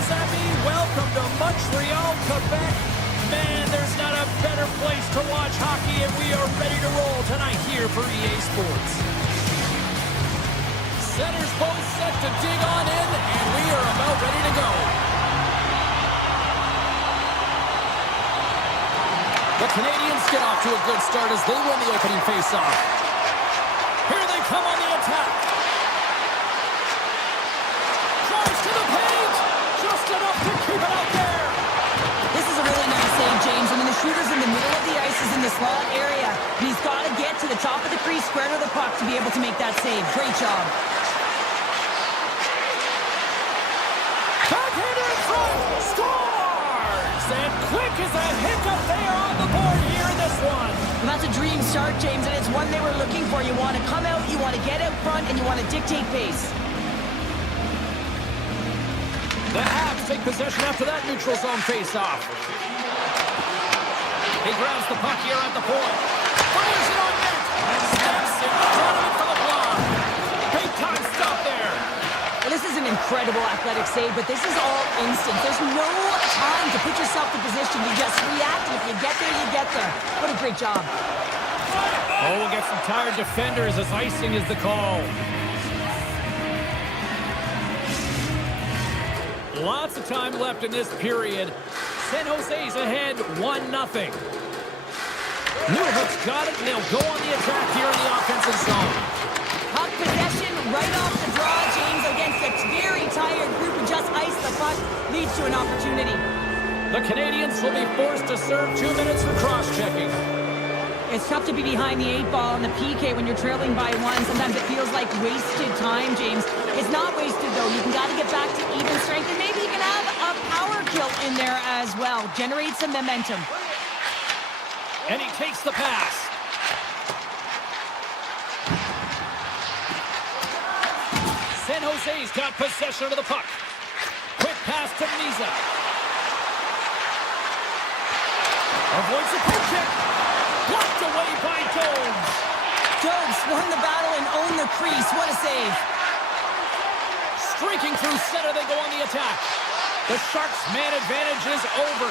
mes amis. Welcome to Montreal, Quebec. Man, there's not a better place to watch hockey, and we are ready to roll tonight here for EA Sports. Centers both set to dig on in, and we are about ready to go. The Canadiens get off to a good start as they win the opening faceoff. Here they come on the attack. Drives to the paint. Just enough to keep it out there. This is a really nice save, James. I mean, the shooter's in the middle of the ice, is in the slot area. And he's got to get to the top of the crease, square to the puck to be able to make that save. Great job. Backhander in front. Scores! And quick as a hiccup, they are on the board here in this one. Well, that's a dream start, James, and it's one they were looking for. You want to come out, you want to get out front, and you want to dictate pace. The Habs take possession after that neutral zone face-off. He grabs the puck here at the point. Fires it on net. And steps in front of it for the block. Big time stop there. Well, this is an incredible athletic save, but this is all instant. There's no time to put yourself in position. You just react, and if you get there, you get there. What a great job. Oh, we'll get some tired defenders as icing is the call. Lots of time left in this period. San Jose's ahead 1-0. Newhook's got it, and they'll go on the attack here in the offensive zone. Puck possession right off the draw, James, against a very tired group who just iced the puck, leads to an opportunity. The Canadiens will be forced to serve 2 minutes for cross-checking. It's tough to be behind the 8-ball in the PK when you're trailing by 1. Sometimes it feels like wasted time, James. It's not wasted, though. You can got to get back to even strength, and maybe you can have a power kill in there as well. Generate some momentum. And he takes the pass. San Jose's got possession of the puck. Quick pass to Misa. Avoids the poke check. Blocked away by Jones. Jones won the battle and owned the crease. What a save. Streaking through center, they go on the attack. The Sharks' man advantage is over.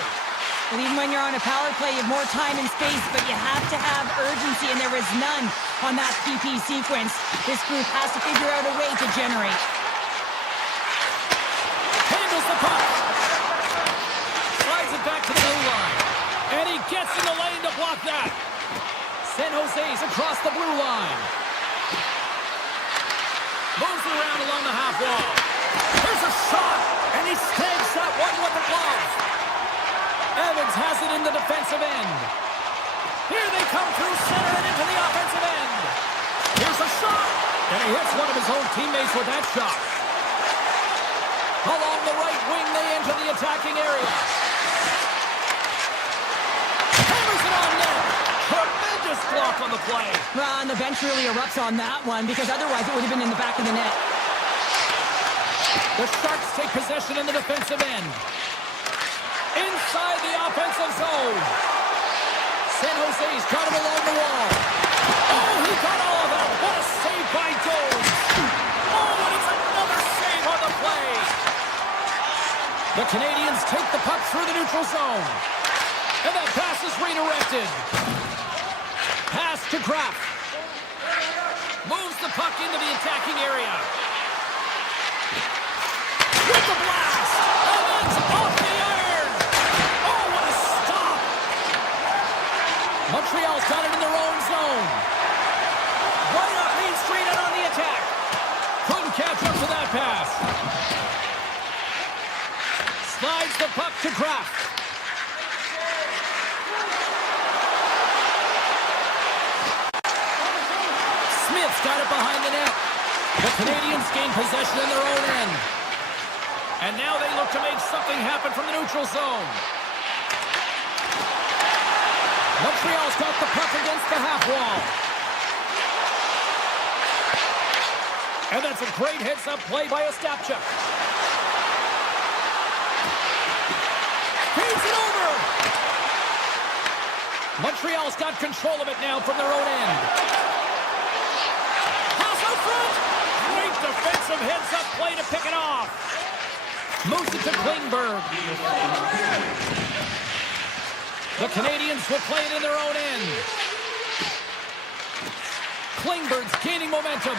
And even when you're on a power play, you have more time and space, but you have to have urgency, and there is none on that PP sequence. This group has to figure out a way to generate. Handles the puck. Slides it back to the blue line. And he gets in the lane to block that. San Jose's across the blue line. Moves it around along the half wall. There's a shot, and he snags that one with the glove. Evans has it in the defensive end. Here they come through center and into the offensive end. Here's a shot, and he hits one of his own teammates with that shot. Along the right wing, they enter the attacking area. Hammers it on net. Tremendous block on the play. Well, and the bench really erupts on that one, because otherwise it would have been in the back of the net. The Sharks take possession in the defensive end. Inside the offensive zone. San Jose's got him along the wall. Oh, he got all of it. What a save by Jones. Oh, and it's another save on the play. The Canadiens take the puck through the neutral zone. And that pass is redirected. Pass to Kraft. Moves the puck into the attacking area. With the blast. Evans off the iron. Oh, what a stop. Montreal's got it in their own zone. Right up Main Street and on the attack. Couldn't catch up to that pass. Slides the puck to Kraft. Smith's got it behind the net. The Canadiens gain possession in their own end. And now they look to make something happen from the neutral zone. Montreal's got the puck against the half wall. And that's a great heads-up play by Ostapchuk. Feeds it over. Montreal's got control of it now from their own end. Pass out front. Great defensive heads-up play to pick it off. Moves it to Klingberg. The Canadiens will play it in their own end. Klingberg's gaining momentum.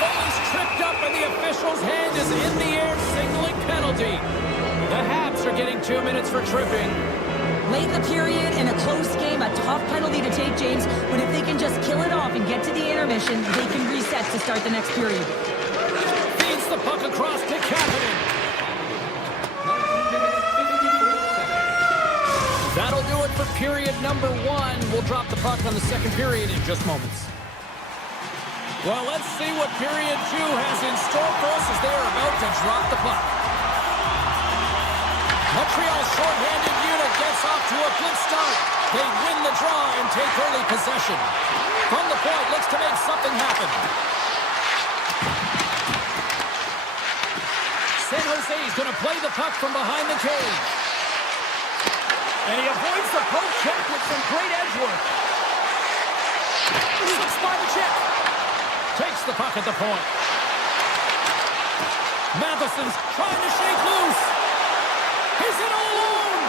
Foley's tripped up and the official's hand is in the air, signaling penalty. The Habs are getting 2 minutes for tripping. Late in the period, in a close game, a tough penalty to take, James. But if they can just kill it off and get to the intermission, they can reset to start the next period. Feeds the puck across to Kapanen. That'll do it for period number 1. We'll drop the puck on the second period in just moments. Well, let's see what period 2 has in store for us as they are about to drop the puck. Montreal's shorthanded unit gets off to a good start. They win the draw and take early possession. From the point, looks to make something happen. San Jose is going to play the puck from behind the cage. And he avoids the poke check with some great edge work. Slips by the check. Takes the puck at the point. Matheson's trying to shake loose. He's in all alone.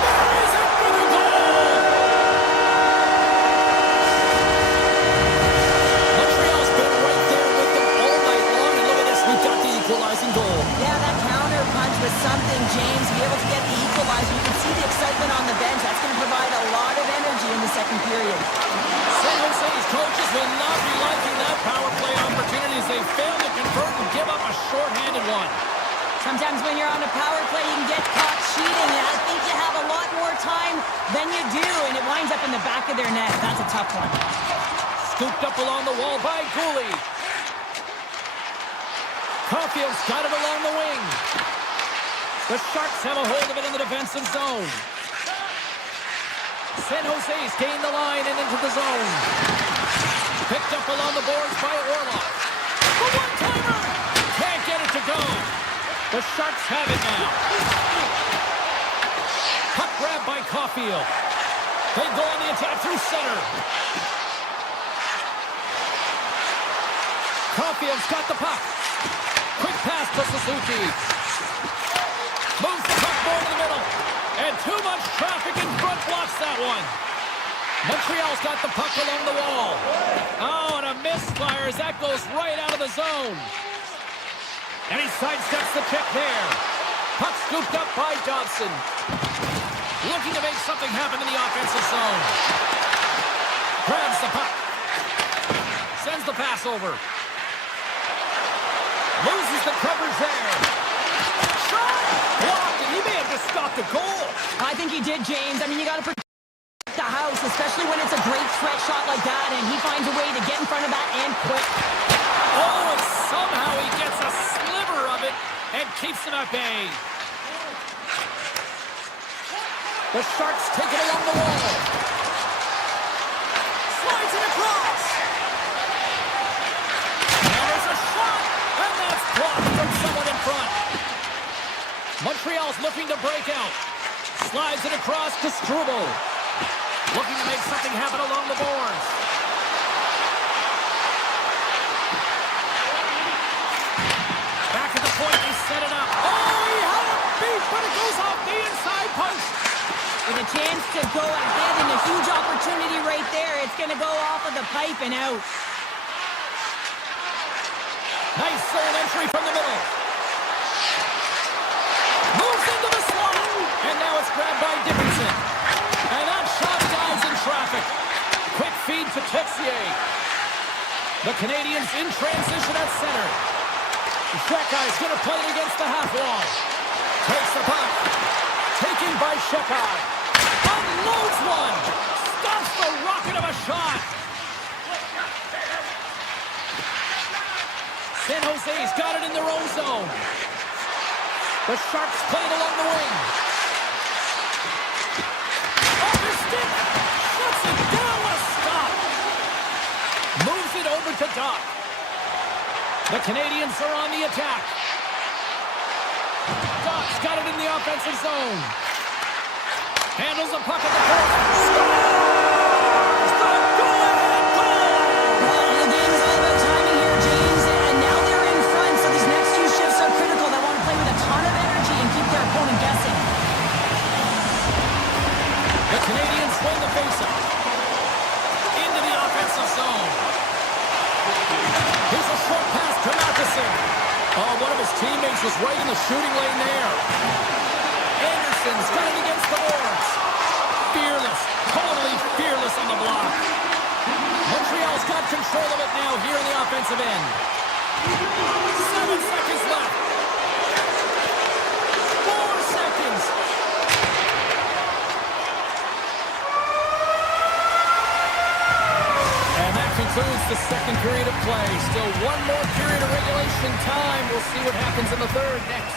There is it for the goal. Montreal's been right there with them all night long. And look at this, we've got the equalizing goal. Yeah, that counter punch was something, James. Be able to get the equalizer. You can see the excitement on the bench. That's going to provide a lot of energy in the second period. San Jose's coaches will not be liking that power play opportunity as they fail to convert and give up a shorthanded one. Sometimes when you're on a power play, you can get caught cheating, and I think you have a lot more time than you do, and it winds up in the back of their net. That's a tough one. Scooped up along the wall by Cooley. Caulfield's got it along the wing. The Sharks have a hold of it in the defensive zone. San Jose's gained the line and into the zone. Picked up along the boards by Orlov. The one-timer! Can't get it to go. The Sharks have it now. Puck grab by Caulfield. They go on the attack through center. Caulfield's got the puck. Quick pass to Suzuki. Moves the puck more to the middle. And too much traffic in front blocks that one. Montreal's got the puck along the wall. Oh, and a misfire as that goes right out of the zone. And he sidesteps the check there. Puck scooped up by Dobson. Looking to make something happen in the offensive zone. Grabs the puck. Sends the pass over. Loses the coverage there. Shot! Blocked, and he may have just stopped the goal. I think he did, James. I mean, you got to protect the house, especially when it's a great threat shot like that, and he finds a way to get in front of that and quick. Oh, and somehow he gets a sliver of it and keeps him at bay. The Sharks take it along the wall. Slides it across. And there's a shot, and that's blocked from someone in front. Montreal's looking to break out. Slides it across to Struble. Looking to make something happen along the boards. Back at the point, they set it up. Oh, he had a beat, but it goes off the inside post. With a chance to go ahead and a huge opportunity right there. It's going to go off of the pipe and out. Nice zone entry from the middle. Moves into the slot. And now it's grabbed by Dickinson. And that shot dives in traffic. Quick feed to Texier. The Canadiens in transition at center. Shekai's going to play it against the half wall. Takes the puck. Taken by Shekai. Unloads one. Stops the rocket of a shot. San Jose's got it in their own zone. The Sharks play it along the wing. Off his stick. Shuts it down. What a stop. Moves it over to Doc. The Canadiens are on the attack. Doc's got it in the offensive zone. Handles the puck at the point. Scores! The go-ahead goal! Well, the game is all about timing here, James, and now they're in front, so these next two shifts The Canadiens win the faceoff. Into the offensive zone. Here's a short pass to Matheson. Oh, one of his teammates was right in the shooting lane there. Anderson's got it against the boards. Fearless, totally fearless on the block. Montreal's got control of it now here in the offensive end. 7 seconds left. 4 seconds. And that concludes the second period of play. Still one more period of regulation time. We'll see what happens in the third next.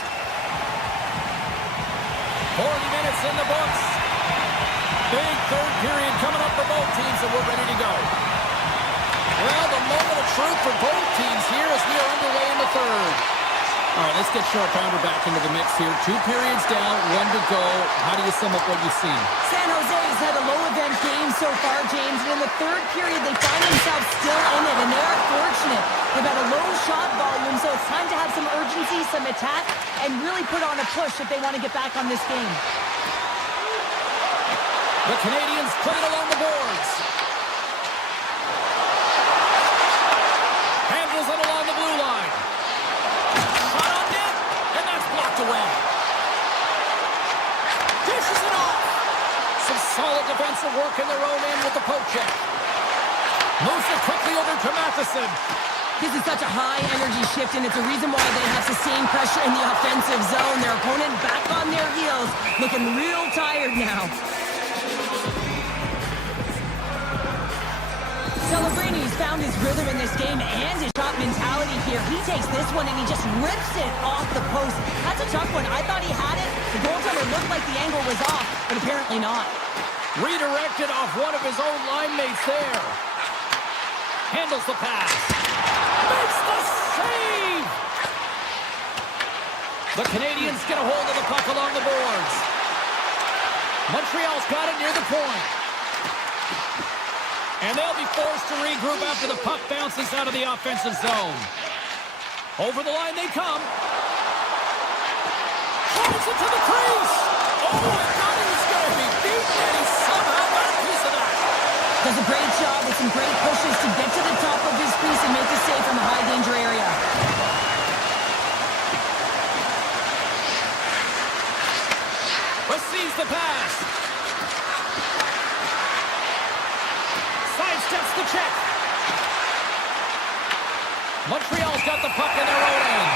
40 minutes in the books. Big third period coming up for both teams, and we're ready to go. Well, the moment of truth for both teams here as we are underway in the third. All right, let's get Short Pounder back into the mix here. 2 periods down, 1 to go. How do you sum up what you've seen? San Jose's had a low-event game so far, James. And in the third period, they find themselves still in it, and they are fortunate. They've had a low shot volume, so it's time to have some urgency, some attack, and really put on a push if they want to get back on this game. The Canadiens played along the boards. Handles it along the blue line. Shot on net, and that's blocked away. Dishes it off. Some solid defensive work in their own end with the poke check. Moves it quickly over to Matheson. This is such a high-energy shift, and it's a reason why they have sustained pressure in the offensive zone. Their opponent back on their heels, looking real tired now. Celebrini found his rhythm in this game and his shot mentality here. He takes this one and he just rips it off the post. That's a tough one. I thought he had it. The goaltender looked like the angle was off, but apparently not. Redirected off one of his own line mates there. Handles the pass. Makes the save! The Canadiens get a hold of the puck along the boards. Montreal's got it near the point. And they'll be forced to regroup after the puck bounces out of the offensive zone. Over the line they come. Holds it to the crease. Oh, I thought he was going to be beaten, and he somehow got a piece of that. Does a great job with some great pushes to get to the top of his crease and make the save from the high-danger area. Receives the pass. Sidesteps the check. Montreal's got the puck in their own end.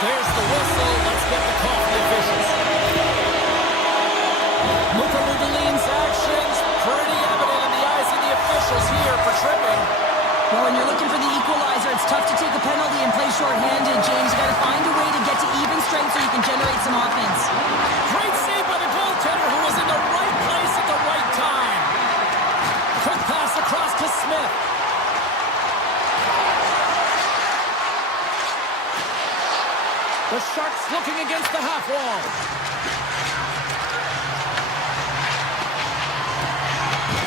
There's the whistle. Let's get the call from the officials. Mukamudalin's actions pretty evident in the eyes of the officials here for tripping. Well, when you're looking for the equalizer, it's tough to take a penalty and play shorthanded, James. You got to find a way to get to even strength so you can generate some offense. Great save by the goaltender who was in the right place at the right time. Quick pass across to Smith. The Sharks looking against the half wall.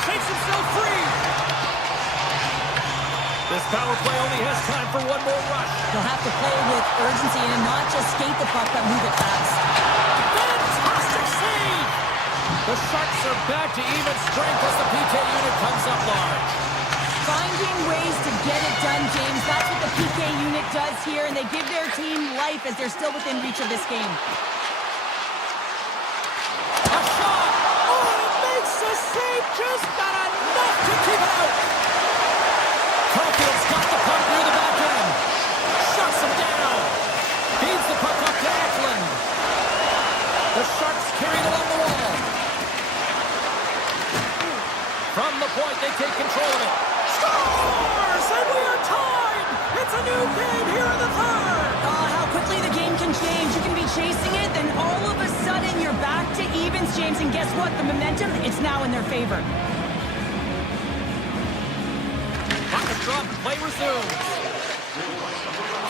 Takes himself free. This power play only has time for one more rush. They'll have to play with urgency and not just skate the puck, but move it fast. Fantastic save! The Sharks are back to even strength as the PK unit comes up large. Finding ways to get it done, James. That's what the PK unit does here, and they give their team life as they're still within reach of this game. A shot! Oh, it makes the save, just not enough to keep it out. Caulfield's got the puck near the back end. Shuts him down. Feeds the puck up to Eklund. The Sharks carry it along the wall. From the point, they take control of it. Scores! And we are tied! It's a new game here in the third! How quickly the game can change. You can be chasing it, then all of a sudden you're back to evens, James. And guess what? The momentum, it's now in their favor. Puck is dropped, play resumes.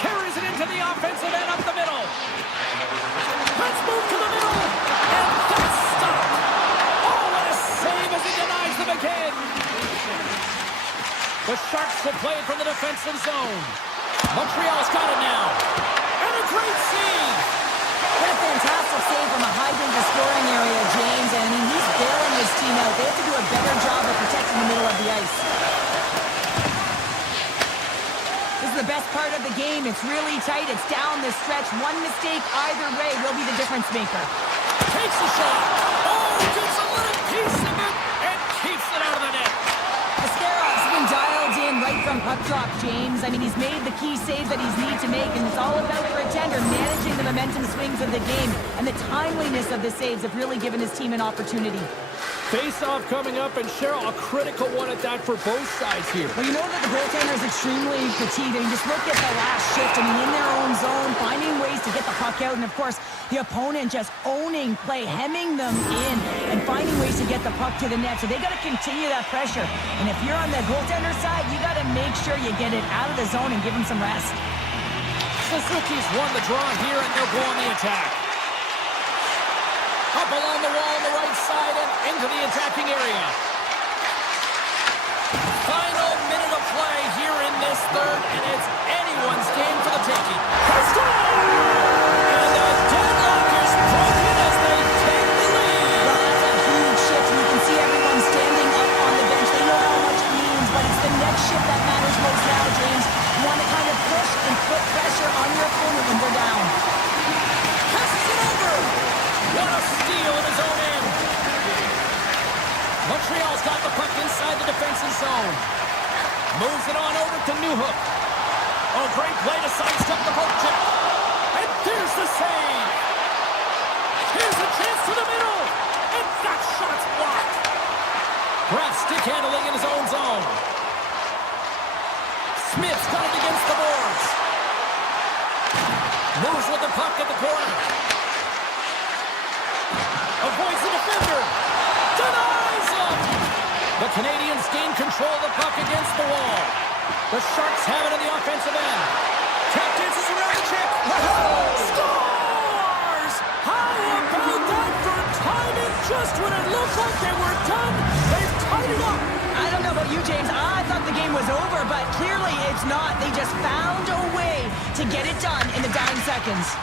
Carries it into the offensive end up the middle. Let's move to the middle. And that's stopped. Oh, what a save as he denies them again. The Sharks will play it from the defensive zone. Montreal's got it now. And a great save. What a fantastic save from a high-danger scoring area, James. And I mean, he's bailing his team out. They have to do a better job of protecting the middle of the ice. This is the best part of the game. It's really tight. It's down the stretch. One mistake either way will be the difference maker. Takes the shot. Oh, gets a little piece of it and keeps it out of the net. Ascaroff's been dialed in right from puck drop, James. I mean, he's made the key saves that he's need to make, and it's all about for a tender managing the momentum swings of the game, and the timeliness of the saves have really given his team an opportunity. Face-off coming up, and Cheryl, a critical one at that for both sides here. Well, you know that the goaltender is extremely fatigued. I mean, just look at the last shift. I mean, in their own zone, finding ways to get the puck out, and of course, the opponent just owning play, hemming them in, and finding ways to get the puck to the net. So they got to continue that pressure. And if you're on the goaltender side, you got to make sure you get it out of the zone and give them some rest. Suzuki's won the draw here, and they'll go on the attack. Up along the wall on the right side and into the attacking area. Final minute of play here in this third, and it's anyone's game for the taking. Hasky! And the deadlock is broken as they take the lead. Well, that's a huge shift, and you can see everyone standing up on the bench. They know how much it means, but it's the next shift that matters most now, James. You want to kind of push and put pressure on your opponent when they're down. Passes it over. What a steal in his own end. Montreal's got the puck inside the defensive zone. Moves it on over to Newhook. Oh, great play to sidestep the poke check. And there's the save. Here's a chance to the middle. And that shot's blocked. Graf stick handling in his own zone. Smith's got it against the boards. Moves with the puck at the corner. Avoids the defender. Denies him. The Canadiens gain control of the puck against the wall. The Sharks have it in the offensive end. Tap dances around the check. Scores! How about that for timing? Just when it looked like they were done, they've tied it up. I don't know about you, James. I thought the game was over, but clearly it's not. They just found a way to get it done in the dying seconds.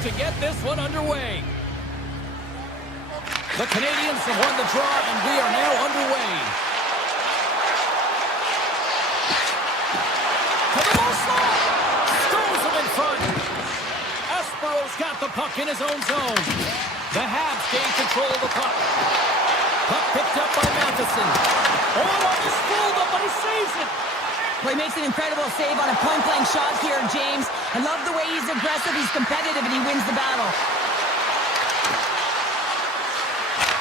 to get this one underway. The Canadiens have won the draw, and we are now underway. To the goal slot. Stones him in front. Espero's got the puck in his own zone. The Habs gain control of the puck. Puck picked up by Matheson. Oh, almost fooled him, but he saves it. Well, he makes an incredible save on a point-blank shot here, James. I love the way he's aggressive, he's competitive, and he wins the battle.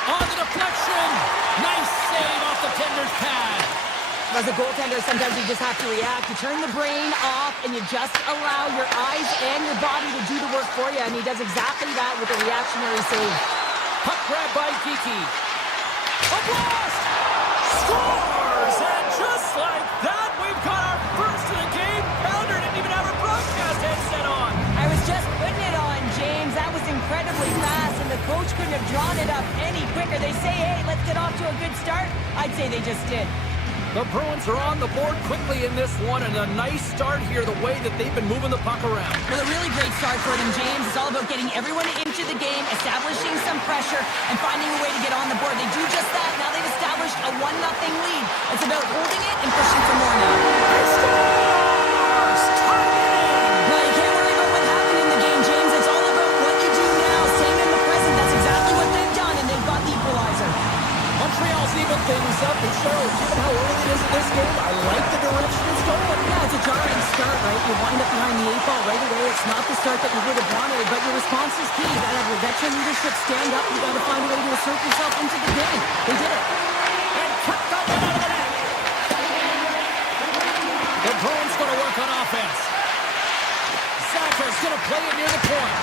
On the deflection. Nice save off the tender's pad. As a goaltender, sometimes you just have to react. You turn the brain off, and you just allow your eyes and your body to do the work for you, and he does exactly that with a reactionary save. Puck grab by Geeky. A blast! Scores! And just like that, we've got our first of the game. Pounder didn't even have a broadcast headset on. I was just putting it on, James. That was incredibly fast, and the coach couldn't have drawn it up any quicker. They say, hey, let's get off to a good start. I'd say they just did. The Bruins are on the board quickly in this one, and a nice start here, the way that they've been moving the puck around. Well, a really great start for them, James. It's all about getting everyone into the game, establishing some pressure, and finding a way to get on the board. They do just that. Now they've established a 1-0 lead. It's about holding it and pushing for more now. Scores! Tied it in! Well, you can't worry about what happened in the game, James. It's all about what you do now, staying in the present. That's exactly what they've done, and they've got the equalizer. Montreal's even things up, and Cheryl, given how early it is in this game, I like the direction it's going. Yeah, it's a jarring start, right? You wind up behind the 8 ball right away. It's not the start that you would have wanted, but your response is key. You got to have your veteran leadership stand up. You got to find a way to assert yourself into the game. They did it. And cut that one out of the net. The Bruins going to work on offense. Zacher's going to play it near the point.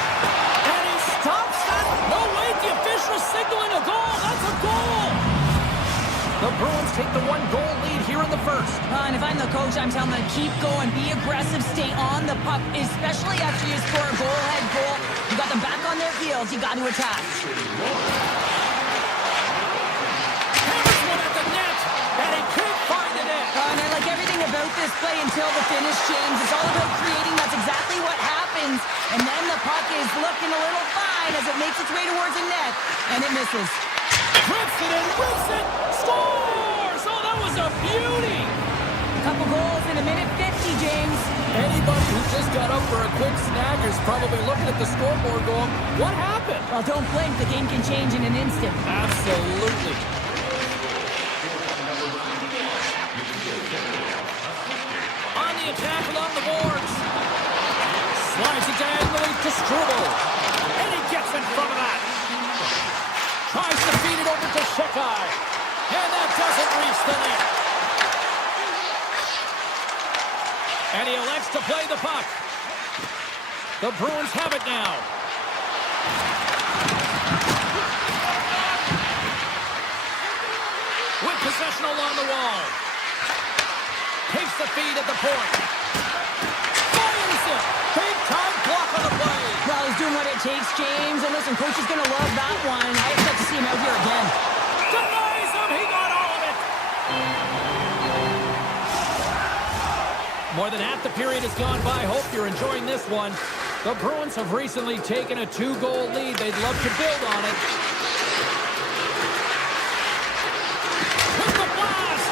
And he stops that. No, wait, the official signaling a goal. That's a goal. The Bruins take the 1-goal lead here in the first. And if I'm the coach, I'm telling them to keep going, be aggressive, stay on the puck, especially after you score a goal-ahead goal. You got them back on their heels. You got to attack. Hammers one at the net, and he can't find the net. And I like everything about this play until the finish, James. It's all about creating. That's exactly what happens. And then the puck is looking a little fine as it makes its way towards the net, and it misses. Rips it and rips it. Scores! Oh, that was a beauty. A couple goals in a minute 50, James. Anybody who just got up for a quick snack is probably looking at the scoreboard going, what happened? Well, don't blink. The game can change in an instant. Absolutely. On the attack along the boards. Slides it diagonally to Struble. And he gets in front of that. Tries to feed it over to Shekai. And that doesn't reach the net. And he elects to play the puck. The Bruins have it now. With possession along the wall. Takes the feed at the point. Fires it. Big time block on the play. Well, he's doing what it takes, James. And listen, coach is going to love that one. I expect to see him out here again. Denies him. He got all of it. More than half the period has gone by. Hope you're enjoying this one. The Bruins have recently taken a 2-goal lead. They'd love to build on it. With the blast.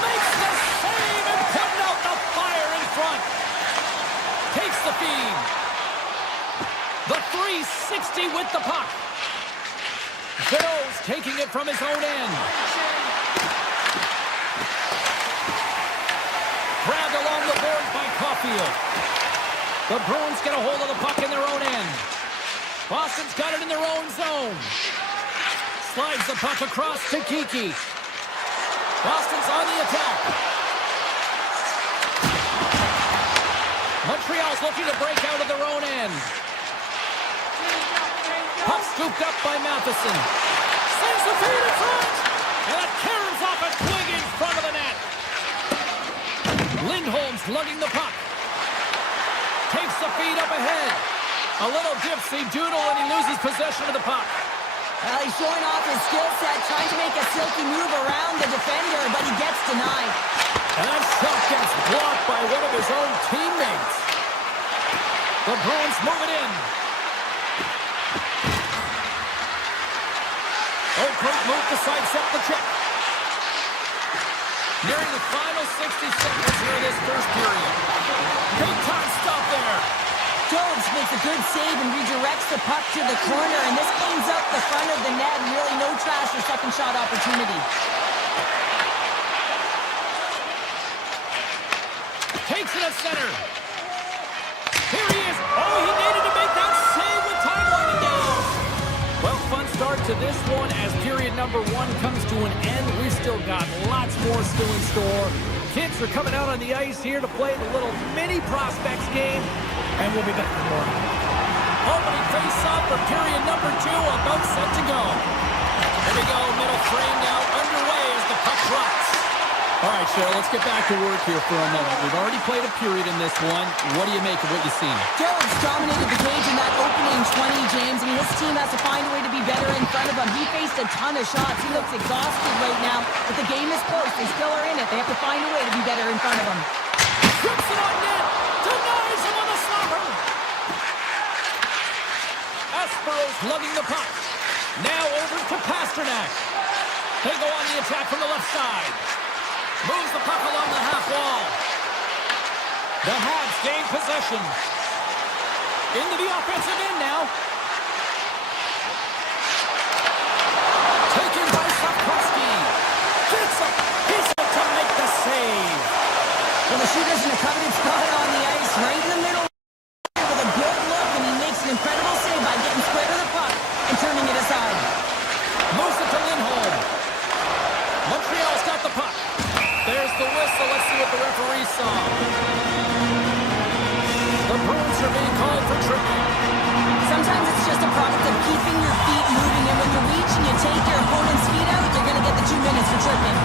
Makes the save and putting out the fire in front. Takes the feed. The 360 with the puck. Zero's taking it from his own end. Grabbed along the boards by Caulfield. The Bruins get a hold of the puck in their own end. Boston's got it in their own zone. Slides the puck across to Geeky. Boston's on the attack. Montreal's looking to break out of their own end. Puck scooped up by Matheson. Sends the feed in front. And it caroms off a twig in front of the net. Lindholm's lugging the puck. Takes the feed up ahead. A little dipsy doodle and he loses possession of the puck. Well, he's showing off his skill set, trying to make a silky move around the defender, but he gets denied. And that shot gets blocked by one of his own teammates. The Bruins move it in. Oh, great move to sidestep the check. Nearing the final 60 seconds here in this first period. Big time stop there. Jones makes a good save and redirects the puck to the corner, and this cleans up the front of the net, and really no trash or second shot opportunity. Takes it at center. Here he is. Oh, he needed to make that save with time winding down. Well, fun start to this one as period number 1 comes to an end. We've still got lots more still in store. Kids are coming out on the ice here to play the little mini prospects game, and we'll be back for more. Opening face-off for period number 2, about set to go. Here we go, middle frame now underway as the puck drops. All right, Cheryl, let's get back to work here for a moment. We've already played a period in this one. What do you make of what you've seen? Jones dominated the cage in that opening 20, James. I mean, his team has to find a way to be better in front of him. He faced a ton of shots. He looks exhausted right now, but the game is close. They still are in it. They have to find a way to be better in front of him. Trips it on net. Denies him on the slapper. Aspero's lugging the puck. Now over to Pasternak. They go on the attack from the left side. Moves the puck along the half wall. The Habs gain possession. Into the offensive end now. Taken by Sapkowski. Gets up. He's up to make the save. Well, the shooter's in a coveted spot on the ice, right in the middle with a good look, and he makes an incredible save by getting square to the puck and turning it aside. Moves it to Lindholm. Montreal's got the puck. There's the whistle. Let's see what the referee saw. The Bruins are being called for tripping. Sometimes it's just a product of keeping your feet moving, and when you reach and you take your opponent's feet out, you're going to get the 2 minutes for tripping.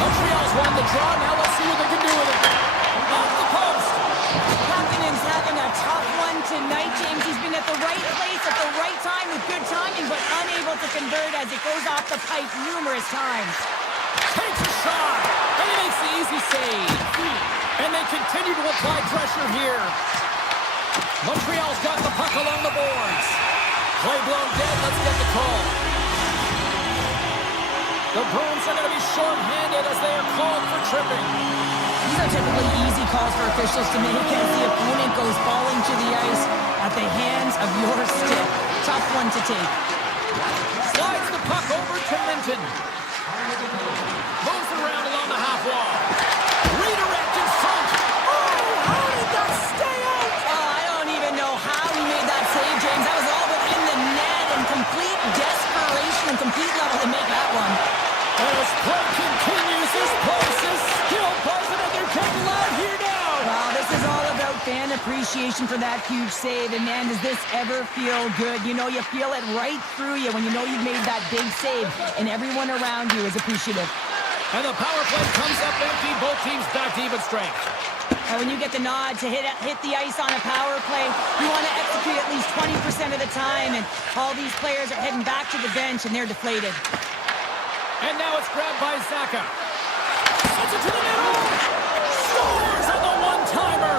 Montreal's won the draw. Now let's see what they can do with it. Off the post. Hakanen's having a tough one tonight, James. He's been at the right place at the right time with good timing, but unable to convert as it goes off the pipe numerous times. Takes a shot, and he makes the easy save. And they continue to apply pressure here. Montreal's got the puck along the boards. Play blown dead. Let's get the call. The Bruins are going to be short-handed as they are called for tripping. These are typically easy calls for officials to make as the opponent goes falling to the ice at the hands of your stick. Tough one to take. Slides the puck over to Minton. Moves around along the half wall. Redirect in front. Oh, how did that stay out? Oh, I don't even know how he made that save, James. That was all within the net and complete desperation and complete level to make that one. As play continues, this place is still buzzing and they're getting loud here now. Wow, this is all about fan appreciation for that huge save. And man, does this ever feel good? You know, you feel it right through you when you know you've made that big save and everyone around you is appreciative. And the power play comes up empty. Both teams back to even strength. And when you get the nod to hit the ice on a power play, you want to execute at least 20% of the time. And all these players are heading back to the bench and they're deflated. And now it's grabbed by Zaka. Sends it to the middle. Scores on the one-timer.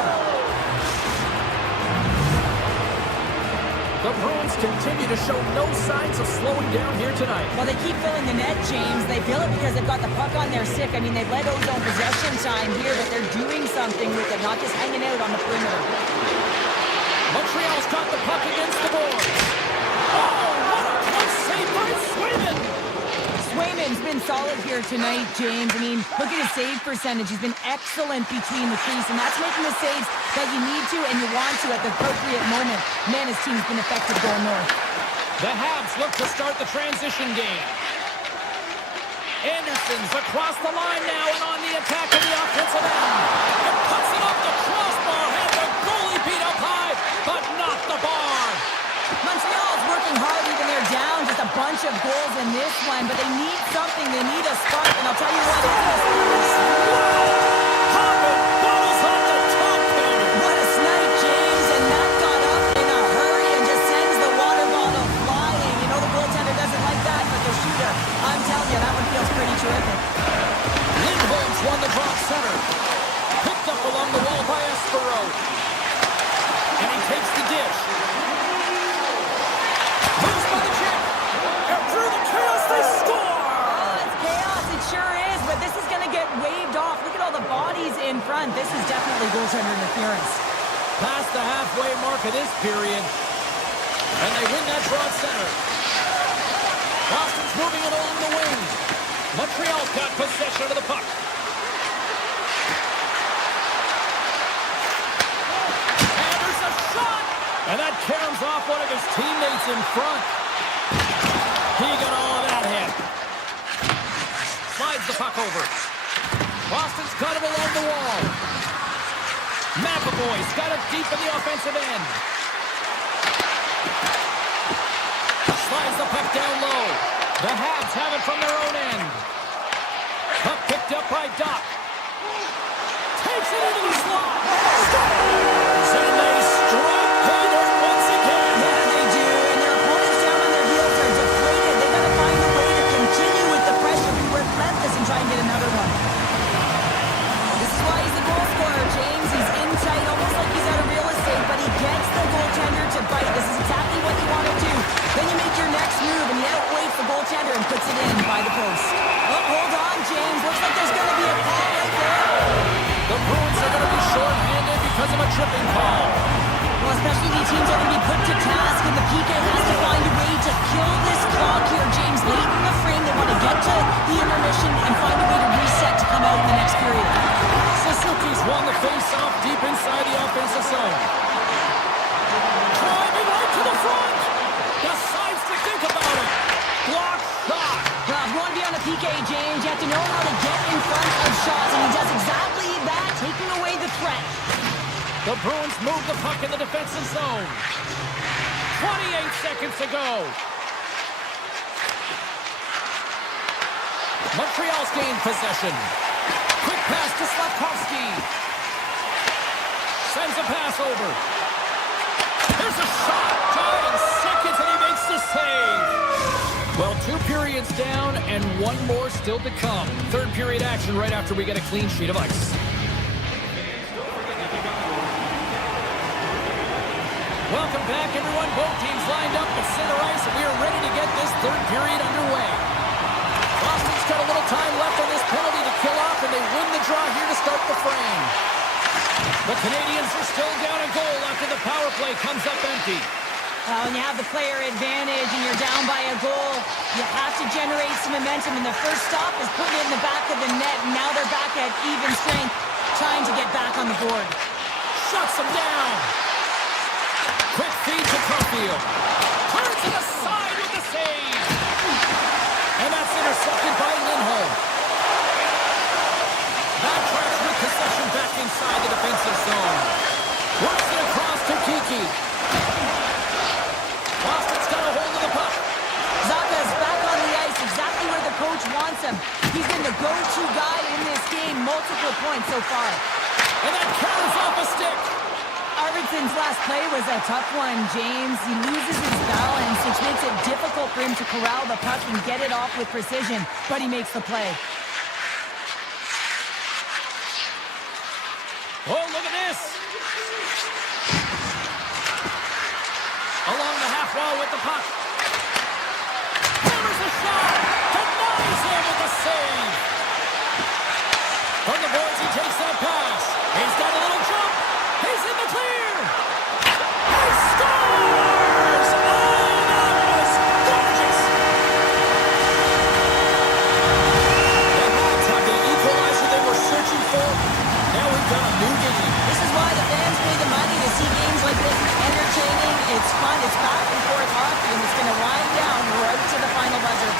The Bruins continue to show no signs of slowing down here tonight. Well, they keep filling the net, James. They fill it because they've got the puck on their stick. I mean, they've let ozone possession time here, but they're doing something with it, not just hanging out on the perimeter. Montreal's got the puck against the boards. Oh, what a close save by Swayman. Swayman's been solid here tonight, James. I mean, look at his save percentage. He's been excellent between the crease, and that's making the saves that you need to and you want to at the appropriate moment. Man, his team's been effective going north. The Habs look to start the transition game. Anderson's across the line now and on the attack of the offensive end. And puts it off the crossbar. Had the goalie beat up high, but not the bar. Montreal's working hard even they're down just a bunch of goals in this one, but they need something. They need a spark, and I'll tell you what, Hopping bottles on the top counter. what a snipe, James, and that got up in a hurry and just sends the water bottle flying. You know the goaltender doesn't like that, but the shooter, I'm telling you, that one feels pretty terrific. Lindholm's won the drop center. Picked up along the wall by Espero. And he takes the dish. Moves by the check. And through the one. This is definitely goaltender interference. Past the halfway mark of this period. And they win that draw at center. Boston's moving it along the wing. Montreal's got possession of the puck. And there's a shot! And that caroms off one of his teammates in front. He got all of that hit. Slides the puck over. Boston's got him along the wall. McAvoy's got it deep in the offensive end. Slides the puck down low. The Habs have it from their own end. Puck picked up by Doc. Takes it into the slot. Scores! And they strike pay dirt once again. Yeah, they do. And their opponents down on their heels are deflated. They got to find a way to continue with the pressure, be relentless, and try and get another one. This is why he's a goal scorer, James. He's in tight, almost like he's out of real estate, but he gets the goaltender to bite. This is exactly what you want to do. Then you make your next move, and he outweights the goaltender and puts it in by the post. Oh, hold on, James. Looks like there's going to be a call right there. The Bruins are going to be short-handed because of a tripping call. Well, especially these teams are going to be put to task, and the PK has to find a way to kill this clock here, James. Late in the frame, they want to get to the intermission and find a way to reset to come out in the next period. Suzuki's won the face-off deep inside the offensive zone. Driving right to the front. Decides to think about it. Block shot. Well, if you want to be on a PK, James, you have to know how to get in front of shots, and he does exactly that, taking away the threat. The Bruins move the puck in the defensive zone. 28 seconds to go. Montreal's gained possession. Quick pass to Slavkovsky. Sends a pass over. There's a shot. Tied in seconds, and he makes the save. Well, 2 periods down and 1 more still to come. Third period action right after we get a clean sheet of ice. Welcome back, everyone. Both teams lined up at center ice, and we are ready to get this third period underway. Boston's got a little time left on this penalty to kill off, and they win the draw here to start the frame. The Canadiens are still down a goal after the power play comes up empty. When you have the player advantage and you're down by a goal, you have to generate some momentum, and the first stop is putting it in the back of the net, and now they're back at even strength, trying to get back on the board. Shuts them down. Quick feed to Caulfield. Turns to the side with the save. And that's intercepted by Lindholm. Backtracks with possession back inside the defensive zone. Works it across to Kiki. Boston's got a hold of the puck. Zaka's back on the ice, exactly where the coach wants him. He's been the go-to guy in this game, multiple points so far. And that carries off a stick. Arvidsson's last play was a tough one, James. He loses his balance, which makes it difficult for him to corral the puck and get it off with precision, but he makes the play. Oh, look at this. Along the half wall with the puck. Hammers a shot. Denies him with the save. From the boards, he takes that pass. He's got a little jump. He's in the clear. He scores! Oh, that was gorgeous. The Habs have the equalizer they were searching for. Now we've got a new game. This is why the fans pay the money to see games like this. It's entertaining, it's fun, it's back and forth hockey, and it's going to wind down right to the final buzzer.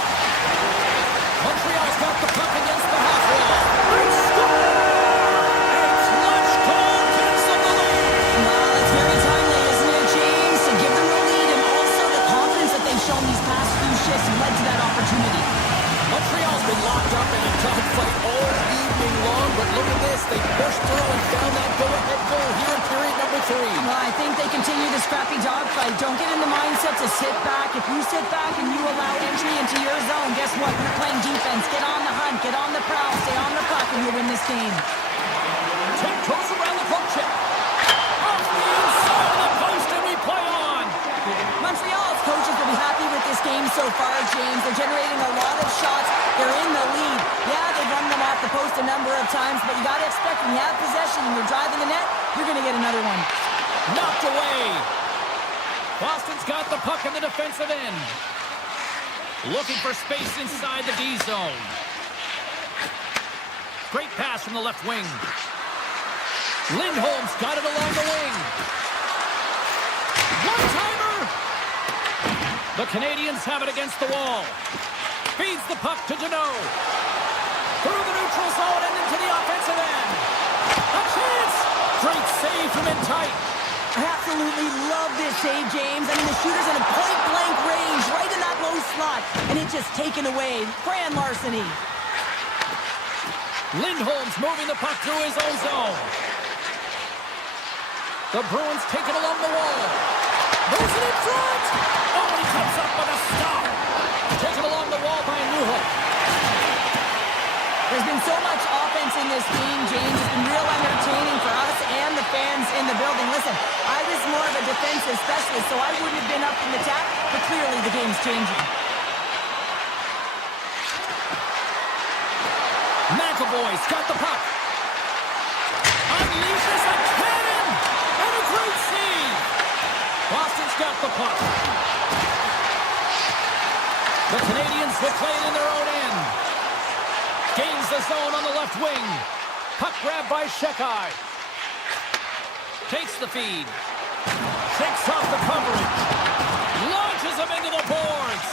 Montreal's got the puck against the half wall. They score! A clutch goal gives them the lead. Well, it's very timely, isn't it, James? To give them the lead and also the confidence that they've shown these past few shifts led to that opportunity. Montreal's been locked up in a dogfight all evening long, but look at this. They pushed through and found that go-ahead goal here in period number 3. Well, I think they continue the scrappy dogfight. Don't get in the mindset to sit back. If you sit back and you allow entry into your zone, guess what? You're playing defense. Get on the hunt. Get on the prowl. Stay on the puck, and you'll win this game. Tiptoes around the poke check. Off the inside of the post, and we play on. Montreal's coaches will be happy with this game so far, James. They're generating a lot of shots. They're in the lead. Yeah, they've run them off the post a number of of times, but you got to expect when you have possession and you're driving the net, you're going to get another one. Knocked away. Boston's got the puck in the defensive end. Looking for space inside the D zone. Great pass from the left wing. Lindholm's got it along the wing. One-timer! The Canadiens have it against the wall. Feeds the puck to Deneau. Through the neutral zone and into the offensive end. A chance! Great save from in tight. I absolutely love this save, James. I mean, the shooter's in a point-blank range, right in that low slot, and it's just taken away. Grand larceny. Lindholm's moving the puck through his own zone. The Bruins take it along the wall. Moves it in front. Oh, he comes up with a stop. Taken along the wall by Newhook. There's been so much offense in this game, James. It's been real entertaining for us and the fans in the building. Listen, I was more of a defensive specialist, so I wouldn't have been up in the attack, but clearly the game's changing. McAvoy's got the puck. Unleashes a cannon! And a great save! Boston's got the puck. The Canadiens will play it in their own end. Gains the zone on the left wing. Puck grabbed by Shekai. Takes the feed. Shakes off the coverage. Launches him into the boards.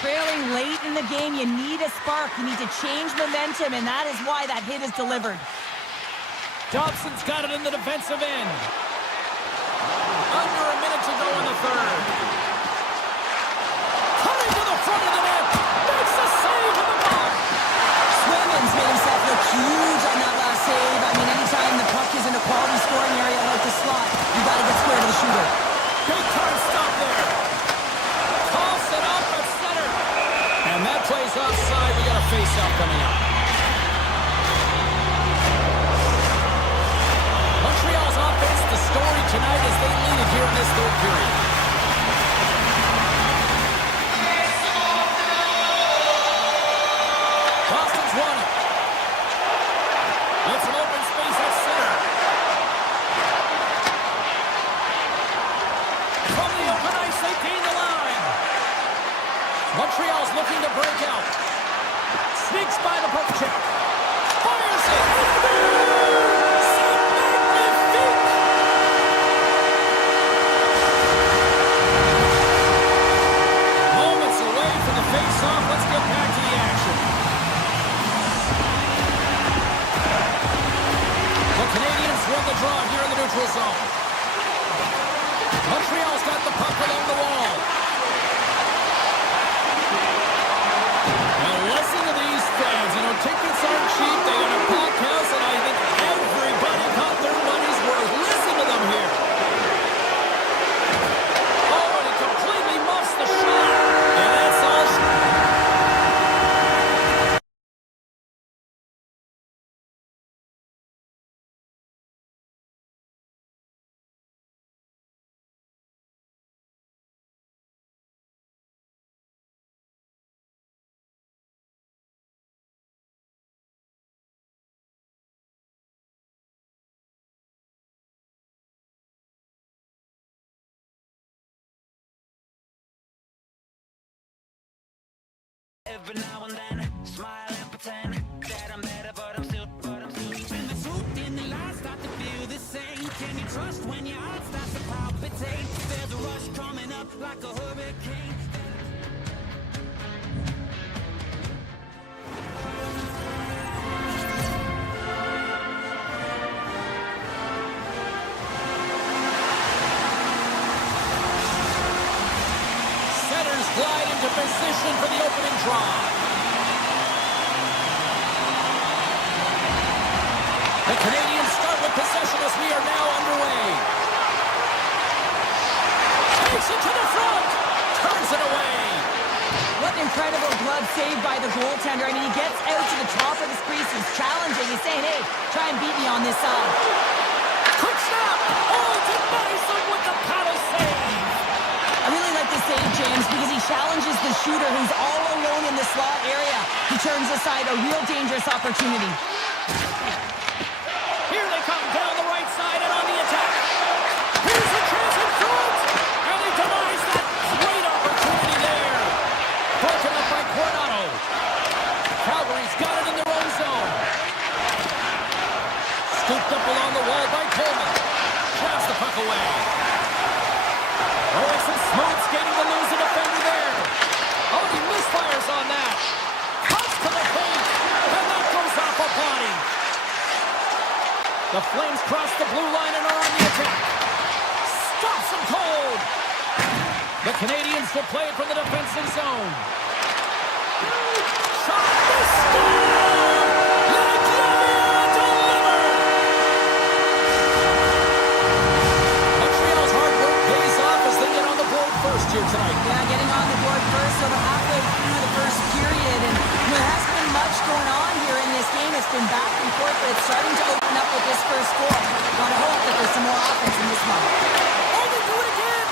Trailing late in the game, you need a spark. You need to change momentum, and that is why that hit is delivered. Dobson's got it in the defensive end. Under a minute to go in the third. Coming to the front of the net. Makes a save in the box. Swimman's made himself look huge on that last save. I mean, anytime the puck is in a quality scoring area like the slot, you got to get square to the shooter. Big time stop there. Toss it up at center. And that plays offside. We got a face-off coming up. Montreal's offense, the story tonight as they lead it here in this third period. Boston's won it. With some open space at center. From the open ice, they gain the line. Montreal's looking to break out. Sneaks by the poke check. Fires it. Moments away from the face-off. Let's get back to the action. The Canadiens won the draw here in the neutral zone. Montreal's got the puck along the wall. Now listen to these fans. You know, tickets aren't cheap. They got a packed house, and I think everybody got their money's worth. Listen to them here. Oh, and he completely muffs the shot. And that's all. Every now and then, smile and pretend that I'm better, but I'm still. And the truth in the lies start to feel the same. Can you trust when your heart starts to palpitate? There's a rush coming up like a hurricane. Centers glide into position for the opening draw. The Canadiens start with possession as we are now underway. Takes it to the front. Turns it away. What an incredible glove save by the goaltender. I mean, he gets out to the top of his crease. He's challenging. He's saying, hey, try and beat me on this side. Quick snap. Oh, denies him with the paddle save. I really like this save, James, because he challenges the shooter who's all alone in the slot area. He turns aside a real dangerous opportunity. Here they come down the right side and on the attack. Here's a chance in front. And he denies that great opportunity there. Broken up by Coronado. Calgary's got it in their own zone. Scooped up along the wall by Coleman. Grabs the puck away. Oh, some smooth skating to lose a defender there. Oh, he misfires on that. Cuts to the paint. And that goes off a body. The Flames cross the blue line and are on the attack. Stops them cold. The Canadiens will play it from the defensive zone. Shot the score! Montreal's hard work pays off as they get on the board first here tonight. Yeah, getting on the board first, so they're halfway through the first period. And there hasn't been much going on here in this game. It's been back and forth, but it's starting to open up with this first goal. Gotta hope that there's some more offense in this one. Oh, they do it again!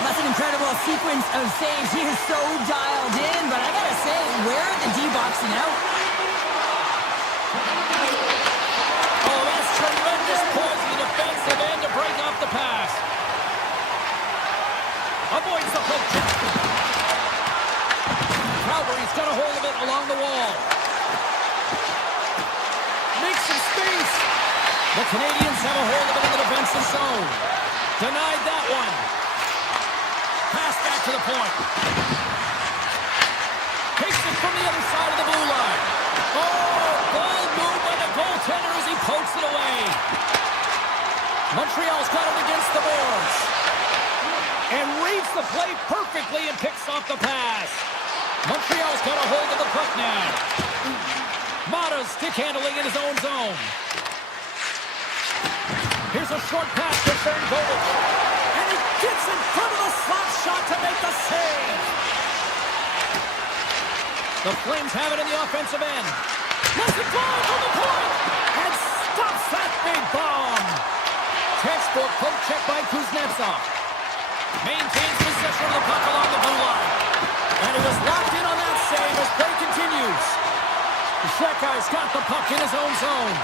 That's an incredible sequence of saves. He is so dialed in, but I gotta say, where are the D-boxing out? Oh, that's tremendous poise in the defensive end to break off the pass. Avoids the poke check. Calgary's got a hold of it along the wall. Makes some space. The Canadiens have a hold of it in the defensive zone. Denied that one. Pass back to the point. Takes it from the other side of the blue line. Oh, ball moved by the goaltender as he pokes it away. Montreal's got it against the boards. And reads the play perfectly and picks off the pass. Montreal's got a hold of the puck now. Mata's stick handling in his own zone. Here's a short pass to Sternkovic. And he gets in front of the slot shot to make the save. The Flames have it in the offensive end. Lets it fly from the point. And stops that big bomb. Textbook poke check by Kuznetsov. Maintains possession of the puck along the blue line. And he was locked in on that save as play continues. Shekai's got the puck in his own zone.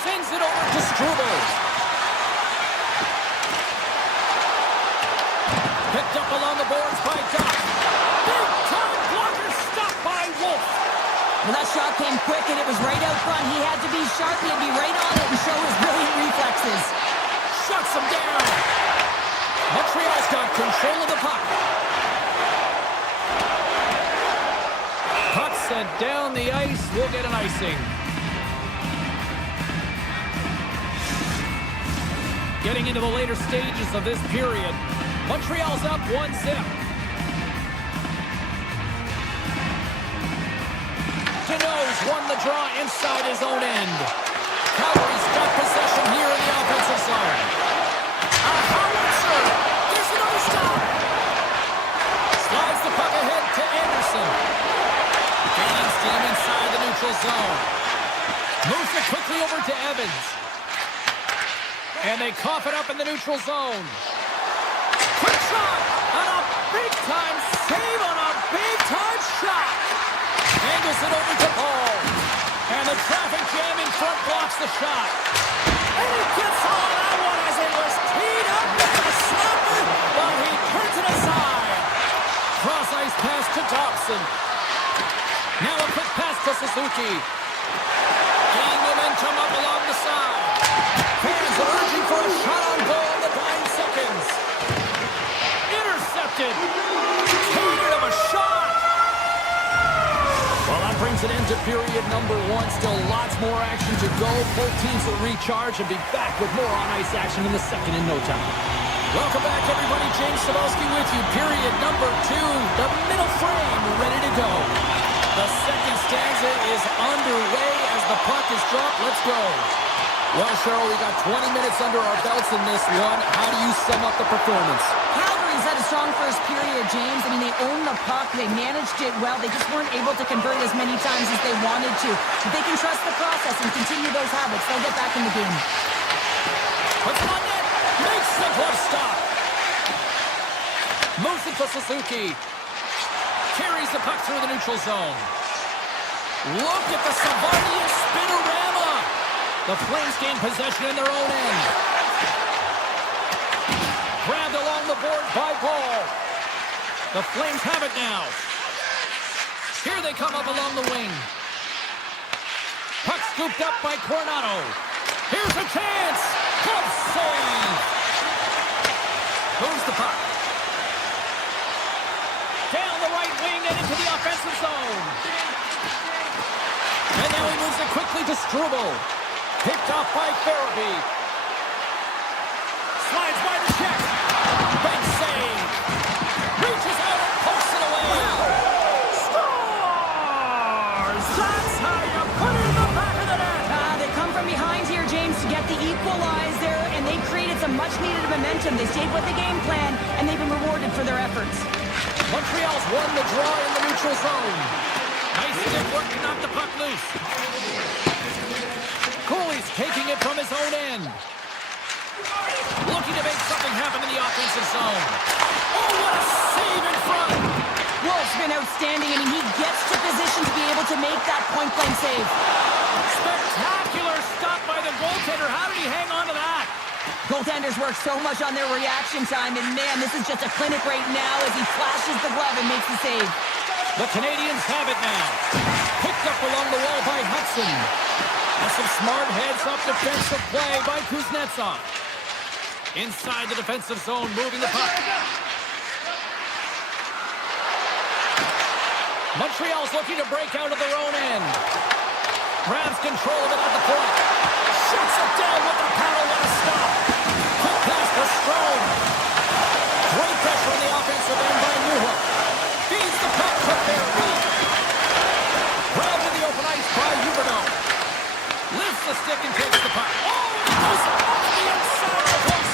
Sends it over to Struble. Picked up along the boards by Duck. Big time blocker stopped by Wolf. Well, that shot came quick and it was right out front. He had to be sharp. He had to be right on it and show his brilliant reflexes. Shuts him down. Montreal's got control of the puck. Puck sent down the ice. We'll get an icing. Getting into the later stages of this period. Montreal's up 1-0. Deneau's won the draw inside his own end. Calgary's got possession here in the offensive zone. A howitzer! There's another stop! Slides the puck ahead to Anderson. Gaining steam inside the neutral zone. Moves it quickly over to Evans. And they cough it up in the neutral zone. Quick shot! And a big-time save on a big-time shot! Angles it over to Paul. And the traffic jam in front blocks the shot. And he gets all that one as it was teed up with the slapper, but he turns it aside. Cross-ice pass to Dobson. Now a quick pass to Suzuki. Gaining momentum up along the side. Fans are urging for a shot on goal in the dying seconds. Intercepted. Taken of a shot. Well, that brings an end to period number one. Still lots more action to go. Both teams will recharge and be back with more on-ice action in the second in no time. Welcome back, everybody. James Cybulski with you. Period number two. The middle frame ready to go. The second stanza is underway as the puck is dropped. Let's go. Well, Cheryl, we got 20 minutes under our belts in this one. How do you sum up the performance? Calgary's had a strong first period, James. I mean, they owned the puck. They managed it well. They just weren't able to convert as many times as they wanted to. If they can trust the process and continue those habits, they'll get back in the game. Puts it on net. Makes the glove stop. Moves it to Suzuki. Carries the puck through the neutral zone. Look at the Savardian spinorama. The Flames gain possession in their own end. Grabbed along the board by Paul. The Flames have it now. Here they come up along the wing. Puck scooped up by Coronado. Here's a chance. Glove save. Moves the puck. Down the right wing and into the offensive zone. And now he moves it quickly to Struble. Picked off by Farabee. Slides by the check. Big save. Reaches out and posts it away. Scores! That's how you put it in the back of the net. They come from behind here, James, to get the equalizer, and they created some much-needed momentum. They stayed with the game plan, and they've been rewarded for their efforts. Montreal's won the draw in the neutral zone. Nice stick work to knock the puck loose. Cooley's taking it from his own end. Looking to make something happen in the offensive zone. Oh, what a save in front! Wolf's been outstanding. I mean, he gets to position to be able to make that point-blank save. Spectacular stop by the goaltender. How did he hang on to that? Goaltenders work so much on their reaction time, and man, this is just a clinic right now as he flashes the glove and makes the save. The Canadiens have it now. Picked up along the wall by Hudson. And some smart heads-up defensive play by Kuznetsov. Inside the defensive zone, moving the puck. Montreal's looking to break out of their own end. Grabs control of it at the point. Shoots it down with the paddle. What a stop. Quick pass to Strome. Great pressure on the offensive end by Newhook. Feeds the puck to Farabee. Grabbed in the open ice by Huberdeau. Lifts the stick and takes the puck. Oh, he goes off the inside of the post.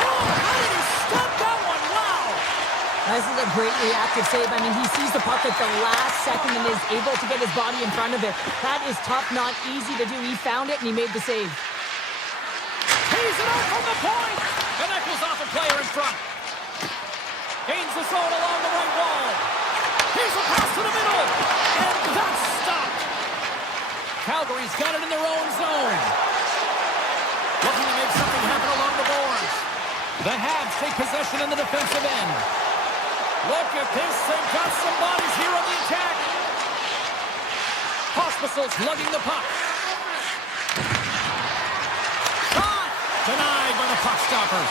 Oh, how did he stop that one? Wow. This is a great reactive save. I mean, he sees the puck at the last second and is able to get his body in front of it. That is tough, not easy to do. He found it and he made the save. Tees it out from the point. And that goes off a player in front. Gains the zone along the right wall. Here's a pass to the middle. And that's stopped. Calgary's got it in their own zone. Looking to make something happen along the boards. The Habs take possession in the defensive end. Look at this. They've got some bodies here on the attack. Hospital's lugging the puck. Shot! Denied by the puck stopper.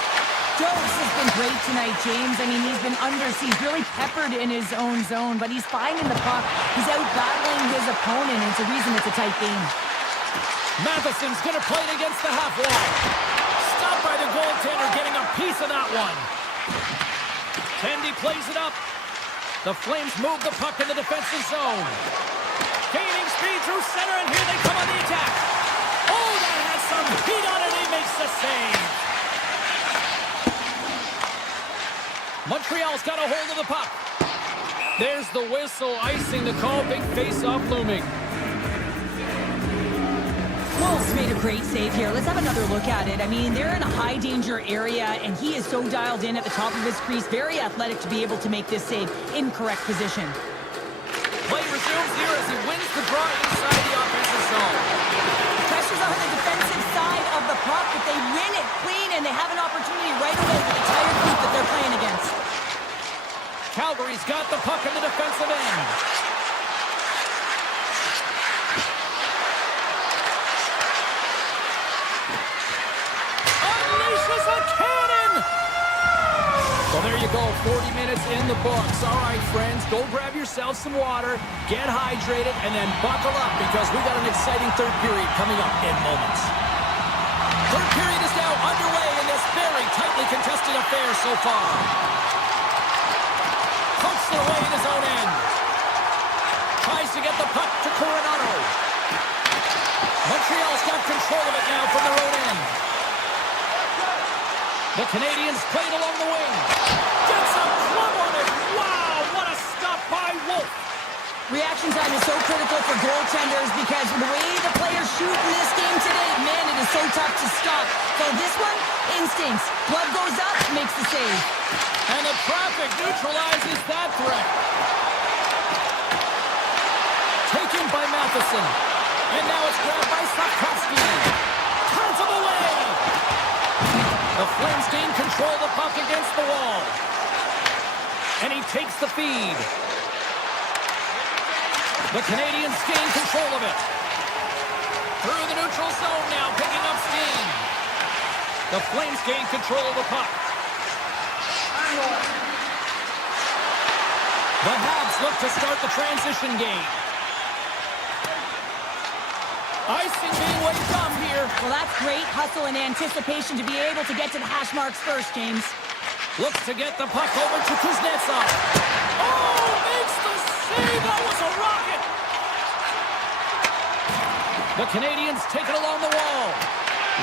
Dose has been great tonight, James. I mean, he's been under siege, really peppered in his own zone, but he's finding the puck. He's out battling his opponent, and it's a reason it's a tight game. Matheson's going to play it against the half wall. Stopped by the goaltender, getting a piece of that one. Tandy plays it up. The Flames move the puck in the defensive zone. Gaining speed through center, and here they come on the attack. Oh, that has some heat on it. He makes the save. Montreal's got a hold of the puck. There's the whistle, icing the call. Big face-off looming. Wolf's made a great save here. Let's have another look at it. I mean, they're in a high-danger area, and he is so dialed in at the top of his crease. Very athletic to be able to make this save in correct position. Play resumes here as he wins the draw inside the offensive zone. Pressure's on the defensive side of the puck, but they win it clean, and they have an opportunity right away with the tired group that they're playing against. Calgary's got the puck in the defensive end. Unleashes a cannon! Well, there you go, 40 minutes in the books. All right, friends, go grab yourself some water, get hydrated, and then buckle up because we got an exciting third period coming up in moments. Third period is now underway in this very tightly contested affair so far. Pokes it away in his own end. Tries to get the puck to Coronado. Montreal's got control of it now from their own end. The Canadiens played along the wing. Gets a club on it. Wow, what a stop by Wolf. Reaction time is so critical for goaltenders because the way the players shoot in this game today, man, it is so tough to stop. So this one, instincts. Glove goes up, makes the save. And the traffic neutralizes that threat. Taken by Matheson. And now it's grabbed by Hasky. Turns him away. The Flames gain control of the puck against the wall. And he takes the feed. The Canadiens gain control of it. Through the neutral zone now, picking up steam. The Flames gain control of the puck. The Habs look to start the transition game. Icing being waved off here. Well, that's great hustle and anticipation to be able to get to the hash marks first, James. Looks to get the puck over to Kuznetsov. Oh, makes the save. That was a rocket. The Canadiens take it along the wall.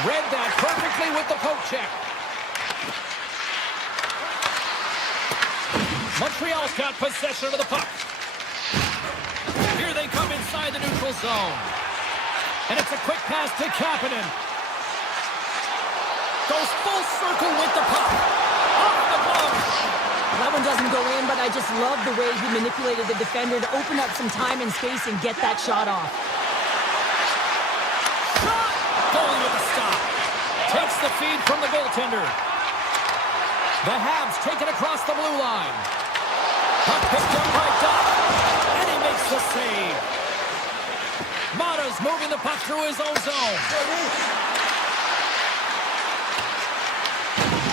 Read that perfectly with the poke check. Montreal's got possession of the puck. Here they come inside the neutral zone. And it's a quick pass to Kapanen. Goes full circle with the puck. Off the glove. That one doesn't go in, but I just love the way he manipulated the defender to open up some time and space and get that shot off. Shot! Goalie with a stop. Takes the feed from the goaltender. The Habs take it across the blue line. Puck picked up by Duff. And he makes the save. Mata's moving the puck through his own zone.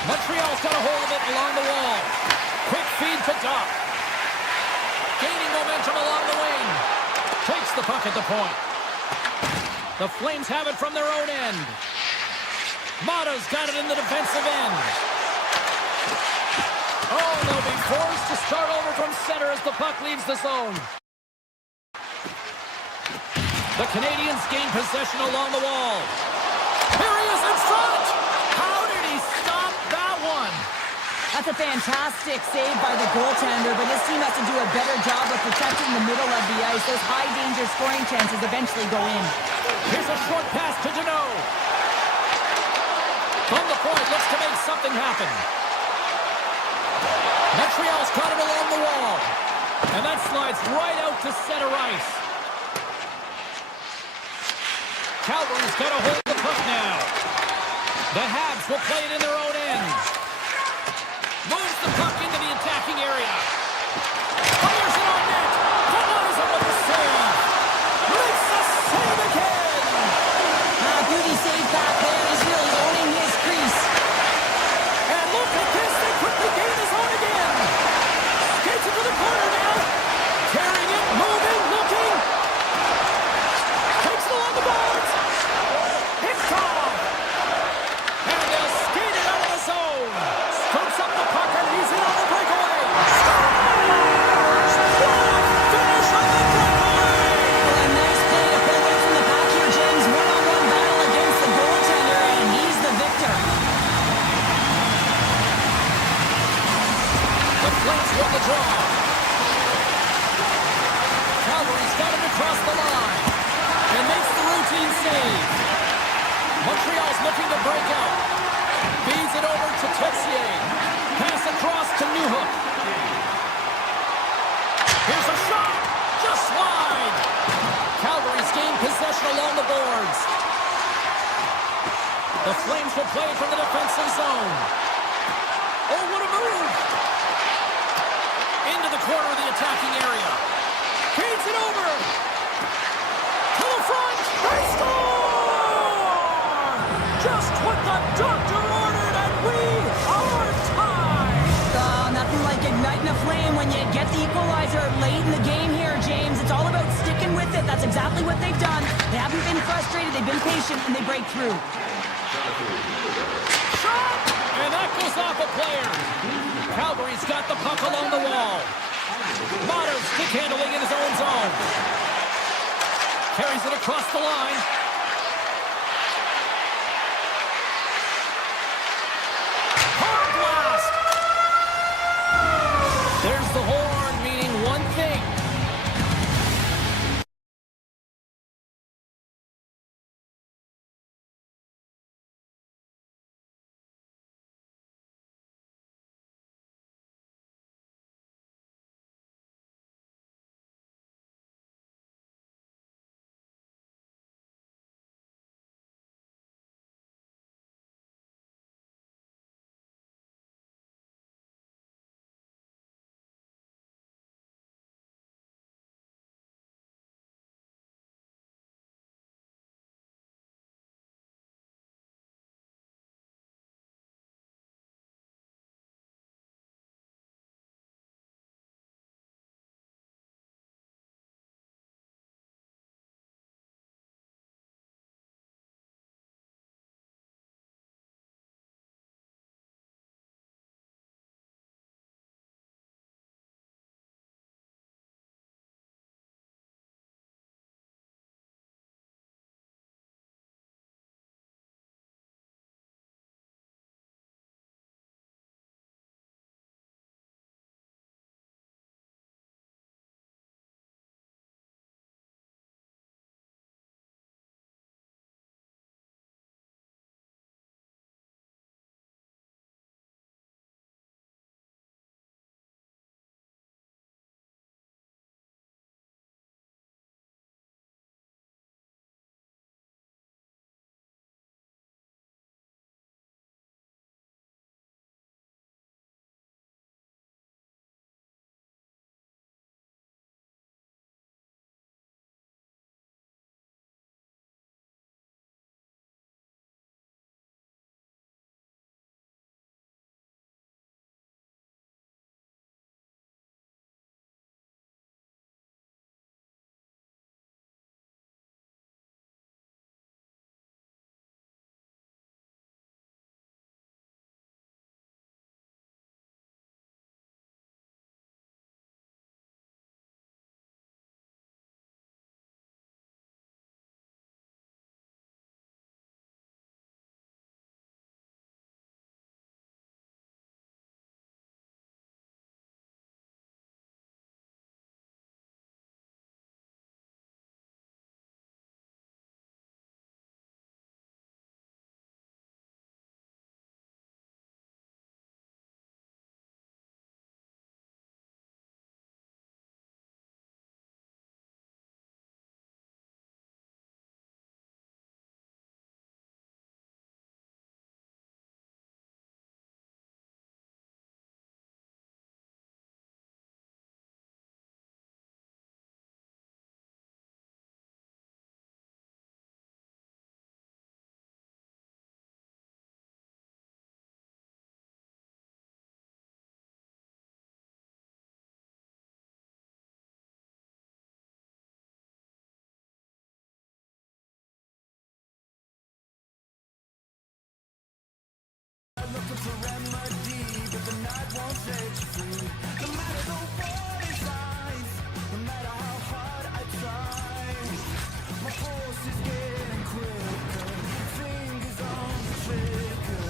Montreal's got a hold of it along the wall. Quick feed to Duff. Gaining momentum along the wing. Takes the puck at the point. The Flames have it from their own end. Mata's got it in the defensive end. Oh, they'll be forced to start over from center as the puck leaves the zone. The Canadiens gain possession along the wall. Here he is in front! How did he stop that one? That's a fantastic save by the goaltender, but this team has to do a better job of protecting the middle of the ice. Those high-danger scoring chances eventually go in. Here's a short pass to Deneau. From the point, looks to make something happen. Montreal's got it along the wall. And that slides right out to center ice. Calgary's got to hold the puck now. The Habs will play it in their own end. Moves the puck into the attacking area. Fires it on net. Denies it with the save. Makes the save again. Beauty save back there. He's really owning his crease. And look at this. They quickly gain his own again. Skates it to the corner now. Carrying it, moving, looking. Takes it along the boards. It's off. And they'll skate it out of the zone. Scoops up the puck and he's in on the breakaway. Scores! What a finish on the breakaway! A nice play to pull away from the back here, James. One-on-one battle against the goaltender, and he's the victor. The Flames won the draw. Calgary's got him across the line and makes the routine save. Montreal's looking to break out. Feeds it over to Tessier. Pass across to Newhook. Here's a shot. Just wide. Calgary's gained possession along the boards. The Flames will play from the defensive zone. Oh, what a move. Into the corner of the attacking area. Feeds it over. To the front. They score! Just what the doctor ordered, and we are tied. Nothing like igniting a flame when you get the equalizer late in the game here, James. It's all about sticking with it. That's exactly what they've done. They haven't been frustrated. They've been patient, and they break through. Shot! And that goes off a player. Calgary's got the puck along the wall. Motto stick handling in his own zone. Carries it across the line. looking for remedy, but the night won't set you free. No matter the war is life, no matter how hard I try, my pulse is getting quicker, fingers on the trigger.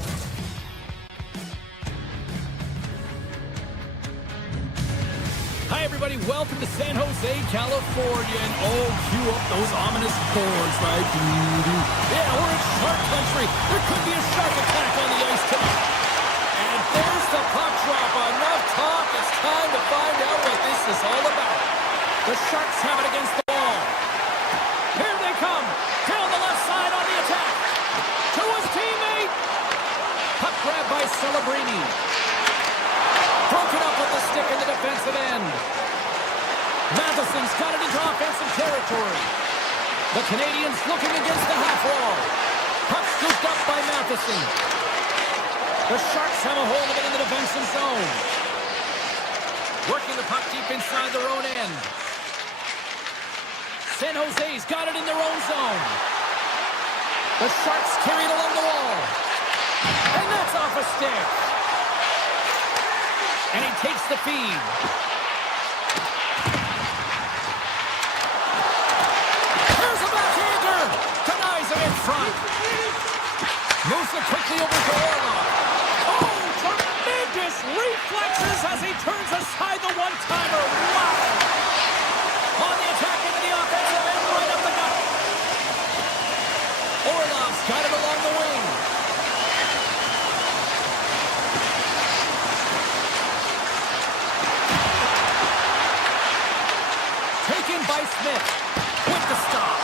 Hi, everybody. Welcome to San Jose, California. And oh, cue up those ominous chords, right? Yeah, we're in shark country. There could be a shark attack on the ice tonight. And there's the puck drop. Enough talk. It's time to find out what this is all about. The Sharks have it against the wall. Here they come. Down the left side on the attack. To his teammate. Puck grab by Celebrini. Broken up with the stick in the defensive end. Matheson's got it into offensive territory. The Canadiens looking against the half wall. Puck scooped up by Matheson. The Sharks have a hold of it in the defensive zone. Working the puck deep inside their own end. San Jose's got it in their own zone. The Sharks carry it along the wall. And that's off a stick. And he takes the feed. Here's a backhander. Denies him in front. Moves it quickly over to Orlov. Oh, tremendous reflexes as he turns aside the one-timer. Wow. On the attack into the offensive end, right up the gut. Orlov's got it along the wing. By Smith with the stop.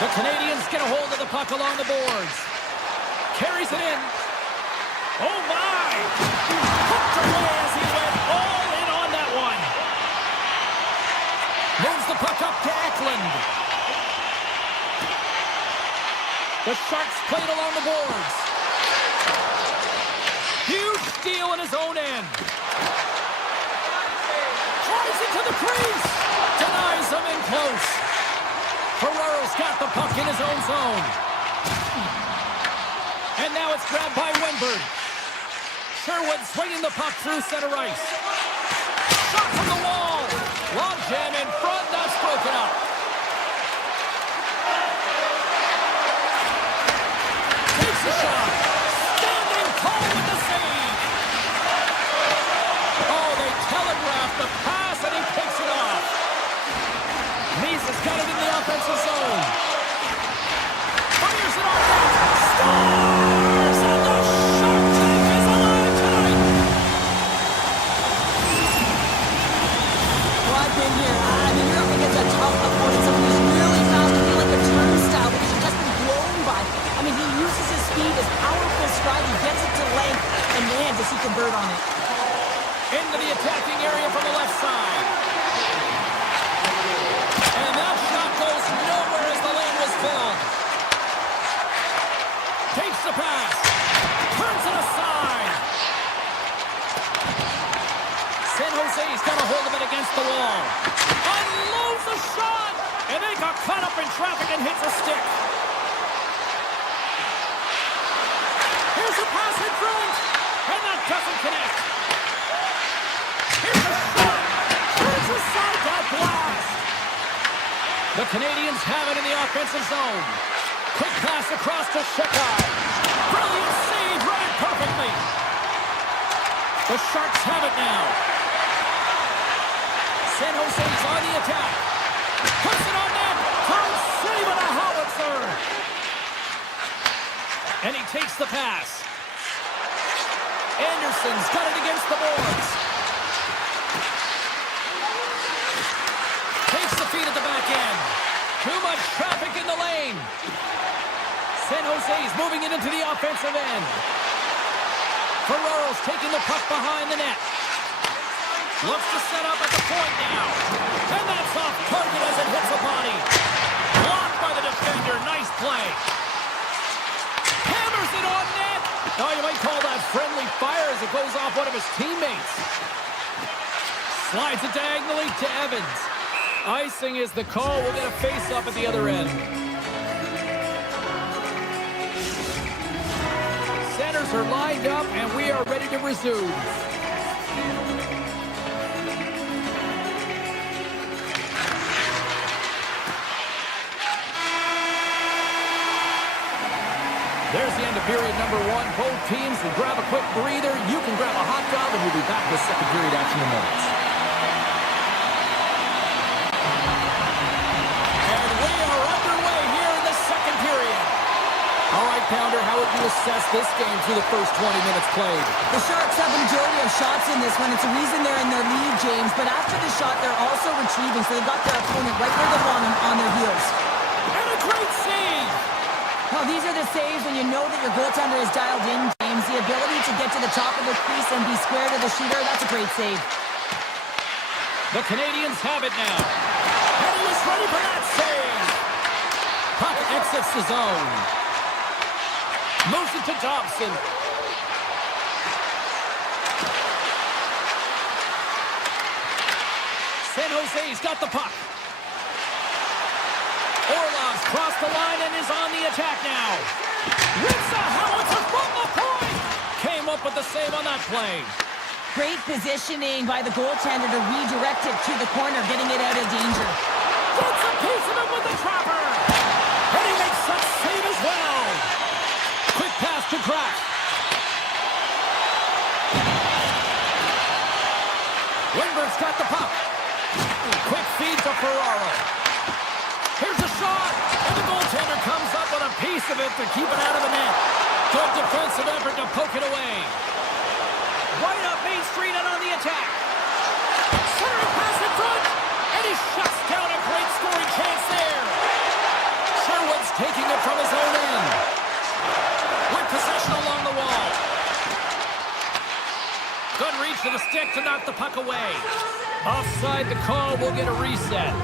The Canadiens get a hold of the puck along the boards. Carries it in. Oh my! Hooked away as he went all in on that one. Moves the puck up to Eklund. The Sharks play it along the boards. Huge steal in his own end. Tries it to the crease. Denies him in close. Ferraro's got the puck in his own zone. And now it's grabbed by Wenberg. Sherwood swinging the puck through center ice. Shot from the wall. Log jam in front. That's broken up. Takes a shot. Standing tall with the save. Oh, they telegraphed the pass and he picks it off. Misa's got it in the offensive zone. Fires it on net. Stars! And the Shark Tank is alive tonight! Well, I've been here. I mean, you're up against a tough opponent, someone who's really fast to feel like a turnstile because he's just been blown by. I mean, he uses his speed, his powerful stride, he gets it to length, and man, does he convert on it. Into the attacking area from the left side. And that shot goes nowhere as the lane was filled. Takes the pass. Turns it aside. San Jose's got a hold of it against the wall. Unloads the shot. And they got caught up in traffic and hits a stick. Here's a pass in front. And that doesn't connect. Here's a shot. Turns aside that blast. The Canadiens have it in the offensive zone. Quick pass across to Shekai. Brilliant save, read it perfectly. The Sharks have it now. San Jose's on the attack. Puts it on net. Throws City with a howitzer. And he takes the pass. Anderson's got it against the boards. Takes the feed at the back end. Too much traffic in the lane. San Jose's moving it into the offensive end. Ferraro's taking the puck behind the net. Looks to set up at the point now. And that's off target as it hits a body. Blocked by the defender. Nice play. Hammers it on net. Oh, you might call that friendly fire as it goes off one of his teammates. Slides it diagonally to Evans. Icing is the call. We'll get a face-up at the other end. San goaltenders are lined up, and we are ready to resume. There's the end of period number one. Both teams will grab a quick breather. You can grab a hot dog, and we'll be back with second period action in moments. And we are underway here in the second period. All right, Pounder, how would you assess this game through the first 20 minutes played? The Sharks have a majority of shots in this one. It's a reason they're in their lead, James. But after the shot, they're also retrieving, so they've got their opponent right where they want them on their heels. And a great save! Well, these are the saves when you know that your goaltender is dialed in, James. The ability to get to the top of the crease and be square to the shooter, that's a great save. The Canadiens have it now. And he was ready for that save. Puck exits the zone. Moves it to Dobson. San Jose's got the puck. Orlov's crossed the line and is on the attack now. Rips a howitzer from the point. Came up with the save on that play. Great positioning by the goaltender to redirect it to the corner, getting it out of danger. Gets a piece of it with the trapper. And he makes that save as well. Quick pass to Kraft. Lindbergh's got the puck. Quick feed to Ferraro. Here's a shot, and the goaltender comes up with a piece of it to keep it out of the net. Good defensive effort to poke it away. Right up Main Street and on the attack. Centering pass in front, and he shuts down a great scoring chance there. Sherwood's taking it from his own end. With possession along the wall. Good reach to the stick to knock the puck away. Offside the call, will get a reset.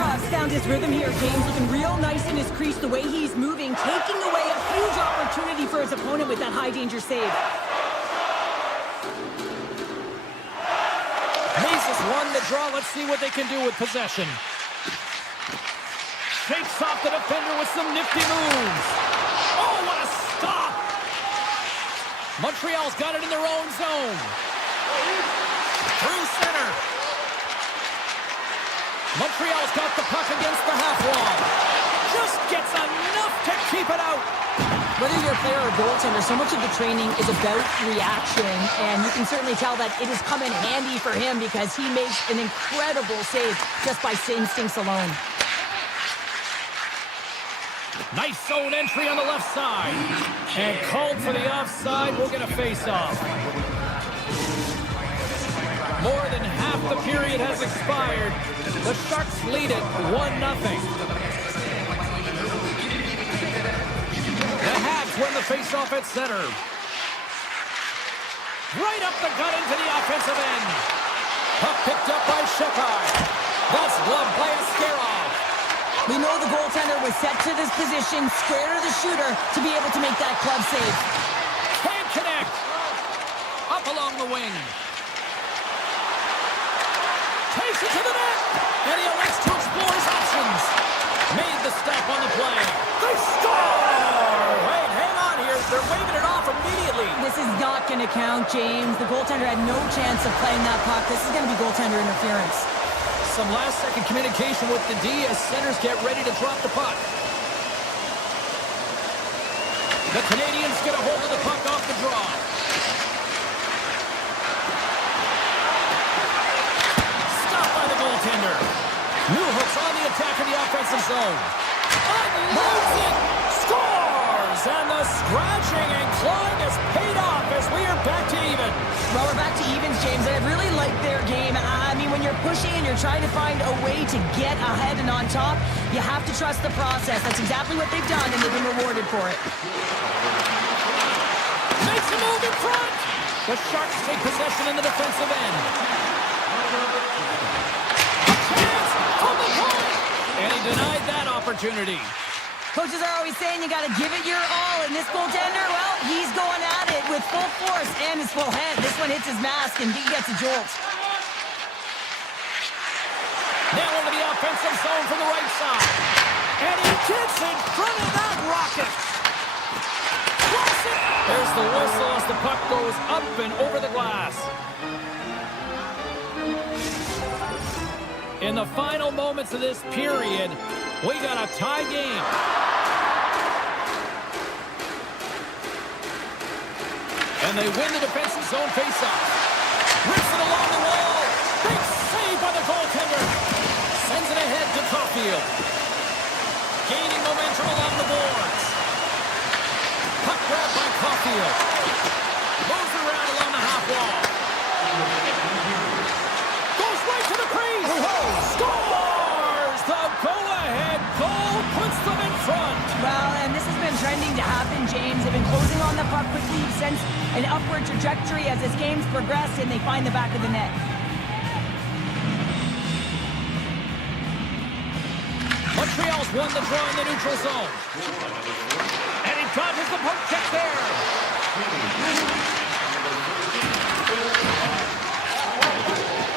Hasky found his rhythm here, James, looking real nice in his crease, the way he's moving, taking away a huge opportunity for his opponent with that high-danger save. Maces won the draw. Let's see what they can do with possession. Shakes off the defender with some nifty moves. Oh, what a stop! Montreal's got it in their own zone. Through center. Montreal's got the puck against the half wall. Just gets enough to keep it out. Whether you're a player or goaltender, so much of the training is about reaction, and you can certainly tell that it has come in handy for him because he makes an incredible save just by instincts alone. Nice zone entry on the left side. And called for the offside. We'll get a face-off. More than half the period has expired. The Sharks lead it 1-0. The Habs win the face-off at center. Right up the gut into the offensive end. Puck picked up by Shekai. That's gloved by Askarov. We know the goaltender was set to this position, square to the shooter, to be able to make that club save. Can't connect. Up along the wing. Takes it to the net, and he elects to explore his options. Made the stop on the play. They score! Wait, hang on here. They're waving it off immediately. This is not going to count, James. The goaltender had no chance of playing that puck. This is going to be goaltender interference. Some last-second communication with the D as centers get ready to drop the puck. The Canadiens get a hold of the puck off the draw. Goaltender. Newhook's on the attack in the offensive zone. Unloads it. Scores! And the scratching and clawing has paid off as we are back to even. Well, we're back to evens, James. I really like their game. I mean, when you're pushing and you're trying to find a way to get ahead and on top, you have to trust the process. That's exactly what they've done, and they've been rewarded for it. Makes a move in front. The Sharks take possession in the defensive end. And he denied that opportunity. Coaches are always saying you got to give it your all. And this goaltender, well, he's going at it with full force and his full head. This one hits his mask and he gets a jolt. Now into the offensive zone from the right side. And he gets in front of that rocket. There's the whistle as the puck goes up and over the glass. In the final moments of this period, we got a tie game. And they win the defensive zone faceoff. Rips it along the wall. Big save by the goaltender. Sends it ahead to Caulfield. Gaining momentum along the boards. Puck grab by Caulfield. Moves it around along the half wall. Goes right to the crease. Scores! The go-ahead goal puts them in front. Well, and this has been trending to happen, James. They've been closing on the puck quickly. You've sensed an upward trajectory as this game's progressed, and they find the back of the net. Montreal's won the draw in the neutral zone. And he dodges the poke check there.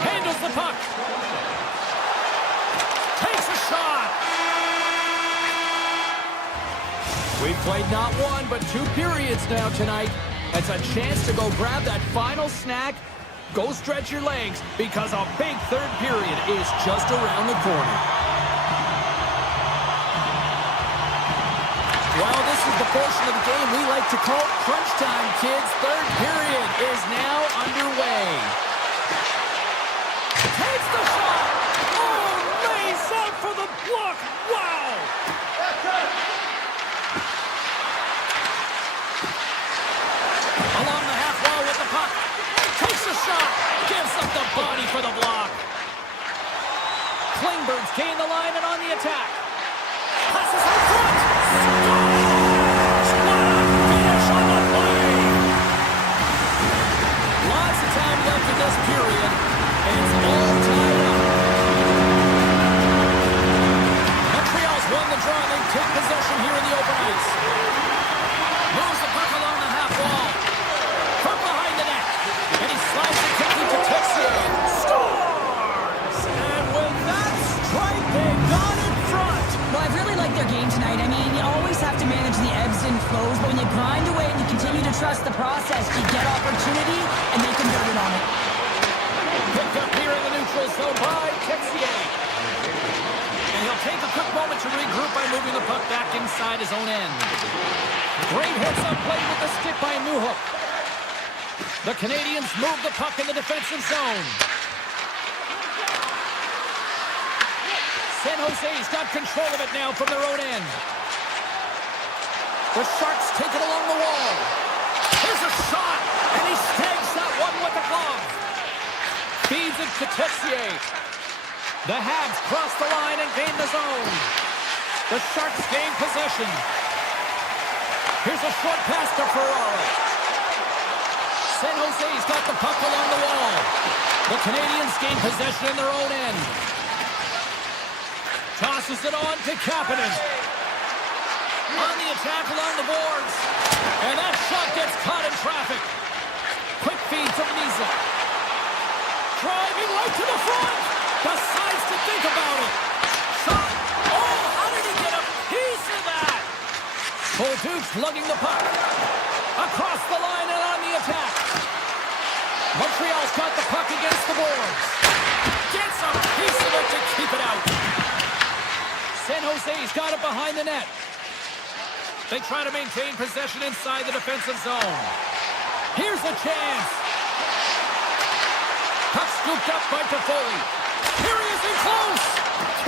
Handles the puck. Takes a shot. We've played not one, but 2 periods now tonight. It's a chance to go grab that final snack. Go stretch your legs, because a big third period is just around the corner. Well, this is the portion of the game we like to call crunch time, kids. Third period is now underway. Takes the shot. Oh, lays out for the block. Wow. Along the half wall with the puck. Takes a shot. Gives up the body for the block. Klingberg's gained the line and on the attack. Passes in front. Scores! What a finish on the play! Lots of time left in this period, and it's all tied up. Montreal's won the draw. They take possession here in the open ice. Moves the puck along the half wall. From behind the net. And he slides it quickly to Texier. Scores! And with that strike, they got in front. Well, I've really liked their game tonight. I mean, you always have to manage the ebbs and flows, but when you grind away and you continue to trust the process, you get opportunity, and they convert it on it. Picked up here in the neutral zone by Texier. And he'll take a quick moment to regroup by moving the puck back inside his own end. Great heads-up play with the stick by Newhook. The Canadiens move the puck in the defensive zone. San Jose's got control of it now from their own end. The Sharks take it along the wall. Here's a shot, and he snags that one with the glove. Feeds it to Texier. The Habs cross the line and gain the zone. The Sharks gain possession. Here's a short pass to Ferraro. San Jose's got the puck along the wall. The Canadiens gain possession in their own end. Tosses it on to Kapanen. On the attack along the boards. And that shot gets caught in traffic. Quick feed to Misa. Driving right to the front. Decides to think about it. Shot. Oh, how did he get a piece of that? Bolduc's lugging the puck. Across the line and on the attack. Montreal's got the puck against the boards. Gets a piece of it to keep it out. San Jose's got it behind the net. They try to maintain possession inside the defensive zone. Here's a chance. Puck scooped up by Toffoli. Here he is in close.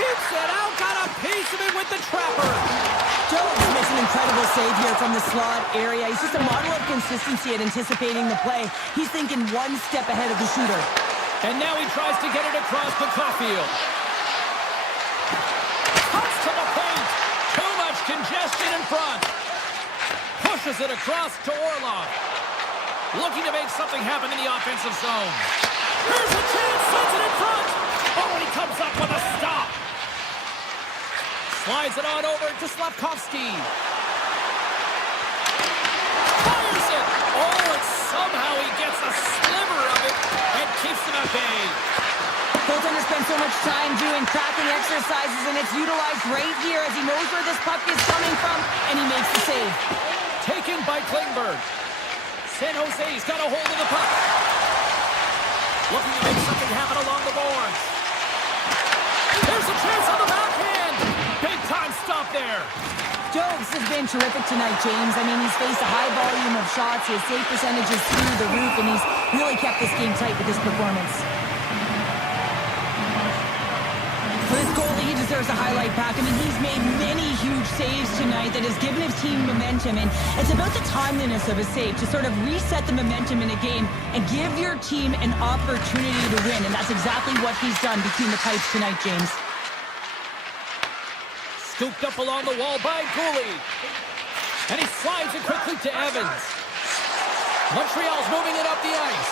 Keeps it out. Got a piece of it with the trapper. Jones makes an incredible save here from the slot area. He's just a model of consistency at anticipating the play. He's thinking one step ahead of the shooter. And now he tries to get it across to Caulfield. Cuts to the paint. Too much congestion in front. Pushes it across to Orlov. Looking to make something happen in the offensive zone. Here's a chance. Sends it in front. Oh, and he comes up with a stop. Slides it on over to Slavkovsky. Fires it. Oh, and somehow he gets a sliver of it and keeps him at bay. Goaltender spends so much time doing cracking exercises, and it's utilized right here as he knows where this puck is coming from, and he makes the save. Taken by Klingberg. San Jose's got a hold of the puck. Looking to make something happen along the boards. There's a chance on the backhand. Big time stop there. Jones has been terrific tonight, James. I mean, he's faced a high volume of shots. His save percentage is through the roof, and he's really kept this game tight with his performance. For his goalie, he deserves a highlight pack. I mean, he's made many huge saves tonight that has given his team momentum, and it's about the timeliness of a save to sort of reset the momentum in a game and give your team an opportunity to win, and that's exactly what he's done between the pipes tonight, James. Scooped up along the wall by Cooley. And he slides it quickly to Evans. Montreal's moving it up the ice.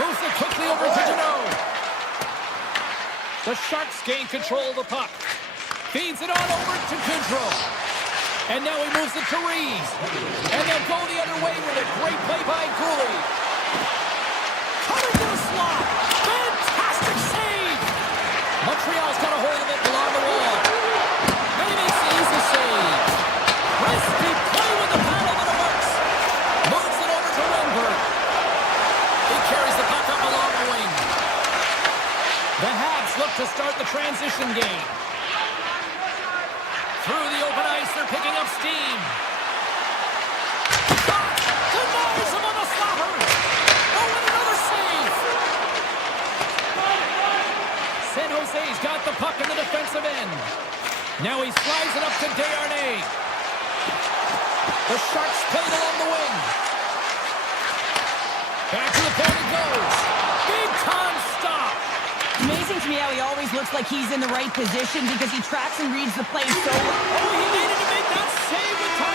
Moves it quickly over to Janot. The Sharks gain control of the puck. Feeds it on over to Goodrow. And now he moves it to Reeves. And they'll go the other way with a great play by Cooley. Coming to the slot. Fantastic save. Montreal's got a hold of it along the wall. And he makes the easy save. Risky play with the paddle, but it works. Moves it over to Lindbergh. He carries the puck up along the wing. The Habs look to start the transition game. Through the open ice, they're picking up steam. Denies him on the slapper. Oh, and another save. San Jose's got the puck in the defensive end. Now he slides it up to Desharnais. The Sharks play it along the wing. Back to the point it goes. Big time stop. Amazing to me how he always looks like he's in the right position because he tracks and reads the play so well. Oh, he needed to make that save with time.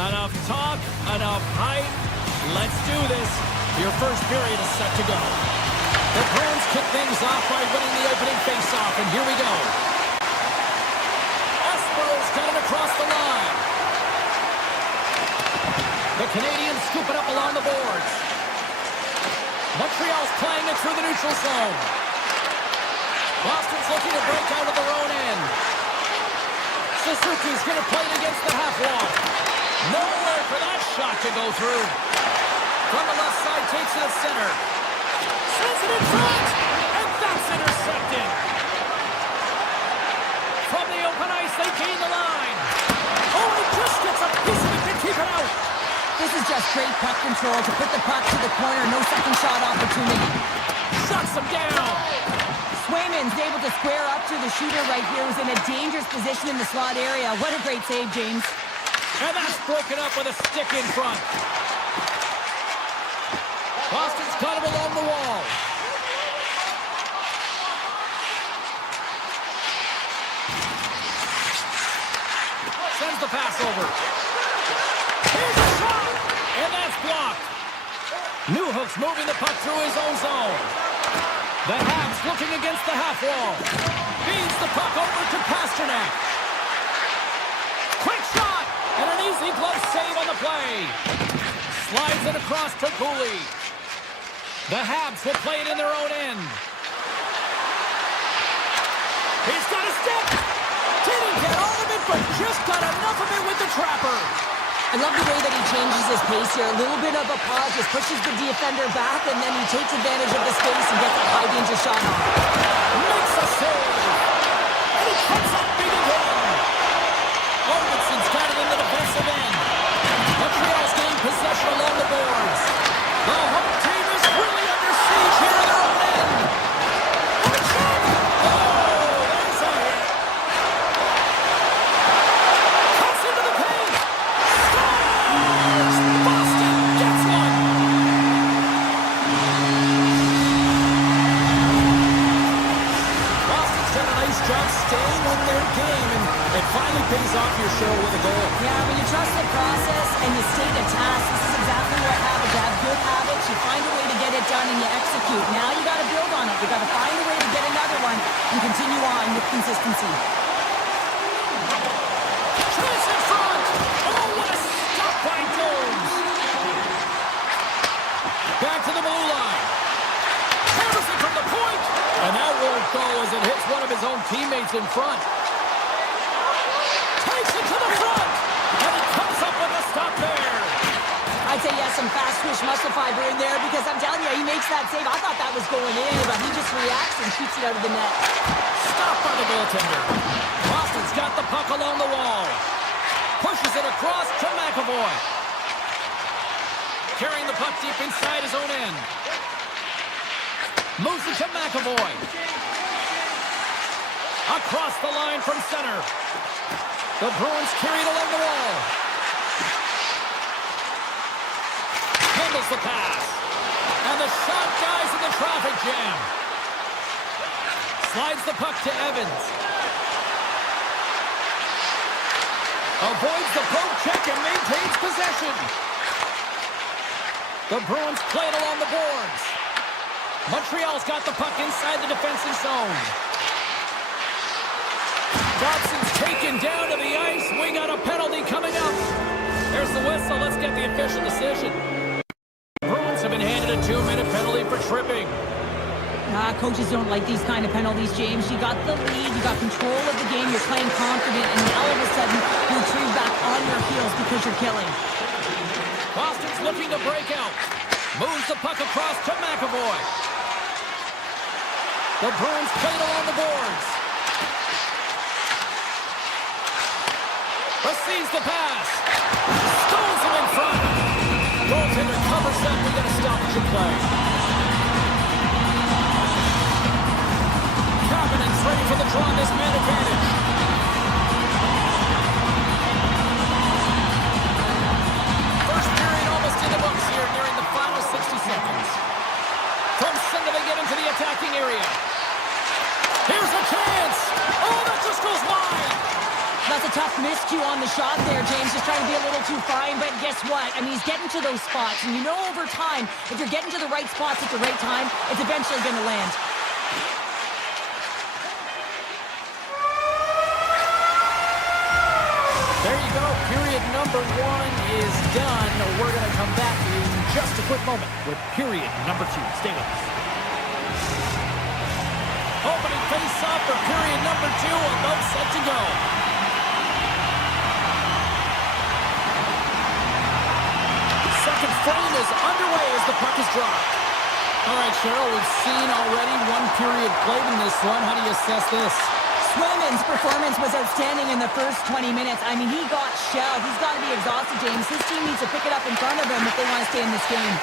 Enough talk, enough hype. Let's do this. Your first period is set to go. The Bruins kick things off by winning the opening faceoff, and here we go. Espero's got it across the line. The Canadiens scoop it up along the boards. Montreal's playing it through the neutral zone. Boston's looking to break out of their own end. Suzuki's going to play it against the half wall. Nowhere for that shot to go through. From the left side, takes it to center. Sends it in front, and that's intercepted. From the open ice, they gain the line. Oh, he just gets a piece of it to keep it out. This is just great puck control to put the puck to the corner. No second shot opportunity. Shuts him down. Swayman's able to square up to the shooter right here, who's in a dangerous position in the slot area. What a great save, James. And that's broken up with a stick in front. Boston's got him along the wall. Sends the pass over. Here's a shot! And that's blocked. Newhook's moving the puck through his own zone. The Habs looking against the half wall. Feeds the puck over to Pasternak. Quick shot! And an easy glove save on the play. Slides it across to Cooley. The Habs will play it in their own end. He's got a step. Didn't get all of it, but just got enough of it with the trapper. I love the way that he changes his pace here. A little bit of a pause, just pushes the defender back, and then he takes advantage of the space and gets a high-danger shot off. Makes a save. And he comes up big again. Robinson's got it in the defensive end. Montreal's gained possession along the boards. The home team is really under siege here in their own end. And a shot! Oh, there's a hit. Cuts into the paint. Scores! Boston gets one. Boston's done a nice job staying in their game, and it finally pays off your show with a goal. Yeah, when you trust the process and you stay to task, this is exactly what happens. You have good habits, you find a way to get it done, and you execute. Now you got to build on it. You got to find a way to get another one and continue on with consistency. Chance in front! Oh, what a stop by Jones! Back to the blue line. Hammers it from the point! And that won't go as it hits one of his own teammates in front. Takes it to the front! And he comes up with a stop there! I'd say yes, some fast twitch muscle fiber in there, because I'm telling you, he makes that save. I thought that was going in, but he just reacts and keeps it out of the net. Stopped by the goaltender. Boston's got the puck along the wall. Pushes it across to McAvoy. Carrying the puck deep inside his own end. Moves it to McAvoy. Across the line from center. The Bruins carry it along the wall. Handles the pass. And the shot dies in the traffic jam. Slides the puck to Evans. Avoids the poke check and maintains possession. The Bruins play it along the boards. Montreal's got the puck inside the defensive zone. Dobson's taken down to the ice. We got a penalty coming up. There's the whistle. Let's get the official decision. Bruins have been handed a 2-minute penalty for tripping. Coaches don't like these kind of penalties, James. You got the lead, you got control of the game, you're playing confident, and now all of a sudden you retrieve back on your heels because you're killing. Boston's looking to break out. Moves the puck across to McAvoy. The Bruins play it along the boards. Receives the pass. Stones him in front. Goaltender covers that. We got a stoppage in play. Kapanen's ready for the draw on this man advantage. First period almost in the books here, nearing the final 60 seconds. From center they get into the attacking area. Here's a chance. Oh, that just goes wide. That's a a tough miscue on the shot there, James. Just trying to be a little too fine, but guess what? I mean, he's getting to those spots, and you know over time, if you're getting to the right spots at the right time, it's eventually going to land. There you go. Period number 1 is done. We're going to come back in just a quick moment with period number 2. Stay with us. Opening face-off for period number 2, about set to go. Second frame is underway as the puck is dropped. All right, Cheryl, we've seen already one period played in this one. How do you assess this? Swayman's performance was outstanding in the first 20 minutes. I mean, he got shelled. He's got to be exhausted, James. His team needs to pick it up in front of him if they want to stay in this game.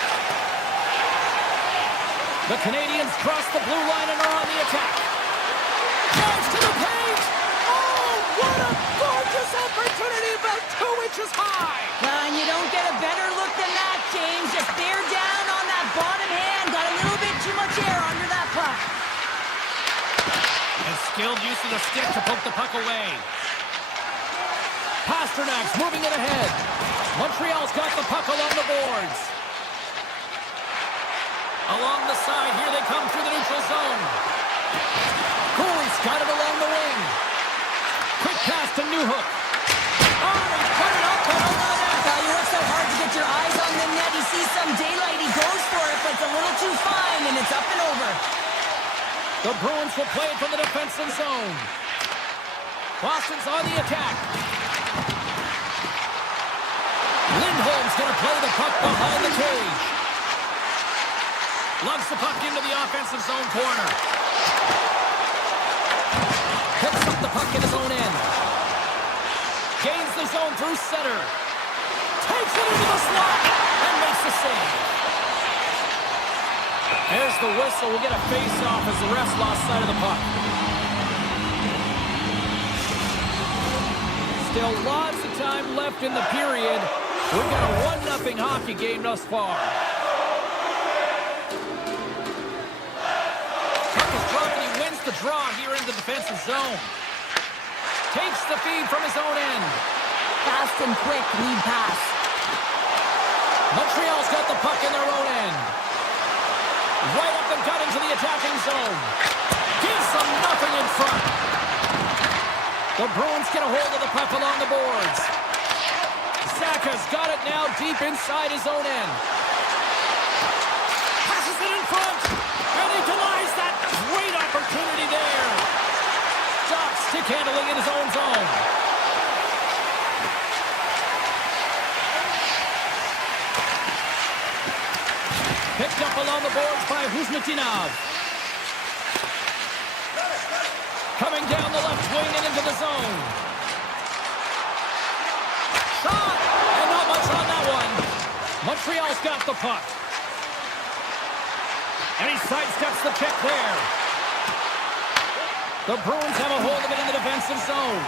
The Canadiens cross the blue line and are on the attack. Drives to the paint! Oh, what a gorgeous opportunity about 2 inches high! And you don't get a better look than that, James. Just bear down on that bottom hand. Got a little bit too much air under that puck. And skilled use of the stick to poke the puck away. Pasternak's moving it ahead. Montreal's got the puck along the boards. Along the side, here they come through the neutral zone. Cooley's got it along the wing. Quick pass to Newhook. Oh, he put it up and over the net. You work so hard to get your eyes on the net. He sees some daylight, he goes for it, but it's a little too fine, and it's up and over. The Bruins will play it from the defensive zone. Boston's on the attack. Lindholm's going to play the puck behind the cage. Lugs the puck into the offensive zone corner. Picks up the puck in his own end. Gains the zone through center. Takes it into the slot and makes the save. There's the whistle. We'll get a face-off as the refs lost sight of the puck. Still lots of time left in the period. We've got a 1-0 hockey game thus far. Puck is dropped and he wins the draw here in the defensive zone. Takes the feed from his own end. Fast and quick lead pass. Montreal's got the puck in their own end. Right up the gut into the attacking zone. Gives them nothing in front. The Bruins get a hold of the puck along the boards. Saka's got it now deep inside his own end. Passes it in front. And he denies that great opportunity there. Stop stick handling in his own zone. Picked up along the boards by Huzmatinov. Coming down the left wing and into the zone. Shot! And not much on that one. Montreal's got the puck. And he sidesteps the kick there. The Bruins have a hold of it in the defensive zone.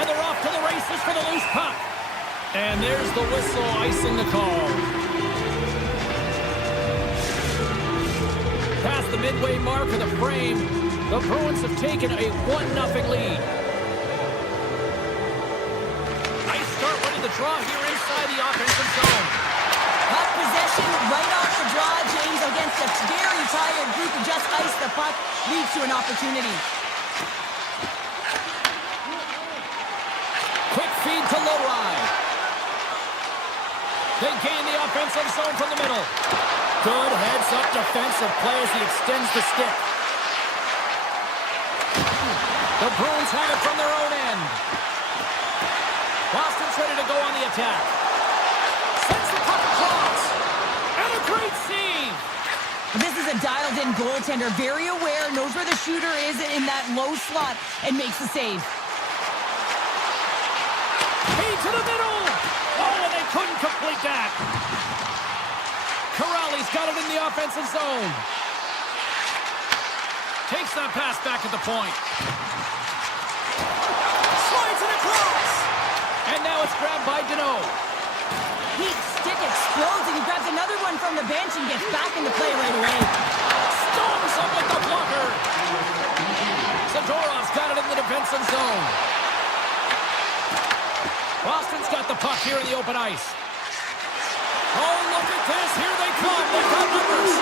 And they're off to the races for the loose puck. And there's the whistle icing the call. Past the midway mark of the frame, the Bruins have taken a 1-0 lead. Nice start winning the draw here inside the offensive zone. Puck possession right off the draw, James, against a very tired group who just iced the puck, leads to an opportunity. Quick feed to Lowry. They gain the offensive zone from the middle. Good heads-up defensive play as he extends the stick. The Bruins have it from their own end. Boston's ready to go on the attack. Sends the puck across. And a great save. This is a dialed-in goaltender, very aware, knows where the shooter is in that low slot, and makes the save. Feed to the middle. Oh, and they couldn't complete that. Corrali's got it in the offensive zone. Takes that pass back at the point. Slides it across. And now it's grabbed by Deneau. Heat stick explodes, and he grabs another one from the bench and gets back into play right away. Storms him with the blocker. Zadorov's got it in the defensive zone. Boston's got the puck here in the open ice. Oh, look at this. Here they come. They've got numbers.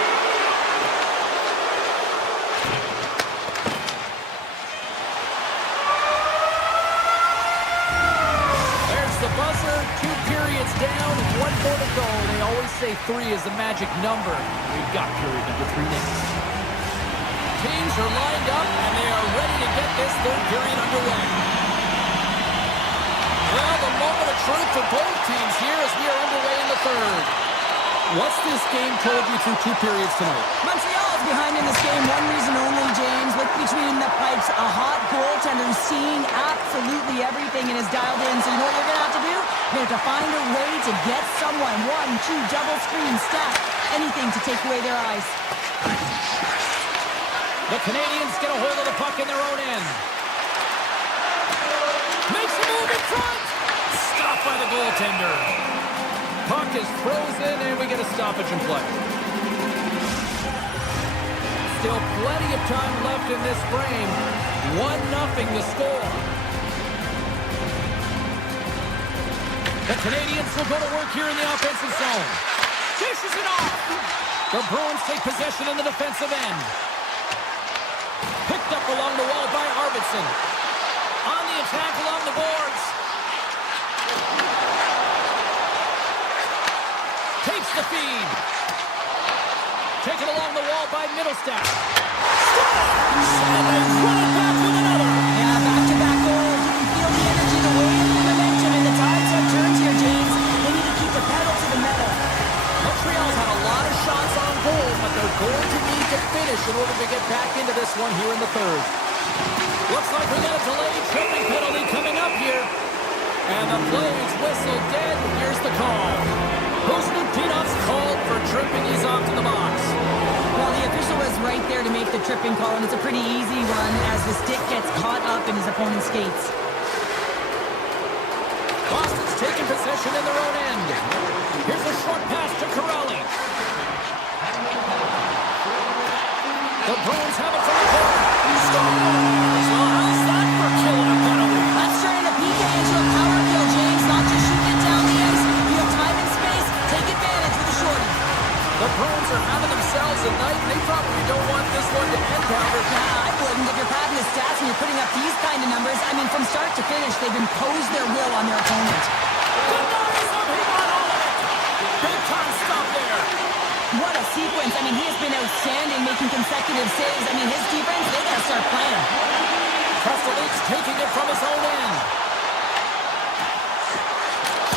There's the buzzer. 2 periods down and 1 more to go. They always say 3 is the magic number. We've got period number 3 next. Teams are lined up, and they are ready to get this third period underway. Well, the moment of truth for both teams here as we are underway in the third. What's this game told you through 2 periods tonight? Montreal is behind in this game. One reason only, James. Look between the pipes. A hot goaltender who's seeing absolutely everything and is dialed in. So you know what you're going to have to do? You're going to have to find a way to get someone. 1, 2, double screen, stack. Anything to take away their eyes. The Canadiens get a hold of the puck in their own end. Makes a move in front. Stopped by the goaltender. Puck is frozen, and we get a stoppage in play. Still plenty of time left in this frame. 1-0 the score. The Canadiens will go to work here in the offensive zone. Dishes it off. The Bruins take possession in the defensive end. Picked up along the wall by Arvidsson. On the attack along the boards. Takes the feed. Taken along the wall by Middlestat. And they run it back with another. Yeah, back-to-back goals. You can feel the energy, the wave, the momentum, and the tides have turned here, James. They need to keep the pedal to the metal. Montreal's had a lot of shots on goal, but they're going to need to finish in order to get back into this one here in the third. Looks like we got a delayed tripping penalty coming up here. And the play's whistle dead. Here's the call. Kuzmatinov's called for tripping. He's off to the box. Well, the official was right there to make the tripping call, and it's a pretty easy one as the stick gets caught up in his opponent's skates. Boston's taking possession in their own end. Here's a short pass to Corrali. The Bruins have it from the corner. Scores! Well, how's that for killing a penalty? That's turning a PK into a power kill, James. Not just shooting it down the ice. You have time and space. Take advantage with a shorty. The Bruins are having themselves a night. They probably don't want this one to end, Albert. I wouldn't. If you're padding the stats and you're putting up these kind of numbers, I mean, from start to finish, they've imposed their will on their opponent. Denies him. He got all of it. Big time stop there. What a sequence. I mean, he has been outstanding, making consecutive saves. I mean, his defense, they got to start playing. Kostelich's taking it from his own end.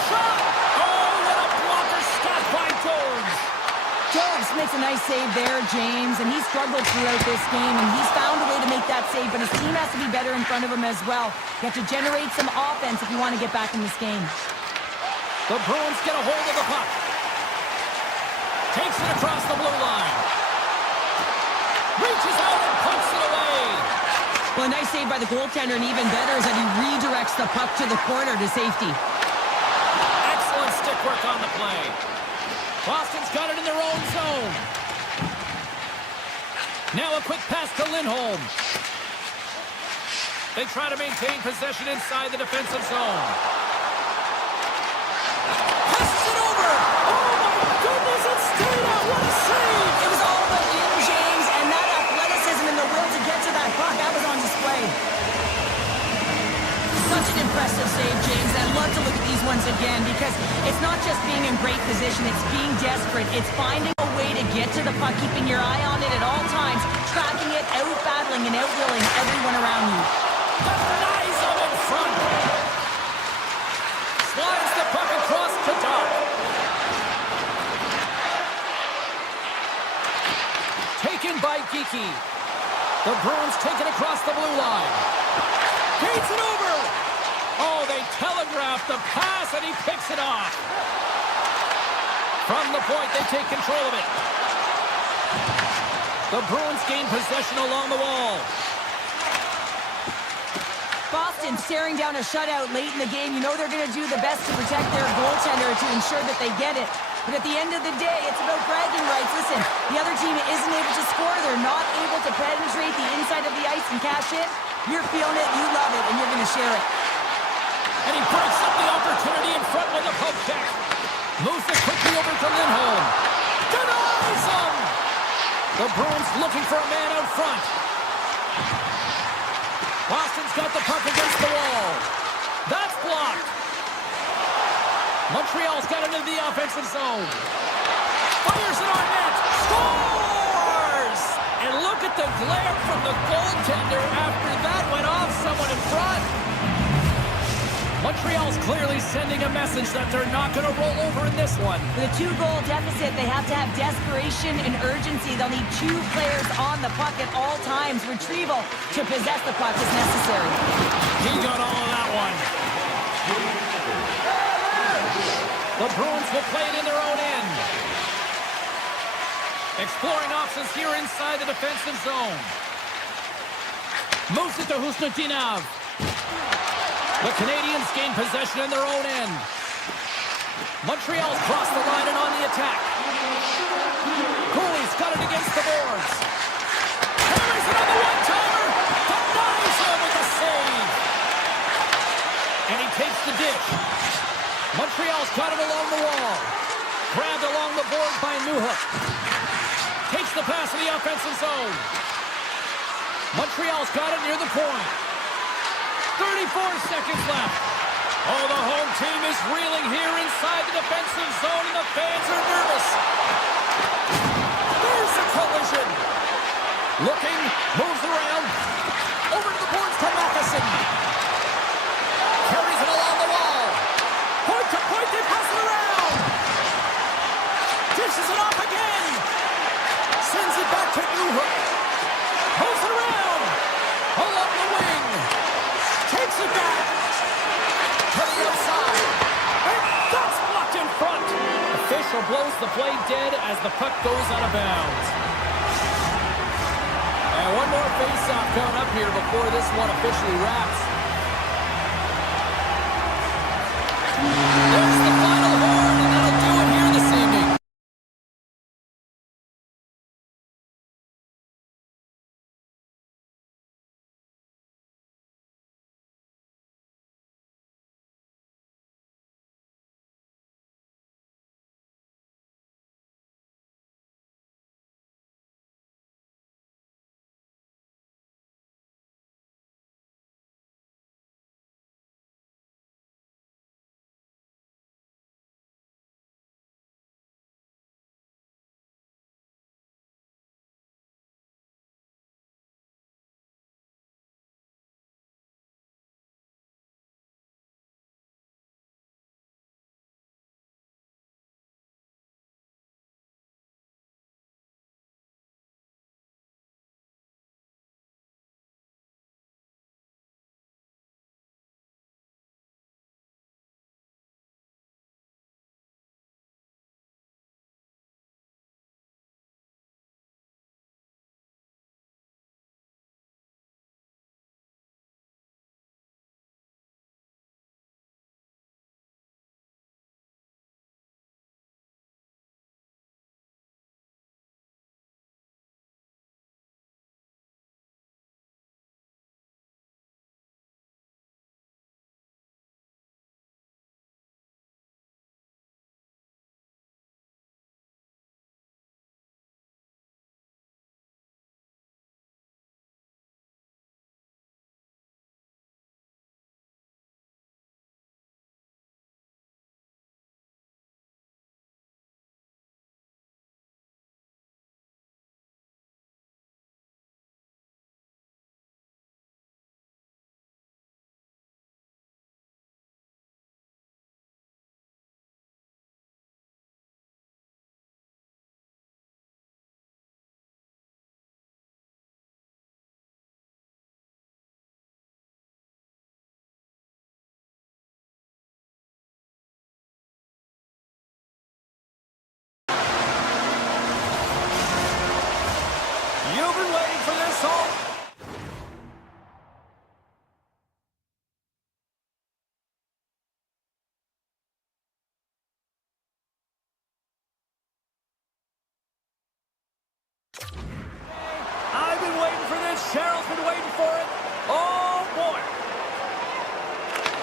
Shot! Oh, what a blocker stop by Jones. Jones makes a nice save there, James, and he struggled throughout this game, and he's found a way to make that save, but his team has to be better in front of him as well. You have to generate some offense if you want to get back in this game. The Bruins get a hold of the puck. Takes it across the blue line. Reaches out and punts it away. Well, a nice save by the goaltender, and even better is that he redirects the puck to the corner to safety. Excellent stick work on the play. Boston's got it in their own zone. Now a quick pass to Lindholm. They try to maintain possession inside the defensive zone. Passes it over. Oh, my goodness, it stayed out. What a save. It was all about in, James, and that athleticism and the will to get to that puck, that was on display. Such an impressive save, James. I'd love to look at these ones again because it's not just being in great position, it's being desperate. It's finding a way to get to the puck, keeping your eye on it at all times, tracking it, out-battling and out-willing everyone around you. Denies him in front. Slides the puck across to Doc. Taken by Geekie. The Bruins take it across the blue line. Gates it over. Oh, they telegraphed the pass, and he picks it off. From the point, they take control of it. The Bruins gain possession along the wall. Boston staring down a shutout late in the game. You know they're going to do the best to protect their goaltender to ensure that they get it. But at the end of the day, it's about bragging rights. Listen, the other team isn't able to score. They're not able to penetrate the inside of the ice and cash in. You're feeling it, you love it, and you're going to share it. And he breaks up the opportunity. poke check. Moves it quickly over to Lindholm. Denies him! The Bruins looking for a man out front. Boston's got the puck against the wall. That's blocked. Montreal's got it into the offensive zone. Fires it on net. Scores! And look at the glare from the goaltender after that went off someone in front. Montreal's clearly sending a message that they're not going to roll over in this one. With a 2-goal deficit, they have to have desperation and urgency. They'll need 2 players on the puck at all times. Retrieval to possess the puck is necessary. He got all of that one. The Bruins will play it in their own end. Exploring options here inside the defensive zone. Moves it to Husnutinov. The Canadiens gain possession in their own end. Montreal's crossed the line and on the attack. Cooley's got it against the boards. Carries it on the one-timer. Denies him with a save. And he takes the dish. Montreal's got it along the wall. Grabbed along the board by Newhook. Takes the pass in the offensive zone. Montreal's got it near the point. 34 seconds left. Oh, the home team is reeling here inside the defensive zone, and the fans are nervous. There's a collision. Looking, moves around. Over to the boards to Matheson. Carries it along the wall. Point to point, they pass it around. Dishes it off again. Sends it back to Newhook. Moves it around. Along the wing. Takes it back. To the outside. And that's blocked in front. Official blows the play dead as the puck goes out of bounds. And one more face-off coming up here before this one officially wraps. There's the final horn, and that'll do it here this evening.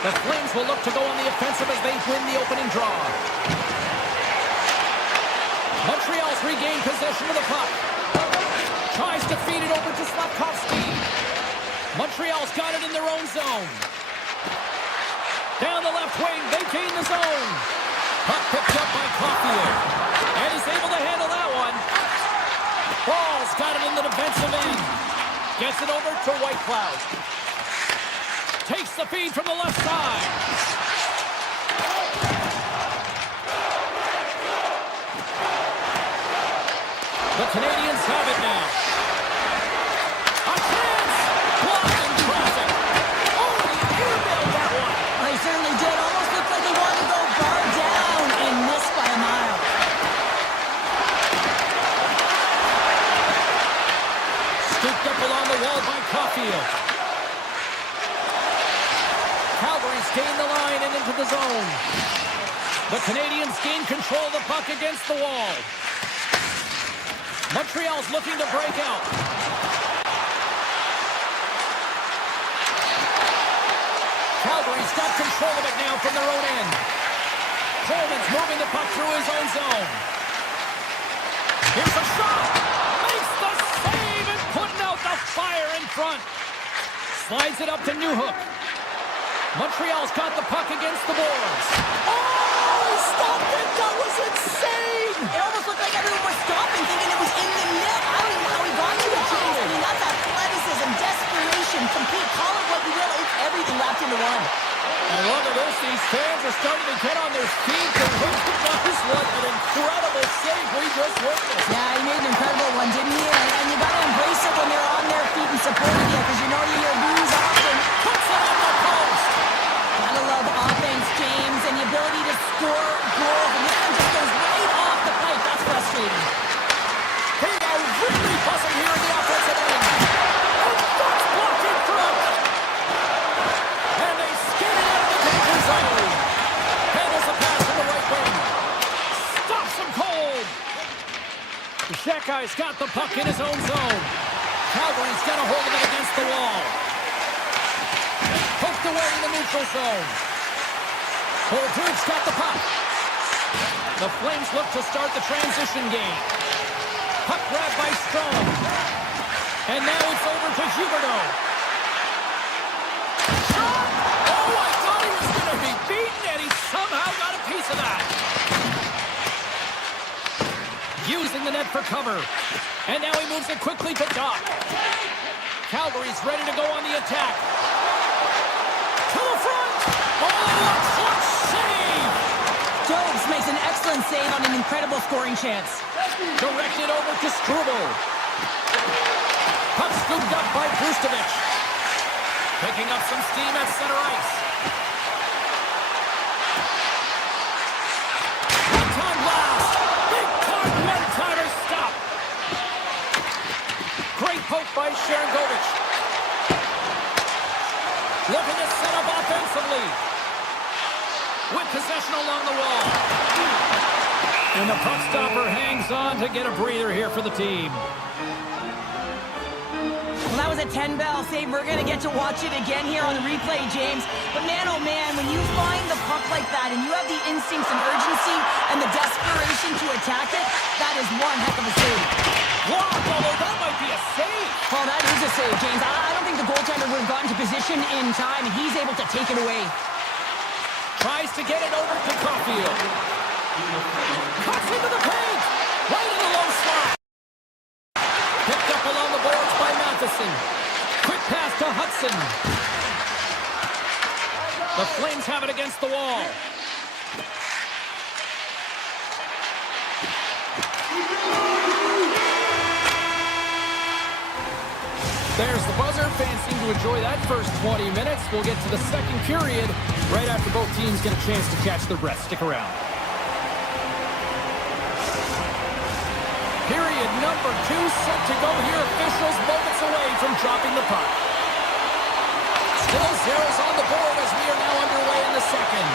The Flames will look to go on the offensive as they win the opening draw. Montreal's regained possession of the puck. Tries to feed it over to Slafkovsky. Montreal's got it in their own zone. Down the left wing, they gain the zone. Puck picked up by Caulfield. And he's able to handle that one. Ball's got it in the defensive end. Gets it over to Whitecloud. Takes the feed from the left side. The Canadiens have it now. A chance! Blocked in traffic. Oh, he airmailed that one. He certainly did. Almost looked like he wanted to go bar down and missed by a mile. Scooped up along the wall by Caulfield. Calgary's gained the line and into the zone. The Canadiens gain control of the puck against the wall. Montreal's looking to break out. Calgary's got control of it now from their own end. Coleman's moving the puck through his own zone. Here's a shot. Makes the save and putting out the fire in front. Slides it up to Newhook. Montreal's got the puck against the boards. Oh, he stopped it. That was insane. It almost looked like everyone was stopping, thinking it was in the net. I don't know how he got to it, James. I mean, that's athleticism, desperation, complete. Call it what you will. It's everything wrapped into one. And look at this. These fans are starting to get on their feet. And look at this. What an incredible save we just witnessed. Yeah, he made an incredible one, didn't he? And you got to embrace it when they're on their feet and supporting you, because you know you hear boos often. Puts it on the post. Gotta love offense, James, and the ability to score goals. And this one just goes right off the pipe. That's frustrating. They are really buzzing here in the offensive end. And that's blocked in front. And they skate it out of the danger zone. Handles the pass from the right wing. Stops him cold. Shekai's got the puck in his own zone. Calgary's got a hold of it against the wall. Poked away in the neutral zone. Bolduc's got the puck. The Flames look to start the transition game. Puck grab by Strong. And now it's over to Huberdeau. Shot! Oh, I thought he was going to be beaten, and he somehow got a piece of that. Using the net for cover. And now he moves it quickly to Doc. Calgary's ready to go on the attack. To the front! Oh, a clutch save! Jobs makes an excellent save on an incredible scoring chance. Directed over to Struble. Puck scooped up by Brustovich. Picking up some steam at center ice. One-time blast! Big-time one-timer stop! Great poke by Sharangovich. Looking to set up offensively. With possession along the wall. And the puck stopper hangs on to get a breather here for the team. Well, that was a 10-bell save. We're going to get to watch it again here on the replay, James. But man, oh man, when you find the puck like that and you have the instincts and urgency and the desperation to attack it, that is one heck of a save. Blocked, although that might be a save. Oh, that is a save, James. I don't think the goaltender would have gotten to position in time, and he's able to take it away. Tries to get it over to Caulfield. Cuts into the paint. Right in the low slot. Picked up along the boards by Matheson. Quick pass to Hudson. The Flames have it against the wall. There's the buzzer. Fans seem to enjoy that first 20 minutes. We'll get to the second period right after both teams get a chance to catch their breath. Stick around. Period number 2 set to go here. Officials moments away from dropping the puck. Still zeros on the board as we are now underway in the second.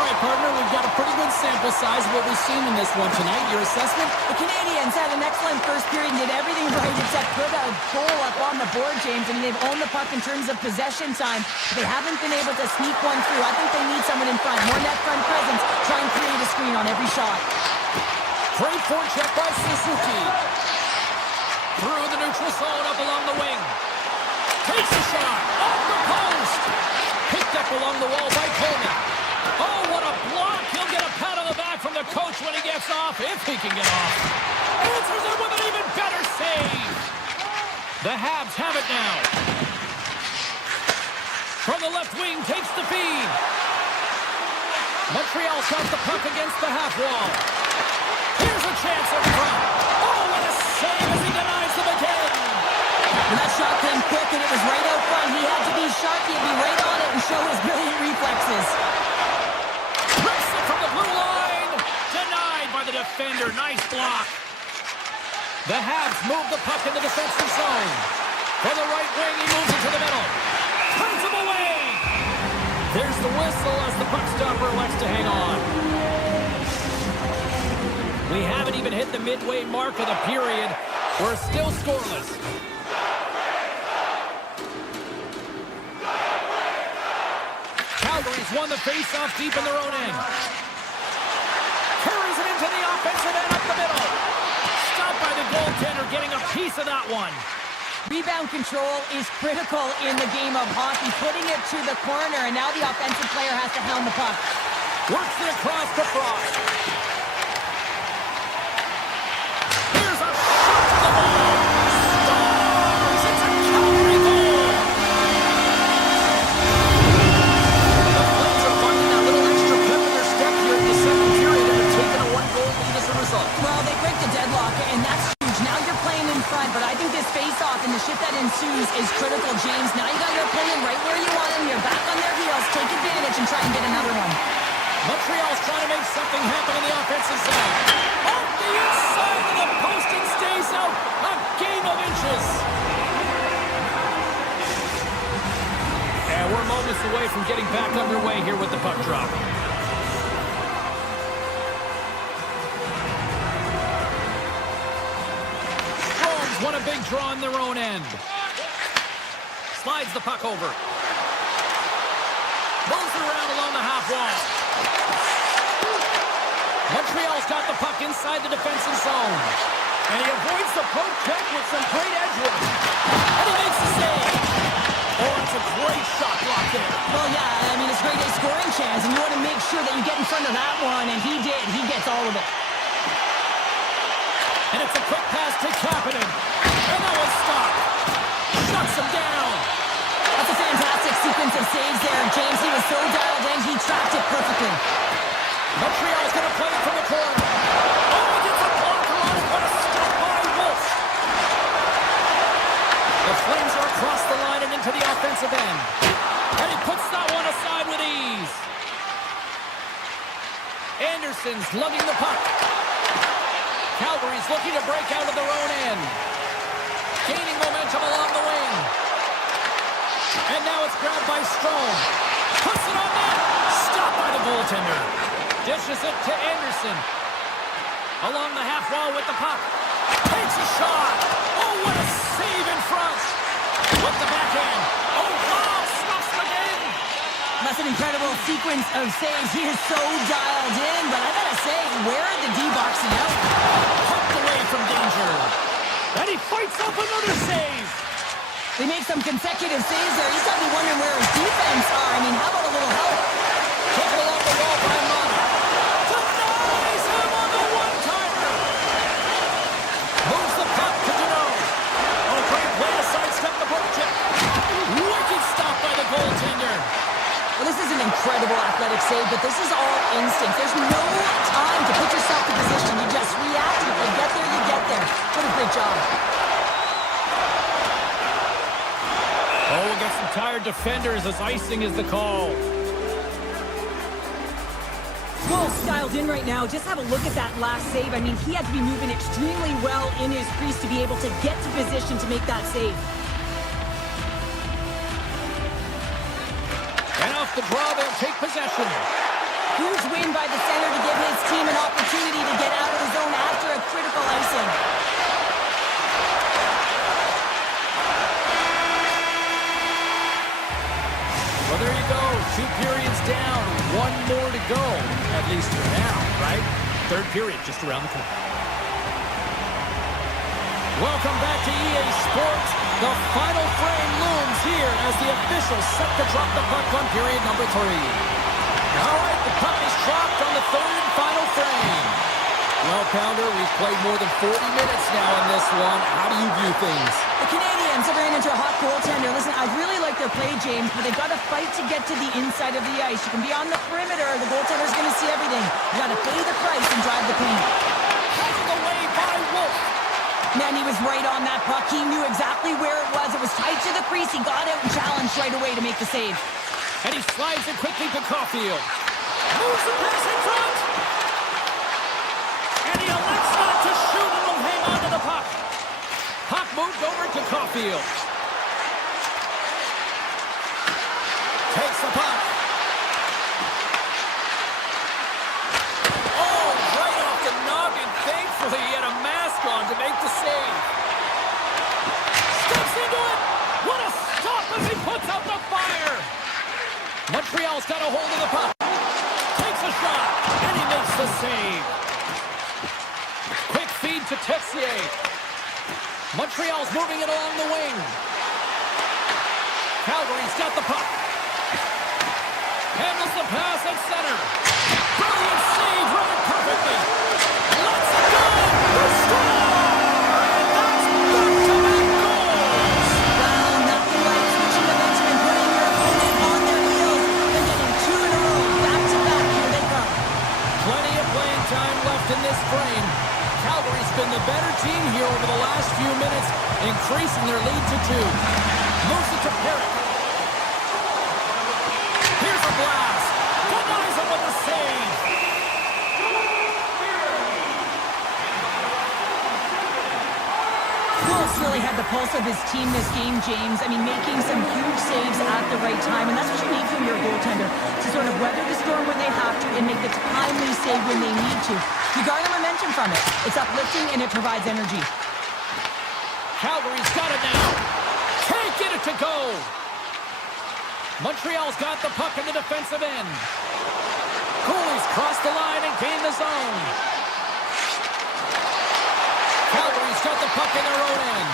All right, partner, we've got a pretty good sample size of what we've seen in this one tonight. Your assessment? The Canadiens had an excellent first period and did everything right except put a goal up on the board, James. I mean, they've owned the puck in terms of possession time. They haven't been able to sneak one through. I think they need someone in front. More net front presence. Try and create a screen on every shot. Great forecheck by Suzuki. Through the neutral zone, up along the wing. Takes a shot. Off the post. Picked up along the wall by Coleman. Oh, what a block. He'll get a pat on the back from the coach when he gets off, if he can get off. Answers it with an even better save. The Habs have it now. From the left wing, takes the feed. Montreal shot the puck against the half wall. Here's a chance up front. Oh, what a save as he denies them again. And that shot came quick and it was right out front. He had to be sharp. He had to be right on it and show his brilliant reflexes. Rips it from the blue line. Denied by the defender. Nice block. The Habs move the puck in the defensive zone. For the right wing, he moves it to the middle. Turns him away. There's the whistle as the puck stopper elects to hang on. We haven't even hit the midway mark of the period. We're still scoreless. Calgary's won the face-off deep in their own end. Carries it into the offensive end up the middle. Stopped by the goaltender, getting a piece of that one. Rebound control is critical in the game of hockey. Putting it to the corner, and now the offensive player has to hound the puck. Works it across to Frost. Here's a shot to the wall. Stars! It's a Calgary goal! The Flames are finding that little extra pep in their step here in the second period and have taken a one-goal lead as a result. Well, they break the deadlock, and that's huge. Now you're playing in front, but I think this face-off and the shit that ensues is critical, James. Now you got your opponent right where you want them. You're back on their heels. Take advantage and try and get another one. Montreal's trying to make something happen on the offensive side. Off the inside of the post and stays out. A game of inches. And we're moments away from getting back underway here with the puck drop. Strong's won a big draw in their own end. Slides the puck over. Moves it around along the half wall. Montreal's got the puck inside the defensive zone. And he avoids the poke check with some great edge work. And he makes the save. Oh, it's a great shot block there. Well, yeah, I mean, it's great a scoring chance, and you want to make sure that you get in front of that one, and he did. He gets all of it. And it's a quick pass to Kapanen. And that one's stopped. Shuts him down. That's a fantastic sequence of saves there, James. He was so dialed in, he tracked it perfectly. Montreal's going to play it from the corner. Oh, he gets a blocker on it. What a stop by Wolf. The Flames are across the line and into the offensive end. And he puts that one aside with ease. Anderson's lugging the puck. Calgary's looking to break out of their own end. Gaining momentum along the wing. And now it's grabbed by Strome. Puts it on net. Stopped by the goaltender. Dishes it to Anderson. Along the half wall with the puck. Takes a shot. Oh, what a save in front. With the backhand. Oh, wow. Stuffs the game. That's an incredible sequence of saves. He is so dialed in, but I gotta say, where are the D-boxing out? Pumped away from danger. And he fights up another save. They make some consecutive saves there. He's got to be wondering where his defense are. I mean, how about a little help? Taken along the wall by Mata. Denies him on the one-timer. Moves the puck to Deneau. Oh, great play to sidestep the poke check. Wicked stop by the goaltender. Well, this is an incredible athletic save, but this is all instinct. There's no time to put yourself in position. You just react. If you get there, you get there. What a great job. Oh, we'll get some tired defenders as icing is the call. Well, dialed in right now. Just have a look at that last save. I mean, he had to be moving extremely well in his crease to be able to get to position to make that save. And off the draw, they'll take possession. Huge by the center to give his team an opportunity to get out of the zone after a critical icing. Well, there you go. 2 periods down. 1 more to go. At least for now, right? Third period just around the corner. Welcome back to EA Sports. The final frame looms here as the officials set to drop the puck on period number 3. All right, the puck is dropped on the third and final frame. Well, Pounder, we've played more than 40 minutes now in this one. How do you view things? The Canadiens have ran into a hot goaltender. Listen, I really like their play, James, but they've got to fight to get to the inside of the ice. You can be on the perimeter. The goaltender's going to see everything. You got to pay the price and drive the paint. Headed away by Wolf. Man, he was right on that puck. He knew exactly where it was. It was tight to the crease. He got out and challenged right away to make the save. And he slides it quickly to Caulfield. Moves the pass in front. And he elects not to shoot and will hang on to the puck. Puck moved over to Caulfield. Takes the puck. Oh, right off the noggin. Thankfully, he had a mask on to make the save. Steps into it. What a stop as he puts out the fire. Montreal's got a hold of the puck. Takes a shot, and he makes the save. Quick feed to Texier. Montreal's moving it along the wing. Calgary's got the puck. Handles the pass at center. Brilliant save, run it perfectly. Let's go! The score! And that's back-to-back goals! Well, nothing like switching momentum and putting your opponent on their heels and getting 2 in a row. Back-to-back, here they come. Plenty of playing time left in this frame. Calgary's been the better team here over the last few minutes, increasing their lead to 2. Moves it to Perrick. Here's a blast. Denies him with a save. Wolves really had the pulse of his team this game, James. I mean, making some huge saves at the right time, and that's what you need from your goaltender, to sort of weather the storm when they have to and make the timely save when they need to. You garner momentum from it. It's uplifting and it provides energy. Calgary's got it now. Can't get it to go. Montreal's got the puck in the defensive end. Cooley's crossed the line and gained the zone. Calgary's got the puck in their own end.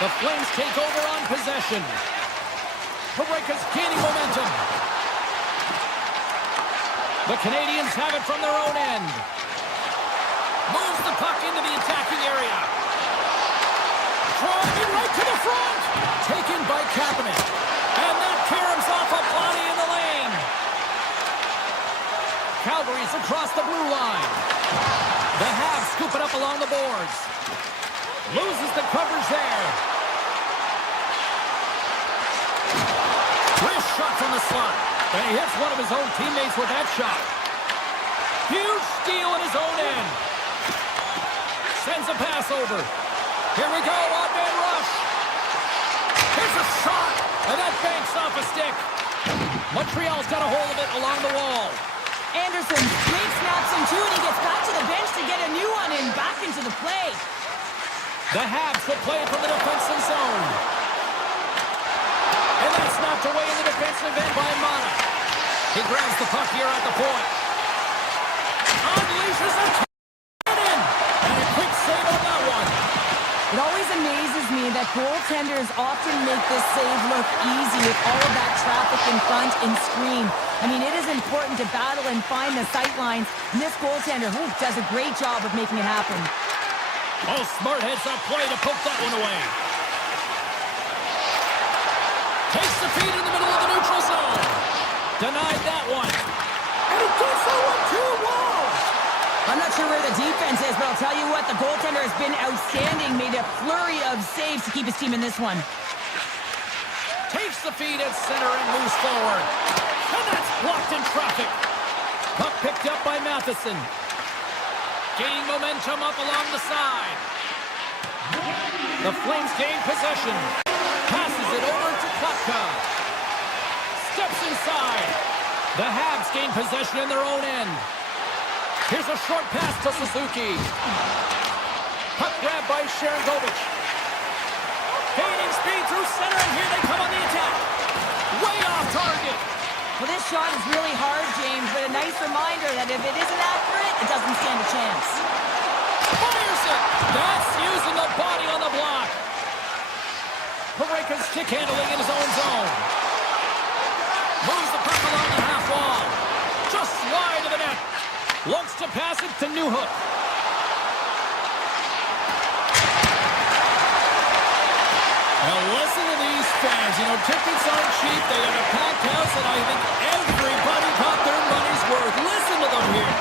The Flames take over on possession. Pareka's gaining momentum. The Canadiens have it from their own end. Moves the puck into the attacking area. Driving right to the front. Taken by Kapanen. And that caroms off a body in the lane. Calgary's across the blue line. The Habs scoop it up along the boards. Loses the coverage there. Wrist shot from the slot. And he hits one of his own teammates with that shot. Huge steal in his own end. Sends a pass over. Here we go, odd-man rush. Here's a shot, and that banks off a stick. Montreal's got a hold of it along the wall. Anderson straight snaps him too, and he gets back to the bench to get a new one and back into the play. The Habs will play it from the defensive zone. And that's knocked away in the defensive end by Mata. He grabs the puck here at the point. Unleashes a cannon. And a quick save on that one. It always amazes me that goaltenders often make this save look easy with all of that traffic in front and screen. I mean, it is important to battle and find the sight lines, and this goaltender does a great job of making it happen. Oh, smart heads up play to poke that one away. Takes the feed in the middle of the neutral zone. Denied that one. And he does so with 2 walls. I'm not sure where the defense is, but I'll tell you what, the goaltender has been outstanding, made a flurry of saves to keep his team in this one. Takes the feed at center and moves forward. And that's blocked in traffic. Puck picked up by Matheson. Gaining momentum up along the side. The Flames gain possession. Passes it over to Klapka. Steps inside. The Habs gain possession in their own end. Here's a short pass to Suzuki. Puck grab by Sharangovich. Gaining speed through center, and here they come on the attack. Way off target. Well, this shot is really hard, James, but a nice reminder that if it isn't accurate, it doesn't stand a chance. Fires it. That's using the body on the block. Pareka's stick handling in his own zone. Moves the puck along the half wall. Just wide of the net. Looks to pass it to Newhook. Now listen to these fans. You know, tickets aren't cheap. They have a packed house, and I think everybody got their money's worth. Listen to them here.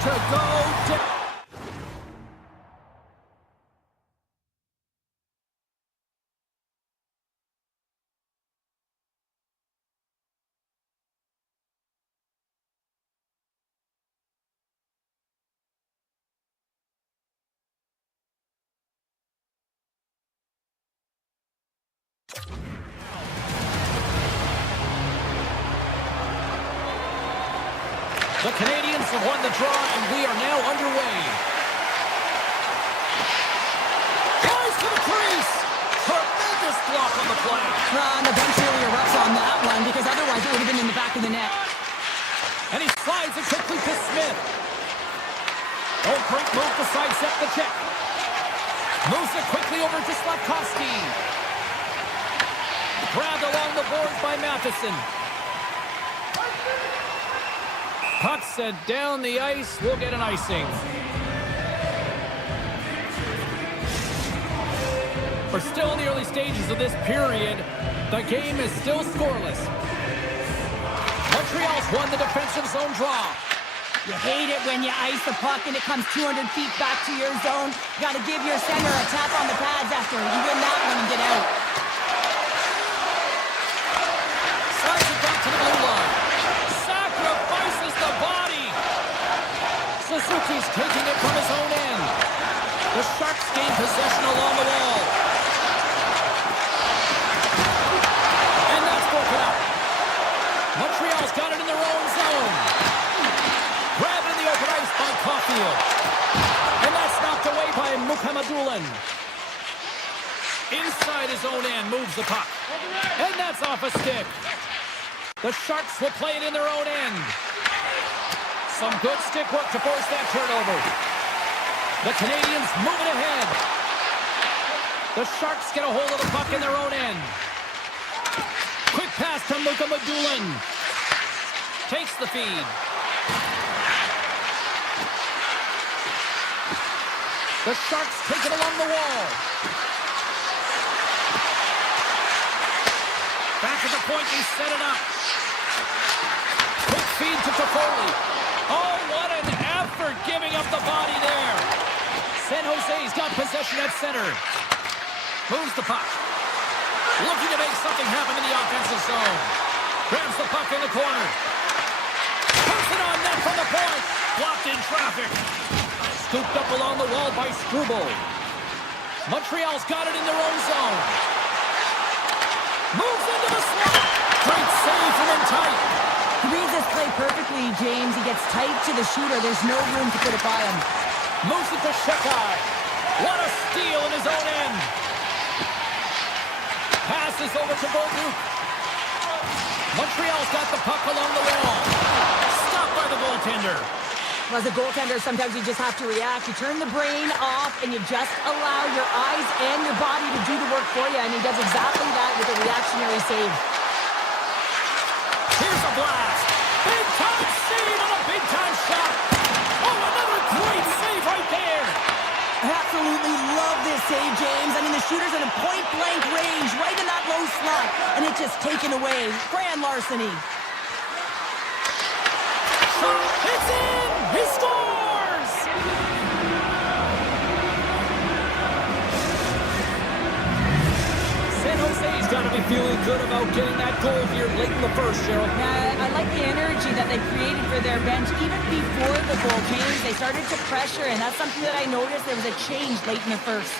To go down. The Canadiens have won the draw, and we are now underway. Flies to the crease. Tremendous block on the play. And the bench really erupts on that one because otherwise it would have been in the back of the net. And he slides it quickly to Smith. Oh, great move to sidestep the check. Moves it quickly over to Hasky. Grabbed along the boards by Matheson. Puck sent down the ice. We'll get an icing. We're still in the early stages of this period. The game is still scoreless. Montreal's won the defensive zone draw. You hate it when you ice the puck and it comes 200 feet back to your zone. You got to give your center a tap on the pads after you win that one and get out. Slides it back to the blue line. Sacrifices the body. Suzuki's taking it from his own end. The Sharks gain possession along the wall. And that's broken up. Montreal's got it in their own zone. Grabbed in the open ice by Caulfield. And that's knocked away by Mukhamadullin. Inside his own end moves the puck. And that's off a stick. The Sharks will play it in their own end. Some good stick work to force that turnover. The Canadiens moving ahead. The Sharks get a hold of the puck in their own end. Quick pass to Mukhamadullin. Takes the feed. The Sharks take it along the wall. Back at the point, they set it up. Quick feed to Toffoli. Oh, what an effort giving up the body there. San Jose's got possession at center. Moves the puck. Looking to make something happen in the offensive zone. Grabs the puck in the corner. Puts it on net from the point. Blocked in traffic. Scooped up along the wall by Struble. Montreal's got it in their own zone. Moves into the slot. Great save from in tight. He reads this play perfectly, James. He gets tight to the shooter. There's no room to put it by him. Moves it to Shekai. What a steal in his own end. Passes over to Bolduc. Montreal's got the puck along the wall. Stopped by the goaltender. As a goaltender, sometimes you just have to react. You turn the brain off and you just allow your eyes and your body to do the work for you. And he does exactly that with a reactionary save. Here's a blast. Big-time save on a big-time shot. Oh, another great save right there. I absolutely love this save, James. I mean, the shooter's in a point-blank range, right in that low slot, and it's just taken away. Grand larceny. It's in! He scores! San Jose's got to be feeling good about getting that goal here late in the first, Cheryl. Yeah, I like the energy that they created for their bench. Even before the goal came, they started to pressure, and that's something that I noticed. There was a change late in the first.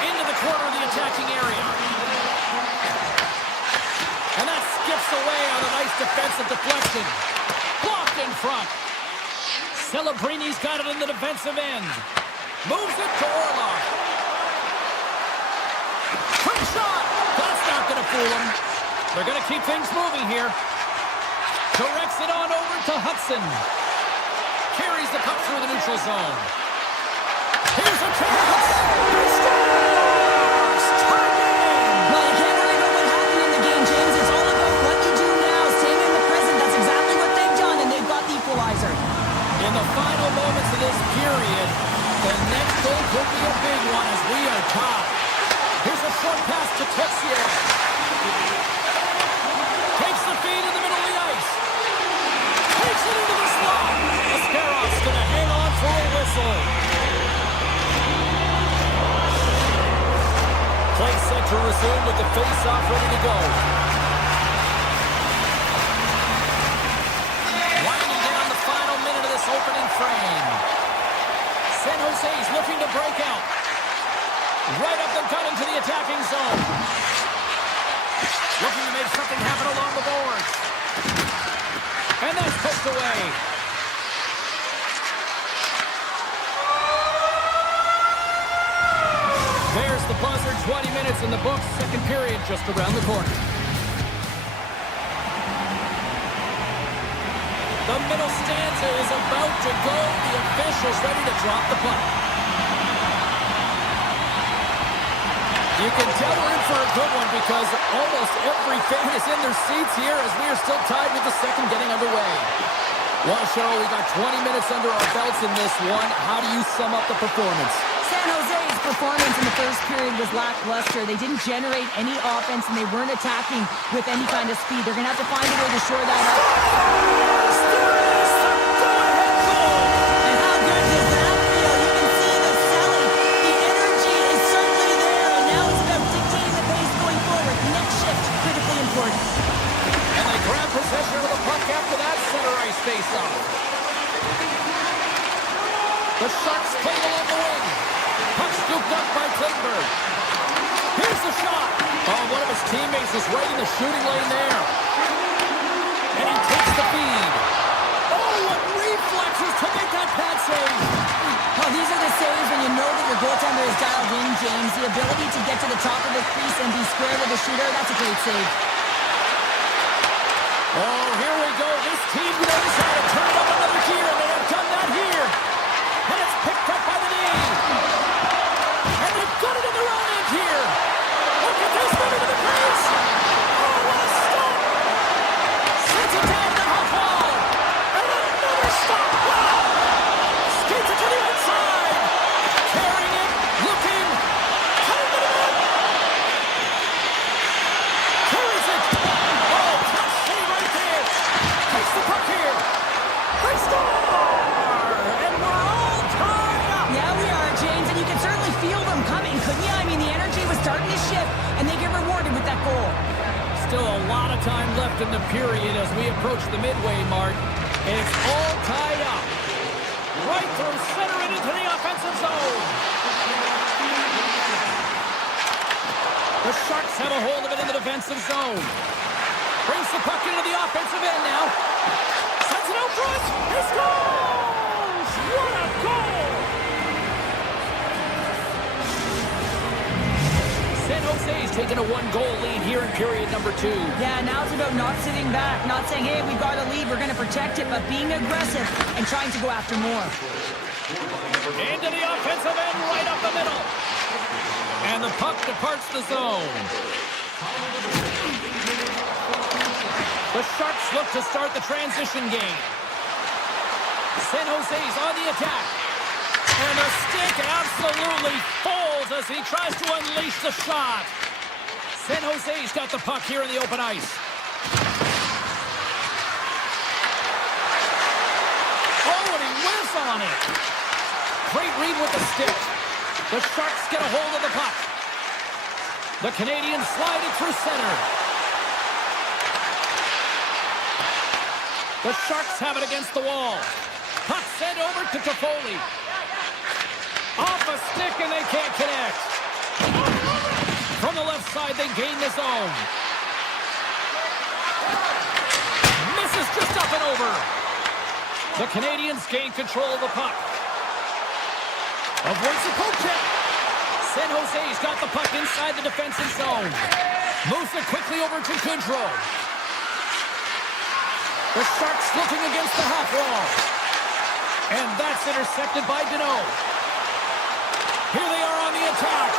Into the corner of the attacking area. And that skips away on a nice defensive deflection. Blocked in front. Celebrini's got it in the defensive end. Moves it to Orlov. Quick shot. That's not going to fool him. They're going to keep things moving here. Directs it on over to Hudson. Carries the puck through the neutral zone. Here's a chance. He scores! Tie game! Well, you can't worry about what happened in the game, James. It's all about what you do now, staying in the present. That's exactly what they've done, and they've got the equalizer. In the final moments of this period, the next goal could be a big one as we are tied. Here's a short pass to Texier. Takes the feed in the middle of the ice. Takes it into the slot. Ascarov's going to hang on for a whistle. Play set to resume with the face-off ready to go. Winding down the final minute of this opening frame. San Jose's looking to break out. Right up the gut into the attacking zone. Looking to make something happen along the boards. And that's poked away. There's the buzzer. 20 minutes in the books. Second period just around the corner. The middle stanza is about to go. The official's ready to drop the puck. You can tell we're in for a good one because almost every fan is in their seats here as we are still tied with the second getting underway. Well, Cheryl, we got 20 minutes under our belts in this one. How do you sum up the performance? San Jose's performance in the first period was lackluster. They didn't generate any offense, and they weren't attacking with any kind of speed. They're going to have to find a way to shore that up. And how good does that feel? You can see the selling. The energy is certainly there, and now it's about dictating the pace going forward. Next shift, critically important. And they grab possession of the puck after that center ice face-off. The Sharks played along the wing. Puck scooped up by Klingberg. Here's the shot. Oh, one of his teammates is right in the shooting lane there. And he takes the feed. Oh, what reflexes to make that pad save. Well, these are the saves when you know that your goaltender is dialed in, James. The ability to get to the top of the crease and be square with the shooter, that's a great save. Oh, here we go. This team knows how to turn up another gear, and they have done that here. And it's picked up by the knee. And they've got it in their own end here. Look at this, moving to the crease. Oh, what a stop. Sends it down the half wall. And another stop. Wow. Skates it to the outside. Carrying it, looking. Cutting it in. Carries it. Oh, tough save right there. Takes the puck here. They score. And we're all tied up. Yeah, we are, James, and you can certainly feel them coming, couldn't you? I mean, the energy was starting to shift, and they get rewarded with that goal. Still a lot of time left in the period as we approach the midway mark. And it's all tied up. Right through center and into the offensive zone. The Sharks have a hold of it in the defensive zone. Brings the puck into the offensive end now. Sends it out front. He scores! What a goal! San Jose's taken a one-goal lead here in period number 2. Yeah, now it's about not sitting back, not saying, hey, we've got a lead, we're going to protect it, but being aggressive and trying to go after more. Into the offensive end, right up the middle. And the puck departs the zone. The Sharks look to start the transition game. San Jose's on the attack. And the stick absolutely folds as he tries to unleash the shot. San Jose's got the puck here in the open ice. Oh, and he whiffs on it. Great read with the stick. The Sharks get a hold of the puck. The Canadiens slide it through center. The Sharks have it against the wall. Puck sent over to Toffoli. Off a stick and they can't connect. From the left side they gain the zone. Misses just up and over. The Canadiens gain control of the puck. Avoids the poke check. San Jose's got the puck inside the defensive zone. Moves it quickly over to Goodrow. The Sharks looking against the half wall. And that's intercepted by Deneau. Here they are on the attack.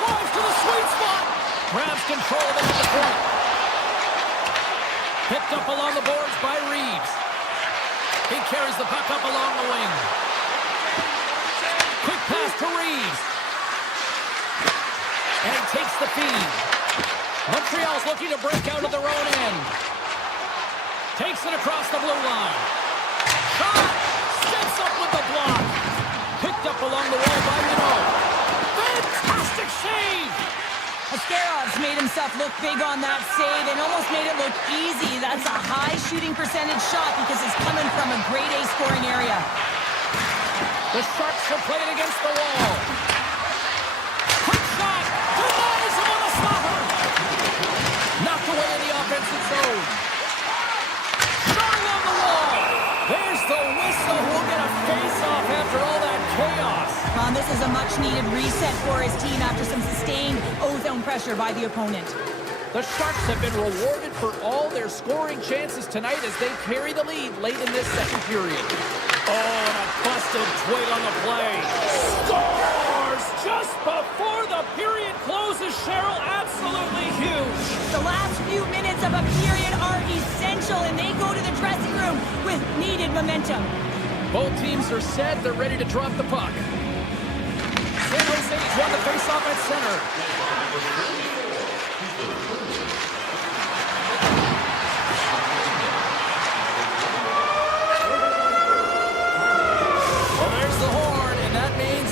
Drives to the sweet spot. Grabs control of it at the point. Picked up along the boards by Reeves. He carries the puck up along the wing. Quick pass to Reeves. And he takes the feed. Montreal's looking to break out of their own end. Takes it across the blue line. Shot! Steps up with the block. Picked up along the wall by Deneau. Fantastic save! Ascarov's made himself look big on that save and almost made it look easy. That's a high shooting percentage shot because it's coming from a grade A scoring area. The Sharks are playing against the wall. Quick shot! Denies him on the stopper! Knocked away in the offensive zone. know who will get a face-off after all that chaos. This is a much-needed reset for his team after some sustained ozone pressure by the opponent. The Sharks have been rewarded for all their scoring chances tonight as they carry the lead late in this second period. Oh, and a busted twig on the play. Scores just before the period closes, Cheryl. Absolutely huge. The last few minutes of a period are essential, and they go to the dressing room with needed momentum. Both teams are set. They're ready to drop the puck. San Jose's won the faceoff at center.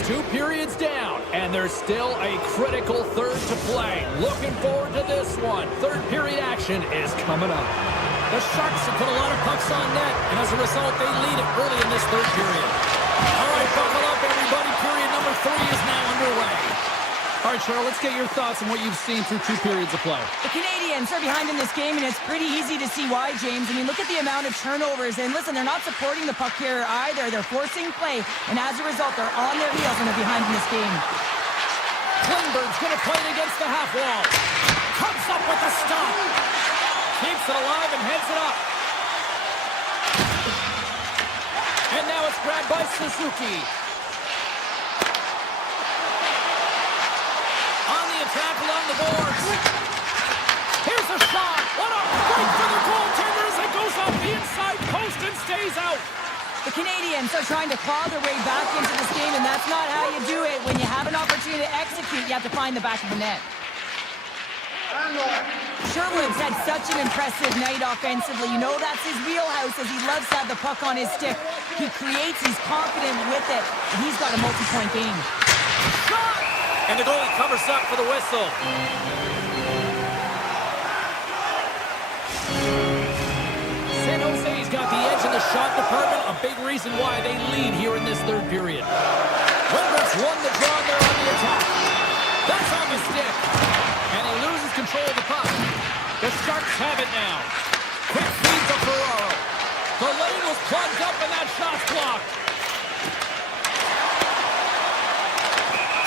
Two periods down, and there's still a critical third to play. Looking forward to this one. Third period action is coming up. The Sharks have put a lot of pucks on net, and as a result, they lead it early in this third period. All right, buckle up, everybody. Period number 3 is now underway. All right, Cheryl, let's get your thoughts on what you've seen through 2 periods of play. The Canadiens are behind in this game, and it's pretty easy to see why, James. I mean, look at the amount of turnovers. And listen, they're not supporting the puck here either. They're forcing play, and as a result, they're on their heels and they're behind in this game. Klingberg's going to play it against the half wall. Comes up with the stop. Keeps it alive and heads it up. And now it's grabbed by Suzuki. Attack along the boards. Here's a shot. What a break for the goaltender as it goes off the inside post and stays out. The Canadiens are trying to claw their way back into this game, and that's not how you do it. When you have an opportunity to execute, you have to find the back of the net. Sherwood's had such an impressive night offensively. You know that's his wheelhouse, as he loves to have the puck on his stick. He creates, he's confident with it, and he's got a multi-point game. Shot! And the goalie covers up for the whistle. San Jose's got the edge in the shot department, a big reason why they lead here in this third period. Wendrick's won the draw there on the attack. That's on the stick. And he loses control of the puck. The Sharks have it now. Quick feed to Ferraro. The lane was plugged up and that shot's blocked.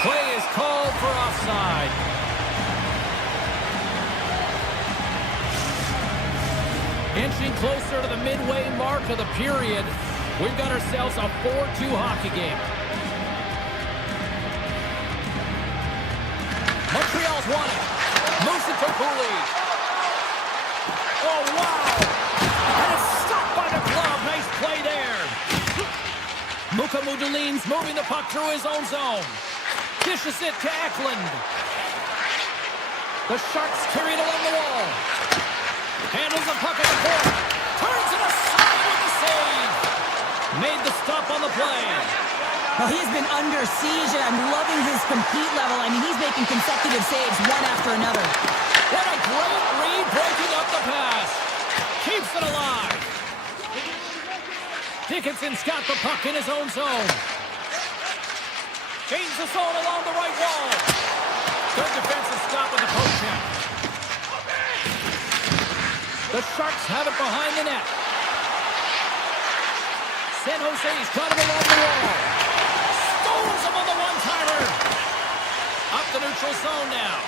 Play is called for offside. Inching closer to the midway mark of the period, we've got ourselves a 4-2 hockey game. Montreal's won it. Moves it to Cooley. Oh, wow. And it's stopped by the glove. Nice play there. Muka Mudulin's moving the puck through his own zone. Dishes it to Eklund. The Sharks carry it along the wall. Handles the puck at the point. Turns it aside with the save. Made the stop on the play. Well, he's been under siege, and I'm loving his compete level. I mean, he's making consecutive saves one after another. What a great read, breaking up the pass. Keeps it alive. Dickinson's got the puck in his own zone. Gains the zone along the right wall. Good defensive stop with the post check. The Sharks have it behind the net. San Jose's got him along the wall. Stones him on the one-timer. Up the neutral zone now.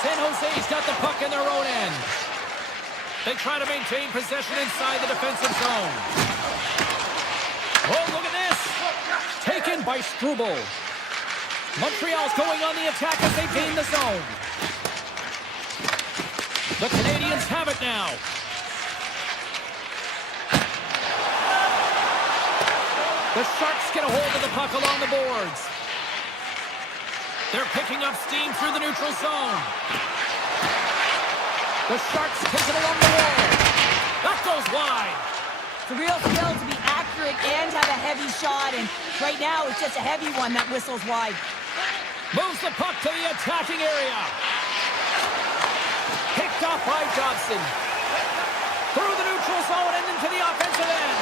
San Jose's got the puck in their own end. They try to maintain possession inside the defensive zone. Oh, look at this. Taken by Struble. Montreal's going on the attack as they gain the zone. The Canadiens have it now. The Sharks get a hold of the puck along the boards. They're picking up steam through the neutral zone. The Sharks kick it along the wall. That goes wide. It's a real skill to be accurate and have a heavy shot, and right now it's just a heavy one that whistles wide. Moves the puck to the attacking area. Picked off by Johnson. Through the neutral zone and into the offensive end.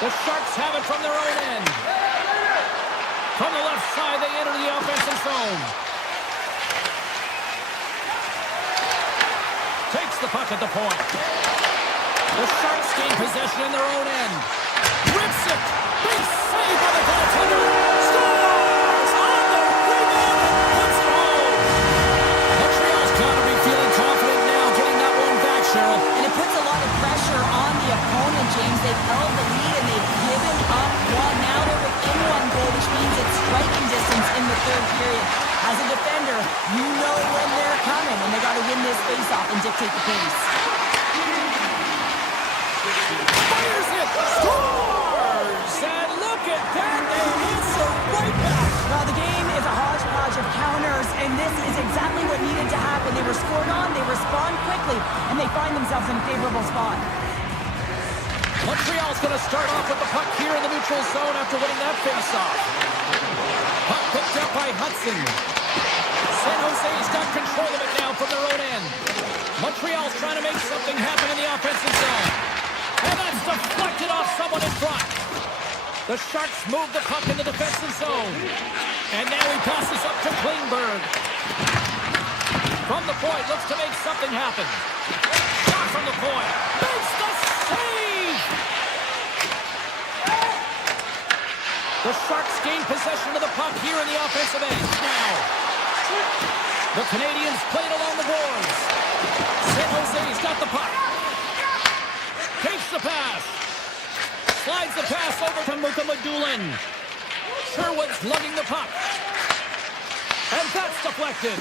The Sharks have it from their own end. From the left side, they enter the offensive zone. Takes the puck at the point. The Sharks gain possession in their own end. Rips it. Big save by the goaltender. Scores on the rebound and puts it home. Montreal's got to be feeling confident now, getting that one back, Cheryl. And it puts a lot of pressure on the opponent, James. They've held the lead and they've given up one. Now they're within one goal, which means it's striking distance in the third period. As a defender, you know when they're coming, and they got to win this face-off and dictate the pace. Fires it. Scores! And look at that. They answer right back. Well, the game is a hodgepodge of counters, and this is exactly what needed to happen. They were scored on, they respond quickly, and they find themselves in a favorable spot. Montreal's going to start off with the puck here in the neutral zone after winning that face-off. Puck picked up by Hudson. San Jose's got control of it now from their own end. Montreal's trying to make something happen in the offensive zone. And that's deflected off someone in front. The Sharks move the puck in the defensive zone. And now he passes up to Klingberg. From the point, looks to make something happen. Shot from the point. Makes the save! The Sharks gain possession of the puck here in the offensive end. Now, the Canadiens played along the boards. San Jose's got the puck. Takes the pass. Slides the pass over to Mukamadulin. Sherwood's lugging the puck. And that's deflected.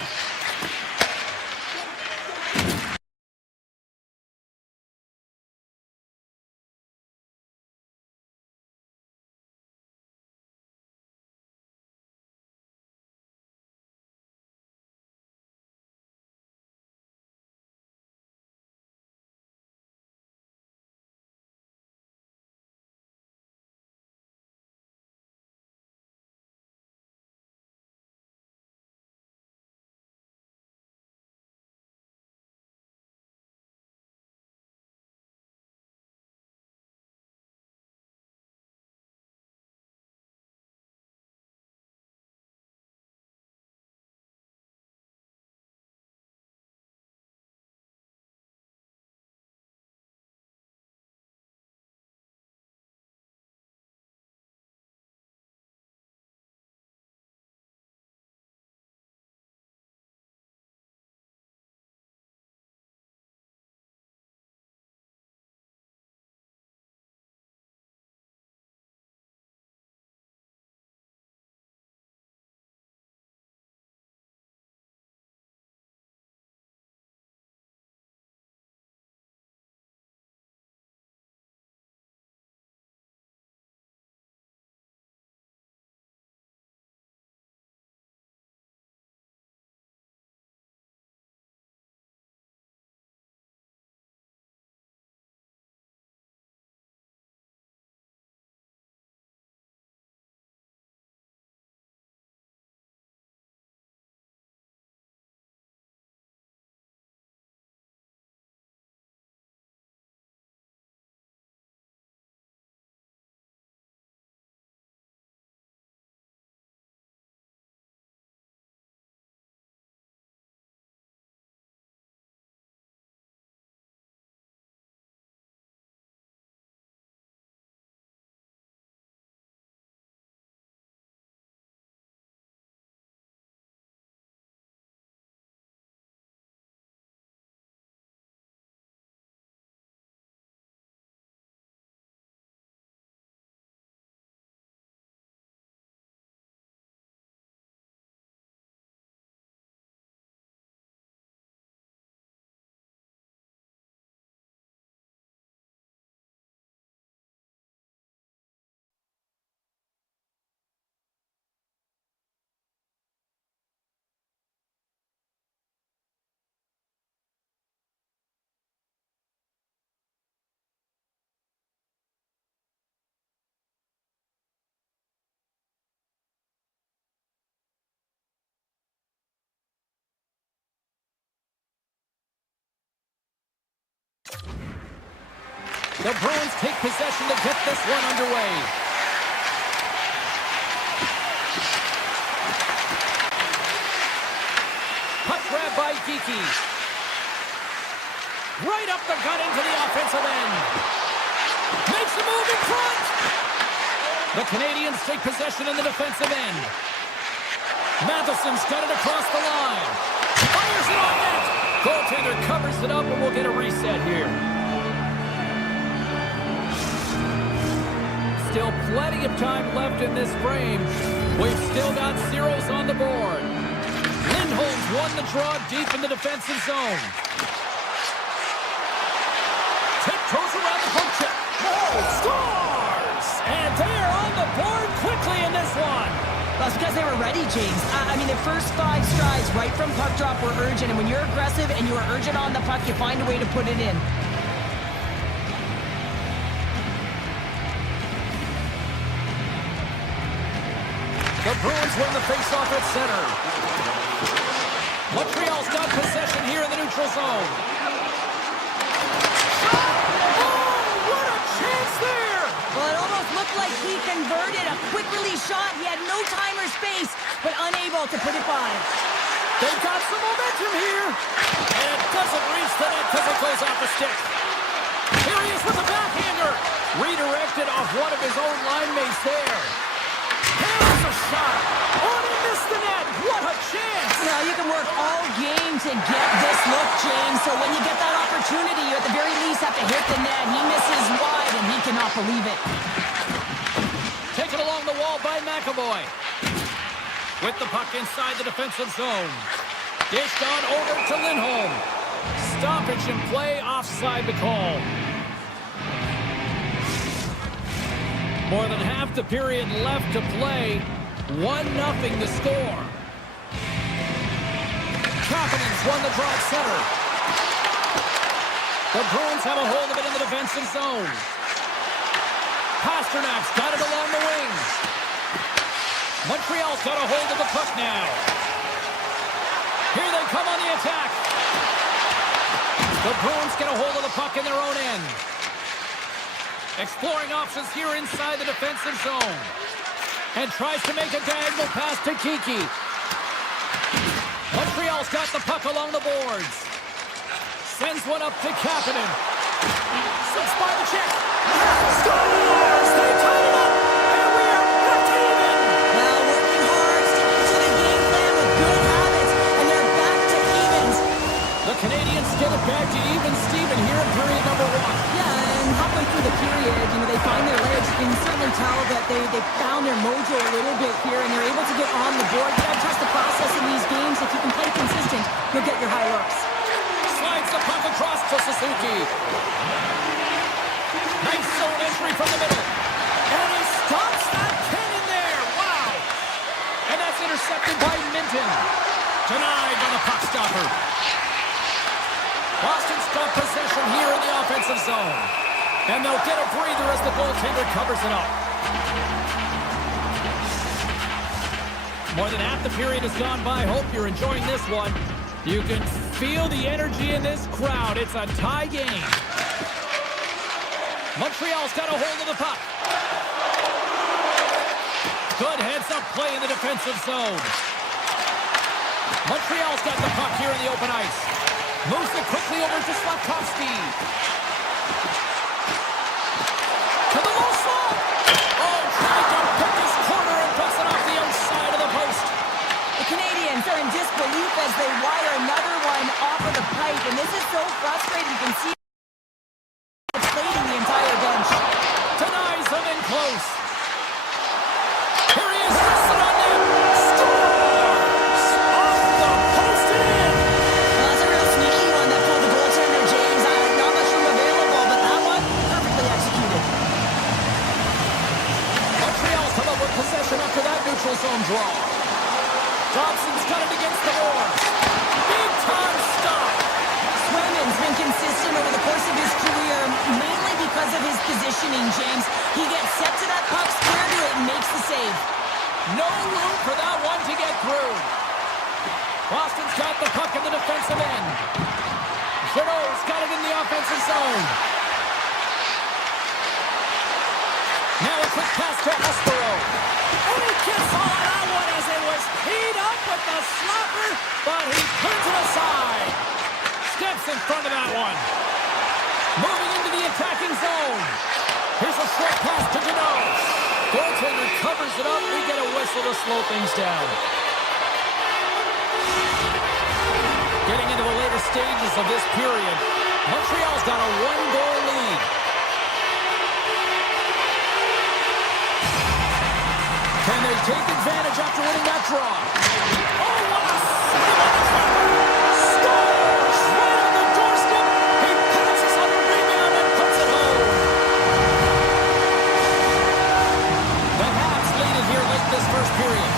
The Bruins take possession to get this one underway. Puck grab by Geekie. Right up the gut into the offensive end. Makes a move in front. The Canadiens take possession in the defensive end. Matheson's got it across the line. Fires it on net. Goaltender covers it up, and we'll get a reset here. Still plenty of time left in this frame. We've still got zeros on the board. Lindholm's won the draw deep in the defensive zone. Tiptoes around the poke check. Scores! And they're on the board quickly in this one. That's because they were ready, James. I mean, the first 5 strides right from puck drop were urgent, and when you're aggressive and you are urgent on the puck, you find a way to put it in. The Bruins win the faceoff at center. Montreal's got possession here in the neutral zone. Oh, what a chance there! Well, it almost looked like he converted a quick release shot. He had no time or space, but unable to put it by. They've got some momentum here. And it doesn't reach the net because it goes off the stick. Here he is with the backhander. Redirected off one of his own line mates there. Here's a shot. Oh, he missed the net. What a chance. Now, you can work all game to get this look, James. So when you get that opportunity, you at the very least have to hit the net. He misses wide, and he cannot believe it. Taken along the wall by McAvoy. With the puck inside the defensive zone. Dished on over to Lindholm. Stoppage in play, offside the call. More than half the period left to play. 1-0 to score. Kapanen's won the draw at center. The Bruins have a hold of it in the defensive zone. Pasternak's got it along the wing. Montreal's got a hold of the puck now. Here they come on the attack. The Bruins get a hold of the puck in their own end. Exploring options here inside the defensive zone. And tries to make a diagonal pass to Kiki. Montreal's got the puck along the boards. Sends one up to Kapanen. Slips by the check. Scores! They tie it up! And we are back to even! Now working hard, sticking to the game plan with good habits, and they're back to evens. The Canadiens get it back to even Steven here in period number 1. Yeah, and halfway through the period, they find their legs. You can certainly tell that they found their mojo a little bit here, and they're able to get on the board. You gotta trust the process in these games. If you can play consistent, you'll get your high looks. Slides the puck across to Suzuki. Nice zone entry from the middle. And he stops that cannon there. Wow. And that's intercepted by Minton. Denied by the puck stopper. Boston's got possession here in the offensive zone. And they'll get a breather as the goaltender covers it up. More than half the period has gone by. Hope you're enjoying this one. You can feel the energy in this crowd. It's a tie game. Montreal's got a hold of the puck. Good heads-up play in the defensive zone. Montreal's got the puck here in the open ice. Moves it quickly over to Slafkovsky. To the low slot. Oh, tried to pick his corner and puts it off the outside of the post. The Canadiens are in disbelief as they wire another one off of the pipe, and this is so frustrating. You can see it's plating the entire bench. Denies him in close. Here he is, wrestled on net. Scores! Off the post and in. Well, that's a real sneaky one that pulled the goaltender, James. Not much room available, but that one, perfectly executed. Montreal's come up with possession after that neutral zone draw. Dobson's got it against the boards. Big time stop. Swayman's been consistent over the course of his career, mainly because of his positioning, James. He gets set to that puck, square to it, and makes the save. No room for that one to get through. Boston's got the puck in the defensive end. Giroux got it in the offensive zone. Now a quick pass to Hasky. And he gets all that one as it was teed up with the slapper, but he turns it aside. Steps in front of that one. Moving into the attacking zone. Here's a short pass to Gano. Goaltender covers it up. We get a whistle to slow things down. Getting into the later stages of this period, Montreal's got a one-goal lead. Can they take advantage after winning that draw? Oh, what a save on the cover! Scores! Right on the doorstep! He passes on the rebound and puts it home! The Habs lead it here late this first period.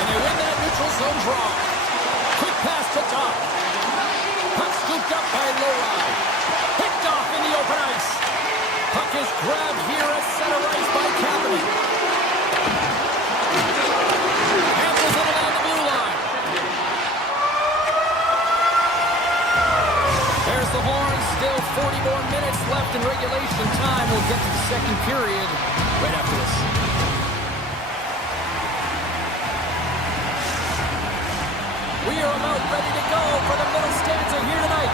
And they win that neutral zone draw. Quick pass to Top. Puck scooped up by Lowry. Picked off in the open ice. Puck is grabbed here at center ice by Kapanen. Handles it along the blue line. There's the horn. Still 40 more minutes left in regulation time. We'll get to the second period right after this. We are about ready to go for the middle stanza here tonight.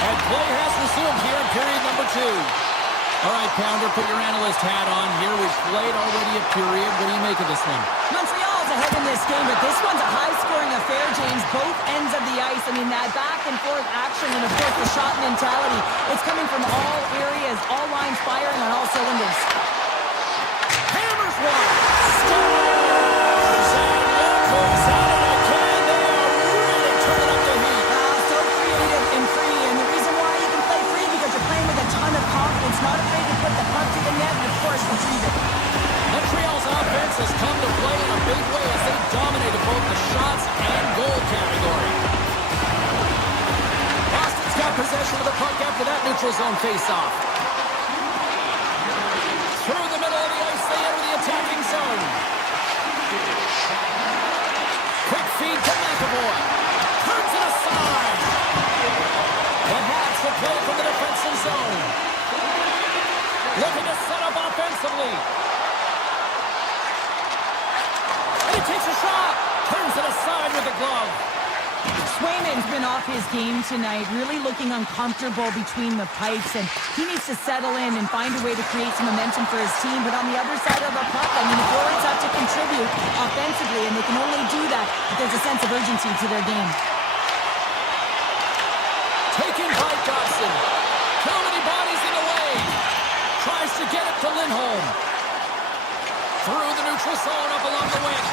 And play has resumed here in period number 2. All right, Pounder, put your analyst hat on here. We've played already a period. What do you make of this one? Montreal's ahead in this game, but this one's a high-scoring affair, James. Both ends of the ice. I mean, that back-and-forth action and, of course, the shot mentality. It's coming from all areas, all lines firing on all cylinders. Hammers one. Scores! And look who's at it again. They are really turning up the heat. So creative and free, and the reason why you can play free because you're playing with a ton of confidence, not afraid to put the puck to the net and, of course, retrieve it. Montreal's offense has come to play in a big way as they dominated both the shots and goal category. Boston's got possession of the puck after that neutral zone face-off. Through the middle of the ice, they enter the attacking zone. Quick feed to McAvoy. Turns it aside. The Habs will play from the defensive zone. Looking to set up offensively. And he takes a shot. Turns it aside with the glove. Swayman's been off his game tonight, really looking uncomfortable between the pipes, and he needs to settle in and find a way to create some momentum for his team. But on the other side of the puck, I mean, the forwards have to contribute offensively, and they can only do that if there's a sense of urgency to their game. Taken by Dobson. Too many bodies in the way. Tries to get it to Lindholm. Through the neutral zone up along the wing.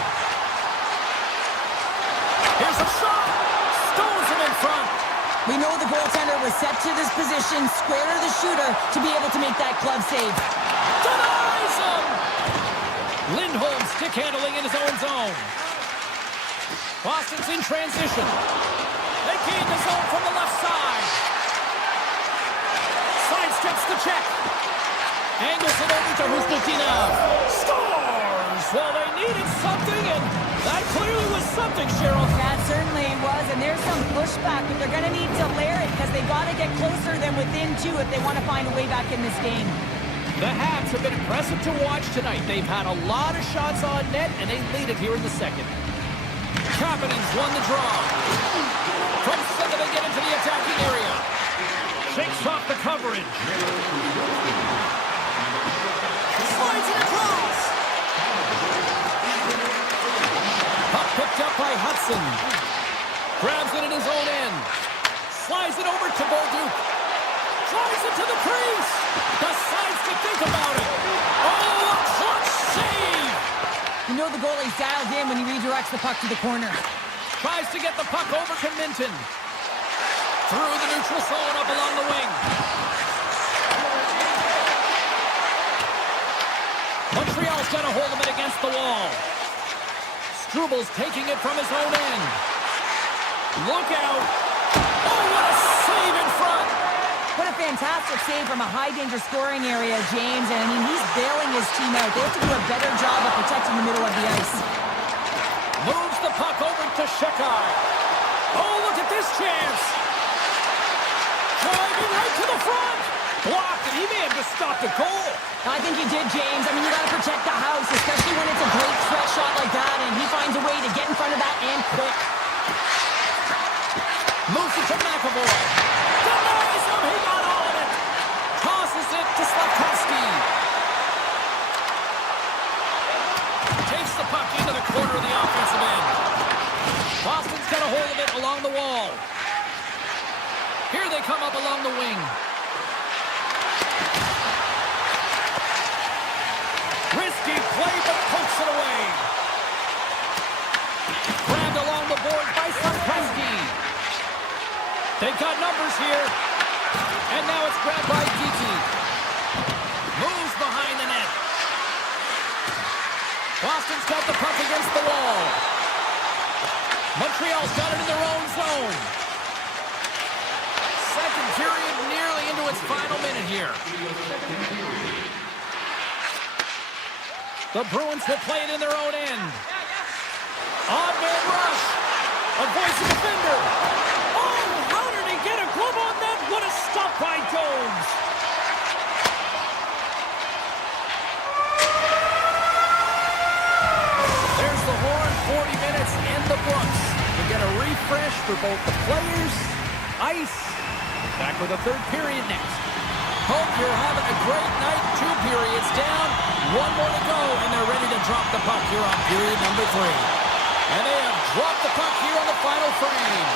Here's a shot. Stones him in front. We know the goaltender was set to this position, square to the shooter, to be able to make that glove save. Denies him. Lindholm stick handling in his own zone. Boston's in transition. They gain the zone from the left side. Sidesteps the check. Angles it over to Hustelkinov. Scores! Well, they needed something, and that clearly was something, Cheryl. That certainly was, and there's some pushback, but they're going to need to layer it because they've got to get closer than within 2 if they want to find a way back in this game. The Habs have been impressive to watch tonight. They've had a lot of shots on net, and they lead it here in the second. Kapanen's won the draw. From center, they get into the attacking area. Shakes off the coverage. Slides it across. Puck picked up by Hudson. Grabs it in his own end. Slides it over to Bolduc. Drives it to the crease. Decides to think about it. Oh, a clutch save. You know the goalie's dialed in when he redirects the puck to the corner. Tries to get the puck over to Minton. Through the neutral zone up along the wing. Montreal's got a hold of it against the wall. Strubal's taking it from his own end. Look out. Oh, what a save in front. What a fantastic save from a high-danger scoring area, James. And, I mean, he's bailing his team out. They have to do a better job of protecting the middle of the ice. Moves the puck over to Shekai. Oh, look at this chance. Driving right to the front. blocked, and he may have just stopped a goal. I think he did, James. I mean, you got to protect the house, especially when it's a great threat shot like that, and he finds a way to get in front of that and quick. Moves it to McAvoy. Denies him. He got all of it. Tosses it to Hasky. Takes the puck into the corner of the offensive end. Boston's got a hold of it along the wall. Here they come up along the wing. Risky play, but pokes it away. Grabbed along the board by Hasky. They've got numbers here. And now it's grabbed by Geeky. Moves behind the net. Boston's got the puck against the wall. Montreal's got it in their own zone. Second period nearly into its final minute here. The Bruins will play it in their own end. Odd man rush. Avoids the defender. Oh, how did he get a glove on that? What a stop by Jones. There's the horn. 40 minutes in the books. We get a refresh for both the players. Ice. Back with the third period next. Hope you're having a great night. 2 periods down. 1 more to go, and they're ready to drop the puck here on period number 3. And they have dropped the puck here on the final frame.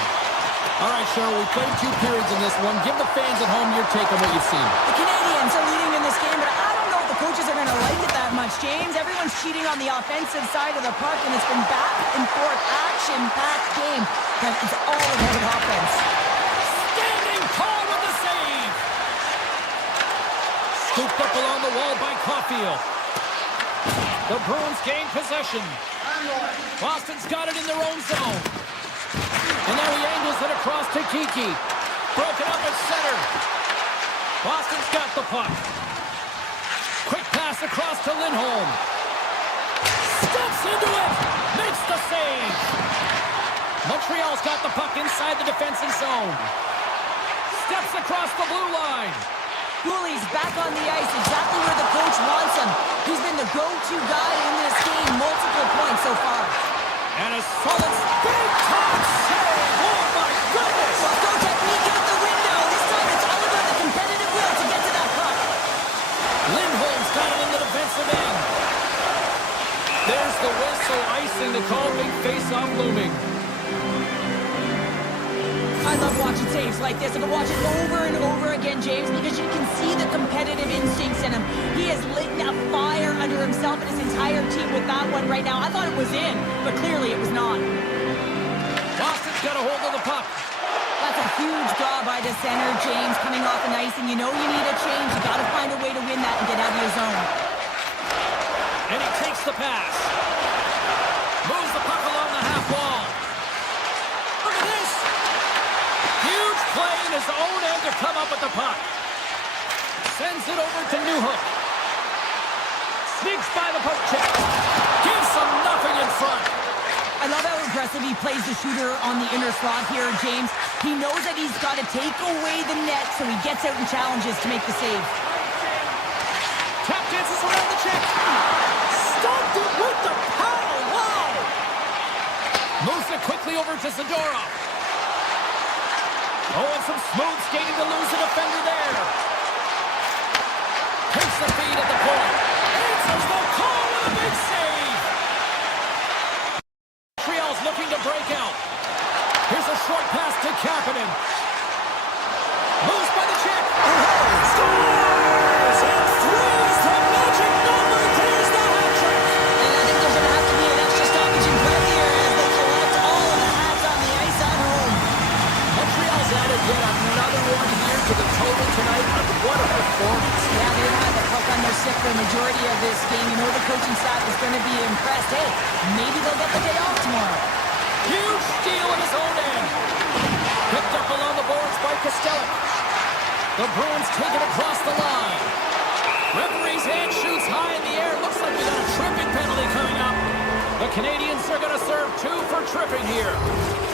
All right, Cheryl, we played 2 periods in this one. Give the fans at home your take on what you've seen. The Canadiens are leading in this game, but I don't know if the coaches are going to like it that much, James. Everyone's cheating on the offensive side of the puck, and it's been back and forth, action-packed game. And it's all about offense. Standing tall with the save. Scooped up along the wall by Caulfield. The Bruins gain possession. Boston's got it in their own zone. And now he angles it across to Kiki. Broken up at center. Boston's got the puck. Quick pass across to Lindholm. Steps into it. Makes the save. Montreal's got the puck inside the defensive zone. Steps across the blue line. Cooley's back on the ice, exactly where the coach wants him. He's been the go-to guy in this game, multiple points so far. And a solid big top save. Oh, my goodness. Well, throw technique out the window. This time it's all about the competitive will to get to that puck. Lindholm's got it in the defensive end. There's the whistle, icing the call. Big face-off looming. I love watching saves like this. I can watch it over and over again, James, because you can see the competitive instincts in him. He has lit a fire under himself and his entire team with that one right now. I thought it was in, but clearly it was not. Boston's got a hold of the puck. That's a huge draw by the center, James, coming off an ice, and you know you need a change. You got to find a way to win that and get out of your zone. And he takes the pass. Moves the puck along the half wall. Look at this. Huge play in his own end to come up with the puck. Sends it over to Newhook. Sneaks by the puck check. Gives him nothing in front. I love how aggressive he plays the shooter on the inner slot here, James. He knows that he's got to take away the net, so he gets out and challenges to make the save. Tap dances around the check. Stopped it with the power. Wow. Moves it quickly over to Zadorov. Oh, and some smooth skating to lose a defender there. Takes the feed at the point. Answers the call with a big save. Montreal's looking to break out. Here's a short pass to Kapanen. Moves by the check. Scores! And throws the magic number. There's the hat trick. And I think there's going to have to be an extra stoppage in play here as they collect all of the hats on the ice at home. Montreal's added yet another one here to the total tonight. What a performance. Yeah, they're going to have the puck on their stick for the majority of this game. You know the coaching staff is going to be impressed. Hey, maybe they'll get the day off tomorrow. Huge steal in his own end. Picked up along the boards by Kostelik. The Bruins take it across the line. Referee's hand shoots high in the air. Looks like we got a tripping penalty coming up. The Canadiens are going to serve 2 for tripping here.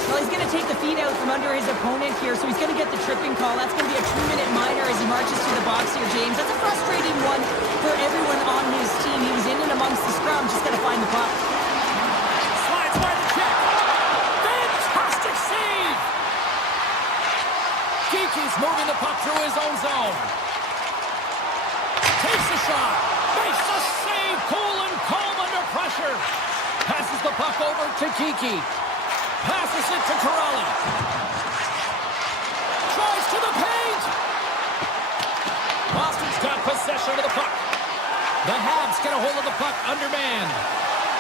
Well, he's going to take the feet out from under his opponent here, so he's going to get the tripping call. That's going to be a 2-minute minor as he marches to the box here, James. That's a frustrating one for everyone on his team. He was in and amongst the scrum, just got to find the puck. Slides by the check. Fantastic save. Geeky's moving the puck through his own zone. Takes a shot. Makes the save. Cool and calm under pressure. Passes the puck over to Geeky. Passes it to Corelli. Tries to the paint. Boston's got possession of the puck. The Habs get a hold of the puck undermanned.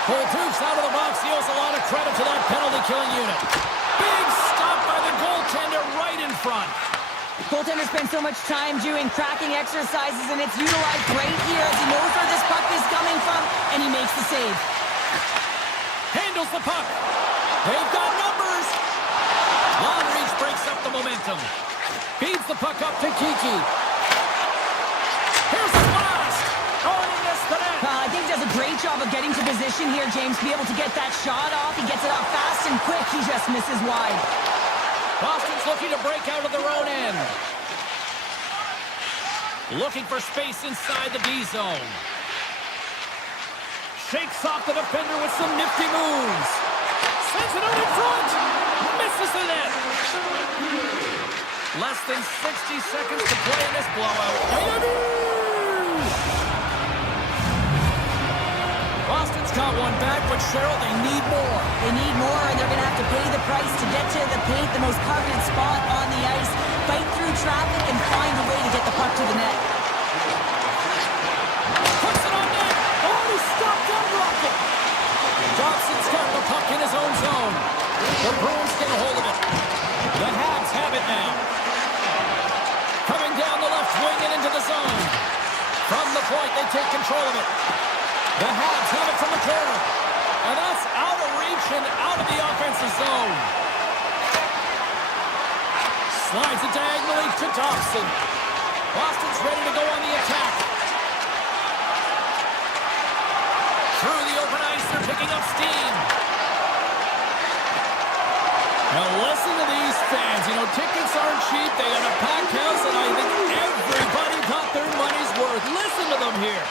Dukes out of the box. He owes a lot of credit to that penalty-killing unit. Big stop by the goaltender right in front. Goaltender spends so much time doing cracking exercises, and it's utilized right here as he knows where this puck is coming from, and he makes the save. Handles the puck. They've got numbers. Long reach breaks up the momentum. Feeds the puck up to Kiki. Here's the blast. Oh, and he missed the net. I think he does a great job of getting to position here, James, to be able to get that shot off. He gets it off fast and quick. He just misses wide. Boston's looking to break out of their own end. Looking for space inside the D zone. Shakes off the defender with some nifty moves. Sends it out in front. Misses the net. Less than 60 seconds to play in this blowout. Boston's got one back, but Cheryl, they need more. They need more, and they're going to have to pay the price to get to the paint, the most coveted spot on the ice, fight through traffic, and find a way to get the puck to the net. Puts it on net. Oh, he stopped on rocket. Johnson's got the puck in his own zone. The Bruins get a hold of it. The Habs have it now. Coming down the left wing and into the zone. From the point, they take control of it. The Habs have it from the corner. And that's out of reach and out of the offensive zone. Slides it diagonally to Dobson. Boston's ready to go on the attack. Through the open ice, they're picking up steam. Now listen to these fans. You know, tickets aren't cheap. They got a packed house, and I think everybody got their money's worth. Listen to them here.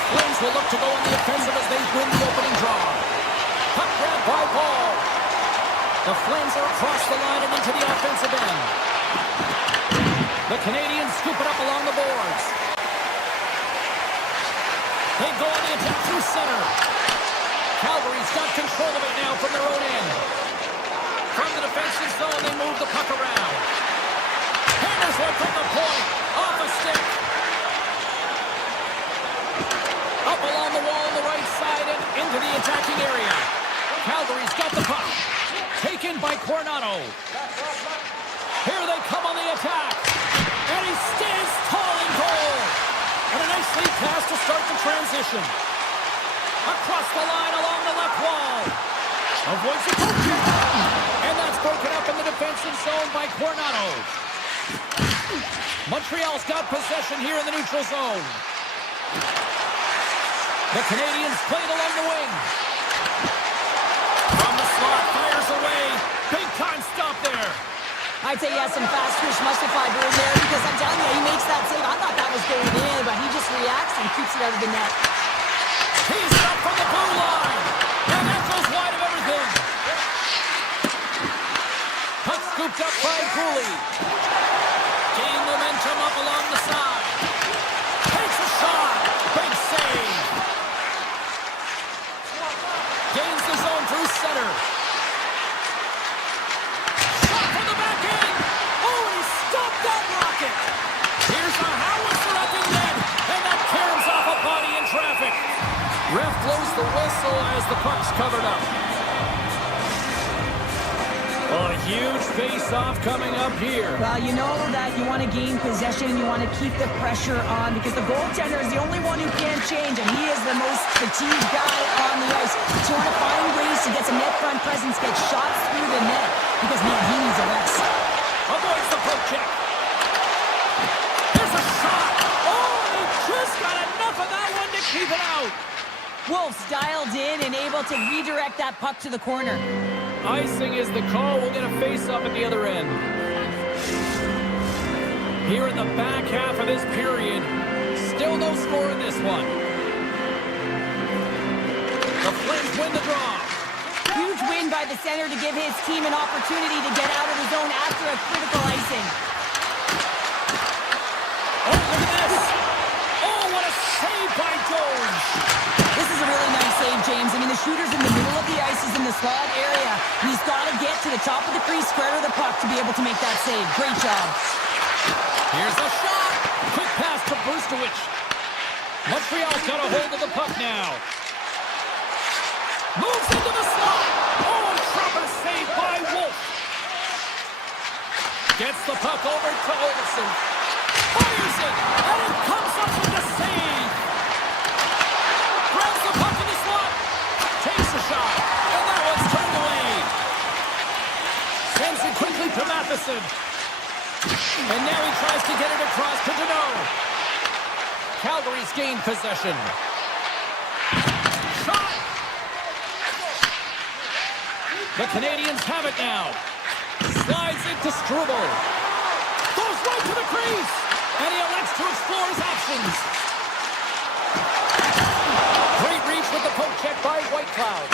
The Flames will look to go on the offensive as they win the opening draw. Puck grab by Ball. The Flames are across the line and into the offensive end. The Canadiens scoop it up along the boards. They go on the attack through center. Calgary's got control of it now from their own end. From the defensive zone, they move the puck around. Hammers one from the point. Off a stick. Up along the wall on the right side and into the attacking area. Calgary's got the puck. Taken by Coronado. Here they come on the attack. And he stands tall in goal. And a nice lead pass to start the transition. Across the line along the left wall. Avoids the poke check. And that's broken up in the defensive zone by Coronado. Montreal's got possession here in the neutral zone. The Canadiens played along the wing. From the slot, fires away. Big time stop there. I'd say he has some fast twitch muscle fiber in there because I'm telling you, he makes that save. I thought that was going in, but he just reacts and keeps it out of the net. He's up from the blue line. And that goes wide of everything. Puck scooped up by Cooley. Gain momentum up along the side. Takes a shot. Big save. Gains the zone through center. Shot from the back end. Oh, and he stopped that rocket. Here's a howitzer at the net. And that caroms off a body in traffic. Ref blows the whistle as the puck's covered up. A huge face-off coming up here. Well, you know that you want to gain possession and you want to keep the pressure on because the goaltender is the only one who can't change, and he is the most fatigued guy on the ice. So you want to find ways to get some net front presence, get shots through the net because, man, he needs a rest. Avoids the poke check. There's a shot. Oh, he just got enough of that one to keep it out. Wolf's dialed in and able to redirect that puck to the corner. Icing is the call. We'll get a face-up at the other end. Here in the back half of this period, still no score in this one. The Flames win the draw. Huge win by the center to give his team an opportunity to get out of the zone after a critical icing. Oh, look at this. Oh, what a save by Jones. This is a really nice save, James. I mean, the shooter's in the middle of the ice. He's in the slot area. And he's got to get to the top of the crease, square to the puck to be able to make that save. Great job. Here's a shot. Quick pass to Brustowicz. Montreal's got a hold of the puck now. Moves into the slot. Oh, proper save by Wolf. Gets the puck over to Olsen. Fires it. And it comes up with the save. Grabs the puck in the slot. Takes a shot. And that one's turned away. Sends it quickly to Matheson. And now he tries to get it across to Deneau. Calgary's gained possession. Shot! The Canadiens have it now. Slides it to Struble. Goes right to the crease. And he elects to explore his options. Great reach with the poke check by Whitecloud.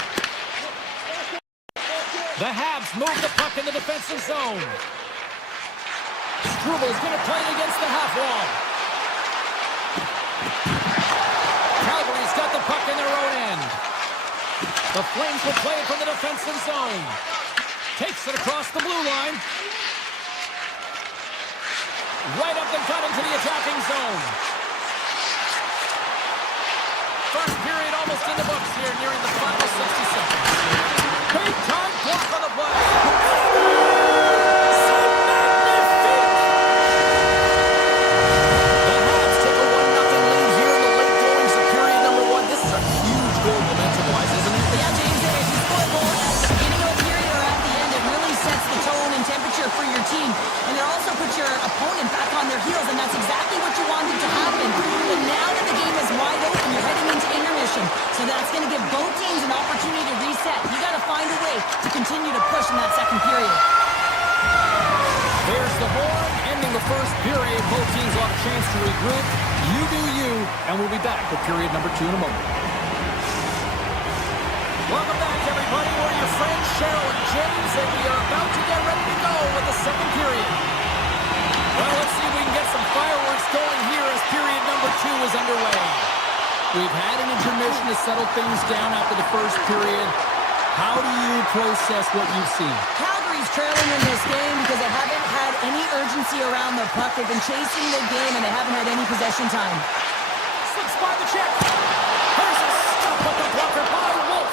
The Habs move the puck in the defensive zone. Struble's going to play it against the half wall. Calgary's got the puck in their own end. The Flames will play it from the defensive zone. Takes it across the blue line. Right up the gut into the attacking zone. First period almost in the books here, nearing the final 60 seconds. Big time block on the play. The Habs take a 1-0 lead here in the late goings of period number 1. This is a huge goal momentum-wise, isn't it? Yeah, James, if you score a goal at the beginning of the period or at the end, it really sets the tone and temperature for your team. And it also puts your opponent back on their heels, and that's exactly what you wanted to happen. But now that the game is wide open, you're heading into intermission. So that's going to give both teams an opportunity to reset. You got to find a way to continue to push in that second period. There's the horn, ending the first period. Both teams will have a chance to regroup. You do you, and we'll be back with period number 2 in a moment. Welcome back, everybody. We're your friends, Cheryl and James, and we are about to get ready to go with the second period. Well, let's see if we can get some fireworks going here as period number 2 is underway. We've had an intermission to settle things down after the first period. How do you process what you've seen? Calgary's trailing in this game because they haven't had any urgency around the puck. They've been chasing the game, and they haven't had any possession time. Slips by the check. There's a stop at the blocker by Wolf.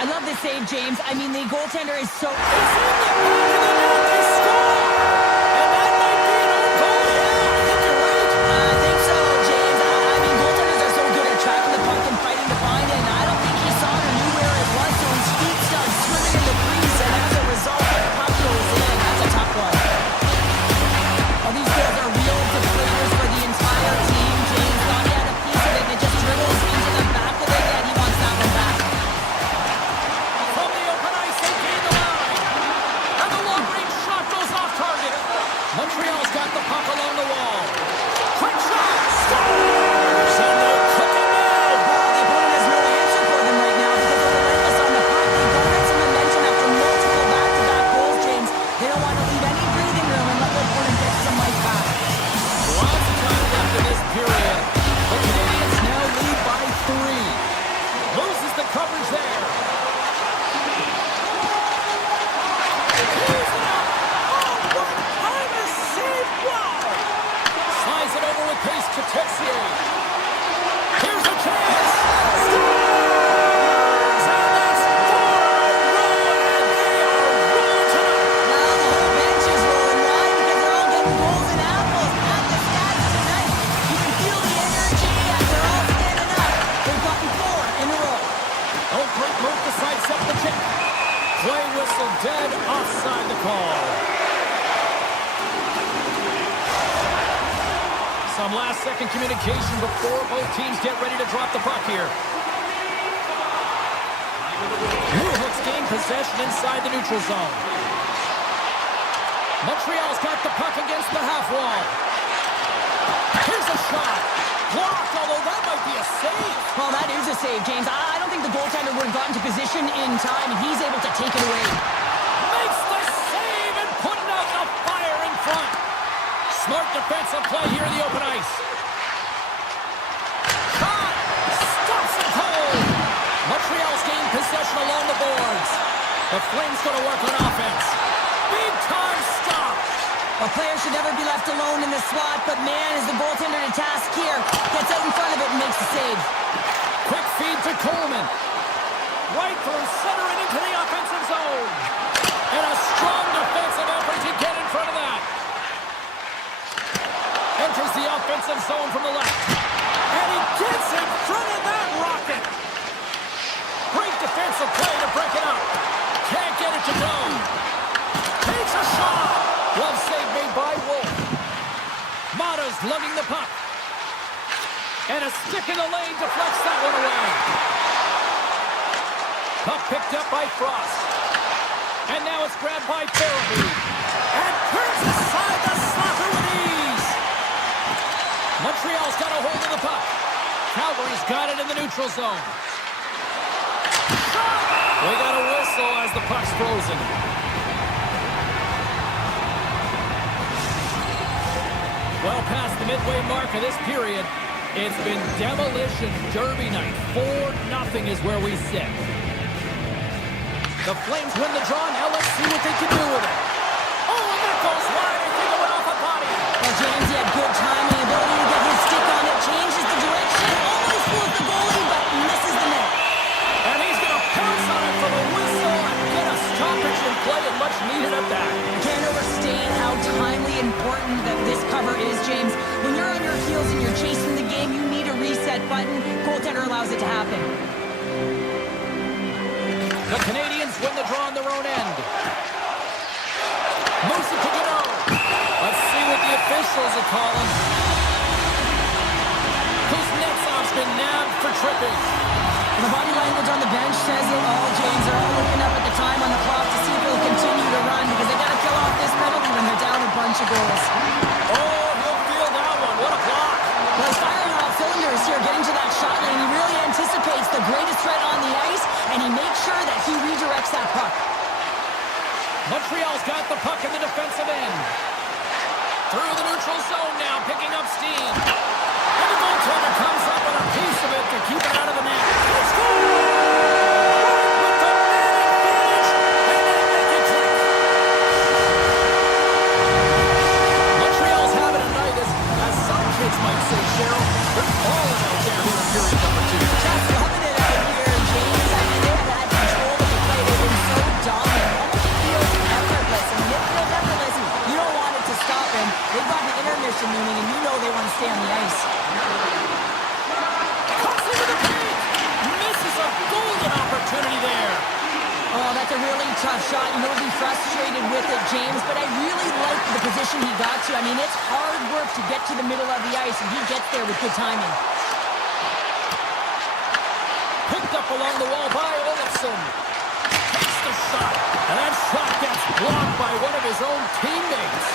I love this save, James. I mean, the goaltender is so... It's in the back of the net. They score! And that might be an own goal. Yeah, I think you're right. I think so, James. I mean, goaltenders are so good at tracking the puck and fighting to find it, and I don't think he saw it or knew where it was, so his feet start swimming in the crease, and as a result, the puck goes in. That's a tough one. Oh, these goals are real deflators for the entire team. James thought he had a piece of it, and it just dribbles into the back of it, and he wants that one back. From the open ice, they gain the line. And the long-range shot goes off target. Montreal's got the puck along the wall. Quick shot! Scores! And they're cooking now. The opponent has no answer for them right now because they're relentless on the puck. They garnered some momentum after multiple back-to-back goals, James. They don't want to leave any breathing room and let the opponent get some life back. Lots of time left in this period. The Canadiens now lead by 3. Loses the coverage there. Here's it up. Oh, what time a save. Wow. Slides it over with pace to Texier. Here's a chance. Scores! And that's 4 in a row, and they are rolling tonight. Now the whole bench is rolling. Why? Because they're all getting goals and apples at the stats tonight. You can feel the energy as they're all standing up. They've gotten 4 in a row. Oh, great move to sidestep the check. Play whistle dead, offside the call. Some last-second communication before both teams get ready to drop the puck here. Newhook's gained possession inside the neutral zone. Montreal's got the puck against the half wall. Here's a shot. Blocked, although that might be a save. Well, that is a save, James. I don't think the goaltender would have gotten to position in time, and he's able to take it away. Makes the save and putting out the fire in front. Smart defensive play here in the open ice. Shot! Stops it cold! Montreal's gained possession along the boards. The Flames going to work on offense. Big time stop! A player should never be left alone in the slot, but man, is the goaltender to task here. Gets out in front of it and makes the save. Quick feed to Coleman. Right through center and into the offensive zone. And a strong defensive effort to get in front of that. Enters the offensive zone from the left. And he gets in front of that rocket. Great defensive play to break it up. Can't get it to go. Takes a shot. Glove save made by Wolf. Mata's lugging the puck. And a stick in the lane deflects that one away. Puck picked up by Frost. And now it's grabbed by Farabee. And turns aside the slapper with ease. Montreal's got a hold of the puck. Calgary's got it in the neutral zone. We got a whistle as the puck's frozen. Well past the midway mark of this period, it's been demolition derby night. 4-0 is where we sit. The Flames win the draw. Now let's see what they can do with it. Oh, and that goes wide. I think it went off a body. Well, James, he had good timing, ability to get his stick on it, changes the direction, almost fools the goalie, but misses the net. And he's going to pounce on it for the whistle and get a stoppage in play, and much needed at that. Can't overstate how timely important that this cover is, James. When you're on your heels and you're chasing the game, you need a reset button. Goaltender allows it to happen. The Canadiens win the draw on their own end. Moves it to Godot. Let's see what the officials are calling. Kuznetsov's been nabbed for tripping. The body language on the bench says it all, James. They're all looking up at the time on the clock to see if he'll continue to run because they got to kill off this penalty when they're down a bunch of goals. Oh, he'll feel that one. What a block. Well, here, getting to that shot lane. He really anticipates the greatest threat on the ice, and he makes sure that he redirects that puck. Montreal's got the puck in the defensive end. Through the neutral zone now, picking up steam. And the goaltender comes up with a piece of it to keep it out of the net. He scores! With the man advantage, and they make it click. Montreal's having a night, as some kids might say, Cheryl. They're falling out there here in period number 2. Just loving it out here, James. I mean, they have had control of the play. They've been so dominant. Almost feels effortless. And it feels effortless. You don't want it to stop him. They've got the intermission meaning, and you know they want to stay on the ice. Cuts into the paint. Misses a golden opportunity there. Oh, that's a really tough shot. You know, he'll be frustrated with it, James, but I really like the position he got to. I mean, it's hard work to get to the middle of the ice, and he gets there with good timing. Picked up along the wall by Olofsson. Takes the shot, and that shot gets blocked by one of his own teammates.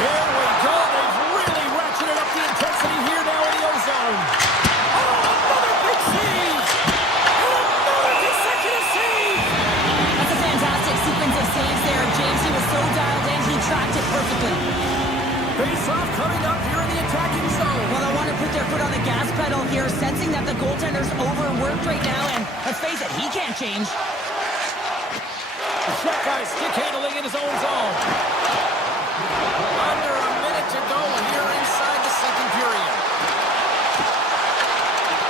Here we go. They've really ratcheted up the intensity here now in the ozone. Oh, another big save! And another consecutive save! That's a fantastic sequence of saves there, James. He was so dialed in, he tracked it perfectly. Face-off coming up here in the attacking zone. Well, they want to put their foot on the gas pedal here, sensing that the goaltender's overworked right now, and let's face it, he can't change. Check guy stick handling in his own zone. Under a minute to go here inside the second period.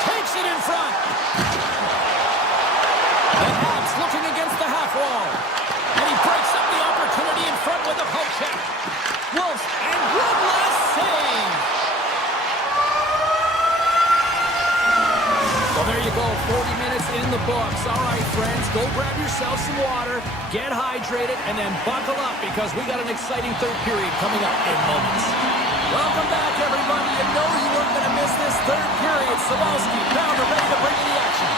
Takes it in front. The Habs looking against the half wall. And he breaks up the opportunity in front with a poke check. Wolf and one last save. Well, there you go. 40 minutes in the books. All right, friends, go grab yourself some water, get hydrated, and then buckle up because we got an exciting third period coming up in moments. Welcome back, everybody. You know you weren't going to miss this third period. Sabalski, Pounder ready to bring you the action.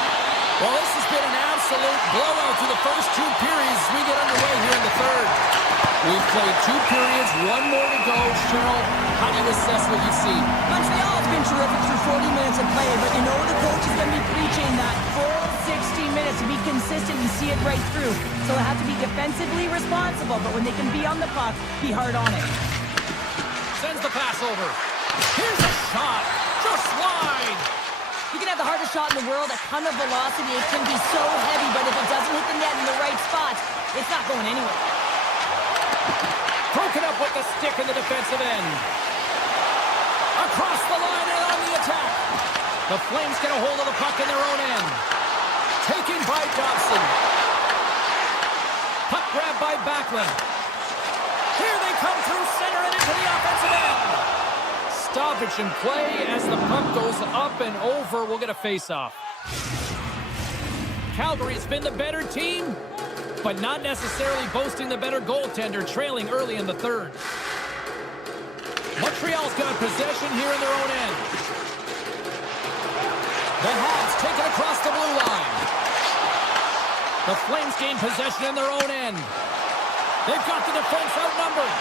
Well, this has been an absolute blowout through the first 2 periods as we get underway here in the third. We've played 2 periods, 1 more to go. Cheryl, how do you assess what you see? Montreal has been terrific through 40 minutes of play, but you know the coach is going to be preaching that full 60 minutes to be consistent and see it right through. So they have to be defensively responsible, but when they can be on the puck, be hard on it. Sends the pass over. Here's a shot. Just wide. You can have the hardest shot in the world, a ton of velocity. It can be so heavy, but if it doesn't hit the net in the right spot, it's not going anywhere. Broken up with the stick in the defensive end. Across the line and on the attack. The Flames get a hold of the puck in their own end. Taken by Dobson. Puck grab by Backlund. Here they come through center and into the offensive end. Stoppage in play as the puck goes up and over. We'll get a face-off. Calgary's been the better team, but not necessarily boasting the better goaltender, trailing early in the third. Montreal's got possession here in their own end. The Habs take it across the blue line. The Flames gain possession in their own end. They've got the defense outnumbered.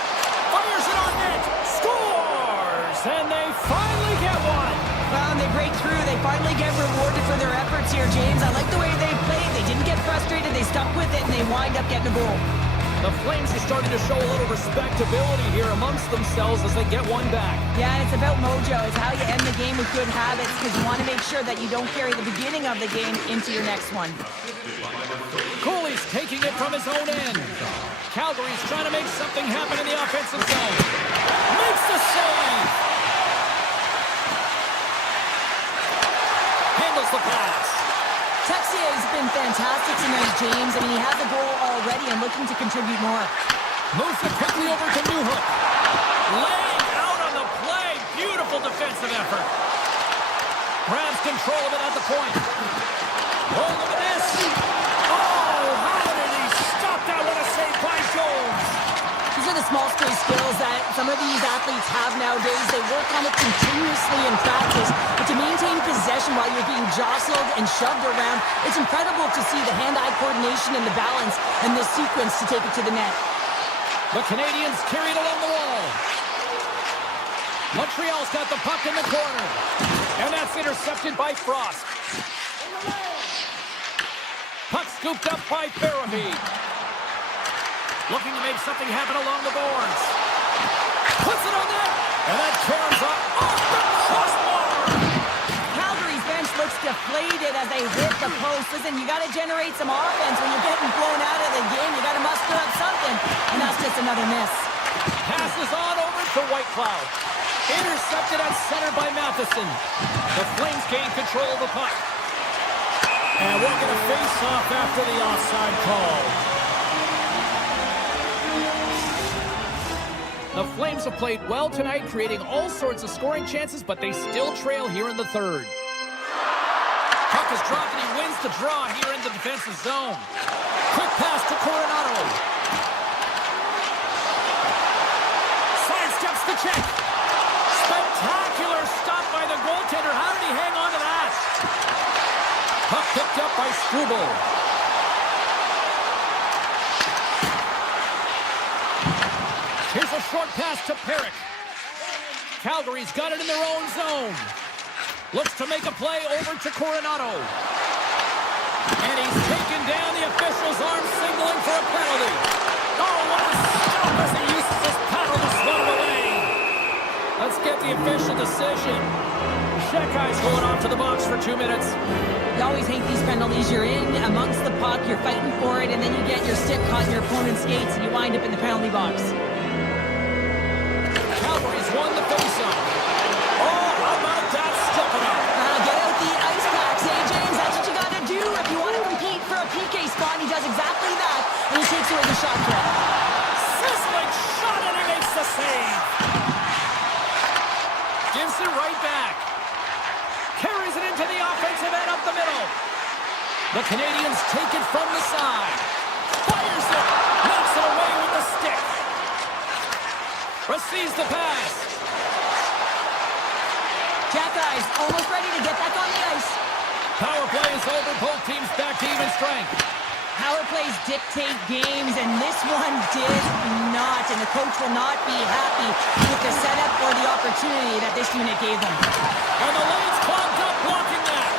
Fires it on net. Scores! And they finally get one. Well, and they break through. They finally get rewarded for their efforts here, James. I like the way they played. They didn't get frustrated. They stuck with it, and they wind up getting a goal. The Flames are starting to show a little respectability here amongst themselves as they get one back. Yeah, and it's about mojo. It's how you end the game with good habits because you want to make sure that you don't carry the beginning of the game into your next one. Cooley's taking it from his own end. Calgary's trying to make something happen in the offensive zone. Makes the save. Handles the pass. Texier has been fantastic tonight, James. I mean, he has a goal already and looking to contribute more. Moves it quickly over to Newhook. Laying out on the play. Beautiful defensive effort. Grabs control of it at the point. Oh, look at this. Oh, how did he stop that? What a save by Jones. These are the small space skills that some of these athletes have nowadays. They work on it continuously in practice, but to maintain possession while you're being jostled and shoved around, it's incredible to see the hand-eye coordination and the balance in this sequence to take it to the net. The Canadiens carry it along the wall. Montreal's got the puck in the corner. And that's intercepted by Frost. Puck scooped up by Farabee. Looking to make something happen along the boards. Puts it on net. And that turns off the crossbar. Calgary's bench looks deflated as they hit the post. Listen, you got to generate some offense when you're getting blown out of the game. You got to muster up something. And that's just another miss. Passes on over to Whitecloud. Intercepted at center by Matheson. The Flames gain control of the puck. And we're going to face off after the offside call. The Flames have played well tonight, creating all sorts of scoring chances, but they still trail here in the third. Puck is dropped and he wins the draw here in the defensive zone. Quick pass to Coronado. Sidesteps the check. Spectacular stop by the goaltender. How did he hang on to that? Puck picked up by Struble. Here's a short pass to Perrick. Calgary's got it in their own zone. Looks to make a play over to Coronado. And he's taken down. The official's arm signaling for a penalty. Oh, what a stop as he uses his paddle to swat it away. Let's get the official decision. Shekai's going off to the box for 2 minutes. You always hate these penalties. You're in amongst the puck, you're fighting for it, and then you get your stick caught in your opponent's skates, and you wind up in the penalty box. Calgary's won the faceoff. Oh, how about that stepping up? Get out the ice packs, hey, James? That's what you got to do if you want to compete for a PK spot. He does exactly that, and he takes away the shot threat. Sizzling shot, and he makes the save. Gives it right back. Carries it into the offensive end up the middle. The Canadiens take it from the side. Fires it. Knocks it away with the stick. Receives the pass. Jackeyes almost ready to get back on the ice. Power play is over. Both teams back to even strength. Power plays dictate games, and this one did not. And the coach will not be happy with the setup or the opportunity that this unit gave them. And the lane's clogged up, blocking that.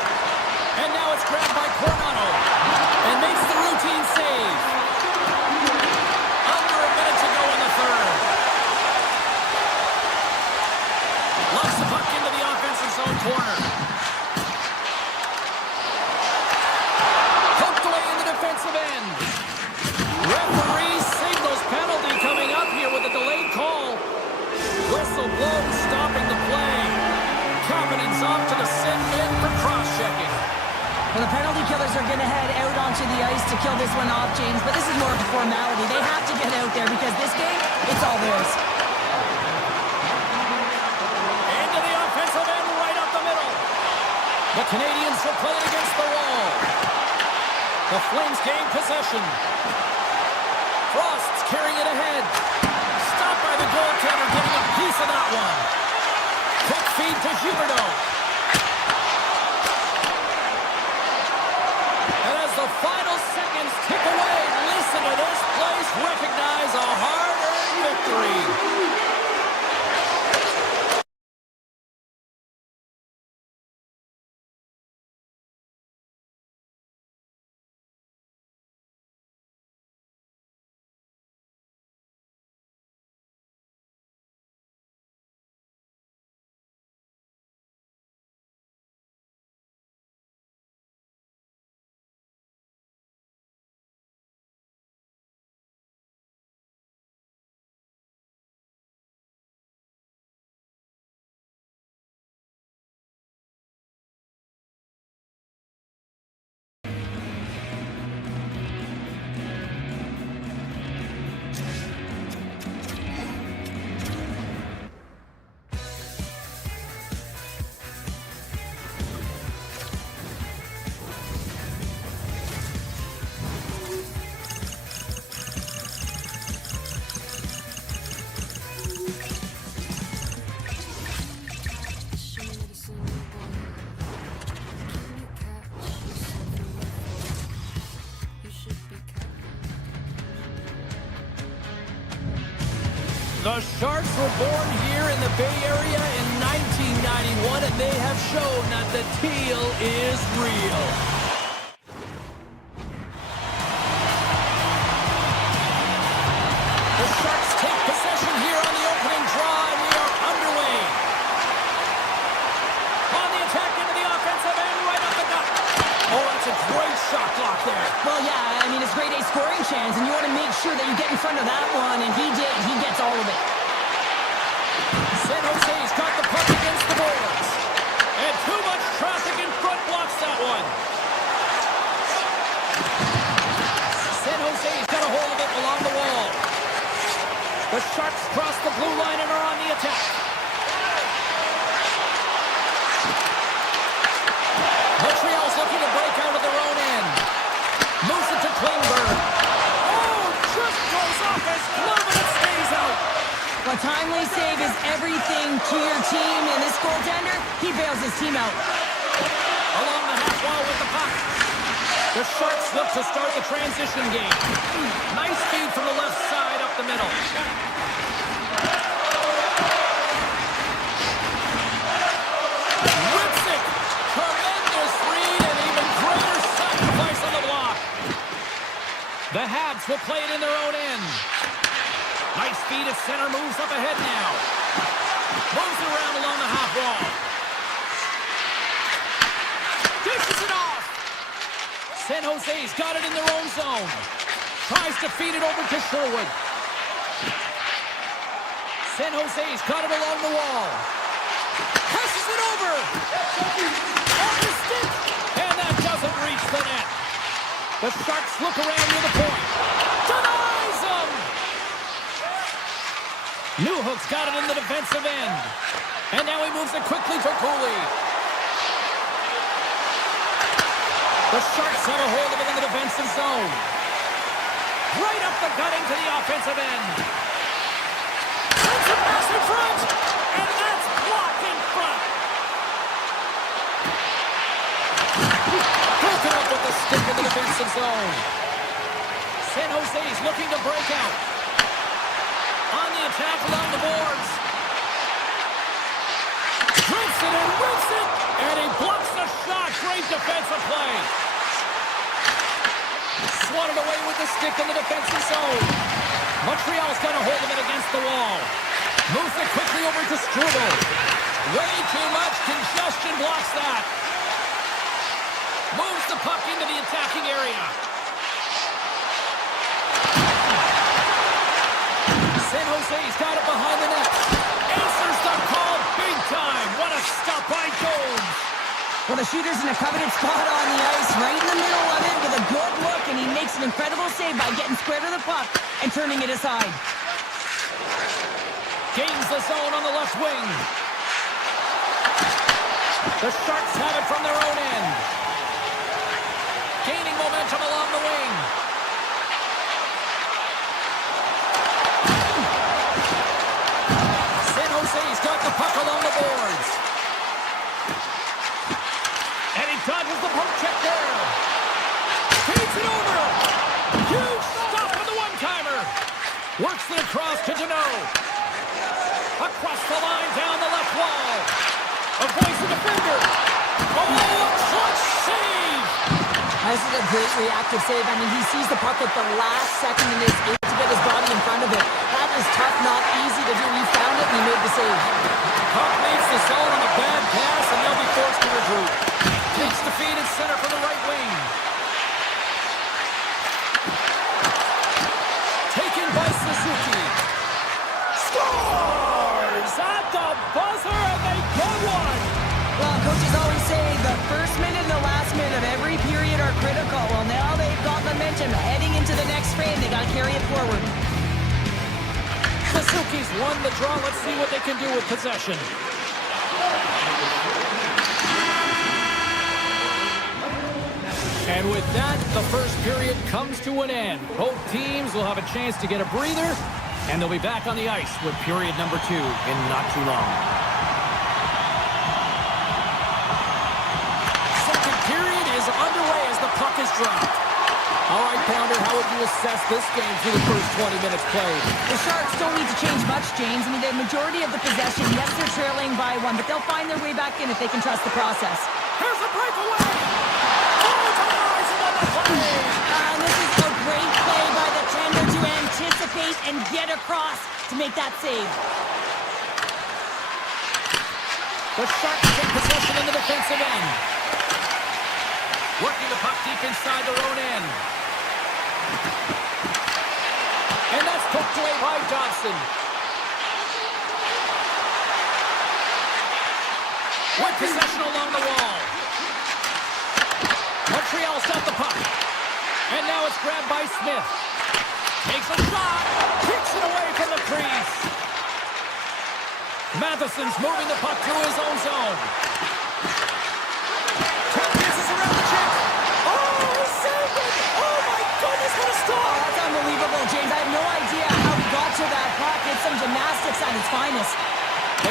And now it's grabbed by Coronado. And makes the routine save. Under a minute to go in the third. Locks the puck into the offensive zone corner. Poked away in the defensive end. Referee signals penalty coming up here with a delayed call. Whistle blows, stopping the play. Kapanen's off to the sin bin for cross-checking. Well, the penalty killers are going to head out onto the ice to kill this one off, James, but this is more of a formality. They have to get out there because this game, it's all theirs. Into the offensive end, right up the middle. The Canadiens are playing against the wall. The Flames gain possession. Frost's carrying it ahead. Stopped by the goaltender, getting a piece of that one. Quick feed to Huberdeau. And as the final seconds tick away, listen to this place recognize a hard-earned victory. The Sharks were born here in the Bay Area in 1991, and they have shown that the teal is real. The Sharks take possession here on the opening draw, and we are underway. On the attack into the offensive end, right up the gut. Oh, that's a great shot block there. Well, yeah, I mean, it's grade A scoring chance, and you want to make sure that you get in front of that one, and he did. He gets all of it. San Jose's got the puck against the boards. And too much traffic in front blocks that one. San Jose's got a hold of it along the wall. The Sharks cross the blue line and are on the attack. Montreal's looking to break out of their own end. Moves it to Klingberg. Oh, just goes off his glove and it stays out. A timely save is everything to your team, and this goaltender, he bails his team out. Along the half wall with the puck. The Sharks look to start the transition game. Nice feed from the left side up the middle. Rips it. Tremendous read and even greater sacrifice on the block. The Habs will play it in their own end. Nice feed at center, moves up ahead now. Moves it around along the half wall. Dishes it off. San Jose's got it in their own zone. Tries to feed it over to Sherwood. San Jose's got it along the wall. Passes it over. Off the stick. And that doesn't reach the net. The Sharks look around near the point. Denies him. Newhook's got it in the defensive end. And now he moves it quickly to Cooley. The Sharks have a hold of it in the defensive zone. Right up the gut into the offensive end. Sends a pass in front. And that's blocked in front. Broken up with the stick in the defensive zone. San Jose's looking to break out. On the attack along the boards. Drifts it and whips it. And he blocks the shot. Great defensive play. Swatted away with the stick in the defensive zone. Montreal's got a hold of it against the wall. Moves it quickly over to Struble. Way too much congestion blocks that. Moves the puck into the attacking area. San Jose's got it behind the net. Answers the call big time. What a stop by Jones. Well, the shooter's in a coveted spot on the ice, right in the middle of it with a good look, and he makes an incredible save by getting square to the puck and turning it aside. Gains the zone on the left wing. The Sharks have it from their own end. Gaining momentum along the wing. San Jose's got the puck along the boards. And he dodges the poke check there. Feeds it over. Huge stop for the one-timer. Works it across to Deneau. Across the line, down the left wall. Avoids the defender. Oh, a clutch save. This is a great reactive save. I mean, he sees the puck at the last second and is able to get his body in front of it. That is tough, not easy to do. He found it and he made the save. Puck leaves the zone on a bad pass, and they'll be forced to regroup. Takes the feed at center from the right wing. Taken by Suzuki. Scores at the buzzer, and they get one. Well, coaches always say the first minute and the last minute of every period are critical. Well, now they've got momentum heading into the next frame. They got to carry it forward. Suzuki's won the draw. Let's see what they can do with possession. And with that, the first period comes to an end. Both teams will have a chance to get a breather, and they'll be back on the ice with period number 2 in not too long. Second period is underway as the puck is dropped. All right, Pounder, how how would you assess this game through the first 20 minutes played? The Sharks don't need to change much, James. I mean, the majority of the possession, yes, they're trailing by one, but they'll find their way back in if they can trust the process. Here's a breakaway! Oh, it's on the play! And this is a great play by the tender to anticipate and get across to make that save. The Sharks take possession in the defensive end. Working the puck deep inside their own end. And that's poked away by Johnson. With possession along the wall. Montreal's got the puck. And now it's grabbed by Smith. Takes a shot. Kicks it away from the crease. Matheson's moving the puck through his own zone. Passes around the check. Oh, he saved it! Oh my goodness, what a stop! That's unbelievable, James. I have no idea how he got to that puck. It's some gymnastics at its finest.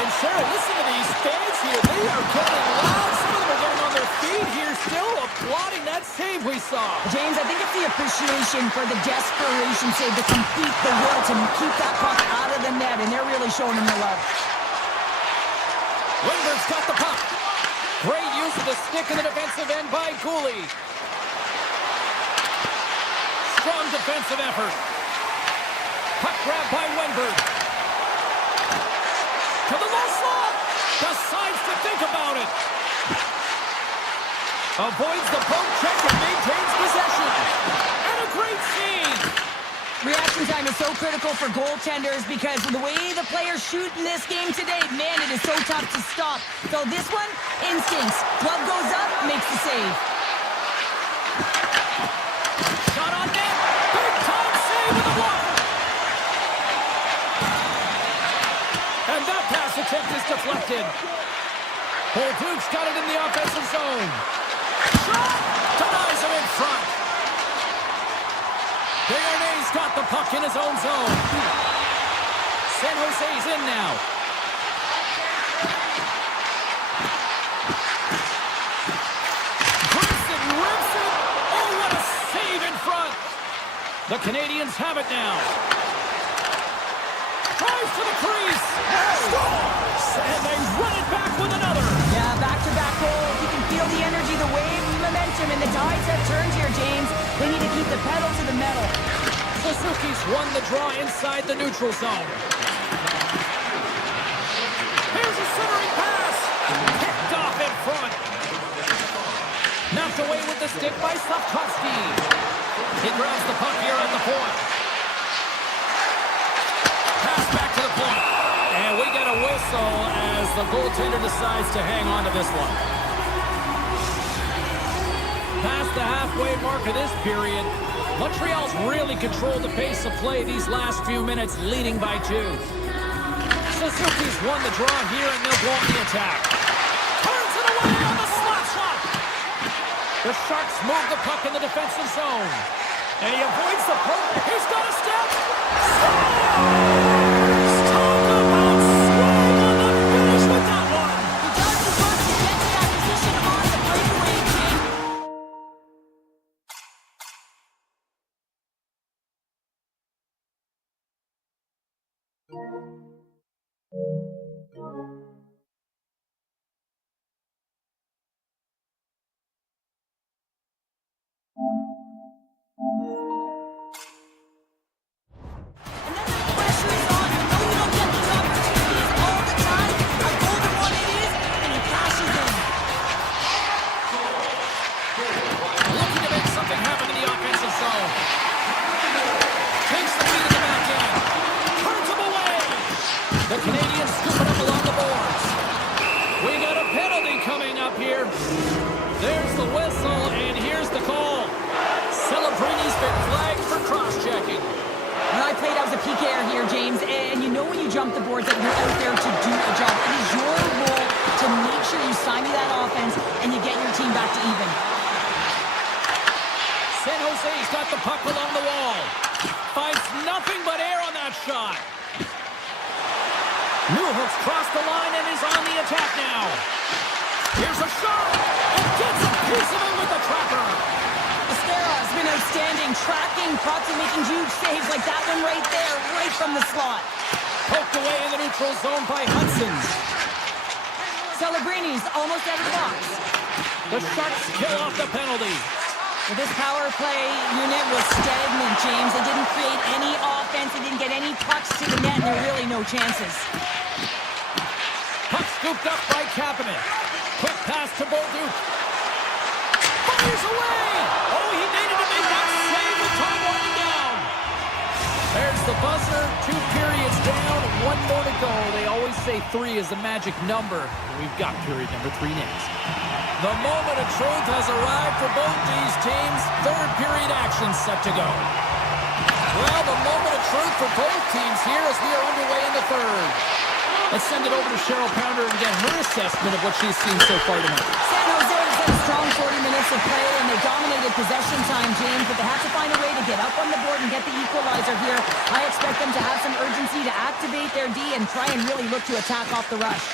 And Cheryl, listen to these fans here. They are getting loud. Some of them are getting on their feet here, still applauding that save we saw. James, I think it's the appreciation for the desperation save to complete the will to keep that puck out of the net, and they're really showing him the love. Wenberg's got the puck. Great use of the stick in the defensive end by Cooley. Strong defensive effort. Puck grab by Wenberg. To the low slot. Decides to think about it. Avoids the poke check and maintains possession. And a great scene. Reaction time is so critical for goaltenders because the way the players shoot in this game today, man, it is so tough to stop. So this one, instincts. Glove goes up, makes the save. Shot on net. Big time save with a block. And that pass attempt is deflected. Bolduc's got it in the offensive zone. Shot! Denies him in front. Béarnais's got the puck in his own zone. San Jose's in now. Grimson rips it. Oh, what a save in front. The Canadiens have it now. Drives to the crease. Scores! And they run it back with another. Yeah, back-to-back goals. You can feel the energy, the wave, the momentum, and the tides have turned here, James. They need to keep the pedal to the metal. Suzuki's won the draw inside the neutral zone. Here's a centering pass. Picked off in front. Knocked away with the stick by Slavkovsky. He grabs the puck here at the point. Pass back to the point. And we get a whistle as the goaltender decides to hang on to this one. Past the halfway mark of this period, Montreal's really controlled the pace of play these last few minutes, leading by 2. Suzuki's won the draw here, and they'll go on the attack. Turns it away on the slot shot. The Sharks move the puck in the defensive zone. And he avoids the poke. He's got a step. Scores! Talk about swing on the finish with that one. He does the work to get to that position on the breakaway, James. And then the pressure is on. You know you don't get these opportunities all the time. A golden one it is, and he cashes in. Looking to make something happen in the offensive zone. Takes the lead in the back end. Turns him away. The Canadiens scoop it up along the boards. We got a penalty coming up here. There's the whistle, and here's the call. Celebrini's been flagged for cross-checking. When I played, I was a PKer here, James, and you know when you jump the boards that you're out there to do a job. It is your role to make sure you stymie that offense and you get your team back to even. San Jose's got the puck along the wall. Finds nothing but air on that shot. Newhook's crossed the line and is on the attack now. Here's a shot, and gets a piece of it with the trapper. Estera has been outstanding. Tracking pucks and making huge saves like that one right there, right from the slot. Poked away in the neutral zone by Hudson. Celebrini's almost out of the box. The Sharks kill off the penalty. Well, this power play unit was stagnant, James. They didn't create any offense. They didn't get any pucks to the net, and there are really no chances. Puck scooped up by Kapanen. Quick pass to Bolduc. Fires away! Oh, he needed to make that save with time winding down. There's the buzzer. 2 periods down, 1 more to go. They always say 3 is the magic number. We've got period number 3 next. The moment of truth has arrived for both these teams. 3rd period action set to go. Well, the moment of truth for both teams here as we are underway in the 3rd. Let's send it over to Cheryl Pounder and get her assessment of what she's seen so far tonight. San Jose has had a strong 40 minutes of play, and they dominated possession time, James, but they have to find a way to get up on the board and get the equalizer here. I expect them to have some urgency to activate their D and try and really look to attack off the rush.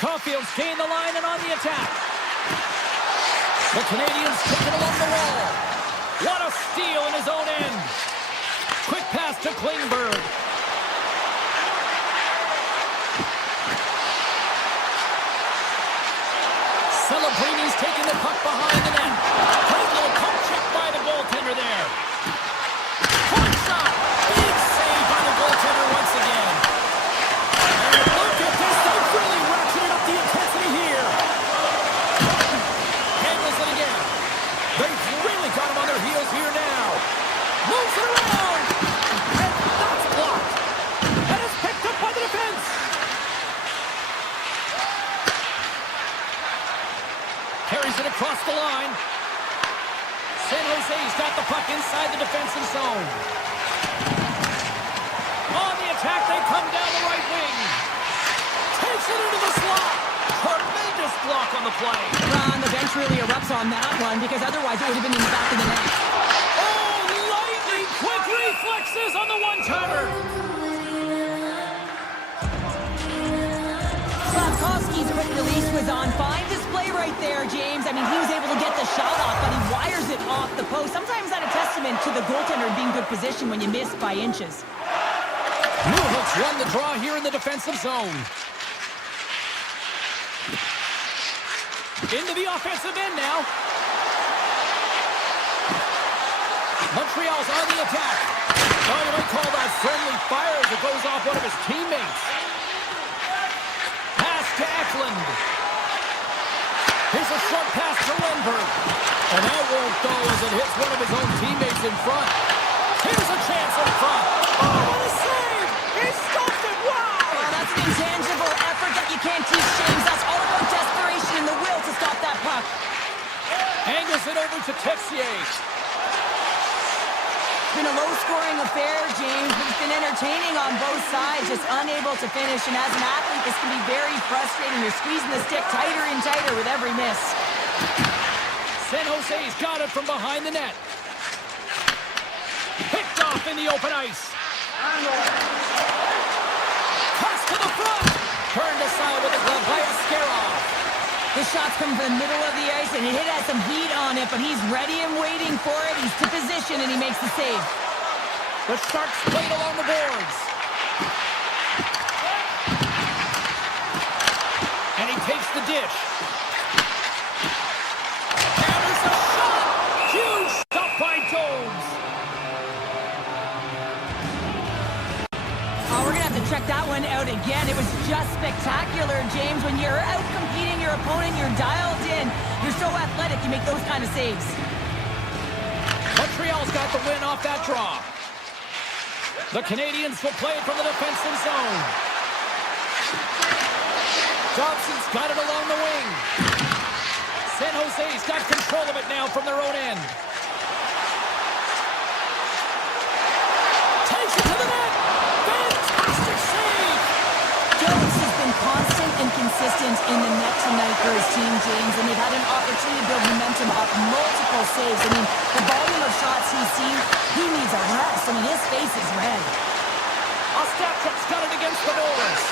Caulfield's gained the line and on the attack. The Canadiens take it along the wall. What a steal in his own end. Quick pass to Klingberg. Celebrini's taking the puck behind the net. Great little pump check by the goaltender there. Point shot. Big save by the goaltender once again. And look at this. They've really ratcheted up the intensity here. Handles it again. They've really got him on their heels here now. Moves it around. And that's blocked. And it's picked up by the defense. Carries it across the line. San Jose's got the puck inside the defensive zone. On the attack, they come down the right wing. Takes it into the slot. Tremendous block on the play. Ron, the bench really erupts on that one because otherwise it would have been in the back of the net. Oh, lightning quick reflexes on the one-timer. Hasky's quick release was on. Fine display right there, James. I mean, he was able to get the shot off, but he wires it off the post. Sometimes that's a testament to the goaltender being good position when you miss by inches. Newhook's won the draw here in the defensive zone. Into the offensive end now. Montreal's on the attack. Oh, you might call that friendly fire as it goes off one of his teammates. Pass to Eklund. Here's a short pass to Lindbergh. And that won't go as it hits one of his own teammates in front. Here's a chance in front. Oh, what a save! He stopped it! Wow! Oh, that's an intangible effort that you can't teach, James. That's all about desperation and the will to stop that puck. Angles it over to Texier. It's been a low-scoring affair, James, but it's been entertaining on both sides, just unable to finish. And as an athlete, this can be very frustrating. You're squeezing the stick tighter and tighter with every miss. San Jose's got it from behind the net. Picked off in the open ice. Cuts to the front. Turned aside with a glove by Askarov. The shots come from the middle of the ice, and it has some heat on it, but he's ready and waiting for it. He's to position, and he makes the save. The Sharks played along the boards. And he takes the dish. And there's a shot! Huge stop by Jones. Oh, we're going to have to check that one out again. It was just spectacular, James. When you're out competing your opponent, you're dialed in. You're so athletic, you make those kind of saves. Montreal's got the win off that draw. The Canadiens will play it from the defensive zone. Johnson's got it along the wing. San Jose's got control of it now from their own end. Takes it to the net. Fantastic save. Jones has been constant and consistent in the net tonight for his team, James, and they've had an opportunity to build momentum off multiple saves. I mean, the volume of shots he's seen, he needs a rest. I mean, his face is red. Ostapchuk's got it against the boards.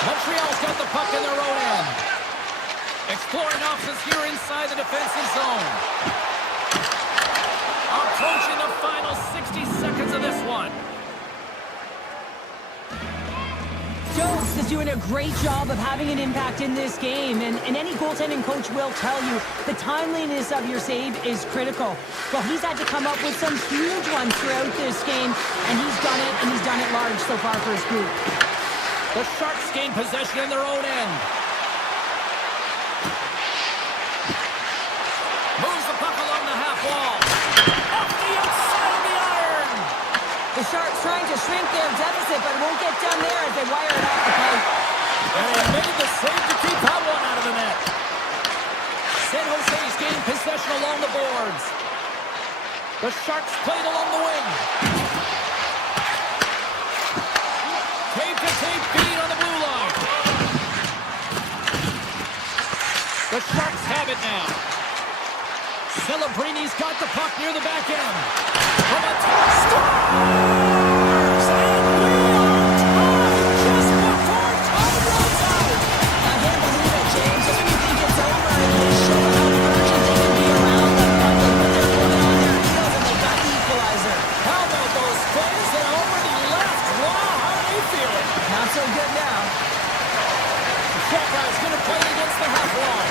Montreal's got the puck in their own end. exploring options here inside the defensive zone. Approaching the final 60 seconds of this one. Jones is doing a great job of having an impact in this game, and any goaltending coach will tell you the timeliness of your save is critical. Well, he's had to come up with some huge ones throughout this game, and he's done it, and he's done it large so far for his group. The Sharks gain possession in their own end. Moves the puck along the half wall. Off the outside of the iron. The Sharks trying to shrink their deficit, but it won't get done there as they wire it off the pipe. And they made the save to keep that one out of the net. San Jose's gained possession along the boards. The Sharks played along the wing. Tape-to-tape feed on the blue line. The Sharks have it now. Celebrini's got the puck near the back end. From a top scores! And we are tied just before time runs out. I can't believe it, James. Just when you think it's over, and they show how urgent they can be around them, but they put their foot on their heels and they got the equalizer. How about those fans that already left? Wow, how are they feeling? Not so good now. Chekhov's going to play it against the half wall.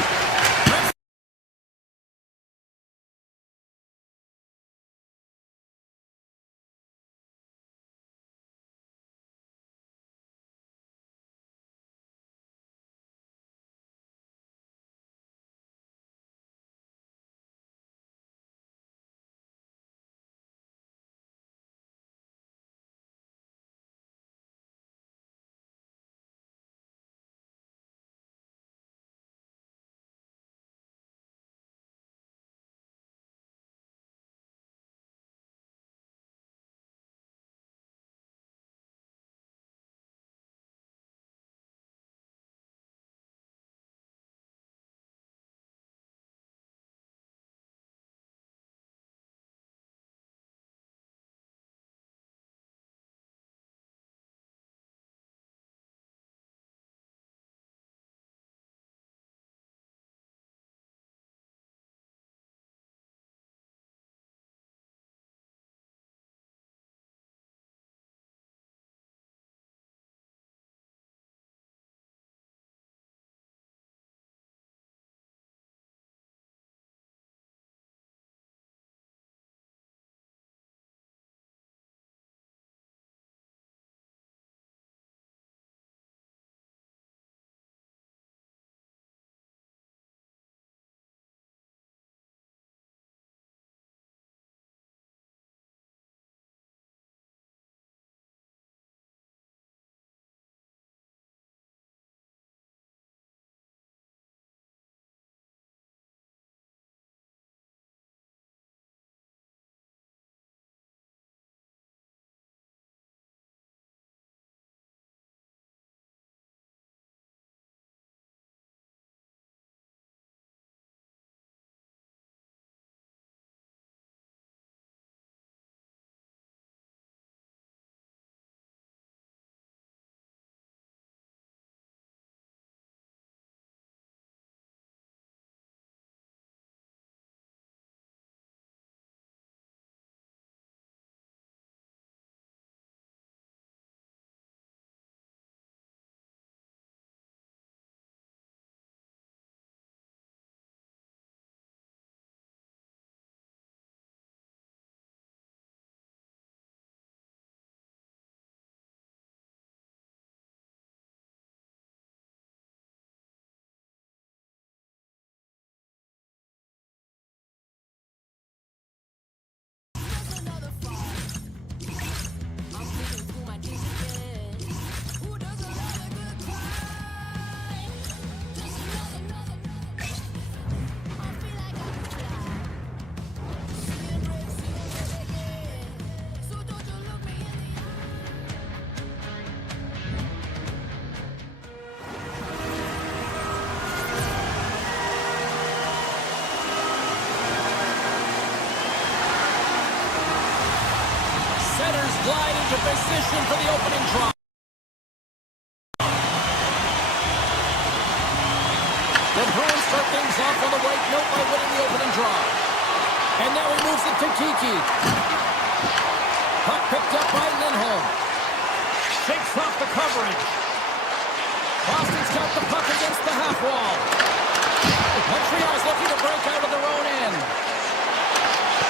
Glide into position for the opening draw. The Bruins start things off on the right note by winning the opening draw. And now he moves it to Kiki. Puck picked up by Lindholm. Shakes off the coverage. Boston's got the puck against the half wall. Montreal's looking to break out of their own end.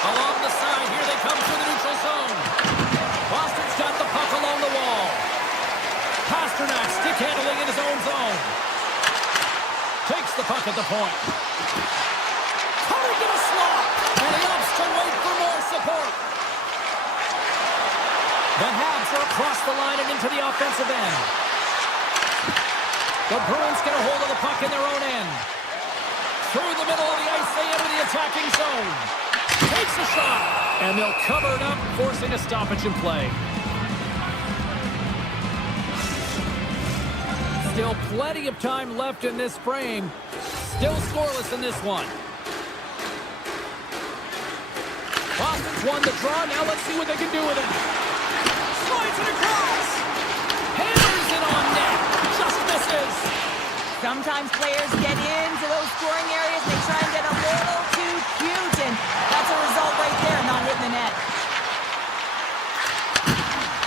Along the side, here they come through the neutral zone. Boston's got the puck along the wall. Pasternak stick handling in his own zone. Takes the puck at the point. Cutting to the slot. And he opts to wait for more support. The Habs are across the line and into the offensive end. The Bruins get a hold of the puck in their own end. Through the middle of the ice, they enter the attacking zone. Takes a shot. And they'll cover it up, forcing a stoppage in play. Still plenty of time left in this frame. Still scoreless in this one. Boston's won the draw. Now let's see what they can do with it. Slides it across. Hammers it on net. Just misses. Sometimes players get into those scoring areas. They try and get a little too cute, and that's a result right there, not hitting the net.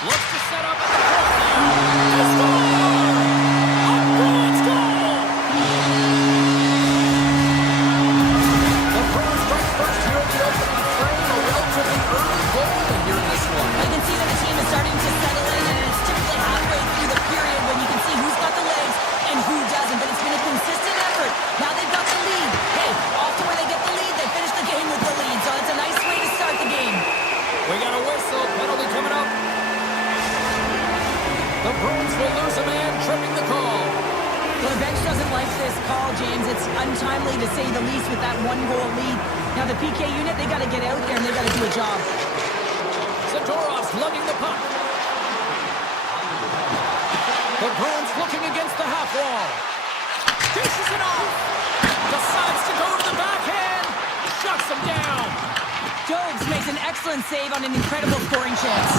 Looks to set up at the point now. To score! A Bruins goal! The Bruins strike first here in the opening frame. A relatively early goal here in this one. I can see that the team is starting to settle in, and it's typically halfway through the period when you can see who's got the legs and who doesn't, but it's been a consistent effort. Now they've got the lead. Hey, often when they get the lead, they finish the game with the lead, so it's a nice way to start the game. We got a whistle. Penalty coming up. The Bruins will lose a man, tripping the call. Well, the bench doesn't like this call, James. It's untimely to say the least with that one-goal lead. Now the PK unit, they got to get out there and they got to do a job. Zadorov's lugging the puck. The Bruins looking against the half wall. Dishes it off. Decides to go to the backhand. Shuts him down. Jobs makes an excellent save on an incredible scoring chance.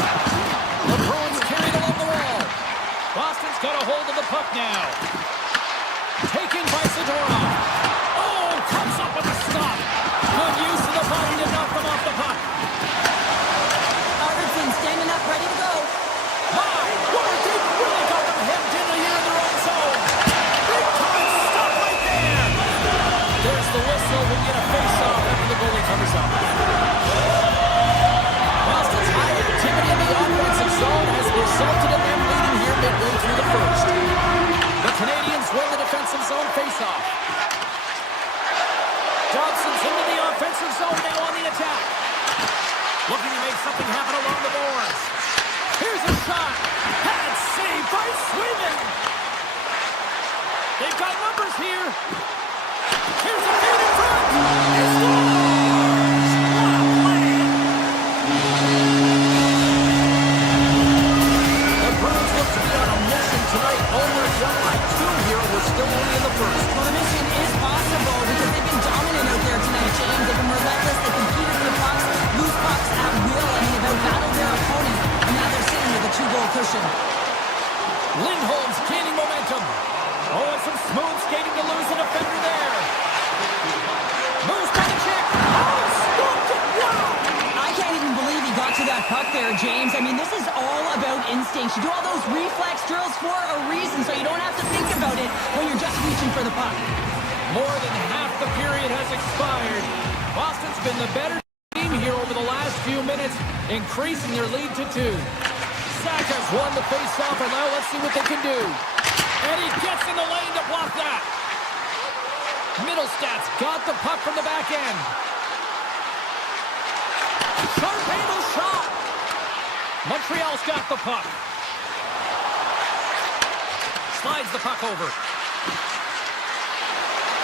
The Bruins carried along the wall. Boston's got a hold of the puck now. Taken by Zadorov. Oh, comes up with a stop. Good use of the body to knock them off the puck. Arvidsson standing up, ready to go. My, what a deep really got them hemmed in here in their own zone. Big time stop right there. There's the whistle. We'll get a face-off after the goalie covers up. Boston's high activity in the offensive zone has resulted in them leading here midway through the first. The Canadiens win the defensive zone face-off. Johnson's into the offensive zone now on the attack. Looking to make something happen along the boards. Here's a shot. Pad saved by Sweden. They've got numbers here. Here's a feed in front. He scores! What a play! The Bruins look to be on a mission tonight. Almost up by 2 here. We're still only in the first. Well, the mission is possible because they've been dominant out there tonight, James. They've been relentless. They competed for pucks, lose pucks at will. I mean, they've outbattled their opponent, and now they're sitting with a 2-goal cushion. Lindholm's gaining momentum. Oh, and some smooth skating to lose a defender there. Moves by the check. Oh, swooped it. Wow. I can't even believe he got to that puck there, James. I mean, this is all about instinct. You do all those reflex drills for a reason, so you don't have to think about it when you're just reaching for the puck. More than half the period has expired. Boston's been the better team here over the last few minutes, increasing their lead to 2. Saka's won the face-off, and now let's see what they can do. And he gets in the lane to block that. Middlestad's got the puck from the back end. Sharp angle shot. Montreal's got the puck. Slides the puck over.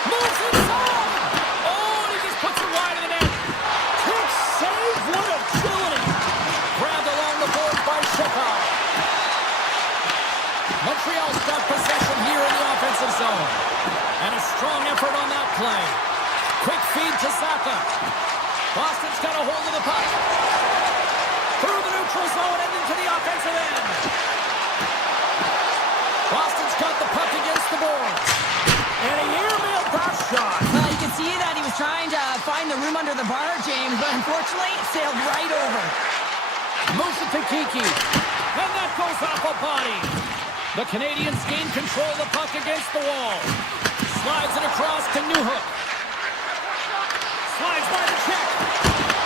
Moves inside. Oh, and he just puts it wide of the net. Quick save. What agility. Grabbed along the board by Shekar. Montreal's got possession here in the offensive zone. And a strong effort on that play. Quick feed to Saka. Boston's got a hold of the puck. Through the neutral zone and into the offensive end. Boston's got the puck against the boards. And a airmail pass the room under the bar, James, but unfortunately, it sailed right over. Moves it to Kiki. And that goes off a body. The Canadiens gain control of the puck against the wall. Slides it across to Newhook. Slides by the check.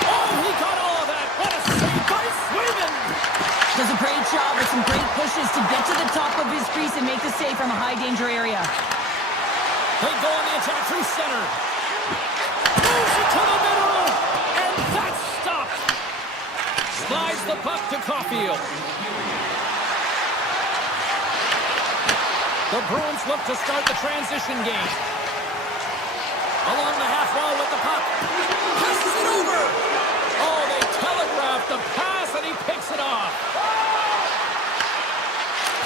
Oh, he got all of that. What a save by Swayman. Does a great job with some great pushes to get to the top of his crease and make the save from a high-danger area. They go on the attack through center. Moves it to the middle. And that's stopped. Slides the puck to Caulfield. The Bruins look to start the transition game. Along the half wall with the puck. Passes it over. Oh, they telegraphed the pass, and he picks it off.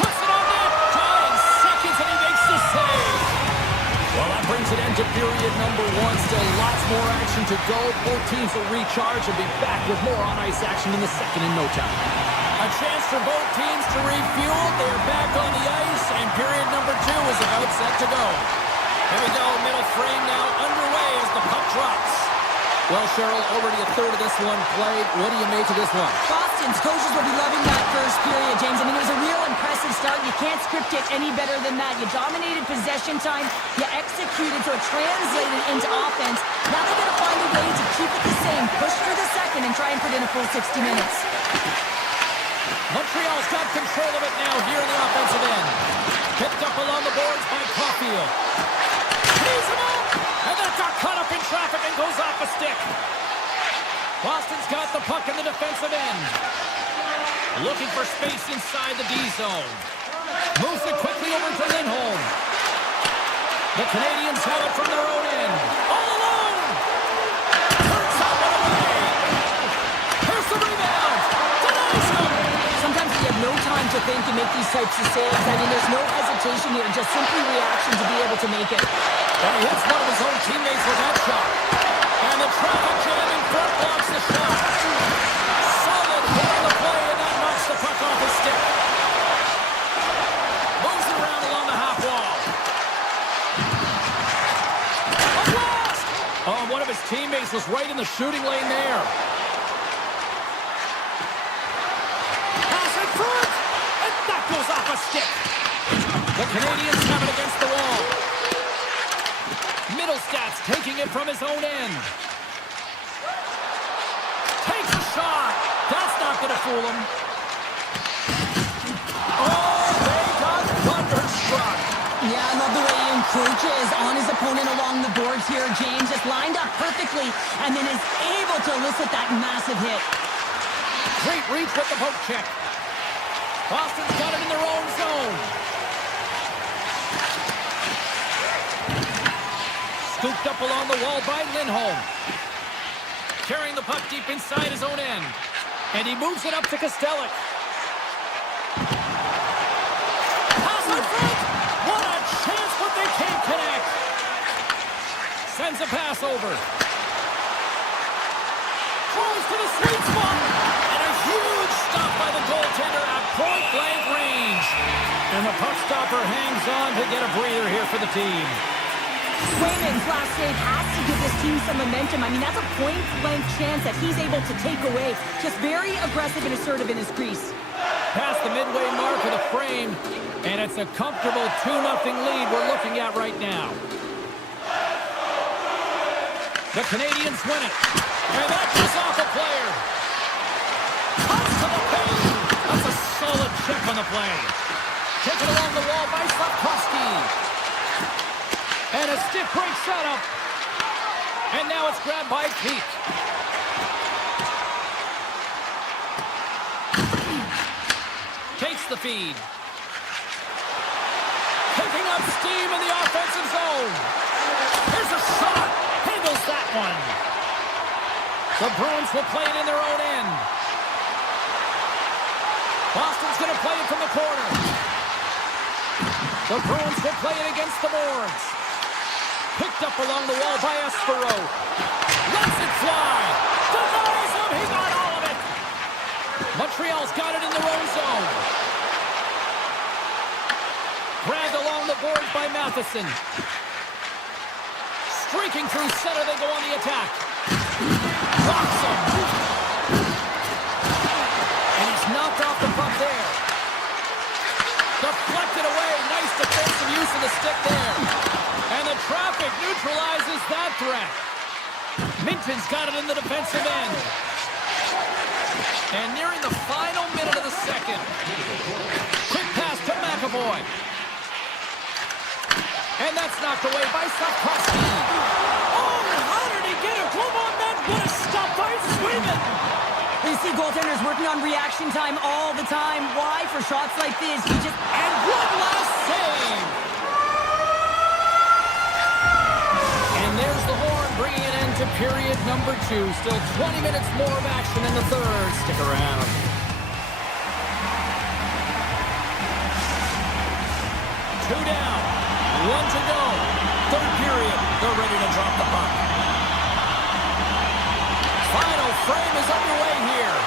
Puts it on net. 9 seconds, and he makes the save. Well, that brings it into period number 1. Still lots more action to go. Both teams will recharge and be back with more on-ice action in the second in no time. A chance for both teams to refuel. They're back on the ice, and period number 2 is about set to go. Here we go, middle frame now underway as the puck drops. Well, Cheryl, already a third of this one played. What do you make of this one? Boston's coaches will be loving that first period, James. I mean, it was a real impressive start. You can't script it any better than that. You dominated possession time. You executed, so it translated into offense. Now they're going to find a way to keep it the same. Push through the second and try and put in a full 60 minutes. Montreal's got control of it now here in the offensive end. Picked up along the boards by Caulfield. He's him out! And that got caught up in traffic and goes off a stick. Boston's got the puck in the defensive end. Looking for space inside the D zone. Moves it quickly over to Lindholm. The Canadiens have it from their own end. All alone! Turns that one away. Here's the rebound. Denies him. Sometimes you have no time to think and make these types of saves. I mean, there's no hesitation here, just simply reaction to be able to make it. And he hits one of his own teammates with that shot. And the traffic jam in front blocks the shot. Solid hit on the play, and that knocks the puck off his stick. Moves it around along the half wall. A blast! Oh, one of his teammates was right in the shooting lane there. Pass in front! And that goes off a stick. The Canadiens have it against the wall. Middlestats taking it from his own end. Takes a shot. That's not going to fool him. Oh, they got thunderstruck. Yeah, I love the way he encroaches on his opponent along the boards here. James just lined up perfectly and then is able to elicit that massive hit. Great reach with the poke check. Boston's got it in their own zone. Scooped up along the wall by Lindholm. Carrying the puck deep inside his own end. And he moves it up to Kostelic. Pass in front! What a chance, but they can't connect. Sends a pass over. Throws to the sweet spot. And a huge stop by the goaltender at point-blank range. And the puck stopper hangs on to get a breather here for the team. Swayman's last save has to give this team some momentum. I mean, that's a point-blank chance that he's able to take away. Just very aggressive and assertive in his crease. Past the midway mark of the frame, and it's a comfortable 2-0 lead we're looking at right now. The Canadiens win it. And that goes off a player. Comes to the paint. That's a solid check on the play. Taken along the wall by Hasky. And a stiff break setup. And now it's grabbed by Peak. Takes the feed. Picking up steam in the offensive zone. Here's a shot. Handles that one. The Bruins will play it in their own end. Boston's going to play it from the corner. The Bruins will play it against the boards. Picked up along the wall by Subzero. Lets it fly. Denies him. He got all of it. Montreal's got it in their own zone. Grabbed along the boards by Matheson. Streaking through center, they go on the attack. Blocks him. And he's knocked off the puck there. Deflected away. Nice defensive use of the stick there. And the traffic neutralizes that threat. Minton's got it in the defensive end. And nearing the final minute of the second. Quick pass to McAvoy. And that's knocked away by Hasky. Oh, how did he get a glove on that? What a stop by Sweden. You see goaltenders working on reaction time all the time. Why? For shots like this, you just... And one last save. And there's the horn bringing it into period number 2. Still 20 minutes more of action in the third. Stick around. Two down. One to go. Third period. They're ready to drop the puck. Final frame is underway here.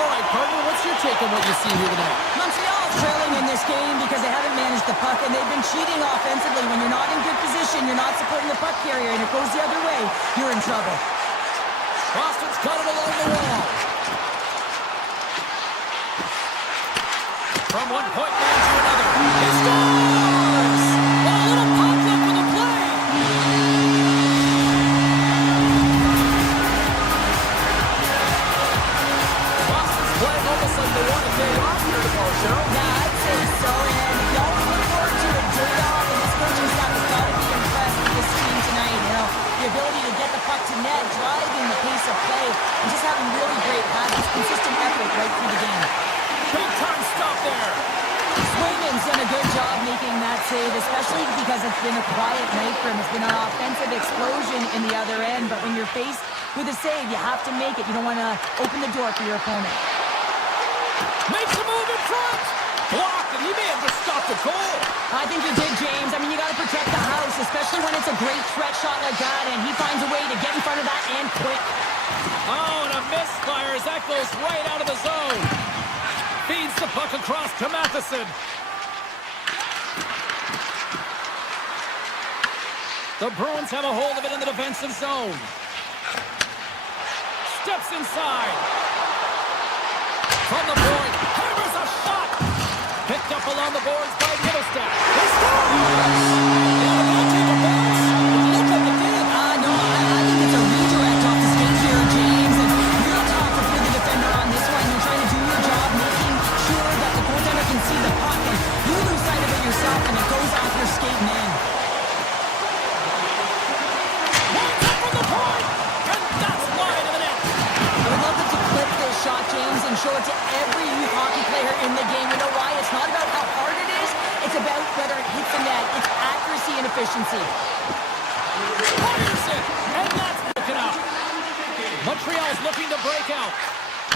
All right, partner, what's your take on what you see here tonight? Montreal's trailing in this game because they haven't managed the puck, and they've been cheating offensively. When you're not in good position, you're not supporting the puck carrier, and it goes the other way, you're in trouble. Boston's got it along the wall. From one point man to another. He scores! A little pop up for the play. Boston's playing almost like they want a day off here tomorrow, Cheryl. Yeah, I'd say so, and you always look forward to a day off, and this coaching staff has got to be impressed with this team tonight. You know, the ability to get the puck to net, driving the pace of play, and just having really great habits, consistent effort right through the game. Big time stop there. Swayman's done a good job making that save, especially because it's been a quiet night for him. It's been an offensive explosion in the other end, but when you're faced with a save, you have to make it. You don't want to open the door for your opponent. Makes a move in front. Blocked, and he may have just stopped a goal. I think you did, James. I mean, you got to protect the house, especially when it's a great threat shot like that, and he finds a way to get in front of that and quick. Oh, and a misfire as that goes right out of the zone. Feeds the puck across to Matheson. The Bruins have a hold of it in the defensive zone. Steps inside. From the point, hammers a shot. Picked up along the boards by Middlestat. He scores! Now the goalkeeper bounce. It looked like it did. No, I think it's a redirect off the skate here, James. And real tough if you're the defender on this one. You're trying to do your job, making sure that the goaltender can see the puck, and you lose sight of it yourself, and it goes off your skating in. Lines up from the point, and that's wide of the net. I would love to clip this shot, James, and show it to every youth hockey player in the game. You know why? It's not about how hard it is. It's about whether it hits the net. It's accuracy and efficiency. Fires it, and that's broken up. Montreal's looking to break out.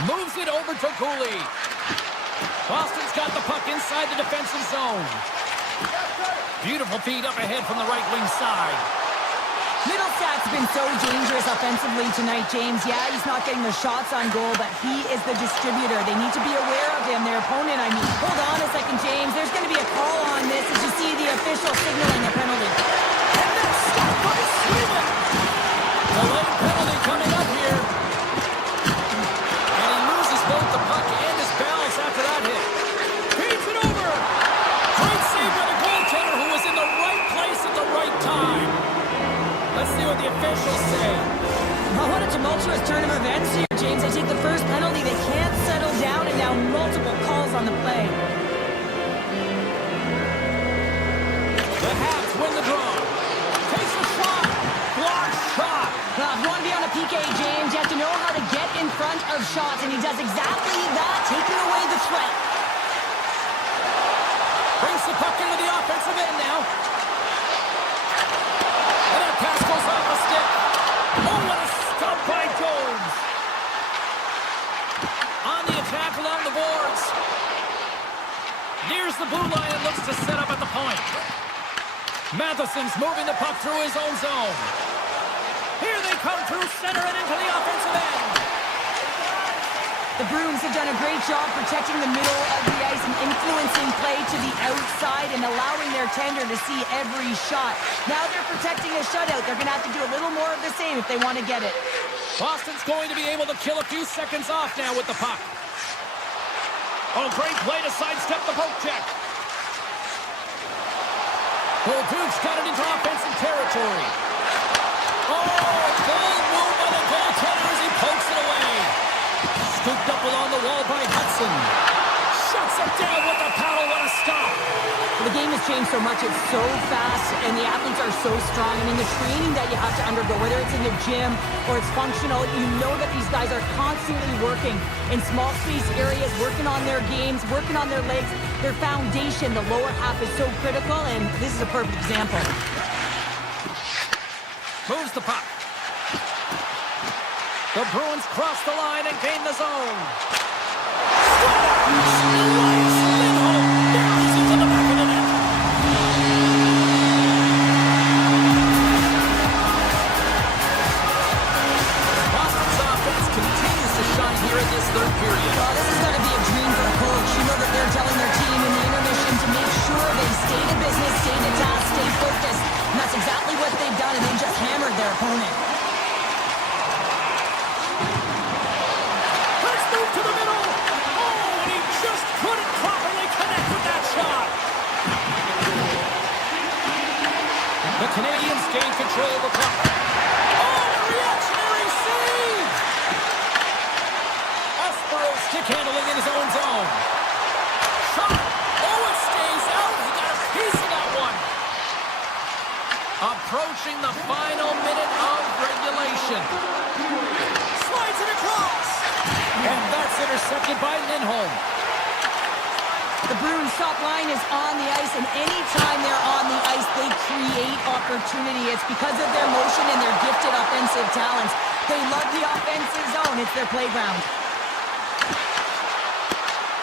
Moves it over to Cooley. Boston's got the puck inside the defensive zone. Beautiful feed up ahead from the right wing side. Middlestat's been so dangerous offensively tonight, James. Yeah, he's not getting the shots on goal, but he is the distributor. They need to be aware of him, their opponent. I mean, hold on a second, James. There's going to be a call on this as you see the official signaling a penalty. And that's stopped by Sweden. Delayed penalty coming up here. And he loses both the puck and his balance after that hit. Feeds it over. Great save by the goaltender who was in the right place at the right time. Let's see what the officials say. Well, what a tumultuous turn of events here, James. They take the first penalty. They can't settle down, and now multiple calls on the play. The Habs win the draw. Takes a shot. Blocked shot. Well, if you want to be on a PK, James, you have to know how to get in front of shots, and he does exactly that, taking away the threat. Brings the puck into the offensive end now. And that pass goes off the stick. Oh, what a stop by Jones. On the attack along the boards. Nears the blue line and looks to set up at the point. Matheson's moving the puck through his own zone. Here they come through center and into the offensive end. The Bruins have done a great job protecting the middle of the ice and influencing play to the outside and allowing their tender to see every shot. Now they're protecting a shutout. They're going to have to do a little more of the same if they want to get it. Boston's going to be able to kill a few seconds off now with the puck. Oh, great play to sidestep the poke check. Well, Duke's got it into offensive territory. Oh, bold move by the goaltender as he pokes it away. Scooped up along the wall by Hudson. Shuts it down with the paddle. What a stop. The game has changed so much. It's so fast, and the athletes are so strong. I mean, the training that you have to undergo, whether it's in the gym or it's functional, you know that these guys are constantly working in small space areas, working on their games, working on their legs. Their foundation, the lower half, is so critical, and this is a perfect example. Moves the puck. The Bruins cross the line and gain the zone. Boston's offense continues to shine here in this third period. Well, this is going to be a dream for a coach. You know that they're telling their team in the intermission to make sure they stay to business, stay to task, stay focused. And that's exactly what they've done, and they just hammered their opponent. Let's move to the middle. Oh, and he just couldn't properly connect with that shot. The Canadiens gain control of the puck. Oh, a reactionary save. Subzero stick handling in his own zone. Shot. Oh, it stays out. He got a piece of that one. Approaching the final minute of regulation. Slides it across. And that's intercepted by Lindholm. The Bruins' top line is on the ice, and anytime they're on the ice, they create opportunity. It's because of their motion and their gifted offensive talents. They love the offensive zone. It's their playground.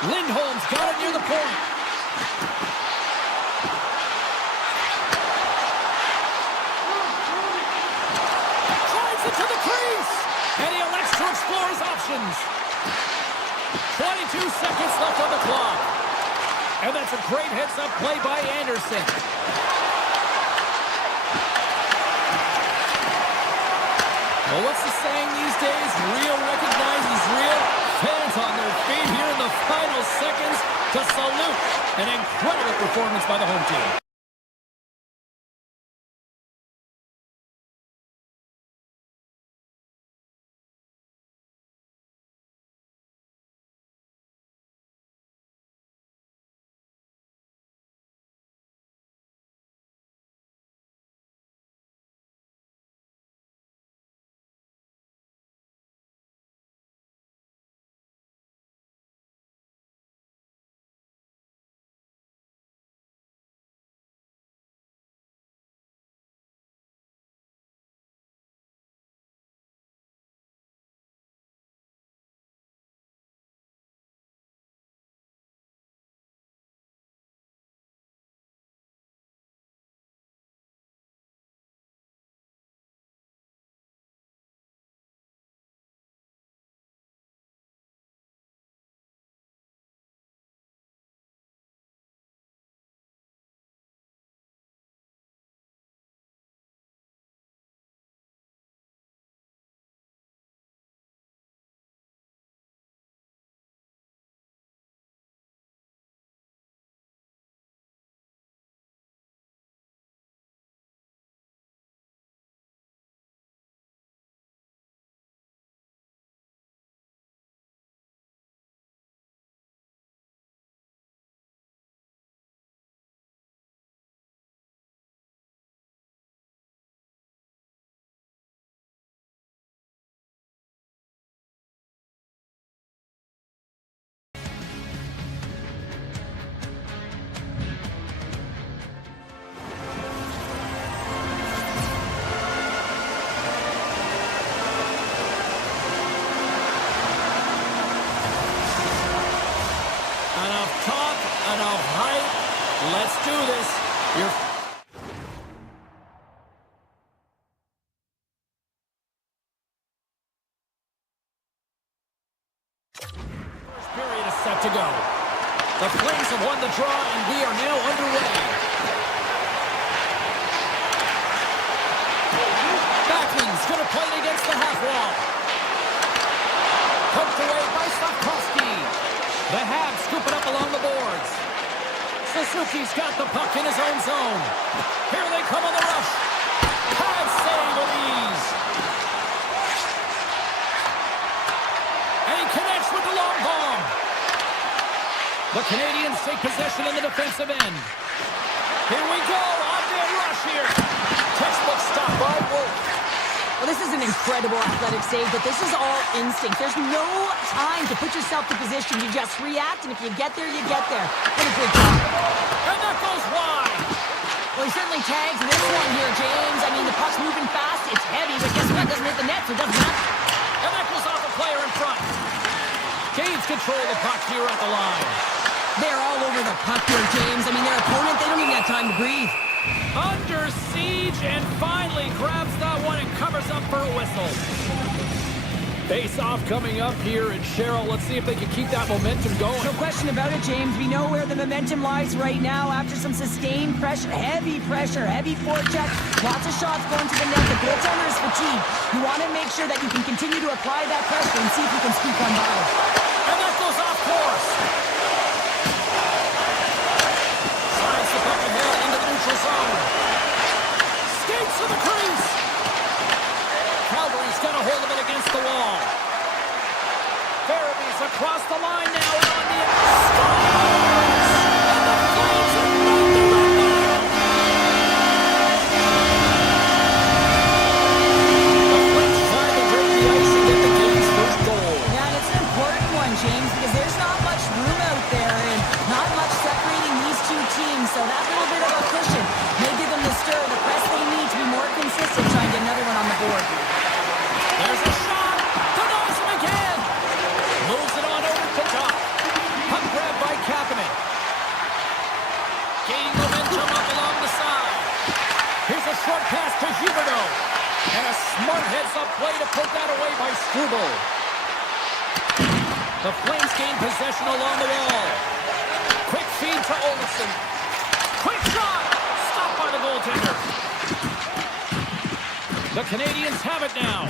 Lindholm's got it near the point. Drives it to the crease. And he elects to explore his options. 22 seconds left on the clock. And that's a great heads-up play by Anderson. Well, what's the saying these days? Real recognizes real. Fans on their feet here in the final seconds to salute an incredible performance by the home team. set to go. The Flames have won the draw, and we are now underway. Backman's going to play it against the half wall. Poked away by Hasky. The Habs scoop it up along the boards. Suzuki's got the puck in his own zone. Here they come on the rush. Pad save with ease. And he connects with the long bomb. The Canadiens take possession in the defensive end. Here we go. On-man rush here. Textbook stop by Wolf. Well, this is an incredible athletic save, but this is all instinct. There's no time to put yourself to position. You just react, and if you get there, you get there. What a great job. And that goes wide. Well, he certainly tags this one here, James. I mean, the puck's moving fast. It's heavy, but guess what? It doesn't hit the net, so it doesn't matter. And that goes off the player in front. Gains control of the puck here at the line. They're all over the puck here, James. I mean, their opponent, they don't even have time to breathe. Under siege, and finally grabs that one and covers up for a whistle. Face-off coming up here, and Cheryl, let's see if they can keep that momentum going. No question about it, James. We know where the momentum lies right now after some sustained pressure, heavy forecheck, lots of shots going to the net. The goaltender is fatigued. You want to make sure that you can continue to apply that pressure and see if you can squeak one by. And that goes off course. Slides the puck ahead into the neutral zone. Skates to the crease. Calgary's got a hold of it against the wall. Farabee's across the line now and on the scores! And the Flames have won the red bottom. The Flames try to break the ice and get the game's first goal. Yeah, and it's an important one, James, because there's not much room out there and not much separating these two teams. So that little bit of a cushion may give them the stir, the press they need to be more consistent, trying to get another one on the board. There's a shot. Denies him again. Moves it on over to top. Puck grab by Kapanen. Gaining momentum up along the side. Here's a short pass to Huberdeau. And a smart heads-up play to put that away by Struble. The Flames gain possession along the wall. Quick feed to Olsen. Quick shot. Stopped by the goaltender. The Canadiens have it now.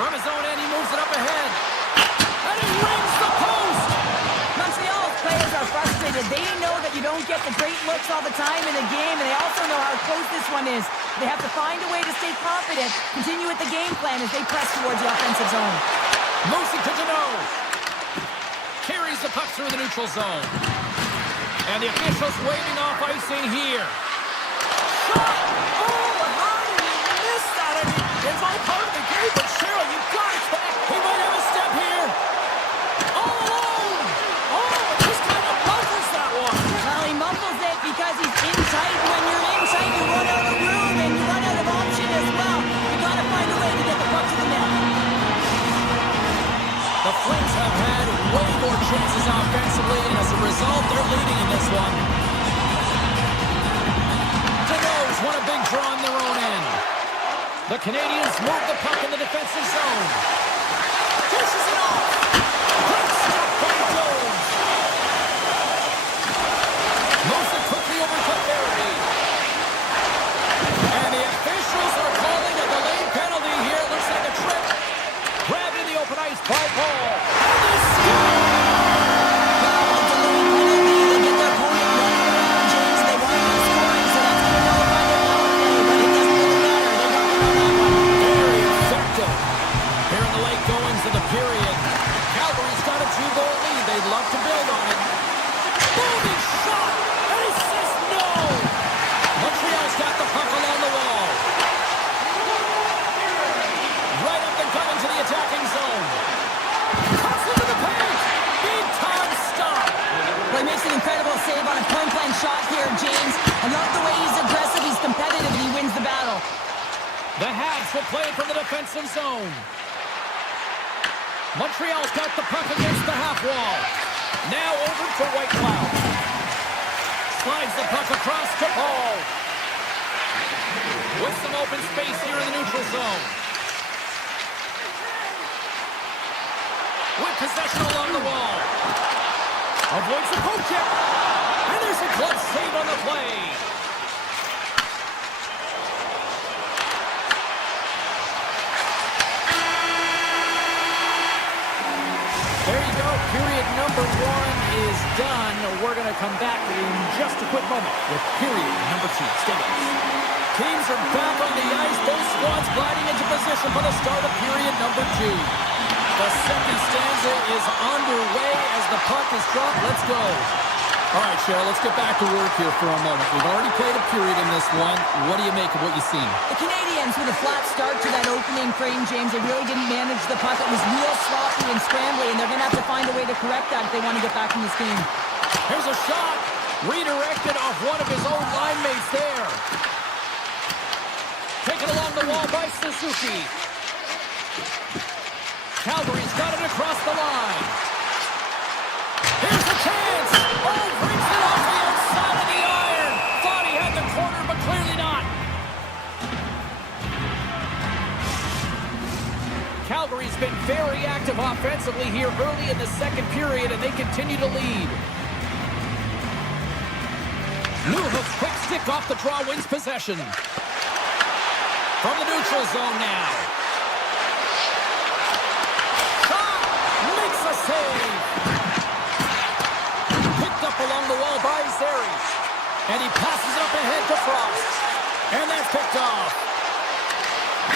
From his own end, he moves it up ahead. And it rings the post! Montreal's players are frustrated. They know that you don't get the great looks all the time in a game, and they also know how close this one is. They have to find a way to stay confident, continue with the game plan as they press towards the offensive zone. Moves it to Deneau. Carries the puck through the neutral zone. And the officials waving off icing here. Shot! Oh, how did he miss that? I mean, it's all part of the game, but Cheryl, you've got to connect. He might have a step here. All alone! Oh, it just kind of muffles that one. Well, he muffles it because he's in tight. When you're in tight, you run out of room and you run out of option as well. You got to find a way to get the puck to the net. The Flames have had way more chances offensively, and as a result, they're leading in this one. Deneau's won a big draw on their own end. The Canadiens move the puck in the defensive zone. Dishes it off. Great stop by Jones. Moves it quickly over to Barry. And the officials are calling a delayed penalty here. It looks like a trip. Grabbed in the open ice by Paul. And they score! Period. Calgary's got a 2-goal lead. They'd love to build on it. Booming shot! And he says no! Montreal's got the puck along the wall. Right up and coming to the attacking zone. Cuts into the paint! Big time stop! Well, he makes an incredible save on a point-blank shot here, James. I love the way he's aggressive, he's competitive, and he wins the battle. The Habs will play it from the defensive zone. Montreal's got the puck against the half wall. Now over to Whitecloud. Slides the puck across to Paul. With some open space here in the neutral zone. with possession along the wall. Avoids the poke check. And there's a glove save on the play. There you go. Period number 1 is done. We're going to come back in just a quick moment with period number 2. Stay with us. Teams are back on the ice. Both squads gliding into position for the start of period number 2. The second stanza is underway as the puck is dropped. Let's go. All right, Cheryl, let's get back to work here for a moment. We've already played a period in this one. What do you make of what you've seen? The Canadiens with a flat start to that opening frame, James. They really didn't manage the puck. It was real sloppy and scrambly, and they're going to have to find a way to correct that if they want to get back in this game. Here's a shot. Redirected off one of his own line mates there. Taken along the wall by Suzuki. Calgary's got it across the line. Here's a chance. Oh, brings it off the outside of the iron. Thought he had the corner, but clearly not. Calgary's been very active offensively here early in the second period, and they continue to lead. Newhook's quick stick off the draw wins possession. From the neutral zone now. Shot! Makes a save! Picked up along the wall by Zeri. And he passes it up ahead to Frost. And that's picked off.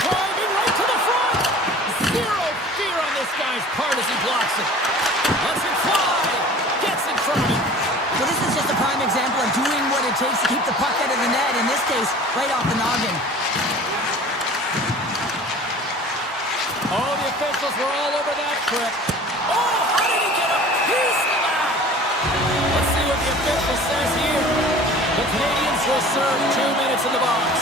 Driving right to the front! Zero fear on this guy's part as he blocks it. Lets it fly! Gets in front of him. Well, this is just a prime example of doing what it takes to keep the puck out of the net. In this case, right off the noggin. Oh, the officials were all over that trip. Oh, how did he get a piece of that? Let's see what the official says here. The Canadiens will serve 2 minutes in the box.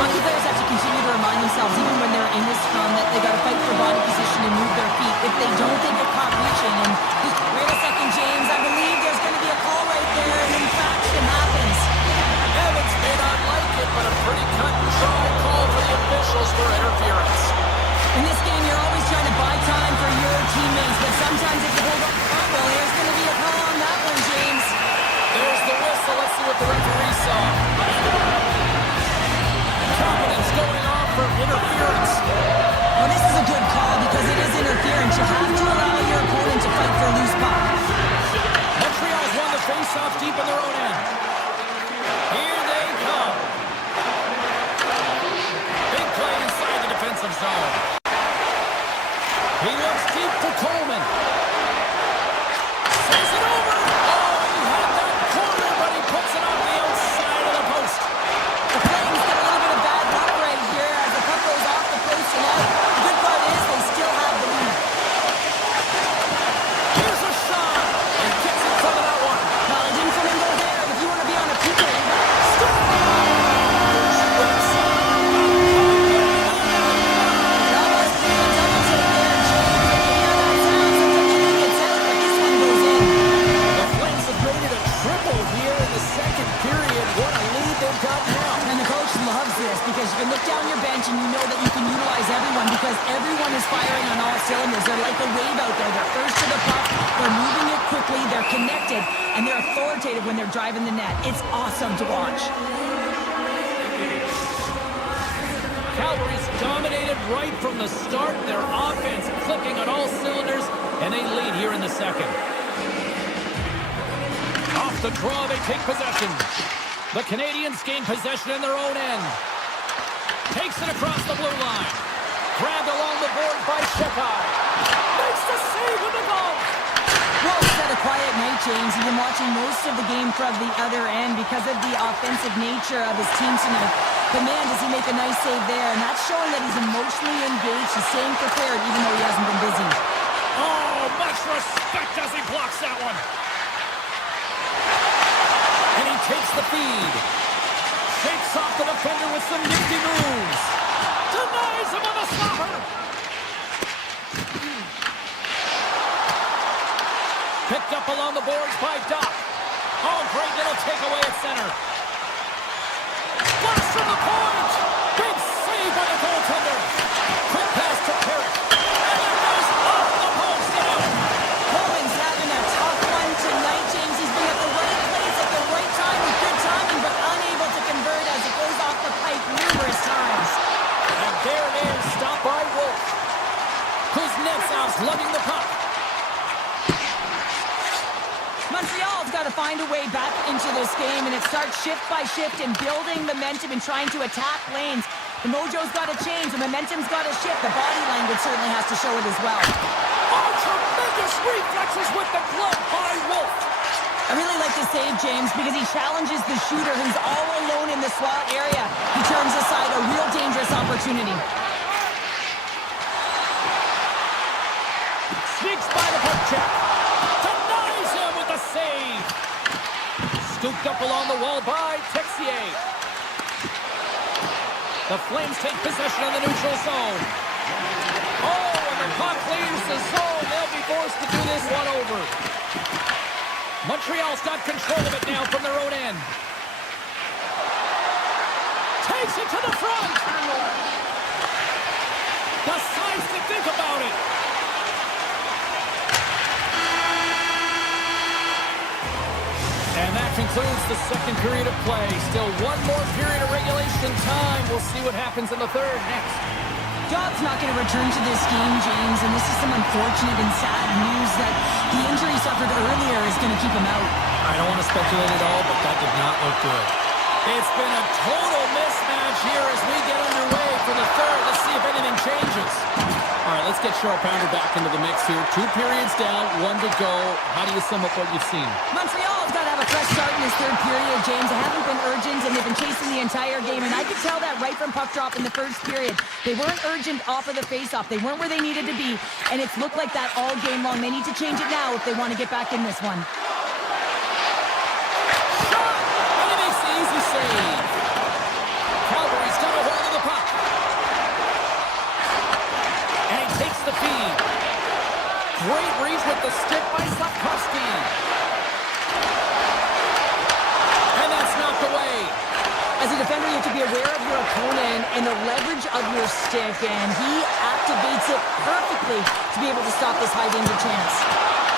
Hockey players have to continue to remind themselves, even when they're in this scrum, that they got to fight for body position and move their feet. If they don't, they get caught reaching. And wait a second, James. I believe there's going to be a call right there, and infraction happens. Evans may not like it, but a pretty cut and dry call for the officials for interference. In this game, you're always trying to buy time for your teammates, but sometimes if you hold up, well, there's going to be a call on that one, James. There's the whistle. Let's see what the referee saw. Confidence going off for interference. Well, this is a good call because it is interference. You have to allow your opponent to fight for a loose puck. Montreal's won the face-off deep in their own end. Here they come. Big play inside the defensive zone. He looks deep to Coleman. Says it over. Oh, he had that corner, but he puts it on the outside of the post. The Flames get a little bit of bad luck right here as the puck goes off the post and out. The good part is they still have the lead. Here's a shot. And gets in front of that one. Well, it didn't come in go there. If you want to be on a PK, because you can look down your bench and you know that you can utilize everyone because everyone is firing on all cylinders. They're like a wave out there. They're first to the puck. They're moving it quickly. They're connected. And they're authoritative when they're driving the net. It's awesome to watch. Calgary's dominated right from the start. Their offense clicking on all cylinders. And they lead here in the second. Off the draw, they take possession. The Canadiens gain possession in their own end. Takes it across the blue line. Grabbed along the board by Shekai. Makes the save with the goal. Well, it's had a quiet night, James. You've been watching most of the game from the other end because of the offensive nature of his team tonight. But man, does he make a nice save there. And that's showing that he's emotionally engaged. He's staying prepared even though he hasn't been busy. Oh, much respect as he blocks that one. And he takes the feed. Shakes off the defender with some nifty moves. Denies him on the stopper. Picked up along the boards by Doc. Oh, great little takeaway at center. Blast from the point. Big save by the goaltender. Quick pass to Perrick. And it goes off the post and lugging the puck. Montreal's got to find a way back into this game, and it starts shift by shift and building momentum and trying to attack lanes. The mojo's got to change. The momentum's got to shift. The body language certainly has to show it as well. Oh, tremendous reflexes with the glove by Wolf. I really like the save, James, because he challenges the shooter who's all alone in the slot area. He turns aside a real dangerous opportunity. Sneaks by the puck check. Denies him with a save. Scooped up along the wall by Texier. The Flames take possession of the neutral zone. Oh, and the puck leaves the zone. They'll be forced to do this one over. Montreal's got control of it now from their own end. Takes it to the front. Decides to think about it. And that concludes the second period of play. Still one more period of regulation time. We'll see what happens in the third next. Dobbs not going to return to this game, James, and this is some unfortunate and sad news that the injury suffered earlier is going to keep him out. I don't want to speculate at all, but that did not look good. It's been a total mismatch here as we get underway for the third. Let's see if anything changes. All right, let's get Sharp Pounder back into the mix here. 2 periods down, 1 to go. How do you sum up what you've seen? Montreal's got to have a fresh start in this third period, James. They haven't been urgent, and they've been chasing the entire game, and I could tell that right from puck drop in the first period. They weren't urgent off of the faceoff. They weren't where they needed to be, and it's looked like that all game long. They need to change it now if they want to get back in this one. Shot! And he makes the easy save. Calgary's got a hold of the puck. And he takes the feed. Great reach with the stick by Hasky. And that's knocked away. As a defender, you have to be aware of your opponent and the leverage of your stick, and he activates it perfectly to be able to stop this high-danger chance.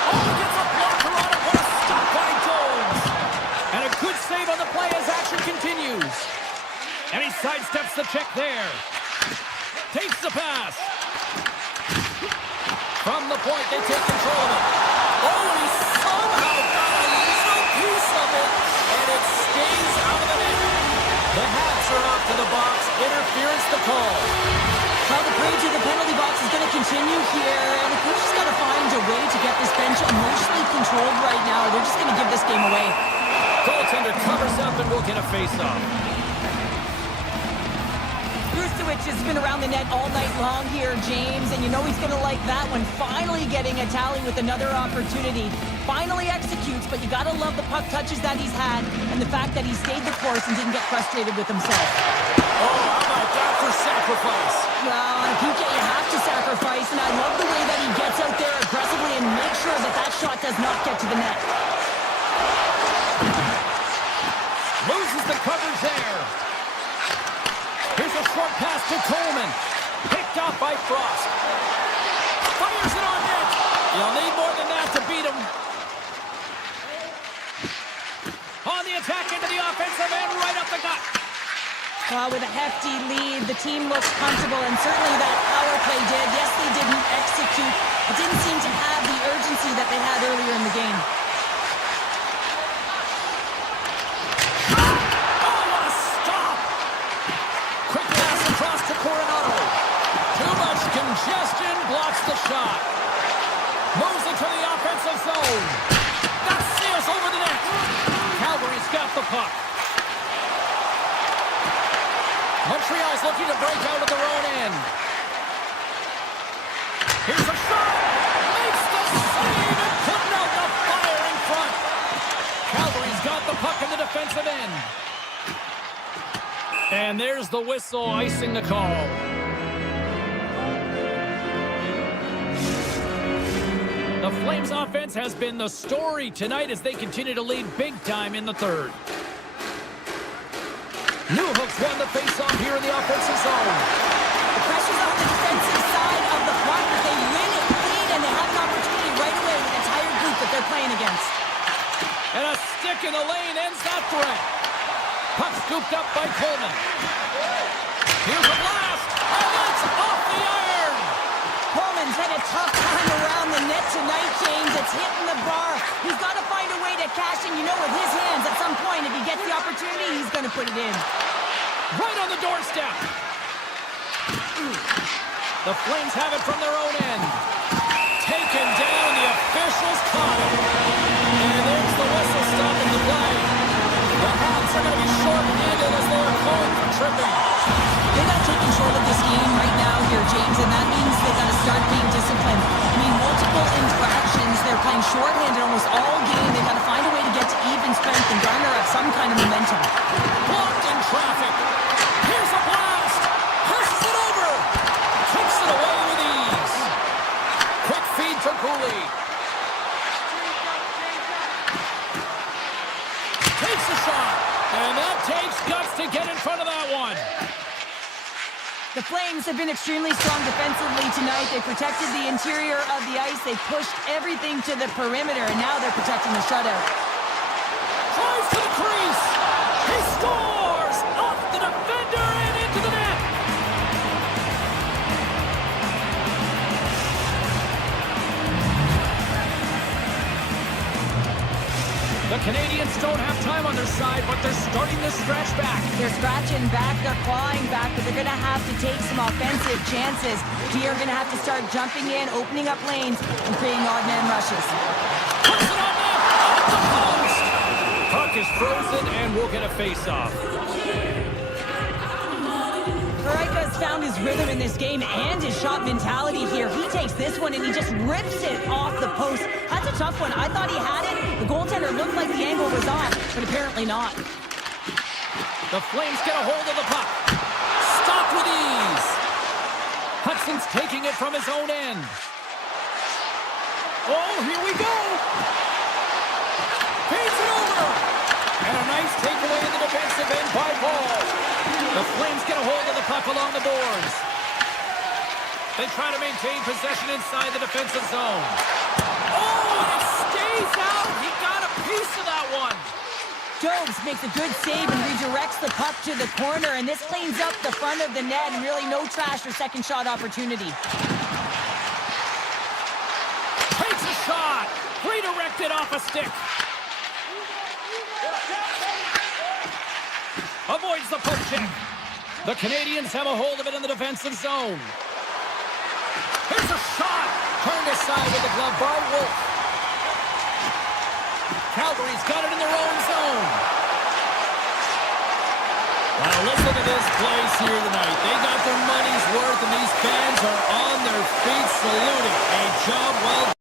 Oh, he gets a blocker on it. What a stop by Jones. And a good save on the play as action continues. And he sidesteps the check there. Takes the pass. From the point, they take control of it. Oh, he somehow got a little piece of it, and it stays out of the net. The Hats are off to the box. Interference the call. Well, the parade to the penalty box is going to continue here, and the coach has got to find a way to get this bench emotionally controlled right now. They're just going to give this game away. Goaltender covers up, and we'll get a face-off. Which has been around the net all night long here, James, and you know he's going to like that one. Finally getting a tally with another opportunity. Finally executes, but you got to love the puck touches that he's had and the fact that he stayed the course and didn't get frustrated with himself. Oh, how about that for sacrifice? Well, on a PK, you have to sacrifice, and I love the way that he gets out there aggressively and makes sure that that shot does not get to the net. Loses the coverage there. Here's a short pass to Coleman. Picked off by Frost. Fires it on net. You'll need more than that to beat him. On the attack into the offensive end, right up the gut. Well, with a hefty lead, the team looks comfortable, and certainly that power play did. Yes, they didn't execute. It didn't seem to have the urgency that they had earlier in the game. Congestion blocks the shot. Moves it to the offensive zone. That sails over the net. Calgary's got the puck. Montreal's looking to break out of their own end. Here's a shot. Makes the save and putting out the fire in front. Calgary's got the puck in the defensive end. And there's the whistle icing the call. The Flames offense has been the story tonight as they continue to lead big time in the third. Newhook's won the faceoff here in the offensive zone. The pressure's on the defensive side of the front, but they win it clean, and they have an opportunity right away with the entire group that they're playing against. And a stick in the lane ends that threat. Puck scooped up by Coleman. Here's a blast, and it's off the iron. Coleman's had a tough time It's hitting the bar. He's got to find a way to cash in. You know, with his hands, at some point, if he gets the opportunity, he's going to put it in. Right on the doorstep. The Flames have it from their own end. Taken down, the officials caught him. And there's the whistle stopping the play. The Hawks are going to be short-handed as they are calling for tripping. They got to take control of this game right now here, James, and that means they got to start being disciplined. I mean, multiple infractions. They're playing short-handed almost all game. They got to find a way to get to even strength and garner up some kind of momentum. Blocked in traffic. Here's a blast. Passes it over. Takes it away with ease. Quick feed to Cooley. Takes a shot. And that takes guts to get in front of that one. The Flames have been extremely strong defensively tonight. They protected the interior of the ice. They pushed everything to the perimeter, and now they're protecting the shutout. Drives to the crease. He scores! Off the defender and into the net. The Canadiens don't have time on their side, but they're starting to stretch back. They're scratching back, they're clawing back, but they're going to have to take some offensive chances. Here, going to have to start jumping in, opening up lanes, and creating odd man rushes. Puts it on net. Off the post. Puck is frozen, and we'll get a face-off. Parayka's found his rhythm in this game and his shot mentality here. He takes this one and he just rips it off the post. That's a tough one. I thought he had it. The goaltender looked like the angle was off, but apparently not. The Flames get a hold of the puck. Stopped with ease. Hudson's taking it from his own end. Oh, here we go. Feeds it over. And a nice takeaway in the defensive end by Paul. The Flames get a hold of the puck along the boards. They try to maintain possession inside the defensive zone. Oh, it stays out. He got a piece of that one. Jobs makes a good save and redirects the puck to the corner, and this cleans up the front of the net, and really no trash or second shot opportunity. Takes a shot. Redirected off a stick. Avoids the poke check. The Canadiens have a hold of it in the defensive zone. Here's a shot. Turned aside with the glove by Wolf. Calgary's got it in their own zone. Now listen to this place here tonight. They got their money's worth, and these fans are on their feet saluting. A job well done.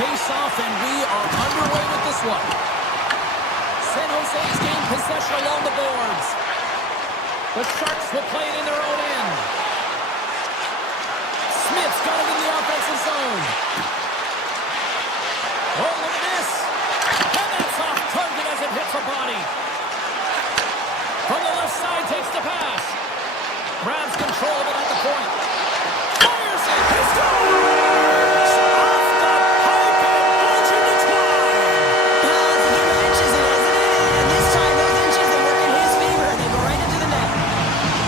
face-off, and we are underway with this one. San Jose's gained possession along the boards. The Sharks will play it in their own end. Smith's got it in the offensive zone. Oh, look at this. And that's off target as it hits a body. From the left side, takes the pass. Grabs control of it at the point. Fires it. He scores! Off the pipe and launching the twine. It's a few inches, isn't it? And this time, those inches, they work in his favor. They go right into the net.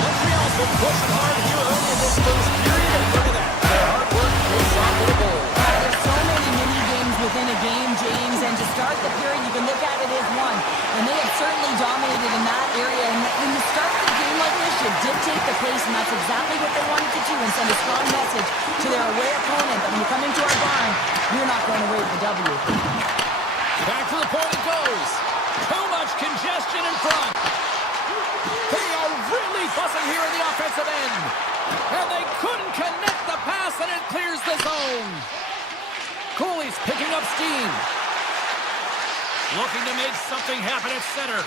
Montreal's been pushing hard here early in this first period, and look at that. Their hard work pays off with a goal. There's so many mini-games within a game, James, and to start the period, you can look at it as one. And they have certainly dominated in that area. And when you start the game like this, you dictate the pace, and that's exactly what they wanted to do and send a strong message to their away opponent that when you come into our barn, you're not going away with the W. Back to the point it goes. Too much congestion in front. They are really buzzing here in the offensive end. And they couldn't connect the pass, and it clears the zone. Cooley's picking up steam. Looking to make something happen at center.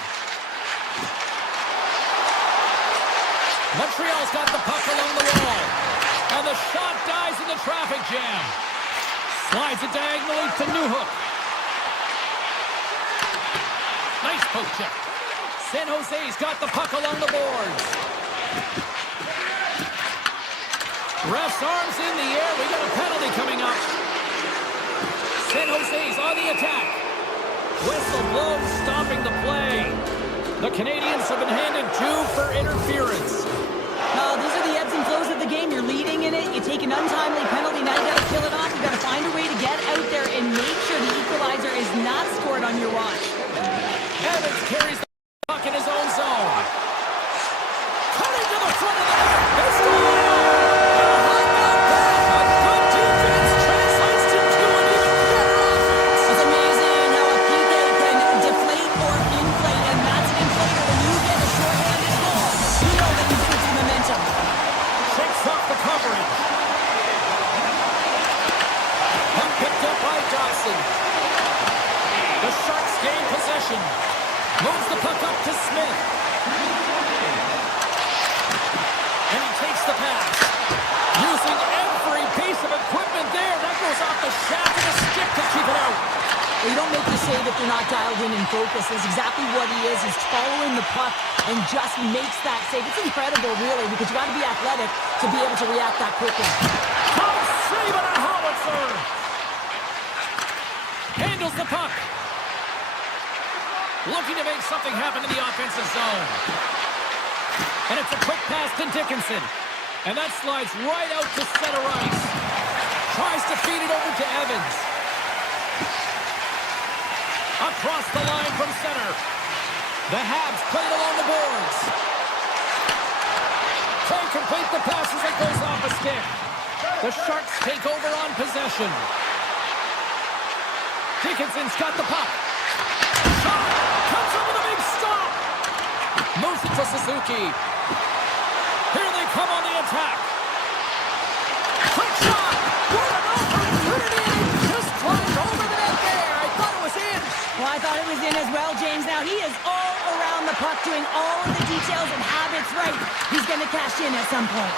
Montreal's got the puck along the wall. And the shot dies in the traffic jam. Slides it diagonally to Newhook. Nice poke check. San Jose's got the puck along the boards. Ref's arms in the air. We got a penalty coming up. San Jose's on the attack. Whistle blows, stopping the play. The Canadiens have been handed 2 for interference. These are the ebbs and flows of the game. You're leading in it. You take an untimely penalty. Now you got to kill it off. You got to find a way to get out there and make sure the equalizer is not scored on your watch. Evans carries the puck in his own zone. Cutting to the front of the net. They score! A good defense translates to 2 and even better offense. It's amazing how a PK can deflate or inflate, and that's an inflator. When you get a short-handed goal, you know that you switch the momentum. Shakes off the coverage. Puck picked up by Dawson. The Sharks gain possession. Moves the puck up to Smith. And he takes the pass. Using every piece of equipment there. That goes off the shaft of the stick to keep it out. Well, you don't make the save if you're not dialed in and focused. That's exactly what he is. He's following the puck and just makes that save. It's incredible, really, because you got to be athletic to be able to react that quickly. Top save on a howitzer. Handles the puck. Looking to make something happen in the offensive zone. And it's a quick pass to Dickinson. And that slides right out to center ice. Tries to feed it over to Evans. Across the line from center. The Habs play it along the boards. Can't complete the pass as it goes off a stick. The Sharks take over on possession. Dickinson's got the puck. Shot! Comes up with a big stop! Moves it to Suzuki. Here they come on the attack. Quick shot! What an opportunity! Just climbed over the net there. I thought it was in. Well, I thought it was in as well, James. Now, he is all around the puck, doing all of the details and habits right. He's going to cash in at some point.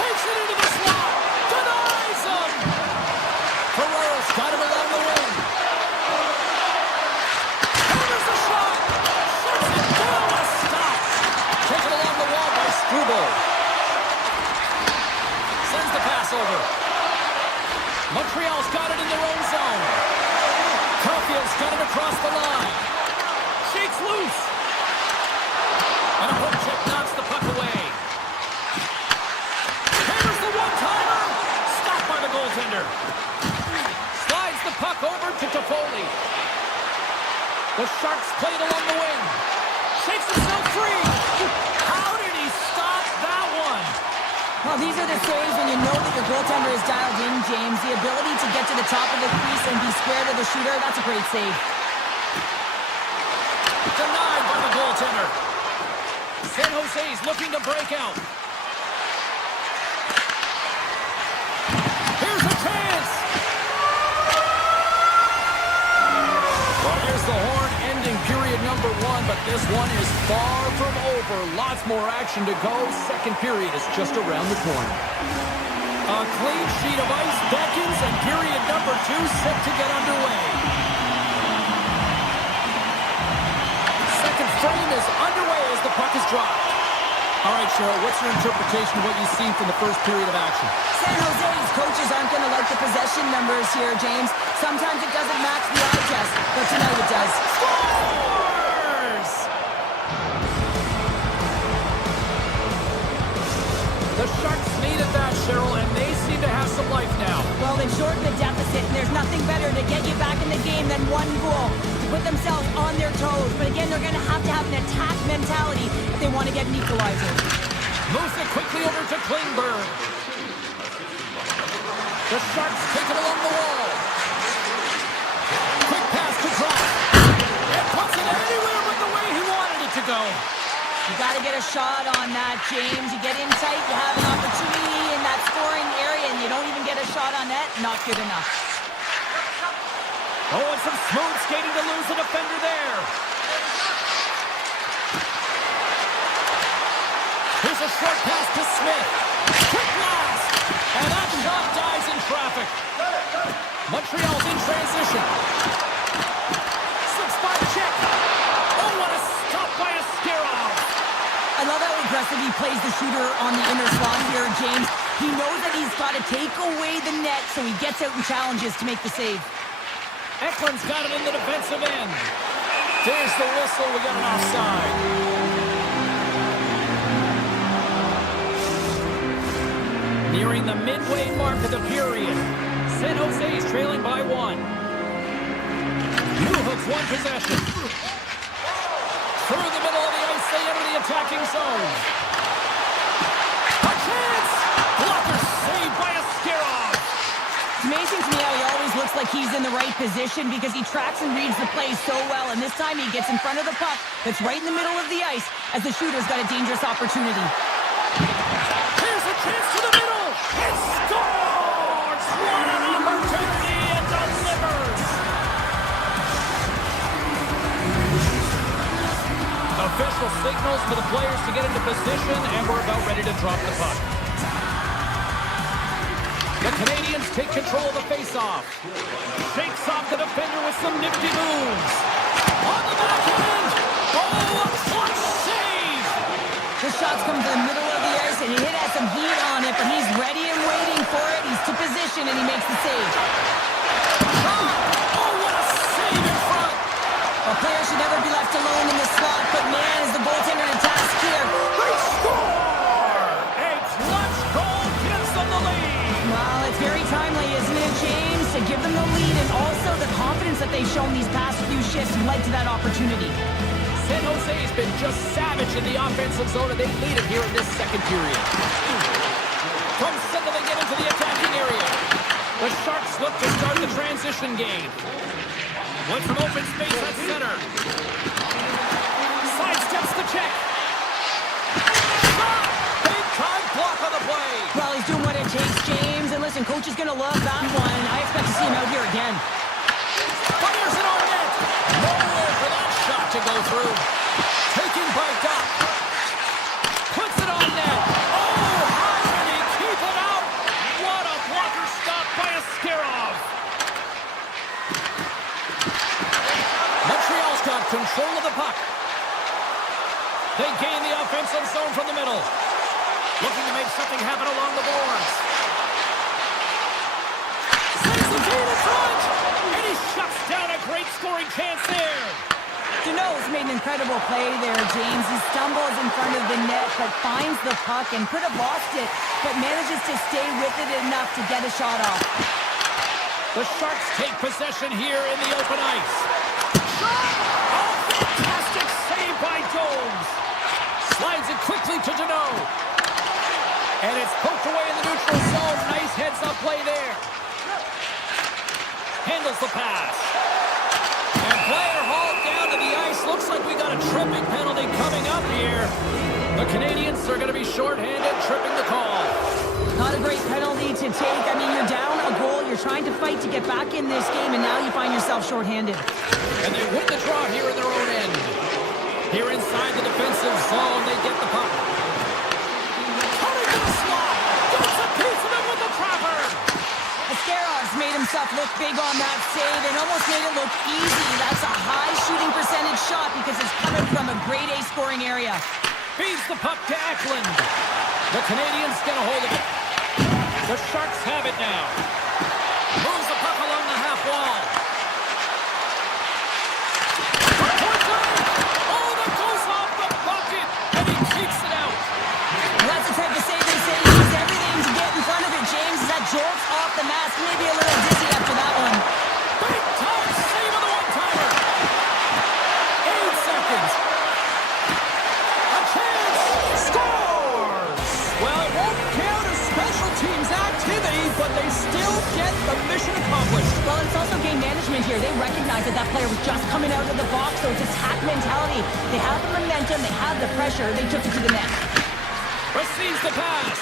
Takes it into the slot. Denies him. Ferrero's got him along the wing. Hammers the shot. Shuts it down. A stop. Taken along the wall by Struble. Sends the pass over. Montreal's got it in their own zone. Caulfield's got it across the line. Shakes loose. And a hook check knocks the puck away. Hammers the one-timer. Stopped by the goaltender. Slides the puck over to Toffoli. The Sharks play it along the wing. Shakes himself free. How did he stop that one? Well, these are the saves when you know that your goaltender is dialed in, James. The ability to get to the top of the crease and be square to the shooter, that's a great save. Denied by the goaltender. San Jose's looking to break out. Here's but this one is far from over. Lots more action to go. Second period is just around the corner. A clean sheet of ice beckons, and period number 2 set to get underway. Second frame is underway as the puck is dropped. All right, Cheryl, what's your interpretation of what you've seen from the first period of action? San Jose's coaches aren't going to like the possession numbers here, James. Sometimes it doesn't match the eye test, but tonight it does. Scores! The Sharks needed that, Cheryl, and they seem to have some life now. Well, they've shortened the deficit, and there's nothing better to get you back in the game than one goal to put themselves on their toes. But again, they're going to have an attack mentality if they want to get an equalizer. Moves it quickly over to Klingberg. The Sharks take it along the wall. Quick pass to Drop. It puts it anywhere but the way he wanted it to go. You got to get a shot on that, James. You get in tight, you have an opportunity in that scoring area, and you don't even get a shot on net. Not good enough. Oh, and some smooth skating to lose a defender there. Here's a short pass to Smith. Quick blast! And that shot dies in traffic. Montreal's in transition. 6-5 check. Oh, what a stop by Askarov. I love how aggressive he plays the shooter on the inner slot here, James. He knows that he's got to take away the net, so he gets out and challenges to make the save. Eklund's got it in the defensive end. There's the whistle. We got an offside. Nearing the midway mark of the period. San Jose is trailing by 1. Newhook's one possession. Through the middle of the ice, they enter the attacking zone. A chance! Blocker saved by Askarov. It's amazing to me how he always looks like he's in the right position because he tracks and reads the play so well, and this time he gets in front of the puck that's right in the middle of the ice as the shooter's got a dangerous opportunity. Here's a chance to the middle! It scores! What an opportunity! It delivers! Official signals for the players to get into position, and we're about ready to drop the puck. The Canadiens take control of the face-off. Shakes off the defender with some nifty moves. On the backhand! Oh, a clutch save! The shots come to the middle of the ice, and he has some heat on it, but he's ready and waiting for it. He's to position, and he makes the save. Oh, what a save in front! A player should never be left alone in the slot, but man, is the goaltender to task here. They score! A clutch goal gives them the lead! Well, it's very timely, isn't it, James, to give them the lead, and also the confidence that they've shown these past few shifts led to that opportunity. San Jose's been just savage in the offensive zone, and they lead it here in this second period. From center, they get into the attacking area. The Sharks look to start the transition game. Went from open space at center. Sidesteps the check. Shot! Big time block on the play. Well, he's doing what it takes, James, and listen, coach is going to love that one. I expect to see him out here again. Fires it on net. Nowhere for that shot to go through. Taking by Duck. Puts it on net. Oh, how did he keep it out? What a blocker stop by Askarov. Montreal's got control of the puck. They gain the offensive zone from the middle. Looking to make something happen along the boards. Saves the feed in front. And he shuts down a great scoring chance there. Deneau's made an incredible play there, James. He stumbles in front of the net, but finds the puck and could have lost it, but manages to stay with it enough to get a shot off. The Sharks take possession here in the open ice. Shot! Oh, fantastic save by Jones. Slides it quickly to Deneau. And it's poked away in the neutral zone. Nice heads-up play there. Handles the pass. And player hauled down to the ice. Looks like we got a tripping penalty coming up here. The Canadiens are going to be shorthanded, tripping the call. Not a great penalty to take. I mean, you're down a goal. You're trying to fight to get back in this game, and now you find yourself shorthanded. And they win the draw here in their own end. Here inside the defensive zone, they get the puck. Cutting to the slot. Gets a piece of it with the trapper. Ascarov's made himself look big on that save and almost made it look easy. That's a high shooting percentage shot because it's coming from a grade A scoring area. Feeds the puck to Eklund. The Canadiens get a hold of it. The Sharks have it now. Moves the puck along the half wall. Oh, that goes off the bucket, and he keeps it out. That's the type of save they say he needs everything to get in front of it, James. As that jolts off the mask, maybe a little dizzy after that one. Big time save of the one-timer. 8 seconds. A chance. Scores! Well, it won't count as special teams activity, but they still get the mission accomplished. Well, it's also game management here. They recognize that that player was just coming out of the box, so it's attack mentality. They have the momentum, they have the pressure, they took it to the net. Receives the pass.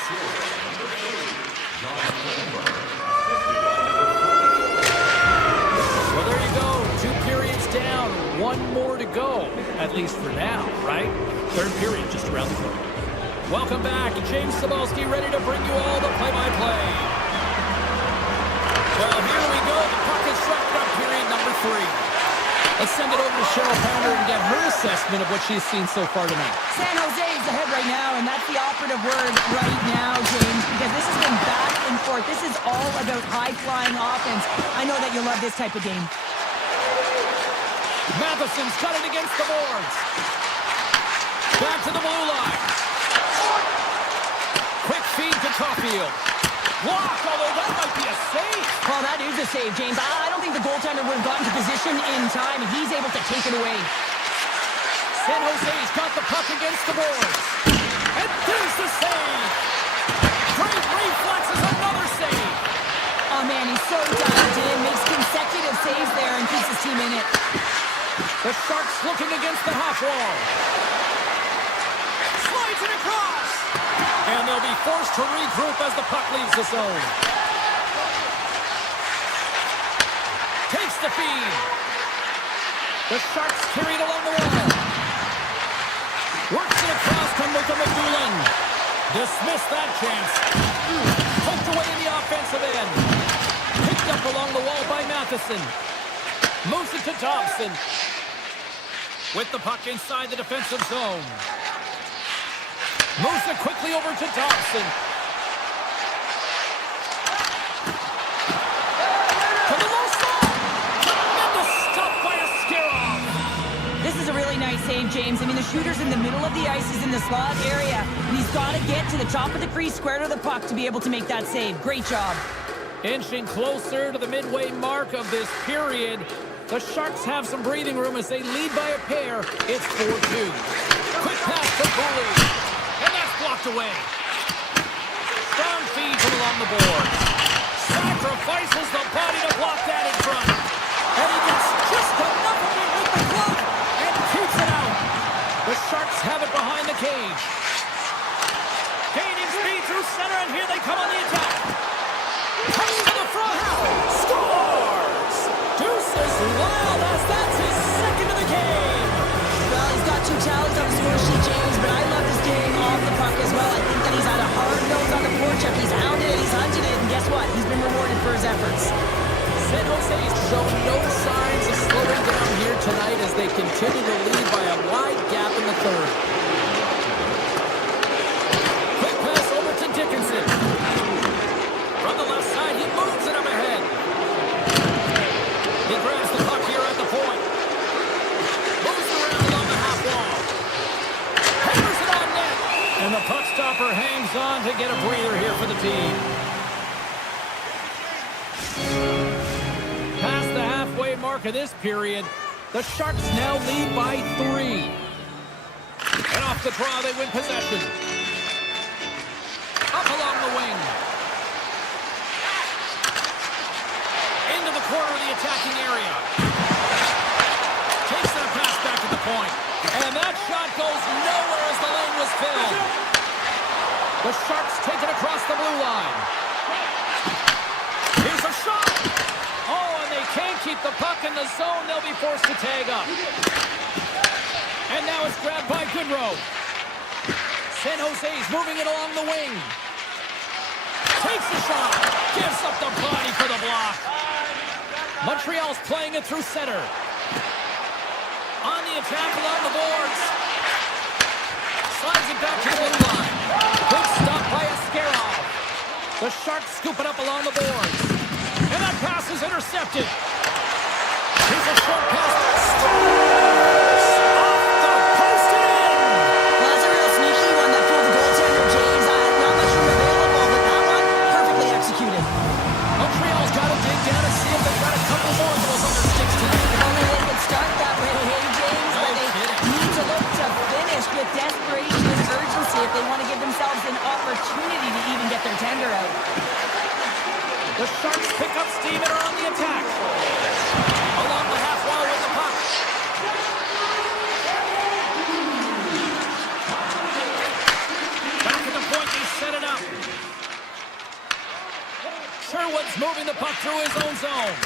Well, there you go. 2 periods down. 1 more to go. At least for now, right? 3rd period just around the corner. Welcome back. James Cybulski ready to bring you all the play-by-play. Well, here we go. The puck is swept up period number 3. Let's send it over to Cheryl Pounder and get her assessment of what she's seen so far tonight. San Jose is ahead right now, and that's the operative word right now, James, because this has been back and forth. This is all about high-flying offense. I know that you love this type of game. Matheson's got it against the boards. Back to the blue line. Quick feed to Caulfield. Blocked, although that might be a save. Well, that is a save, James. I don't think the goaltender would have gotten to position in time, and he's able to take it away. San Jose's got the puck against the boards. And there's the save. Great reflexes, another save. Oh, man, he's so dialed in. Makes consecutive saves there and keeps his team in it. The Sharks looking against the half wall. Slides it across. And they'll be forced to regroup as the puck leaves the zone. Takes the feed. The Sharks carried along the wall. Works it across to Mika McDoulan. Dismissed that chance. Poked away in the offensive end. Picked up along the wall by Matheson. Moves it to Thompson. With the puck inside the defensive zone. Moves it quickly over to Thompson. To the low slot. Tremendous stop by Ascaroff. This is a really nice save, James. I mean, the shooter's in the middle of the ice. He's in the slot area. And he's got to get to the top of the crease, square to the puck to be able to make that save. Great job. Inching closer to the midway mark of this period. The Sharks have some breathing room as they lead by a pair. It's 4-2. Quick pass to Bully. And that's blocked away. Strong feed from along the boards. Sacrifices the body to block that in front. And he gets just enough of it with the glove and keeps it out. The Sharks have it behind the cage. Gaining speed through center, and here they come on the attack. Comes to the front. Scores! Deuces wild as that's his 2nd of the game. Well, he's got 2 tallies on the score sheet, James, but I love his game off the puck as well. I think that he's had a hard nose on the forecheck. He's hounded it, he's hunted it, and guess what? He's been rewarded for his efforts. San Jose's shown no signs of slowing down here tonight as they continue to lead by a wide gap in the 3rd. Quick pass over to Dickinson. From the left side, he moves it up ahead. He grabs the puck here at the point. Moves around along the half wall. Hammers it on net. And the puck stopper hangs on to get a breather here for the team. Past the halfway mark of this period, the Sharks now lead by 3. And off the draw, they win possession. Up along the wing. Into the corner of the attacking area. Takes that pass back to the point. And that shot goes nowhere as the lane was filled. The Sharks take it across the blue line. Here's a shot. Oh, and they can't keep the puck in the zone. They'll be forced to tag up. And now it's grabbed by Goodrow. San Jose's moving it along the wing. Takes the shot. Gives up the body for the block. Montreal's playing it through center. On the attack along the boards. Slides it back to the blue line. Good stop by Askarov. The Sharks scoop it up along the boards. And that pass is intercepted. Here's a short pass. Off the post and in. Well, that's a real sneaky one that pulled the goaltender, James. Not much room available, but that one perfectly executed. Montreal's got to dig down and see if they've got a couple more of those on their sticks tonight. Only they could start that way, hey, James, No but they kidding. need to look to finish with desperation and urgency if they want to give themselves an opportunity to even get their tender out. The Sharks pick up steam and are on the attack. Along the half wall with the puck. Back at the point, they set it up. Sherwood's moving the puck through his own zone.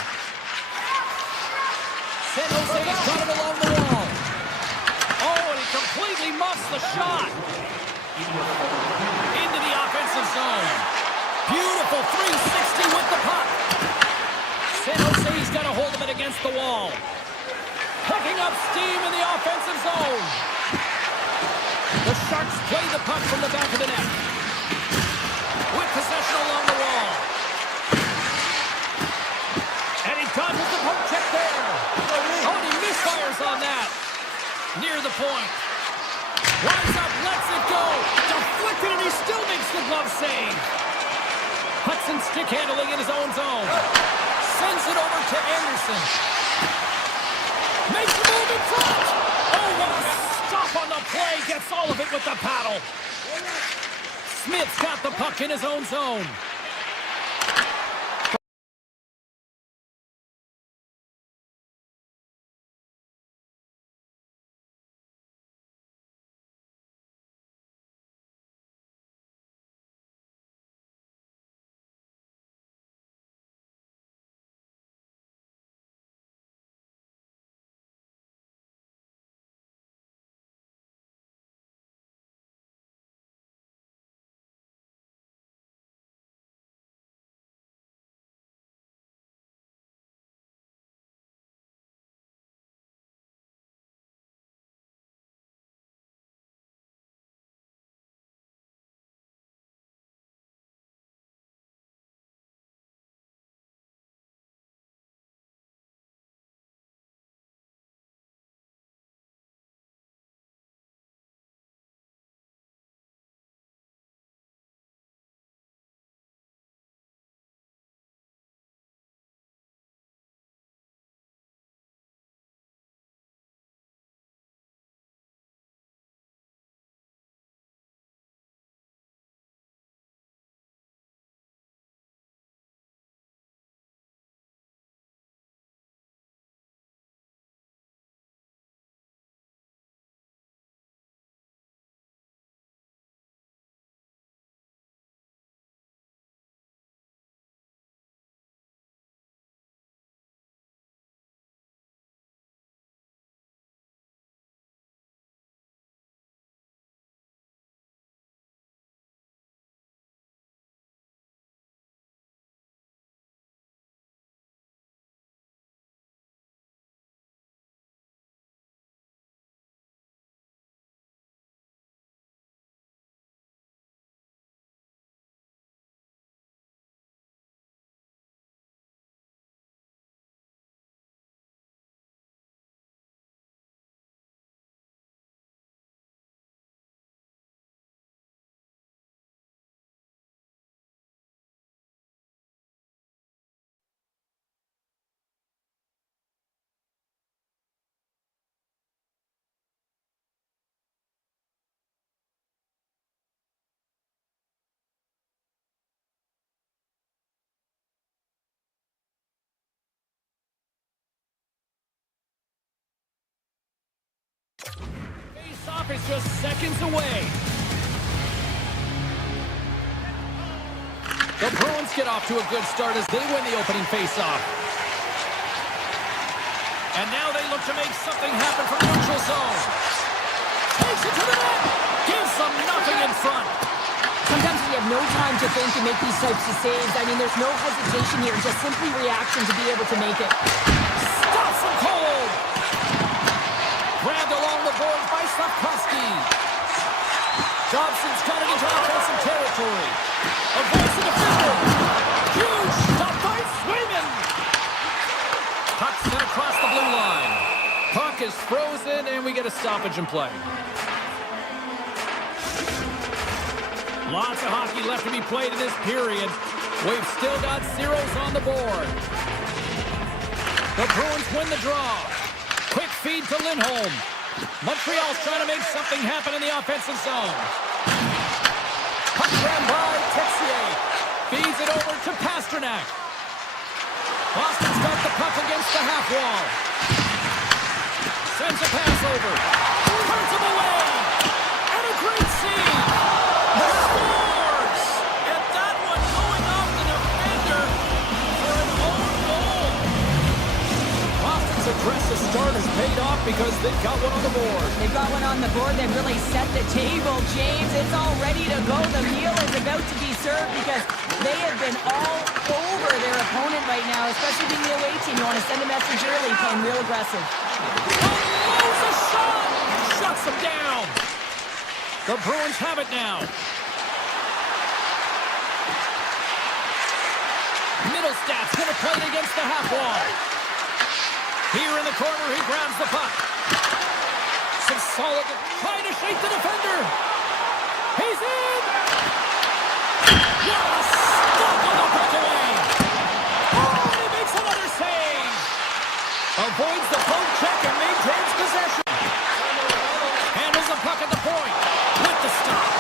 San Jose's got it along the wall. Oh, and he completely muffs the shot. Into the offensive zone. Beautiful 360 with the puck. San Jose's got a hold of it against the wall. Picking up steam in the offensive zone. The Sharks play the puck from the back of the net. With possession along the wall. And he dodges the poke check there. Oh, and he misfires on that. Near the point. Winds up, lets it go. Deflected, and he still makes the glove save. Hudson stick handling in his own zone. Sends it over to Anderson. Makes the move in front. Oh, what a stop on the play. Gets all of it with the paddle. Smith's got the puck in his own zone. Face-off is just seconds away. The Bruins get off to a good start as they win the opening face-off. And now they look to make something happen from neutral zone. front. Sometimes you have no time to think and make these types of saves. I mean, there's no hesitation here, just simply reaction to be able to make it. Stops him cold. Grabbed along the boards by Hasky. Dobson's got it into offensive territory. Avoids the defender. Huge stop by Swayman. Puck sent across the blue line. Puck is frozen, and we get a stoppage in play. Lots of hockey left to be played in this period. We've still got zeros on the board. The Bruins win the draw. Quick feed to Lindholm. Montreal's trying to make something happen in the offensive zone. Puck ran by Texier. Feeds it over to Pastrnak. Boston's got the puck against the half wall. Sends a pass over. Turns him away. And a great save. Scores! And that one going off the defender for an own goal. Boston's aggressive start has paid off because they've got one on the board. They've got one on the board. They've really set the table, James. It's all ready to go. The meal is about to be served because they have been all over their opponent right now, especially being the away team. You want to send a message early, playing real aggressive. Unloads a shot! Shuts him down. The Bruins have it now. Middlestats going to play it against the half wall. Here in the corner, he grabs the puck. Some solid, trying to shake the defender. He's in! What a stop on the breakaway! Oh, and he makes another save! Avoids the poke check and maintains possession. Handles the puck at the point. With the stop.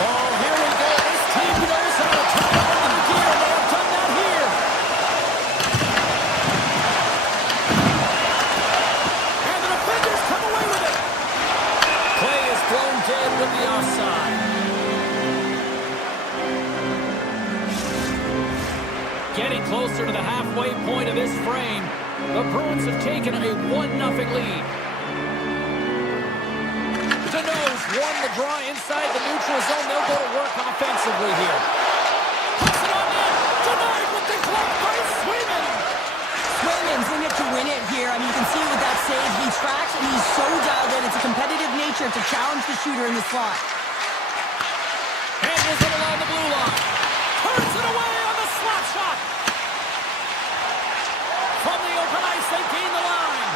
Oh, here we go. This team knows how to turn it into the gear. They have done that here. And the defenders come away with it. Play is thrown dead with the offside. Getting closer to the halfway point of this frame, the Bruins have taken a 1-0 lead. Deneau's won the draw inside the neutral zone. They'll go to work offensively here. Puts it on net. Denied with the glove by Swayman. Swayman's in it to win it here. I mean, you can see with that save, he tracks and he's so dialed in. It's a competitive nature to challenge the shooter in the slot. Handles it along the blue line. Turns it away on the slap shot. From the open ice, they gain the line.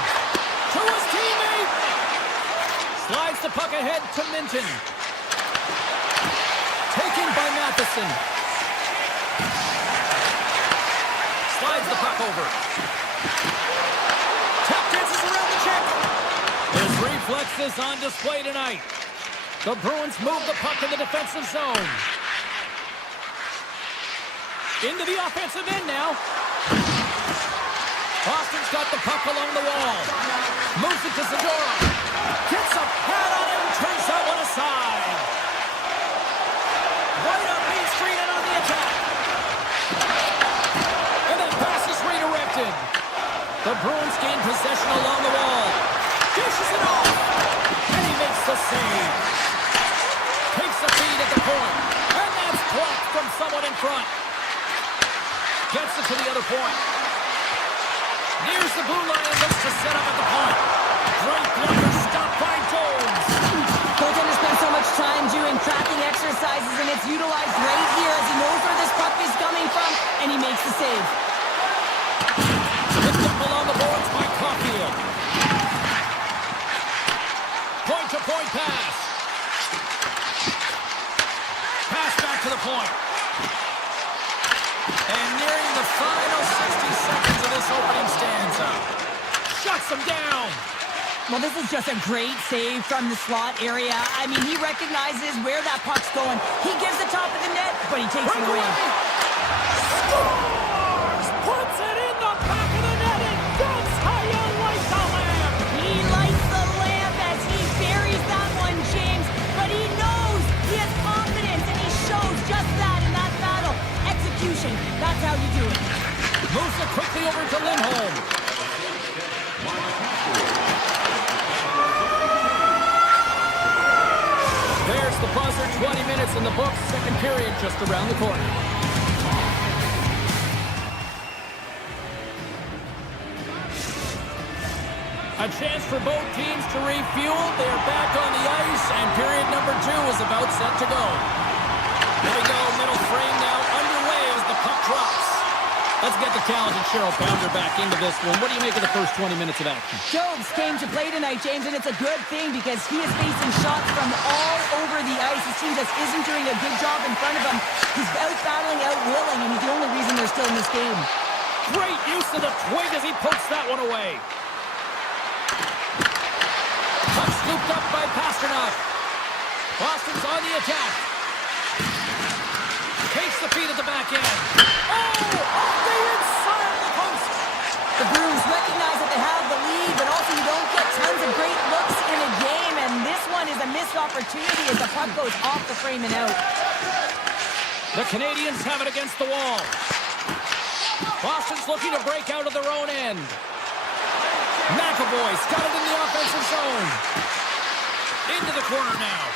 To his teammate. Slides the puck ahead to Minton. Taken by Matheson. Slides the puck over. Tap dances around the check. His reflexes on display tonight. The Bruins move the puck in the defensive zone. Into the offensive end now. Boston's got the puck along the wall. Moves it to Zadora. Gets a pad on him. Turns that one aside. Right up Main Street and on the attack. And that pass is redirected. The Bruins gain possession along the wall. Dishes it off. And he makes the save. Takes the feed at the point. And that's blocked from someone in front. Gets it to the other point. Nears the blue line and looks to set up at the point. Great blocker stopped by Jones. Goaltender spends so much time doing tracking exercises, and it's utilized right here as he knows where this puck is coming from, and he makes the save. Picked up along the boards by Caulfield. Point-to-point pass. Pass back to the point. And nearing the final 60 seconds of this opening stanza. Shuts him down. Well, this is just a great save from the slot area. I mean, he recognizes where that puck's going. He gives the top of the net, but he takes it away. Scores! Puts it in the back of the net, and that's how you light the lamp. He lights the lamp as he buries that one, James. But he knows he has confidence, and he shows just that in that battle. Execution, that's how you do it. Moves it quickly over to Lindholm. There's the buzzer. 20 minutes in the books. Second period just around the corner. A chance for both teams to refuel. They are back on the ice, and period number 2 is about set to go. Here we go, middle frame now underway as the puck drops. Let's get the talented Cheryl Pounder back into this one. What do you make of the first 20 minutes of action? Jobs came to play tonight, James, and it's a good thing because he is facing shots from all over the ice. His team just isn't doing a good job in front of him. He's out-battling, out-willing, and he's the only reason they're still in this game. Great use of the twig as he pokes that one away. Puck scooped up by Pasternak. Boston's on the attack. Takes the feed at the back end. Oh! Off the inside of the post! The Bruins recognize that they have the lead, but also you don't get tons of great looks in a game, and this one is a missed opportunity as the puck goes off the frame and out. The Canadiens have it against the wall. Boston's looking to break out of their own end. McAvoy's got it in the offensive zone. Into the corner now.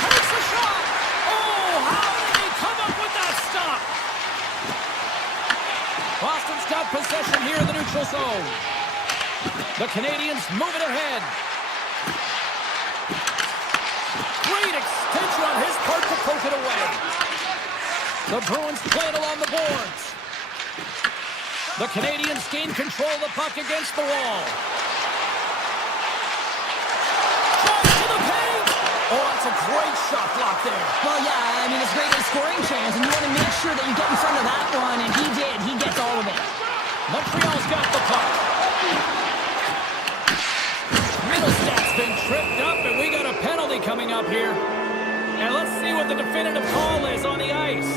Takes a shot. Oh, how did he come up with that stop? Boston's got possession here in the neutral zone. The Canadiens move it ahead. Great extension on his part to poke it away. The Bruins play it along the boards. The Canadiens gain control of the puck against the wall. Tries to the paint. Oh, that's a great shot block there. Well, yeah, I mean, it's great at scoring chance, and you want to make sure that you get in front of that one, and he did. He gets all of it. Montreal's got the puck. Middlestats been tripped up, and we got a penalty coming up here. And let's see what the definitive call is on the ice.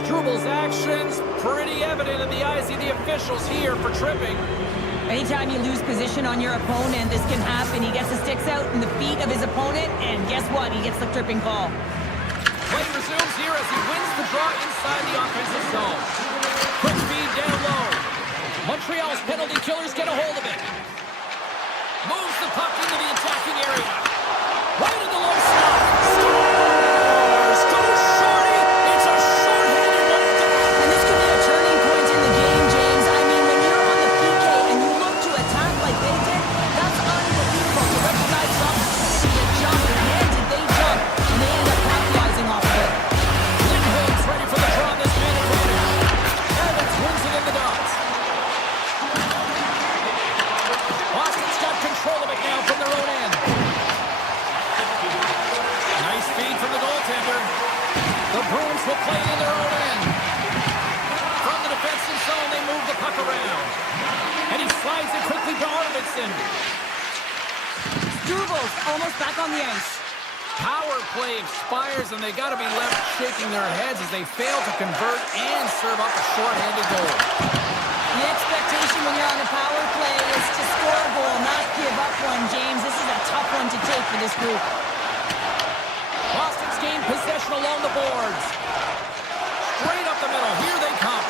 Strubal's actions pretty evident in the eyes of the officials here for tripping. Anytime you lose position on your opponent, this can happen. He gets the sticks out in the feet of his opponent, and guess what? He gets the tripping call. Play resumes here as he wins the draw inside the offensive zone. Quick feed down low. Montreal's penalty killers get a hold of it. Moves the puck into the attacking area. Right in the low slot. Scores! Goes shorty! It's a short-handed one. And this could be a turning point in the game, James. I mean, when you're on the PK and you look to attack like they did, that's unbelievable. To recognize the opportunity to jump, and man, did they jump. And they end up capitalizing off of it. Lindholm's ready for the draw on this man advantage. Evans wins it in the dots. Boston's got control of it now from their own end. Nice feed from the goaltender. The Bruins will play it in their own end. From the defensive zone, they move the puck around. And he slides it quickly to Arvidsson. Strubal's almost back on the ice. Power play expires, and they got to be left shaking their heads as they fail to convert and serve up a shorthanded goal. The expectation when you're on the power play is to score a goal, not give up one, James. This is a tough one to take for this group. Boston's gained possession along the boards. Straight up the middle. Here they come.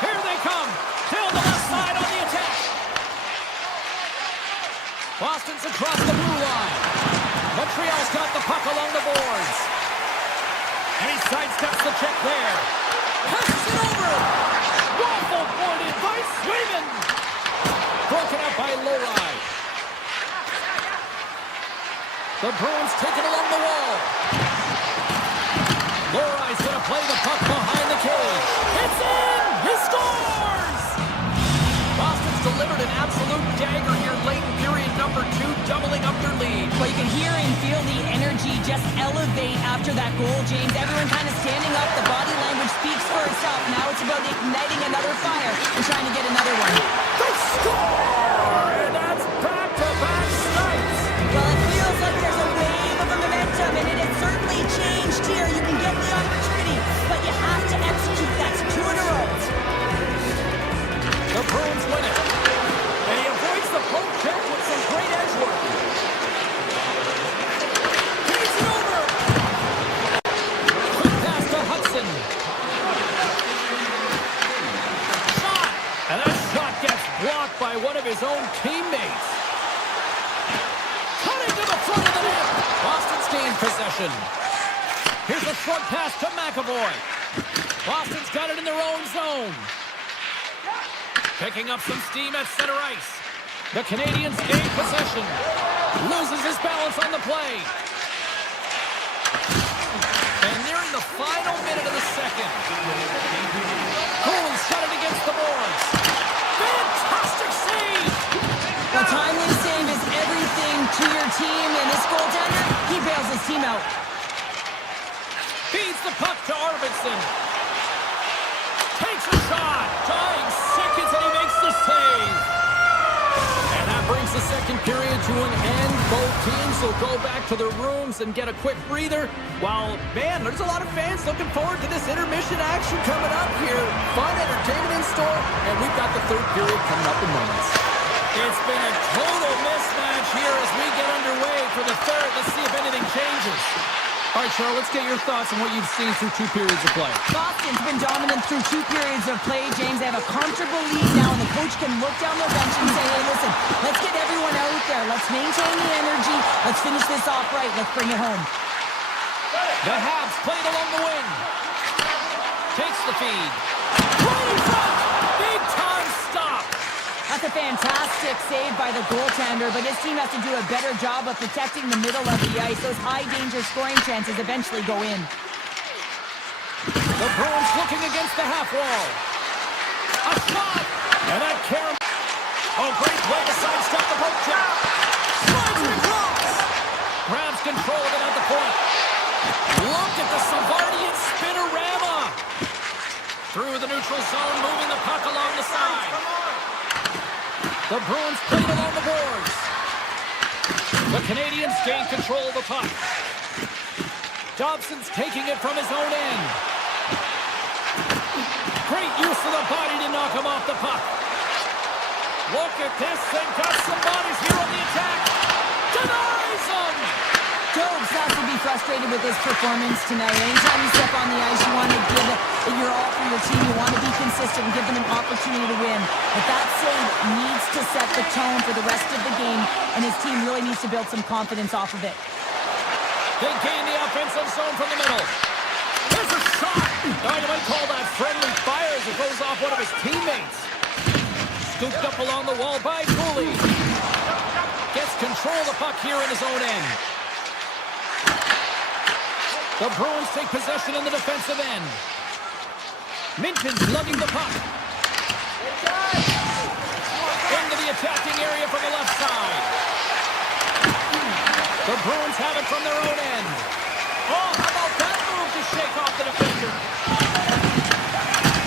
Here they come. Till the left side on the attack. Boston's across the blue line. Montreal's got the puck along the boards. And he sidesteps the check there. Passes it over. Waffle boarded by Swayman. Broken up by Lowry. The Bruins take it along the wall. Lowry's going to play the puck behind the cage. It's in! He scores! Boston's delivered an absolute dagger here late in period number 2, doubling up their lead. Well, you can hear and feel the energy just elevate after that goal, James. Everyone kind of standing up. The body language speaks for itself. Now it's about igniting another fire and trying to get another one. They score! And that's back-to-back strikes. Well, it feels like there's a wave of momentum, and it has certainly changed here. You can get the opportunity, but you have to execute. That's 2 in a row. The Bruins win it. And he avoids the poke check with some great edge work. Takes it over. Quick pass to Hudson. Shot. And that shot gets blocked by one of his possession. Here's a short pass to McAvoy. Boston's got it in their own zone. Picking up some steam at center ice. The Canadiens gain possession. Loses his balance on the play. And nearing the final minute of the second. Cooley's got it against the boards. Fantastic save! A timely save is everything to your team, and this goaltender, he bails his team out. Feeds the puck to Arvidsson. Takes a shot. Dying seconds, and he makes the save. And that brings the second period to an end. Both teams will go back to their rooms and get a quick breather. While, man, there's a lot of fans looking forward to this intermission action coming up here. Fun entertainment in store, and we've got the third period coming up in moments. It's been a total mismatch here as we get underway for the third. Let's see if anything changes. All right, Charlotte, let's get your thoughts on what you've seen through 2 periods of play. Boston's been dominant through 2 periods of play, James. They have a comfortable lead now, and the coach can look down the bench and say, hey, listen, let's get everyone out there. Let's maintain the energy. Let's finish this off right. Let's bring it home. The Habs played along the wing. Takes the feed. Right in front! Big time stop! That's a fantastic save by the goaltender, but his team has to do a better job of protecting the middle of the ice. Those high-danger scoring chances eventually go in. The Bruins looking against the half wall. A shot! And that carry. Oh, great play to sidestep the poke check. Slides it across! Grabs control of it at the point. Look at the Savardian spinorama! Through the neutral zone, moving the puck along the side. The Bruins played along the boards. The Canadiens gain control of the puck. Dobson's taking it from his own end. Great use of the body to knock him off the puck. Look at this. They've got some bodies here on the attack. Denies them! Dobes has to be frustrated with his performance tonight. Anytime you step on the ice, you want to give it your all for your team. You want to be consistent and give them an opportunity to win. But that save needs to set the tone for the rest of the game, and his team really needs to build some confidence off of it. They gain the offensive zone from the middle. There's a shot! Now you might call that friendly fire as it goes off one of his teammates. Scooped up along the wall by Cooley. Gets control of the puck here in his own end. The Bruins take possession in the defensive end. Minton's lugging the puck. Into the attacking area from the left side. The Bruins have it from their own end. Oh, how about that move to shake off the defender?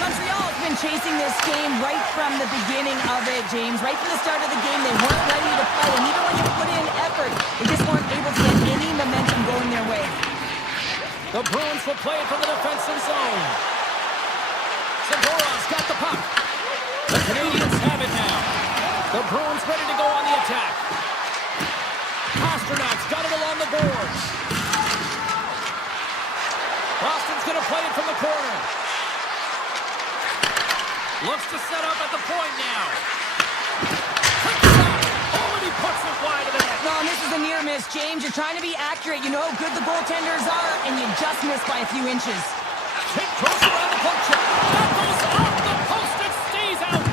Montreal has been chasing this game right from the beginning of it, James. Right from the start of the game, they weren't ready to play. And even when you put in effort, they just weren't able to get any momentum going their way. The Bruins will play it from the defensive zone. Subzero's got the puck. The Canadiens have it now. The Bruins ready to go on the attack. Pasternak's got it along the boards. Boston's going to play it from the corner. Looks to set up at the point now. Quick shot. Oh, and he puts it wide of the net. No, and this is a near miss, James. You're trying to be accurate. You know how good the goaltenders are, and you just missed by a few inches. Hit goes around the poke check. That goes off the post. It stays out.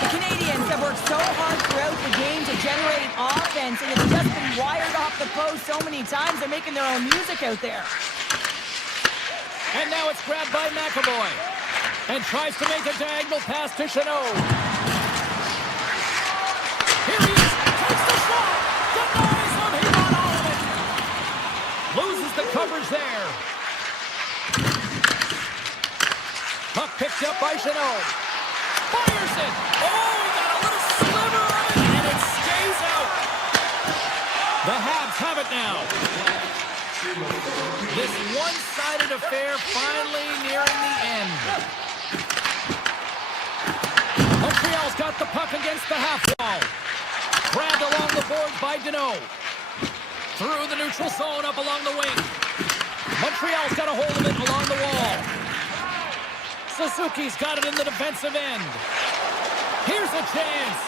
The Canadiens have worked so hard throughout the game to generate offense, and it's just been wired off the post so many times. They're making their own music out there. And now it's grabbed by McAvoy. And tries to make a diagonal pass to Chanot. Here he is. Takes the shot. Denies him. He got all of it. Loses the coverage there. Puck picked up by Chanot. Fires it. Oh, he got a little sliver of it. And it stays out. The Habs have it now. This one-sided affair finally nearing the end. Montreal's got the puck against the half wall. Grabbed along the boards by Deneau. Through the neutral zone up along the wing. Montreal's got a hold of it along the wall. Suzuki's got it in the defensive end. Here's a chance.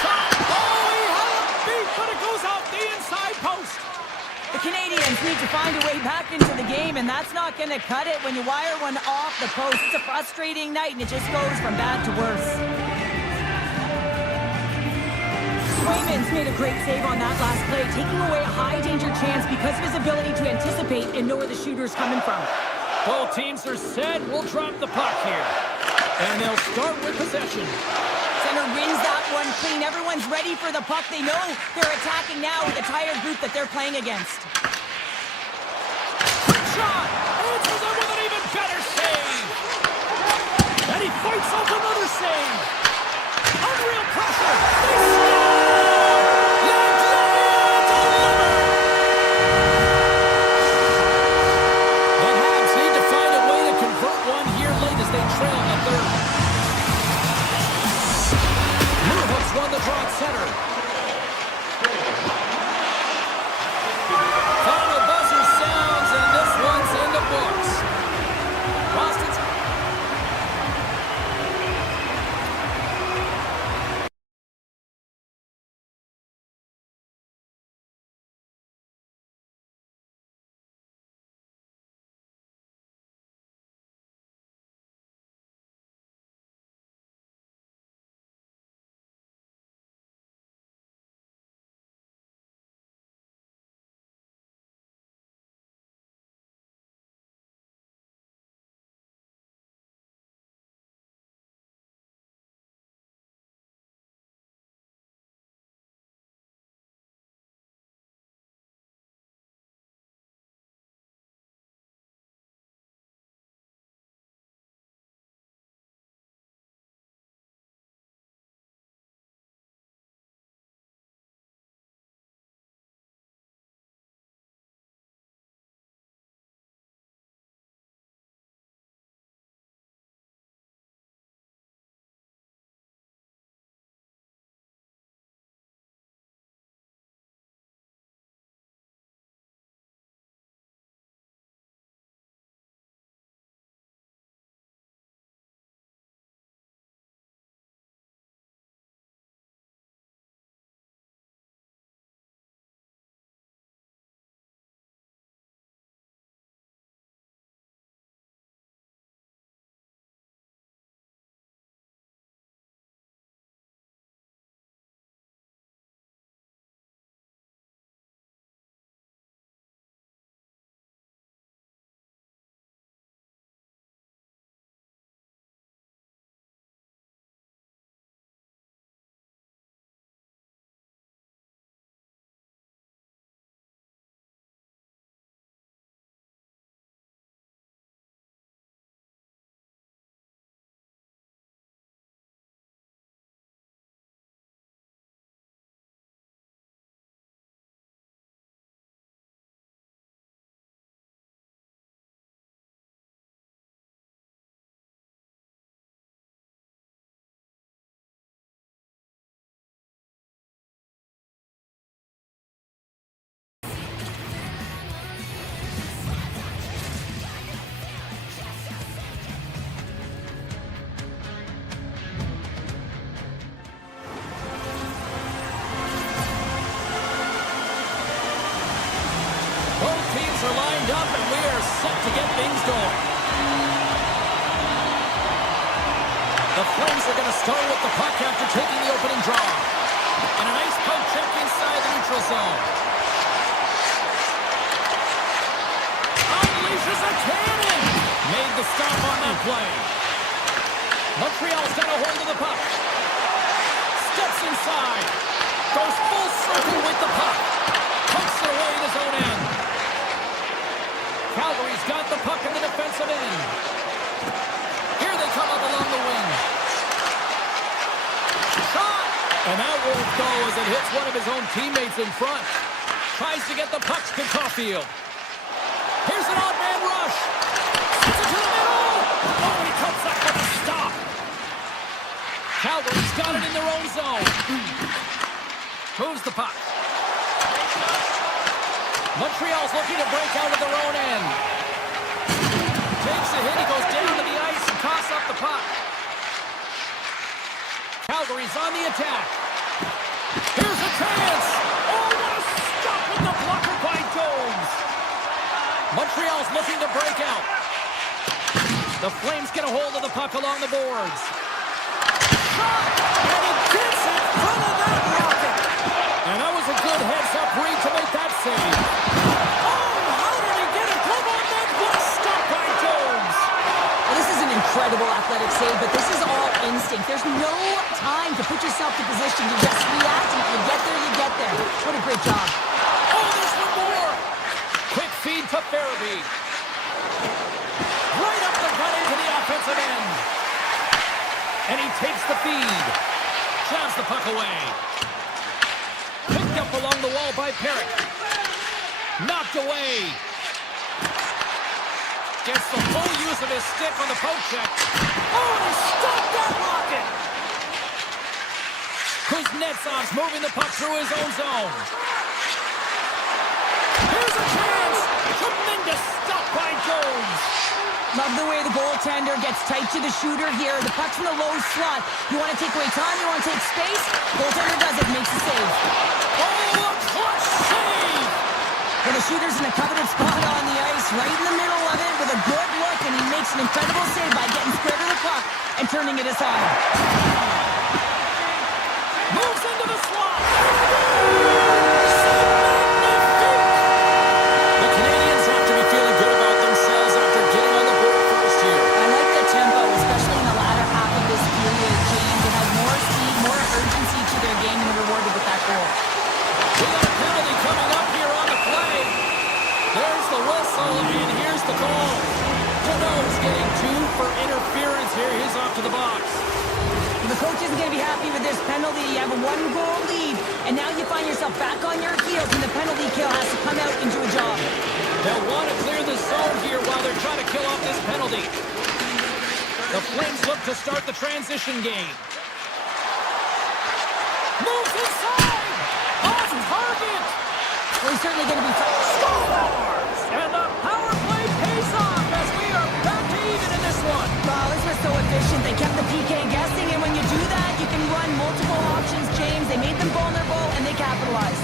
Shot. Oh, he had a beat, but it goes out the inside post. The Canadiens need to find a way back into the game, and that's not going to cut it when you wire one off the post. It's a frustrating night, and it just goes from bad to worse. Swayman's made a great save on that last play, taking away a high-danger chance because of his ability to anticipate and know where the shooter's coming from. Both teams are set. We'll drop the puck here. And they'll start with possession. Center wins that one clean. Everyone's ready for the puck. They know they're attacking now with the tired group that they're playing against. Quick shot! Answers it with an even better save! And he fights off another save! Unreal pressure! They score! The Habs need to find a way to convert one here late as they trail in the third. Won the draw at center. Final buzzer sounds, and this one's in the books. Boston's... are lined up, and we are set to get things going. The Flames are going to start with the puck after taking the opening draw. And a nice poke check inside the neutral zone. Unleashes a cannon! Made the stop on that play. Montreal's got a hold of the puck. Steps inside. Goes full circle with the puck. Pumps it away in his own end. Calgary's got the puck in the defensive end. Here they come up along the wing. Shot! And that won't go as it hits one of his own teammates in front. Tries to get the puck to Caulfield. Here's an odd man rush. Sends it to the middle. Oh, and he comes up with a stop. Calgary's got it in their own zone. Moves the puck. Montreal's looking to break out of their own end. Takes a hit, he goes down to the ice and tosses up the puck. Calgary's on the attack. Here's a chance! Oh, what a stop with the blocker by Jones! breakout. The Flames get a hold of the puck along the boards. Shot! And he gets in front of that rocket. And that was a good heads-up read to make that save. Oh, how did he get a glove on that? What a stop by Jones. Well, this is an incredible athletic save, but this is all instinct. There's no time to put yourself in position. You just react, and if you get there, you get there. What a great job. Oh, there's one more. Quick feed to Farabee. Right up the gut into the offensive end. And he takes the feed. Jabs the puck away. Picked up along the wall by Perrick. Knocked away. Gets the full use of his stick on the poke check. Oh, and he stopped that rocket. Kuznetsov's moving the puck through his own zone. Here's a chance. Tremendous stop by Jones. Love the way the goaltender gets tight to the shooter here. The puck's in the low slot. You want to take away time, you want to take space. Goaltender does it, makes the save. Oh, a clutch save! Well, the shooter's in a coveted spot on the ice, right in the middle of it with a good look, and he makes an incredible save by getting square to the puck and turning it aside. Moves into the slot. The Canadiens have to be feeling good about themselves after getting on the board first here. I like the tempo, especially in the latter half of this period, James. They have more speed, more urgency to their game, and they're rewarded with that goal. We got a penalty coming up here on the play. There's the whistle, and here's the call. Cano's getting 2 for interference here. He's off to the box. The coach isn't going to be happy with this penalty. You have a 1-goal lead, and now you find yourself back on your heels, and the penalty kill has to come out and do a job. They'll want to clear the zone here while they're trying to kill off this penalty. The Flames look to start the transition game. Moves inside! Off target! Well, he's certainly going to be... Scores! And the power play pays off as we are back to even in this one. Wow, this was so efficient. They kept the PK guessing, and when you do that, you can run multiple options, James. They made them vulnerable, and they capitalized.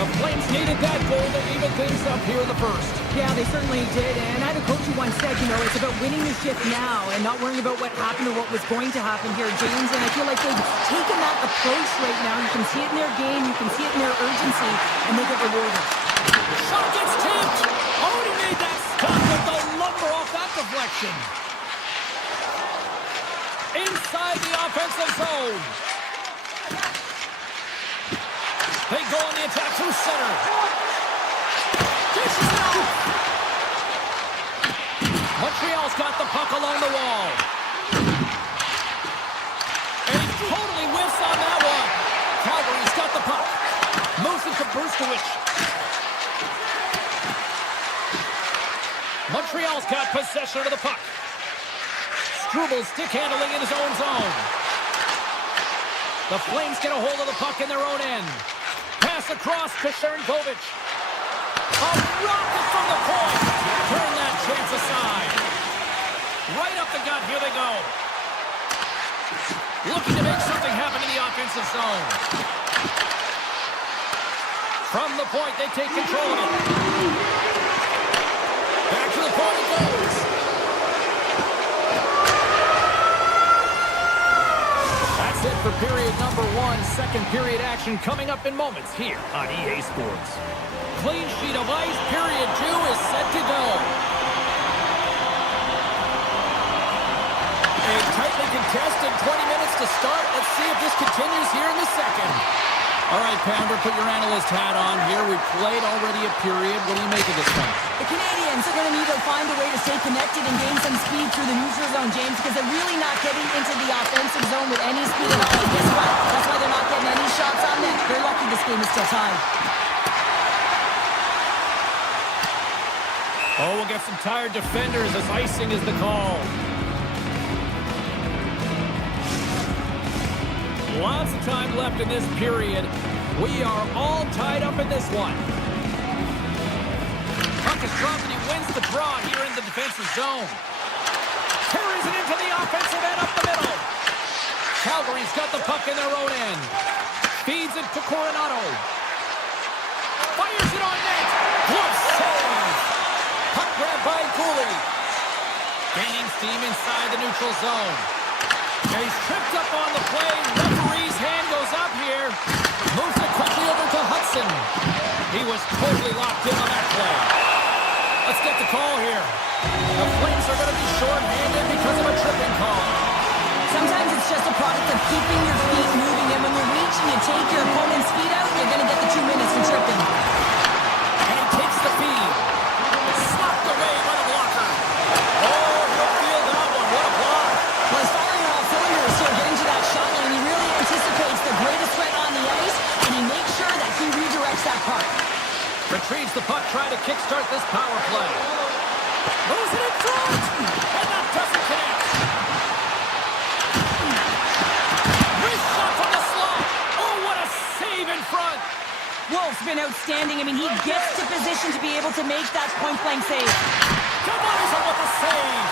The Flames needed that goal to even things up here in the first. Yeah, they certainly did. And I had a coach who once said, it's about winning the shift now and not worrying about what happened or what was going to happen here, James. And I feel like they've taken that approach right now. You can see it in their game. You can see it in their urgency, and they get rewarded. Shot gets tipped. Oh, he made that stop with the lumber off that deflection. Inside the offensive zone. They go on the attack through center. Dishes it off. Montreal's got the puck along the wall. And he totally whiffs on that one. Calgary's got the puck. Moves it to Brustowicz. Montreal's got possession of the puck. Struble stick handling in his own zone. The Flames get a hold of the puck in their own end. Pass across to Sharangovich. A rocket from the point. Turn that chance aside. Right up the gut. Here they go. Looking to make something happen in the offensive zone. From the point, they take control of it. Back to the point it goes. That's it for period number 1. Second period action coming up in moments here on EA Sports. Clean sheet of ice. Period 2 is set to go. A tightly contested 20 minutes to start. Let's see if this continues here in the second. All right, Pounder, put your analyst hat on here. We've played already a period. What do you make of this one? The Canadiens are going to need to find a way to stay connected and gain some speed through the neutral zone, James, because they're really not getting into the offensive zone with any speed at all. And guess what? That's why they're not getting any shots on net. They're lucky this game is still tied. Oh, we'll get some tired defenders as icing is the call. Lots of time left in this period. We are all tied up in this one. Puck is dropped and he wins the draw here in the defensive zone. Carries it into the offensive end up the middle. Calgary's got the puck in their own end. Feeds it to Coronado. Fires it on net. Glove save. Puck grab by Cooley. steam inside the neutral zone. And he's tripped up on the play. Referee's hand goes up here. Moves it quickly over to Hudson. He was totally locked in on that play. Let's get the call here. The Flames are going to be short-handed because of a tripping call. Sometimes it's just a product of keeping your feet moving, and when you reach and you take your opponent's feet out, you're going to get the 2 minutes for tripping. And he takes the feed. Slapped away by the blocker. Oh, he'll feel that one. What a block. Well, he's firing on all cylinders here, getting to that shot line. He really anticipates the greatest threat on the ice, and he makes sure that he redirects that puck. Retrieves the puck, trying to kickstart this power play. Moves it in front. And that doesn't connect. Wrist shot from the slot. Oh, what a save in front. Wolf's been outstanding. I mean, he gets to position to be able to make that point-blank save. Kavaiza with the save.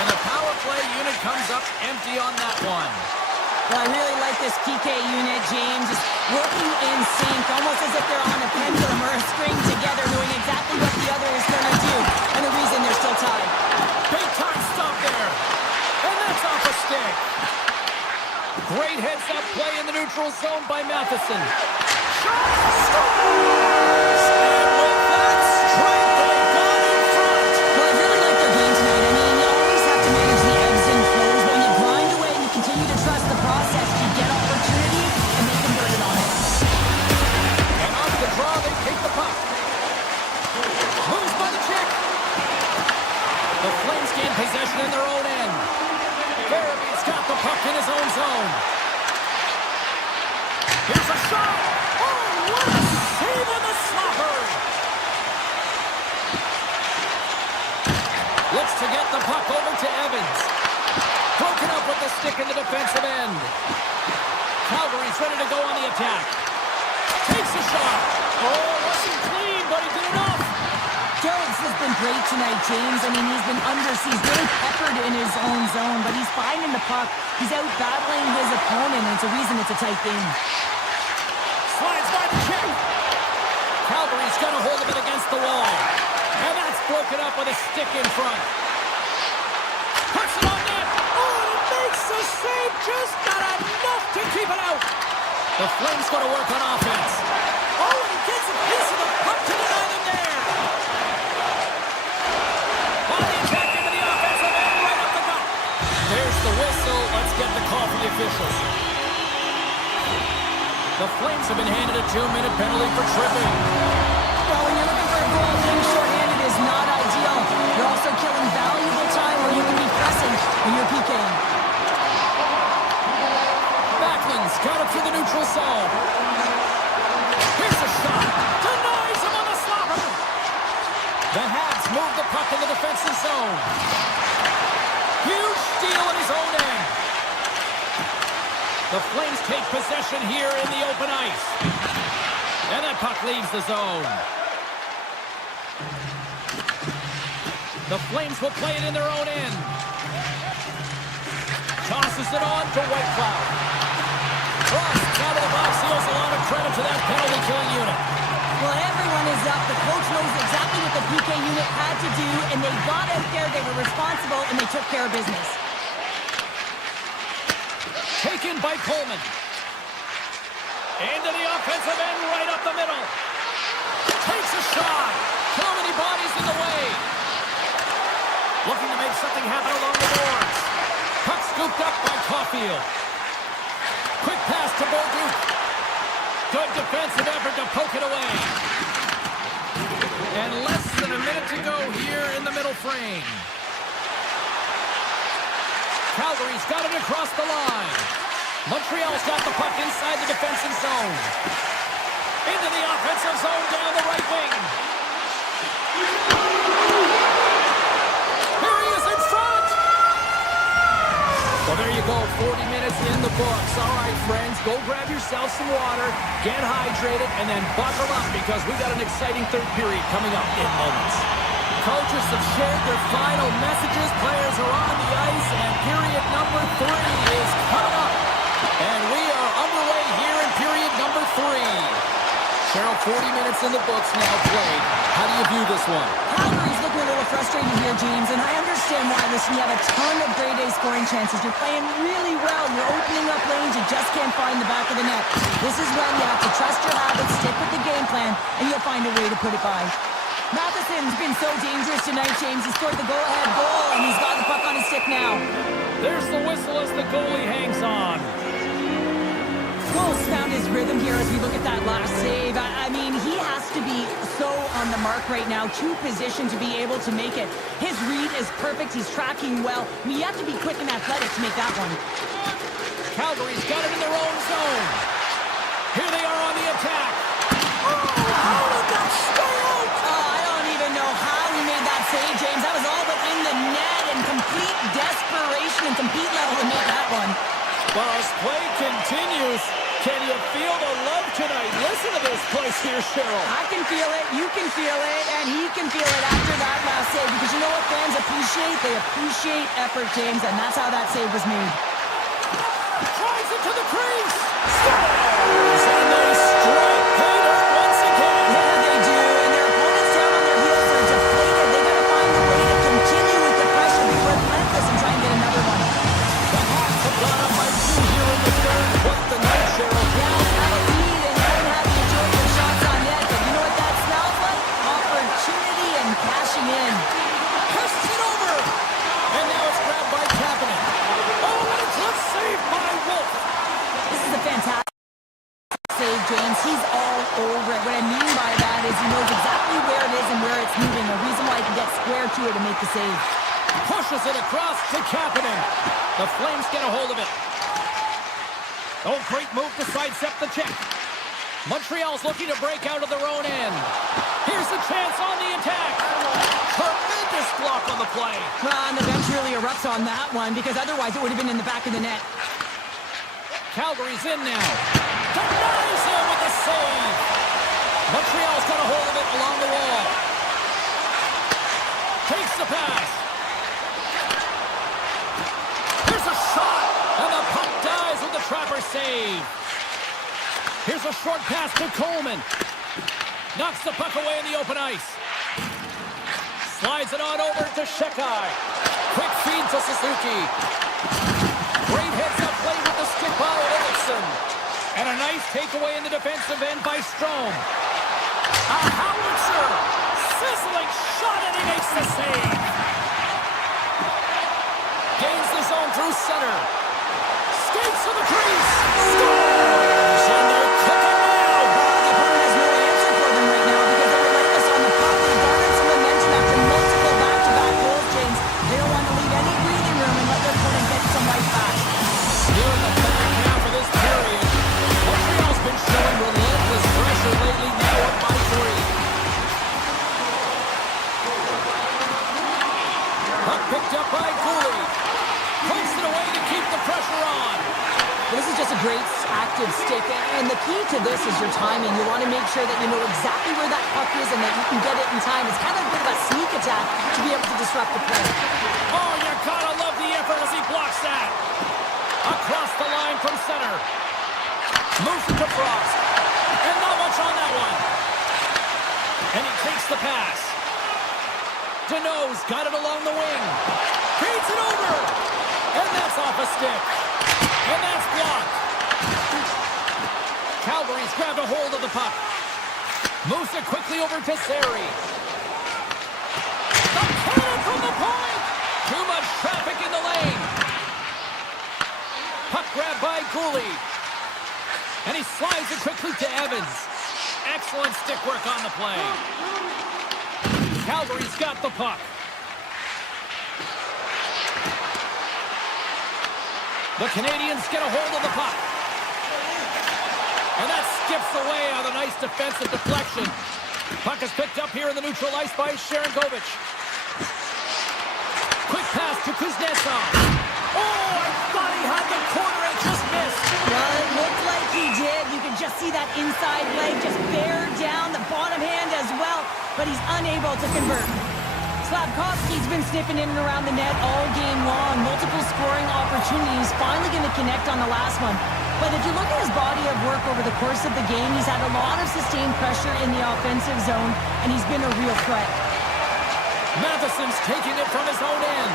And the power play unit comes up empty on that one. Well, I really like this PK unit, James. Just working in sync, almost as if they're on a pendulum or a string together, knowing exactly what the other is going to do, and the reason they're still tied. Big time stop there. And that's off a stick. Great heads-up play in the neutral zone by Matheson. Shot! Scores! And with that strike, they got in front. Well, I really like their game tonight. I mean, you always have to manage the ebbs and flows. When you grind away and you continue to trust the process, you get opportunity, and they converted on it. And off the draw, they take the puck. Moves by the check. The Flames gain possession in their own end. Farabee's got the puck in his own zone. Here's a shot. Oh, what a save on the slapper. Looks to get the puck over to Evans. Broken up with the stick in the defensive end. Calgary's ready to go on the attack. Takes a shot. Oh, wasn't clean, but he did enough. Jones has been great tonight, James. I mean, he's been he's getting peppered in his own zone, but he's finding the puck. He's out battling his opponent, and it's a reason it's a tight game. Slides by the check. Calgary's got a hold of it against the wall. And that's broken up with a stick in front. Puts it on net. Oh, and it makes the save. Just not enough to keep it out. The Flames going to work on offense. Oh, and he gets a piece of the puck to deny them there. On the attack into the offensive end, right up the gut. There's the whistle. Let's get the call from the officials. The Flames have been handed a 2-minute penalty for tripping. Well, when you're looking for a goal, being shorthanded is not ideal. You're also killing valuable time where you can be pressing when you're PKing. Backlund's got it through the neutral zone. Here's a shot. Denies him on the slapper. The Habs move the puck in the defensive zone. Huge steal in his own end. The Flames take possession here in the open ice. And that puck leaves the zone. The Flames will play it in their own end. Tosses it on to Whitecloud. Frost out of the box. He owes a lot of credit to that penalty killing unit. Well, everyone is up. The coach knows exactly what the PK unit had to do, and they got out there, they were responsible, and they took care of business. Taken by Coleman. Into the offensive end, right up the middle. Takes a shot. Too many bodies in the way. Looking to make something happen along the boards. Puck scooped up by Caulfield. Quick pass to Bolduc. Good defensive effort to poke it away. And less than a minute to go here in the middle frame. Calgary's got it across the line. Montreal's got the puck inside the defensive zone. Into the offensive zone down the right wing. Here he is in front. Well, there you go. 40 minutes in the books. All right, friends, go grab yourself some water, get hydrated, and then buckle up because we got an exciting third period coming up in moments. Coaches have shared their final messages. Players are on the ice, and period number 3 is coming up. And we are underway here in period number 3. Cheryl, 40 minutes in the books now played. How do you view this one? Calgary's looking a little frustrated here, James, and I understand why. Listen, you have a ton of grade A scoring chances. You're playing really well. You're opening up lanes. You just can't find the back of the net. This is when you have to trust your habits, stick with the game plan, and you'll find a way to put it by. Matheson's been so dangerous tonight, James. He scored the go-ahead goal, and he's got the puck on his stick now. There's the whistle as the goalie hangs on. Cole's found his rhythm here as we look at that last save. I mean, he has to be so on the mark right now, to position to be able to make it. His read is perfect. He's tracking well. I mean, you have to be quick and athletic to make that one. Calgary's got it in their own zone. Here they are on the attack. How did that stay out? I don't even know how he made that save, James. That was all but in the net and complete desperation and compete level to make that one. Well, as play continues, can you feel the love tonight? Listen to this place here, Cheryl. I can feel it, you can feel it, and he can feel it after that last save. Because you know what fans appreciate? They appreciate effort, James, and that's how that save was made. Drives it to the crease. Scores! And they strike pay dirt once again. Yeah, they do, and their opponents down on their heels are deflated. They got to find a way to continue with the pressure, be relentless, and try and get another one. The Hawks have gone up by 2 here in the third. Quite the night, Cheryl. Yeah, they had a lead and haven't had the majority of shots on net, but you know what that smells like? Opportunity and cashing in. Casts it over. And now it's grabbed by Kapanen. Oh, and it's a save by Wolf. This is a fantastic save, James. He's all over it. What I mean by that is he knows exactly where it is and where it's moving. A reason why he can get square to it and make the save. Pushes it across to Kapanen. The Flames get a hold of it. Oh, great move to sidestep the check. Montreal's looking to break out of their own end. Here's a chance on the attack. Tremendous block on the play. Well, and the bench really erupts on that one because otherwise it would have been in the back of the net. Calgary's in now. Denies him with the save. Montreal's got a hold of it along the wall. Takes the pass. Here's a shot. And the puck dies with the trapper save. Here's a short pass to Coleman. Knocks the puck away in the open ice. Slides it on over to Shekai. Quick feed to Suzuki. Great heads-up play with the stick by Erickson. And a nice takeaway in the defensive end by Strome. A howitzer. Sizzling shot, and he makes the save. Gains the zone through center. Skates to the crease. Scores! And they're cooking now. The opponent has no answer for them right now because they're relentless on the puck. They garnered some momentum after multiple back-to-back goals, James. They don't want to leave any breathing room and let their opponent get some right back. Here in the back half of this period, Montreal's been showing relentless pressure lately, now up by 3. Puck picked up by Cooley. Pumps it away to keep the pressure on. This is just a great active stick, and the key to this is your timing. You want to make sure that you know exactly where that puck is and that you can get it in time. It's kind of a bit of a sneak attack to be able to disrupt the play. Oh, you gotta love the effort as he blocks that. Across the line from center. Moves it to Frost. And not much on that one. And he takes the pass. Deneau's got it along the wing. Feeds it over. And that's off a stick. And that's blocked. Calgary's grabbed a hold of the puck. Moves it quickly over to Seri. The cannon from the point. Too much traffic in the lane. Puck grabbed by Cooley. And he slides it quickly to Evans. Excellent stick work on the play. Calgary's got the puck. The Canadiens get a hold of the puck. And that skips away on a nice defensive deflection. Puck is picked up here in the neutral ice by Sharangovich. Quick pass to Kuznetsov. Oh, I thought he had the corner and just missed. Well, it looked like he did. You can just see that inside leg just bear down the bottom hand as well, but he's unable to convert. Slafkovsky's been sniffing in and around the net all game long. Multiple scoring opportunities. Finally going to connect on the last one. But if you look at his body of work over the course of the game, he's had a lot of sustained pressure in the offensive zone, and he's been a real threat. Matheson's taking it from his own end.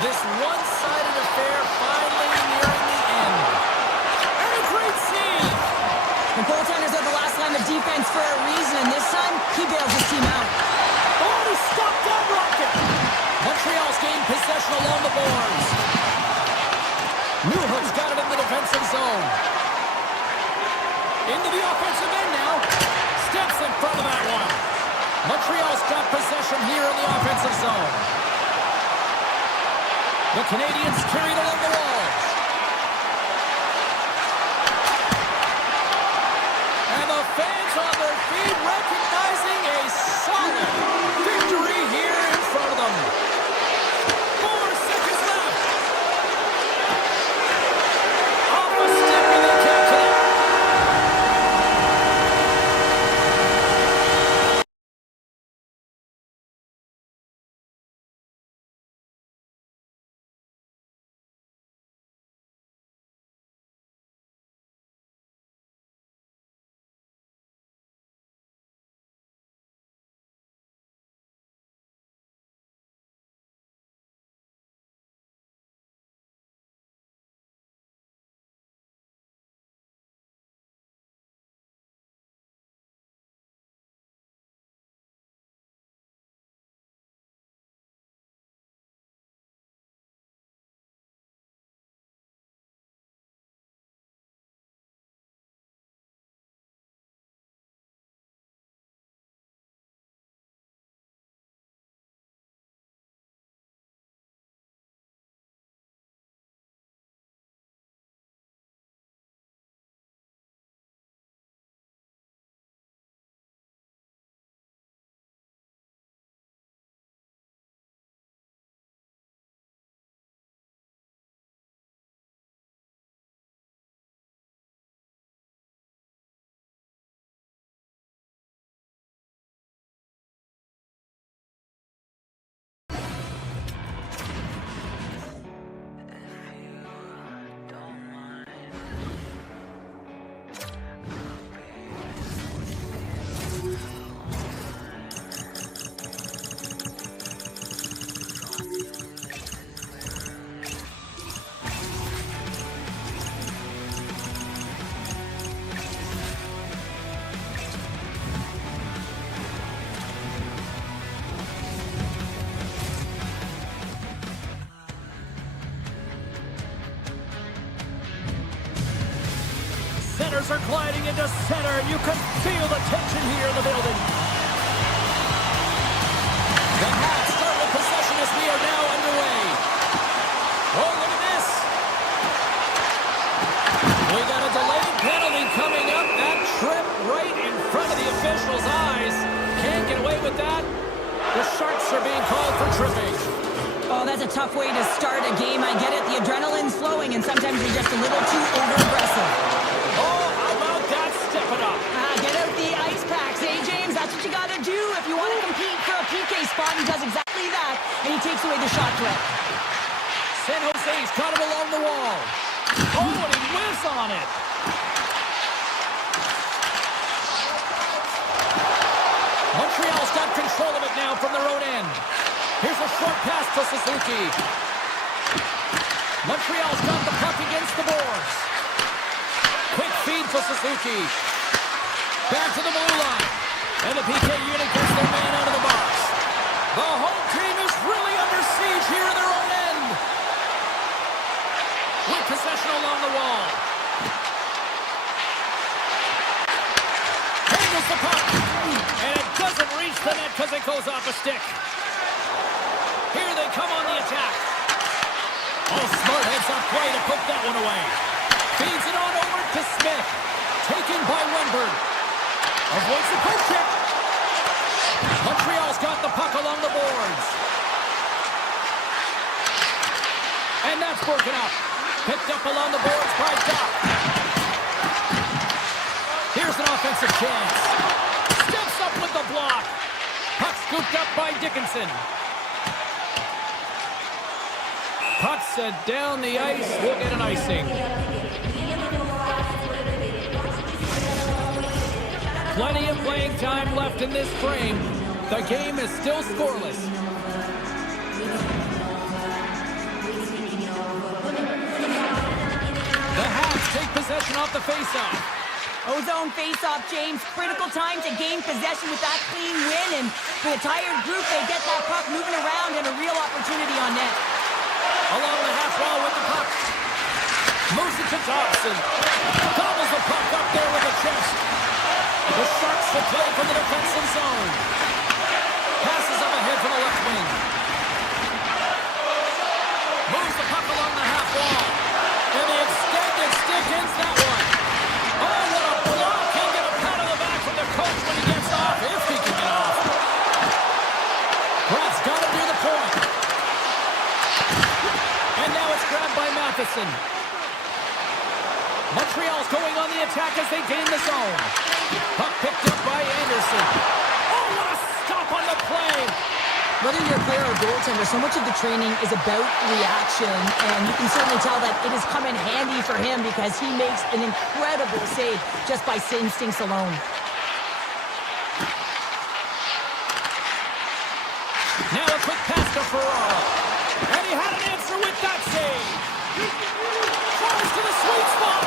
This one-sided affair finally nearing the end. And a great save! The goaltenders are the last line of defense for a reason, and this time, he bails his team out. Oh, he stopped that rocket! Montreal's gained possession along the boards. Newhook's got it in the defensive zone. Into the offensive end now. Steps in front of that one. Montreal's got possession here in the offensive zone. The Canadiens carried along the walls. And the fans on their feet recognizing a solid victory here in front of them. 4 seconds left. Off a stick and they can't connect. Centers are gliding into center, and you can feel the tension here in the building. The Hawks start with possession as we are now underway. Oh, look at this. We got a delayed penalty coming up. That trip right in front of the official's eyes. Can't get away with that. The Sharks are being called for tripping. Oh, that's a tough way to start a game. I get it. The adrenaline's flowing, and sometimes you're just a little too over-aggressive. Oh, how about that? Step it up. Get out the ice packs, eh, James? That's what you got to do. If you want to compete for a PK spot, he does exactly that, and he takes away the shot threat. San Jose's got him along the wall. Oh, and he whiffs on it. Montreal's got control of it now from their own end. Here's a short pass to Suzuki. Montreal's got the puck against the boards. Quick feed to Suzuki. Back to the blue line. And the PK unit gets their man out of the box. The home team is really under siege here in their own end. With possession along the wall. Handles the puck. And it doesn't reach the net because it goes off a stick. Here they come on the attack. Oh, Smart heads up play to poke that one away. Feeds it on over to Smith. Taken by Wenberg. Avoids the poke check. Montreal's got the puck along the boards. And that's broken up. Picked up along the boards by Doc. Here's an offensive chance. Steps up with the block. Puck scooped up by Dickinson. Puck set down the ice. We'll get an icing. Plenty of playing time left in this frame. The game is still scoreless. The Habs take possession off the faceoff. Ozone face-off, James. Critical time to gain possession with that clean win. And for the tired group, they get that puck moving around and a real opportunity on net. Along the half wall with the puck. Moves it to Dobson. Gobbles the puck up there with the chest. The Sharks will play from the defensive zone. Passes up ahead to the left wing. Moves the puck along the half wall. And the extended stick ends that one. Oh, what a block. He'll get a pat on the back from the coach when he gets off, if he can get off. Pratt's got to do the point. And now it's grabbed by Matheson. Montreal's going on the attack as they gain the zone. Puck picked up by Anderson. Oh, what a stop on the play. Whether you're a player or goaltender, so much of the training is about reaction, and you can certainly tell that it has come in handy for him because he makes an incredible save just by instincts alone. Now a quick pass to Ferraro. And he had an answer with that save. Tries to the sweet spot.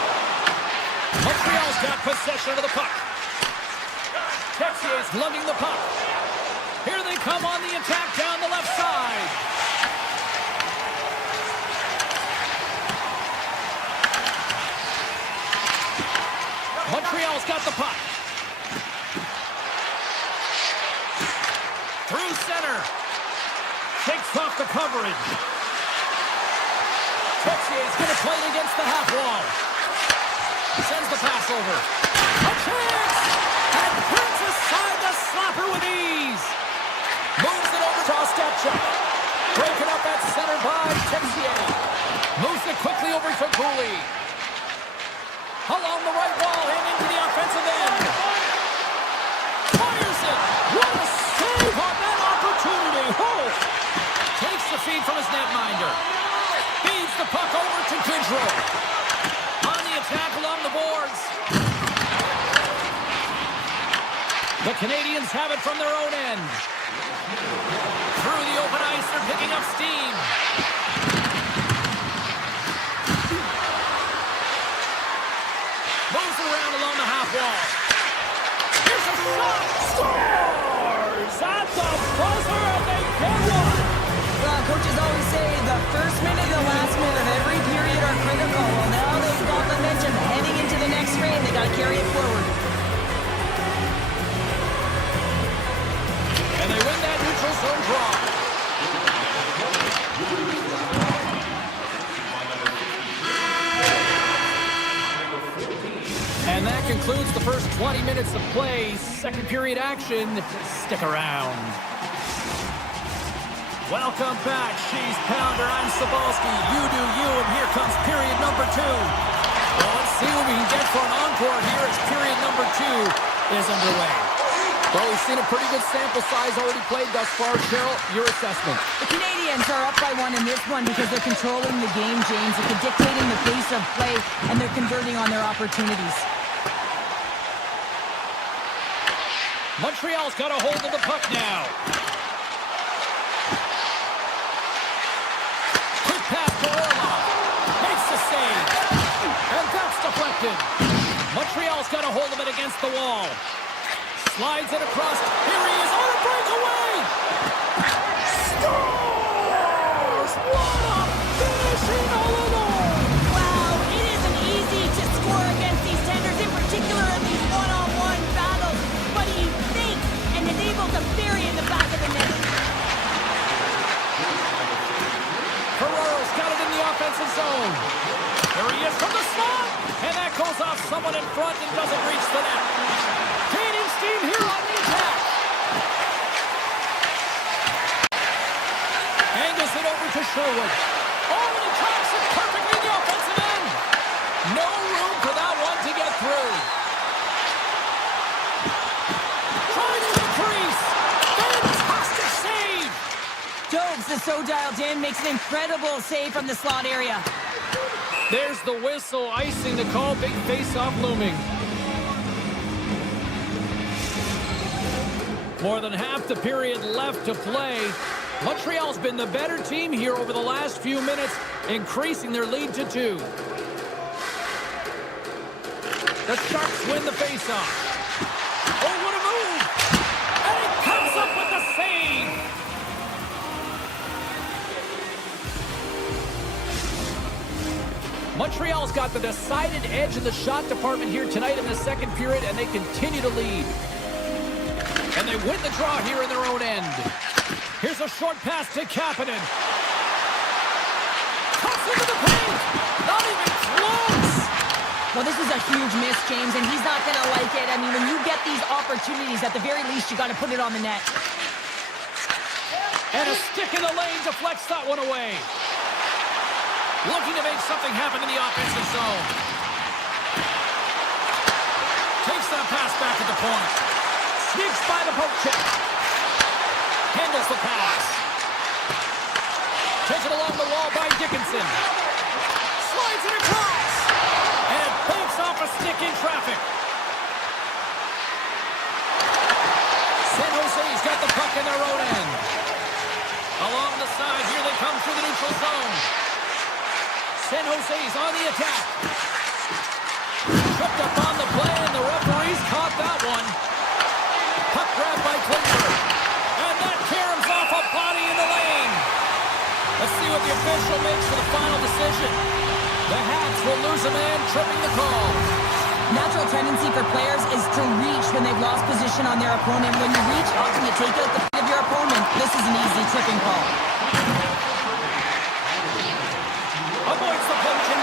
Montreal's got possession of the puck. Texier's lugging the puck. Here they come on the attack down the left side. Montreal's got the puck. Through center. Takes off the coverage. Texier's going to play it against the half wall. Sends the pass over. A chance! And puts aside the slapper with ease. Moves it over to Ostapchuk. Breaking up that center by Texier. Moves it quickly over to Cooley. Along the right wall and into the offensive end. Fires it. What a save on that opportunity. Oh! Takes the feed from his netminder. Feeds the puck over to Goodrow. On the attack along the boards. The Canadiens have it from their own end. Through the open ice, they're picking up steam. Moves it around along the half wall. Here's a shot. Scores! At the buzzer, and they get one. Coaches always say the first minute and the last minute of every period are critical. Well, now they've got momentum heading into the next frame. They got to carry it forward. And they win that neutral zone draw. And that concludes the first 20 minutes of play. Second period action. Stick around. Welcome back, She's Pounder. I'm Sobalski. You do you, and here comes period number 2. Well, let's see what we can get for an encore here as period number 2 is underway. Well, we've seen a pretty good sample size already played thus far. Cheryl, your assessment. The Canadiens are up by 1 in this one because they're controlling the game, James. They're dictating the pace of play, and they're converting on their opportunities. Montreal's got a hold of the puck now. Quick pass to Orlov. Makes the save. And that's deflected. Montreal's got a hold of it against the wall. Slides it across. Here he is on a breakaway. Scores! What a finishing all alone. Wow, it isn't easy to score against these tenders, in particular in these one-on-one battles. But he thinks and is able to bury in the back of the net. Ferraro's got it in the offensive zone. There he is from the slot. And that goes off someone in front and doesn't reach the net. Canadiens team here on the attack. Angles it over to Sherwood. Oh, and he tracks it perfectly in the offensive end. No room for that one to get through. Tries to the crease. Fantastic save. Jobs, the is so dialed in, makes an incredible save from the slot area. There's the whistle, icing the call, big face-off looming. More than half the period left to play. Montreal's been the better team here over the last few minutes, increasing their lead to 2. The Sharks win the face-off. Oh, what a move! And he comes up with the save! Montreal's got the decided edge in the shot department here tonight in the second period, and they continue to lead. And they win the draw here in their own end. Here's a short pass to Kapanen. Cuts into the paint! Not even close! Well, this is a huge miss, James, and he's not going to like it. I mean, when you get these opportunities, at the very least, you got to put it on the net. And a stick in the lane deflects that one away. Looking to make something happen in the offensive zone. Takes that pass back at the point. Sneaks by the poke check. Handles the pass. Taken along the wall by Dickinson. Slides it across. And banks off a stick in traffic. San Jose's got the puck in their own end. Along the side, here they come through the neutral zone. San Jose's on the attack. Tripped up on the play, and the referees caught that one. Puck grab by Klingberg. And that caroms off a body in the lane. Let's see what the official makes for the final decision. The Hats will lose a man, tripping the call. Natural tendency for players is to reach when they've lost position on their opponent. When you reach, often you take out the feet of your opponent. This is an easy tripping call. Avoids the poaching.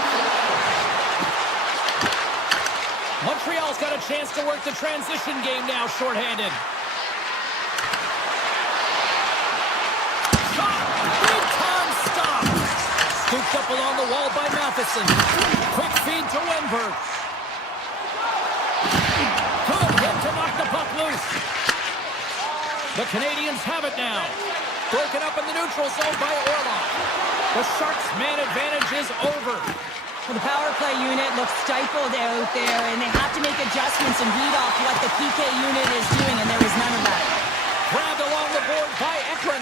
Montreal's got a chance to work the transition game now, shorthanded. Shot! Big time stop! Scooped up along the wall by Matheson. Quick feed to Wenberg. Good hit to knock the puck loose. The Canadiens have it now. Broken up in the neutral zone by Orlov. The Sharks' man advantage is over. Well, the power play unit looks stifled out there, and they have to make adjustments and read off what the PK unit is doing, and there is none of that. Grabbed along the board by Ekman.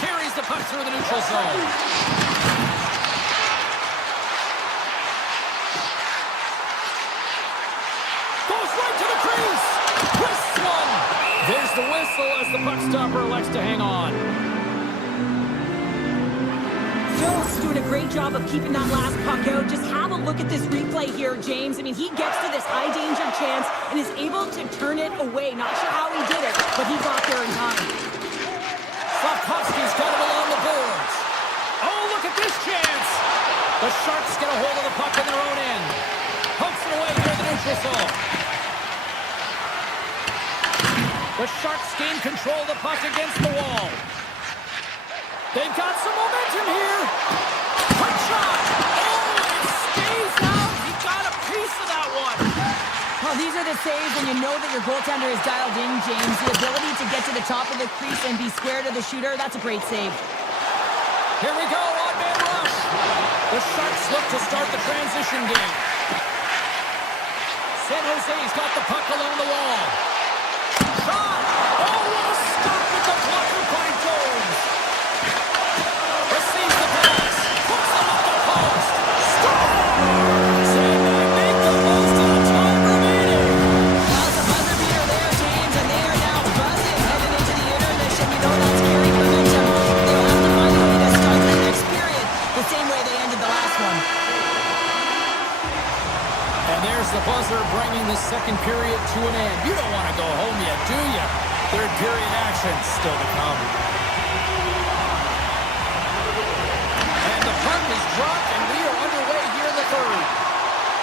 Carries the puck through the neutral zone. Goes right to the crease. Twists one. There's the whistle as the puck stopper elects to hang on. Phil's doing a great job of keeping that last puck out. Just have a look at this replay here, James. I mean, he gets to this high-danger chance and is able to turn it away. Not sure how he did it, but he got there in time. Slavkovsky's got him along the boards. Oh, look at this chance. The Sharks get a hold of the puck in their own end. Pokes it away here in the neutral zone. The Sharks gain control of the puck against the wall. They've got some momentum here. Quick shot. Oh, it stays out. He got a piece of that one. Well, these are the saves when you know that your goaltender is dialed in, James. The ability to get to the top of the crease and be square to the shooter, that's a great save. Here we go, odd-man rush. The Sharks look to start the transition game. San Jose's got the puck along the wall. Shot. Oh, what a stop with the blocker by Jones. Receives the pass. Puts it up the post. Stop. San they make the most of the time remaining. Well, it's a buzzer beater there, James, and they are now buzzing heading into the intermission. You know that's carrying momentum. They'll have to find a way to start the next period the same way they ended the last one. And there's the buzzer bringing the second period to an end. You don't want to go home yet, do you? Third period action still to come. And the puck is dropped, and we are underway here in the third.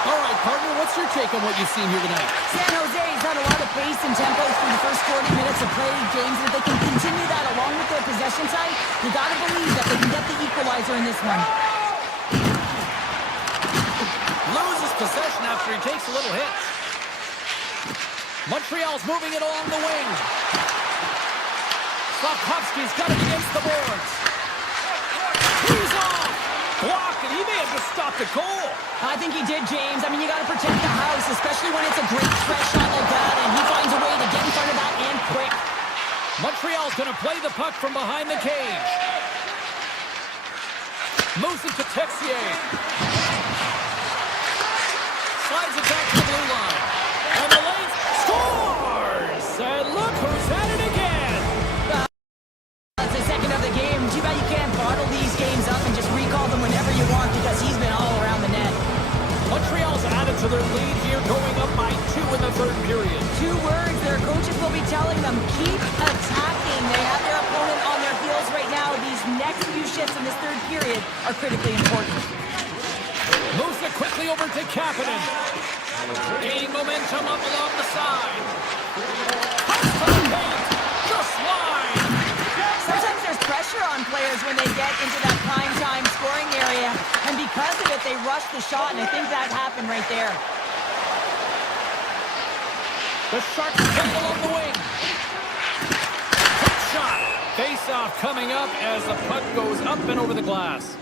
All right, partner, what's your take on what you've seen here tonight? San Jose's had a lot of pace and tempo through the first 40 minutes of play, James, and if they can continue that along with their possession side, you got to believe that they can get the equalizer in this one. Loses possession after he takes a little hit. Montreal's moving it along the wing. face-off. Hasky's got it against the boards. He's off. Blocked, and he may have just stopped a goal. I think he did, James. I mean, you got to protect the house, especially when it's a great fresh shot like that, and he finds a way to get in front of that and quick. Montreal's going to play the puck from behind the cage. Moves it to Texier. Slides it back to the blue line. And the lanes scores! And look who's at it again! That's the second of the game. Too bad you can't bottle these games up and just recall them whenever you want because he's been all around the net. Montreal's added to their lead here, going up by 2 in the third period. 2 words their coaches will be telling them, keep attacking. They have their opponent on their heels right now. These next few shifts in this third period are critically important. Moves it quickly over to Kapanen. Gaining momentum up along the side. Cuts to the paint. Just wide. Sometimes there's pressure on players when they get into that prime time scoring area. And because of it, they rush the shot, and I think that happened right there. The Sharks play along the wing. Quick shot. Face-off coming up as the puck goes up and over the glass.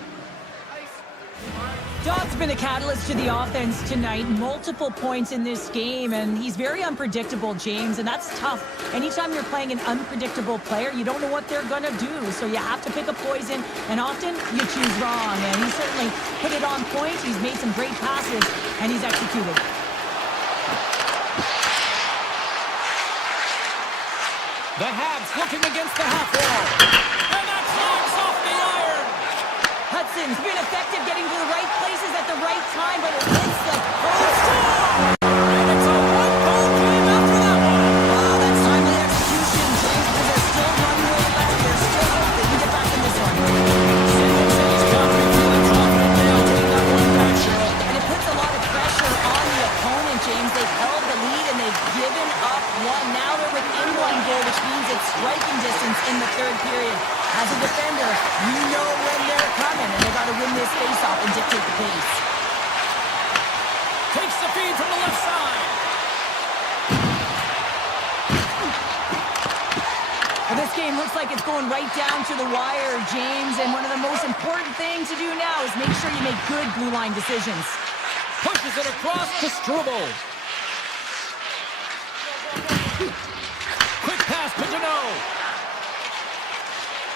Dodd's been a catalyst to the offense tonight. Multiple points in this game, and he's very unpredictable, James, and that's tough. Anytime you're playing an unpredictable player, you don't know what they're going to do, so you have to pick a poison, and often you choose wrong, and he certainly put it on point. He's made some great passes, and he's executed. The Habs looking against the half wall. And that flies off the iron. Hudson's been effective getting to the right places at the right time, but it hits the post. And it's a one-goal game after that one. Oh, that's timely execution, James, because there's still one way left. There's still hope they can get back in this one. San Jose's got to be feeling confident now, getting that one back, Cheryl. And it puts a lot of pressure on the opponent, James. They've held the lead and they've given up one. Now they're within 1 goal, which means it's striking distance in the third period. As a defender, you know when they're coming, and they've got to win this face-off and dictate the pace. Takes the feed from the left side. Well, this game looks like it's going right down to the wire, James, and one of the most important things to do now is make sure you make good blue line decisions. Pushes it across to Struble. Quick pass to Deneau.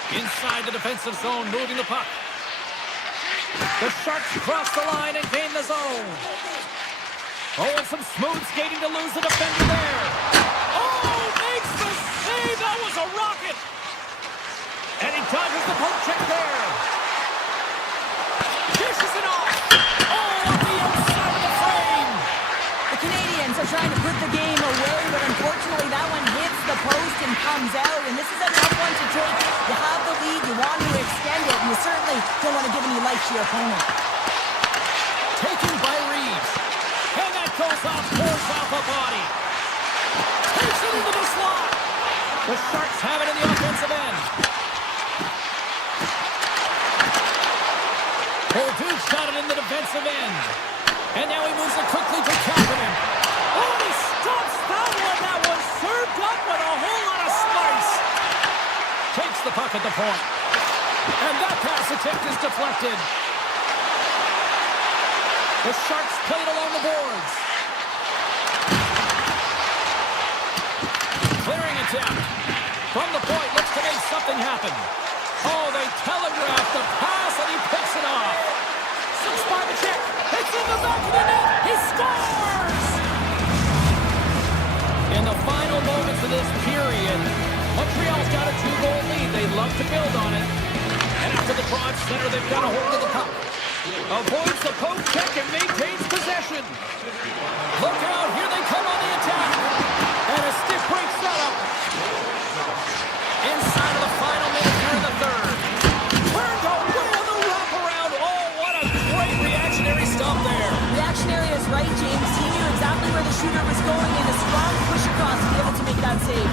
Inside the defensive zone, moving the puck. The Sharks cross the line and gain the zone. Oh, and some smooth skating to lose the defender there. Oh, makes the save. That was a rocket. And he dodges the poke check there. Dishes it off. Oh, on the outside of the frame. The Canadiens are trying to put the game away, but unfortunately that one hits the post and comes out, and this is a tough one to take. You have the lead, you want to extend it, and you certainly don't want to give any life to your opponent. Taken by Reeves. And that goes off, pours off a body. Takes it into the slot. The Sharks have it in the offensive end. Duke's got it in the defensive end. And now he moves it quickly to Kapanen. Oh, he stops that one. That was served up with a whole lot of spice. Takes the puck at the point. And that pass attempt is deflected. The Sharks played along the boards. Clearing attempt. From the point, looks to make something happen. Oh, they telegraphed the pass, and he picks it off. 6 by the check. It's in the back of the net. He scores! In the final moments of this period, Montreal's got a 2-goal lead. They love to build on it. And after the broad center, they've got a hold of the puck. Avoids the poke check and maintains possession. Look out, here they come on the attack. And a stick break setup. Inside of the final minute here in the third. Turned away on the wraparound. Oh, what a great reactionary stop there. Reactionary is right, James. He knew exactly where the shooter was going, and a strong push across to be able to make that save.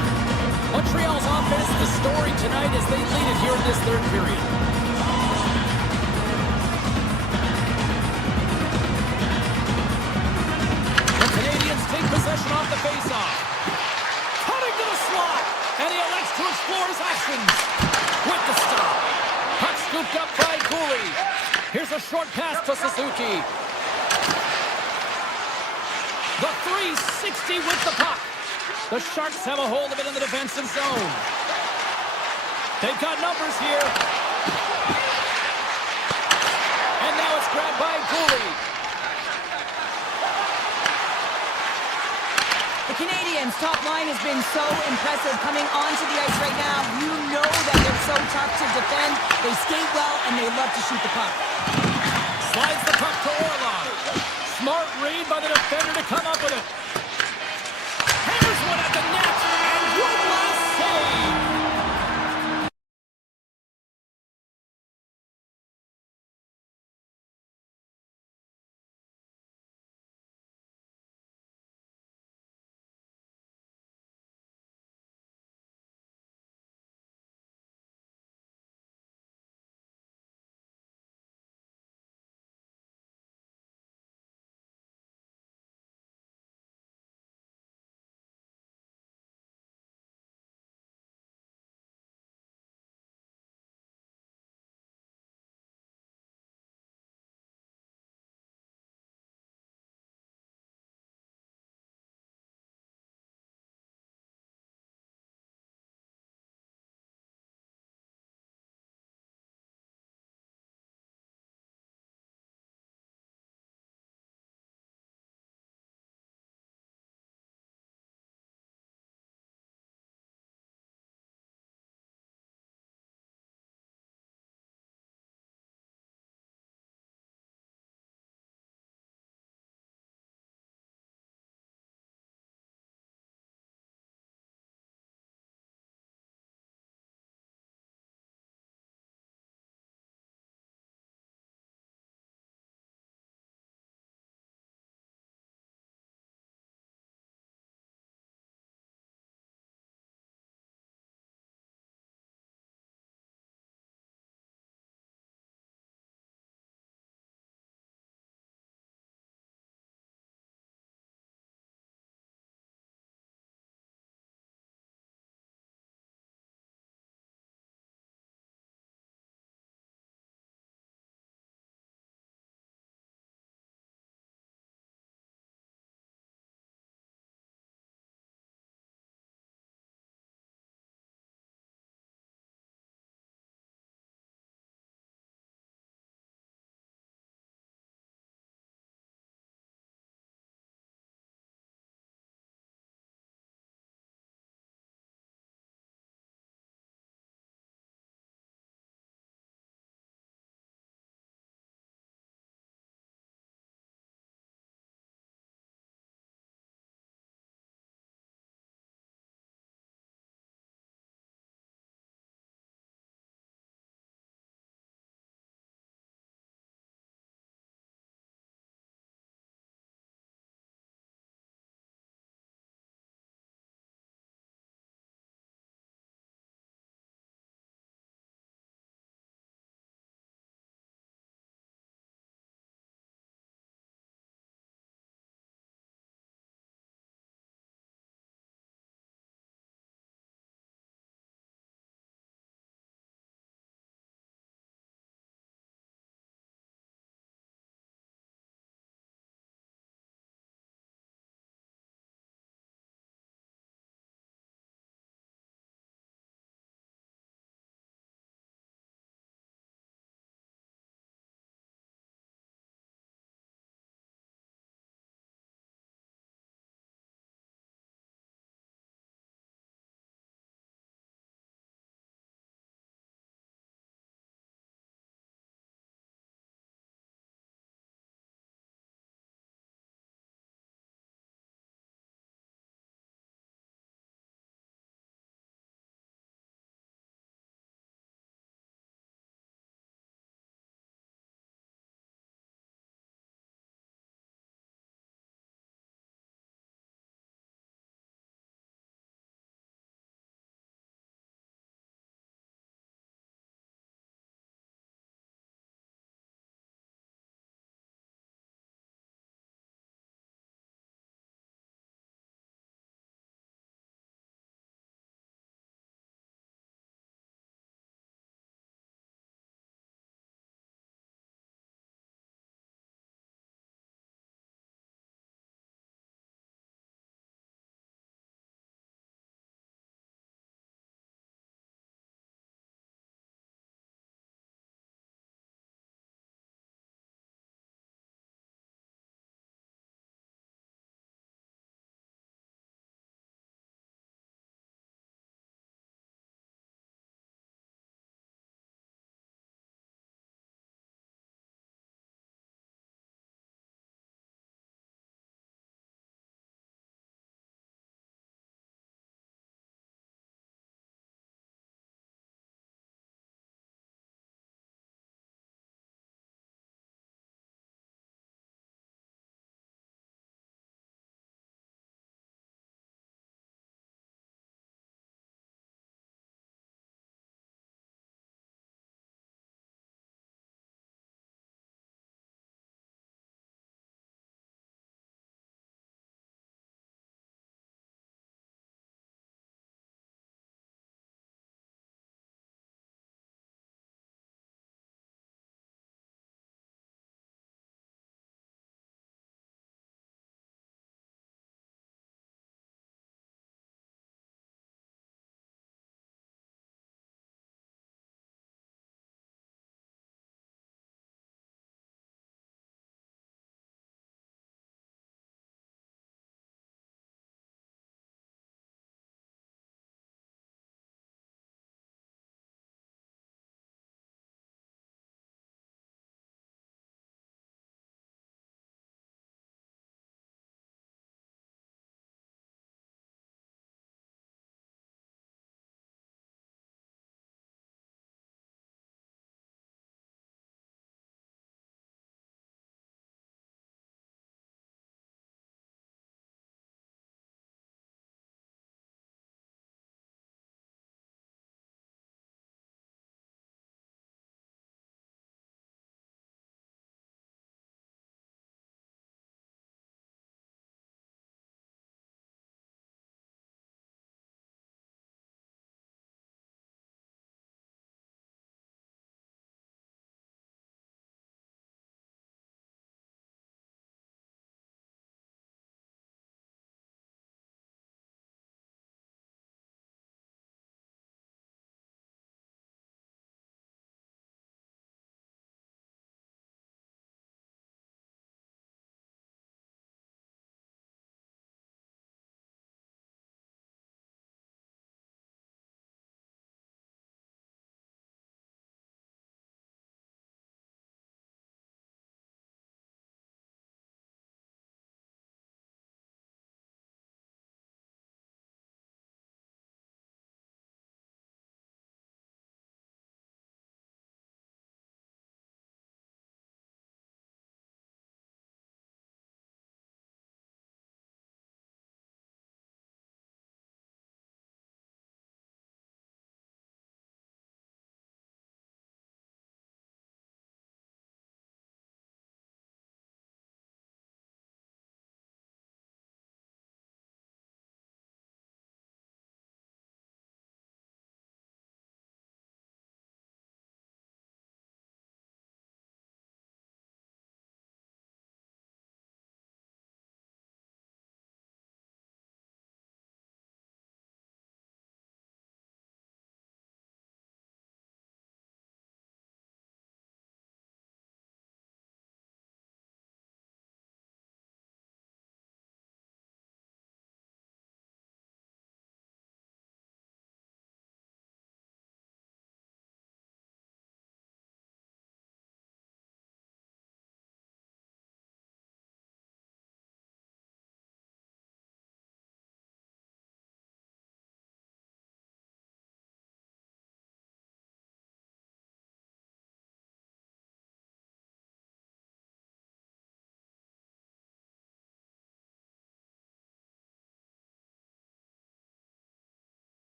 Montreal's offense, the story tonight as they lead it here in this third period. The Canadiens take possession off the faceoff. Cutting to the slot, and he elects to explores options. With the stop. Puck scooped up by Cooley. Here's a short pass to Suzuki. The 360 with the puck. The Sharks have a hold of it in the defensive zone. They've got numbers here. And now it's grabbed by Cooley. The Canadiens' top line has been so impressive coming onto the ice right now. You know that they're so tough to defend. They skate well, and they love to shoot the puck. Slides the puck to Orlov. Smart read by the defender to come up with it. Hammers one at the net, and one last save.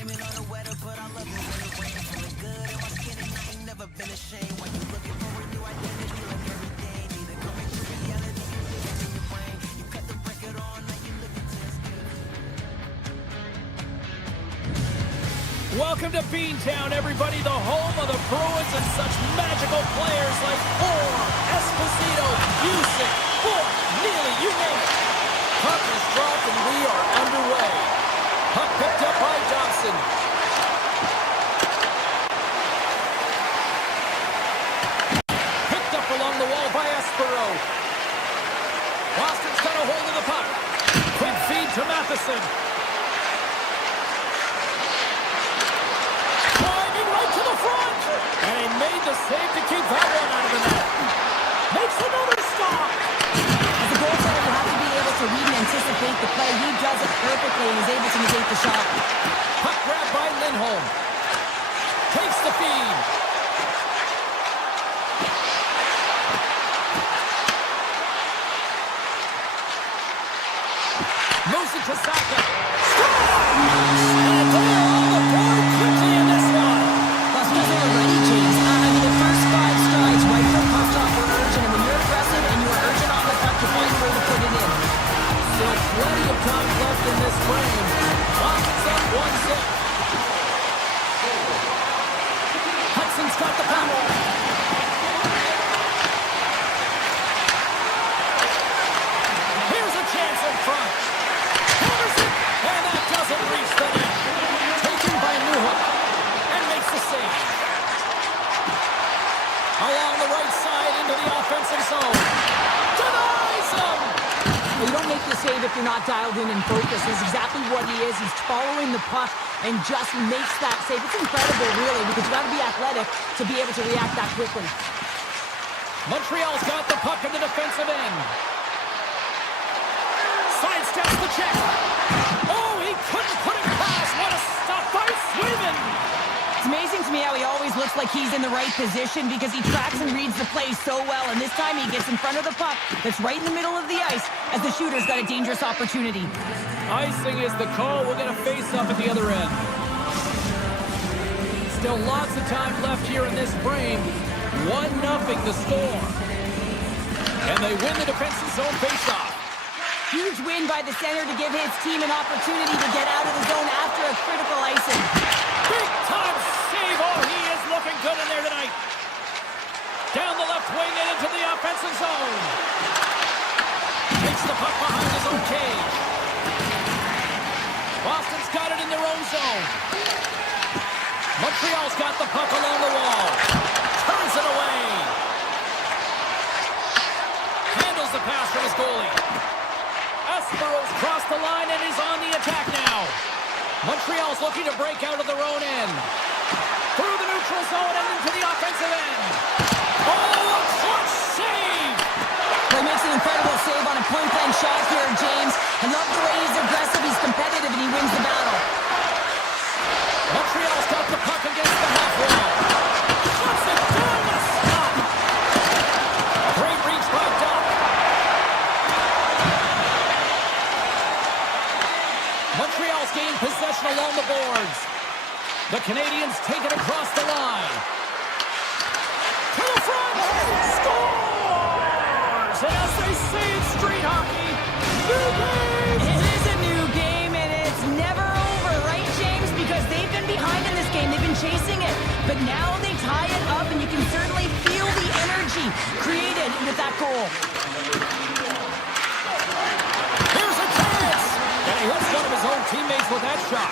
blame it on the weather, but I love it when it rains. Feeling good in my skin and I ain't never been ashamed. When you looking for a new identity like every day, neither coming to reality, you live in your brain. You cut the record on, now you living to escape. Welcome to Beantown, everybody, the home of the Bruins and such magical players like Orr, Esposito, Busick, Bourque, Neely, you name it. Puck is dropped and we are underway. Puck picked up by Dobson. Picked up along the wall by Espero. Boston's got a hold of the puck. Quick feed to Matheson. Climbing right to the front. And he made the save to keep that one out of the net. Makes another stop. As a goaltender, you have to be able to read and anticipate the play. He does it perfectly and is able to negate the shot. Puck grabbed by Lindholm. Takes the feed. Moves it to Saka. And they're on the board quickly in this one. Plus, because they're already, James. I mean, the first 5 strides right from puck top were urgent. And when you're aggressive and you're urgent on the puck, you find a way to put it in. Still plenty of time left in this frame. Boston's up 1-0. Hudson's got the power. Here's a chance in front. Hammers it, and that doesn't reach the net. Taken by Newhook, and makes the save. Along the right side into the offensive zone. Denies him! Well, you don't make the save if you're not dialed in and focused. This is exactly what he is. He's following the puck and just makes that save. It's incredible, really, because you got to be athletic to be able to react that quickly. Montreal's got the puck in the defensive end. Sidesteps the check. Oh, he couldn't put it past. What a stop by Swayman. It's amazing to me how he always looks like he's in the right position because he tracks and reads the play so well. And this time he gets in front of the puck that's right in the middle of the ice as the shooter's got a dangerous opportunity. Icing is the call. We'll get a face-up at the other end. Still lots of time left here in this frame. 1-0 the score. And they win the defensive zone face-off. Huge win by the center to give his team an opportunity to get out of the zone after a critical icing. Big-time save. Oh, he is looking good in there tonight. Down the left wing and into the offensive zone. Takes the puck behind his own cage. Boston's got it in their own zone. Montreal's got the puck along the wall. Turns it away. Handles the pass from his goalie. Espero's crossed the line and is on the attack now. Montreal's looking to break out of their own end. Through the neutral zone and into the offensive end. Oh, a clutch save! He makes an incredible save on a point-blank shot here, James. I love the way he's aggressive, he's competitive, and he wins the battle. Montreal's got the puck against the half wall. Shuts it down the stop. Great reach by Doc. Montreal's gained possession along the boards. The Canadiens take it across the line. To the front! Scores! And as they say in street hockey, new game! It is a new game, and it's never over, right, James? Because they've been behind in this game. They've been chasing it. But now they tie it up, and you can certainly feel the energy created with that goal. Here's a chance! And he hits one of his own teammates with that shot.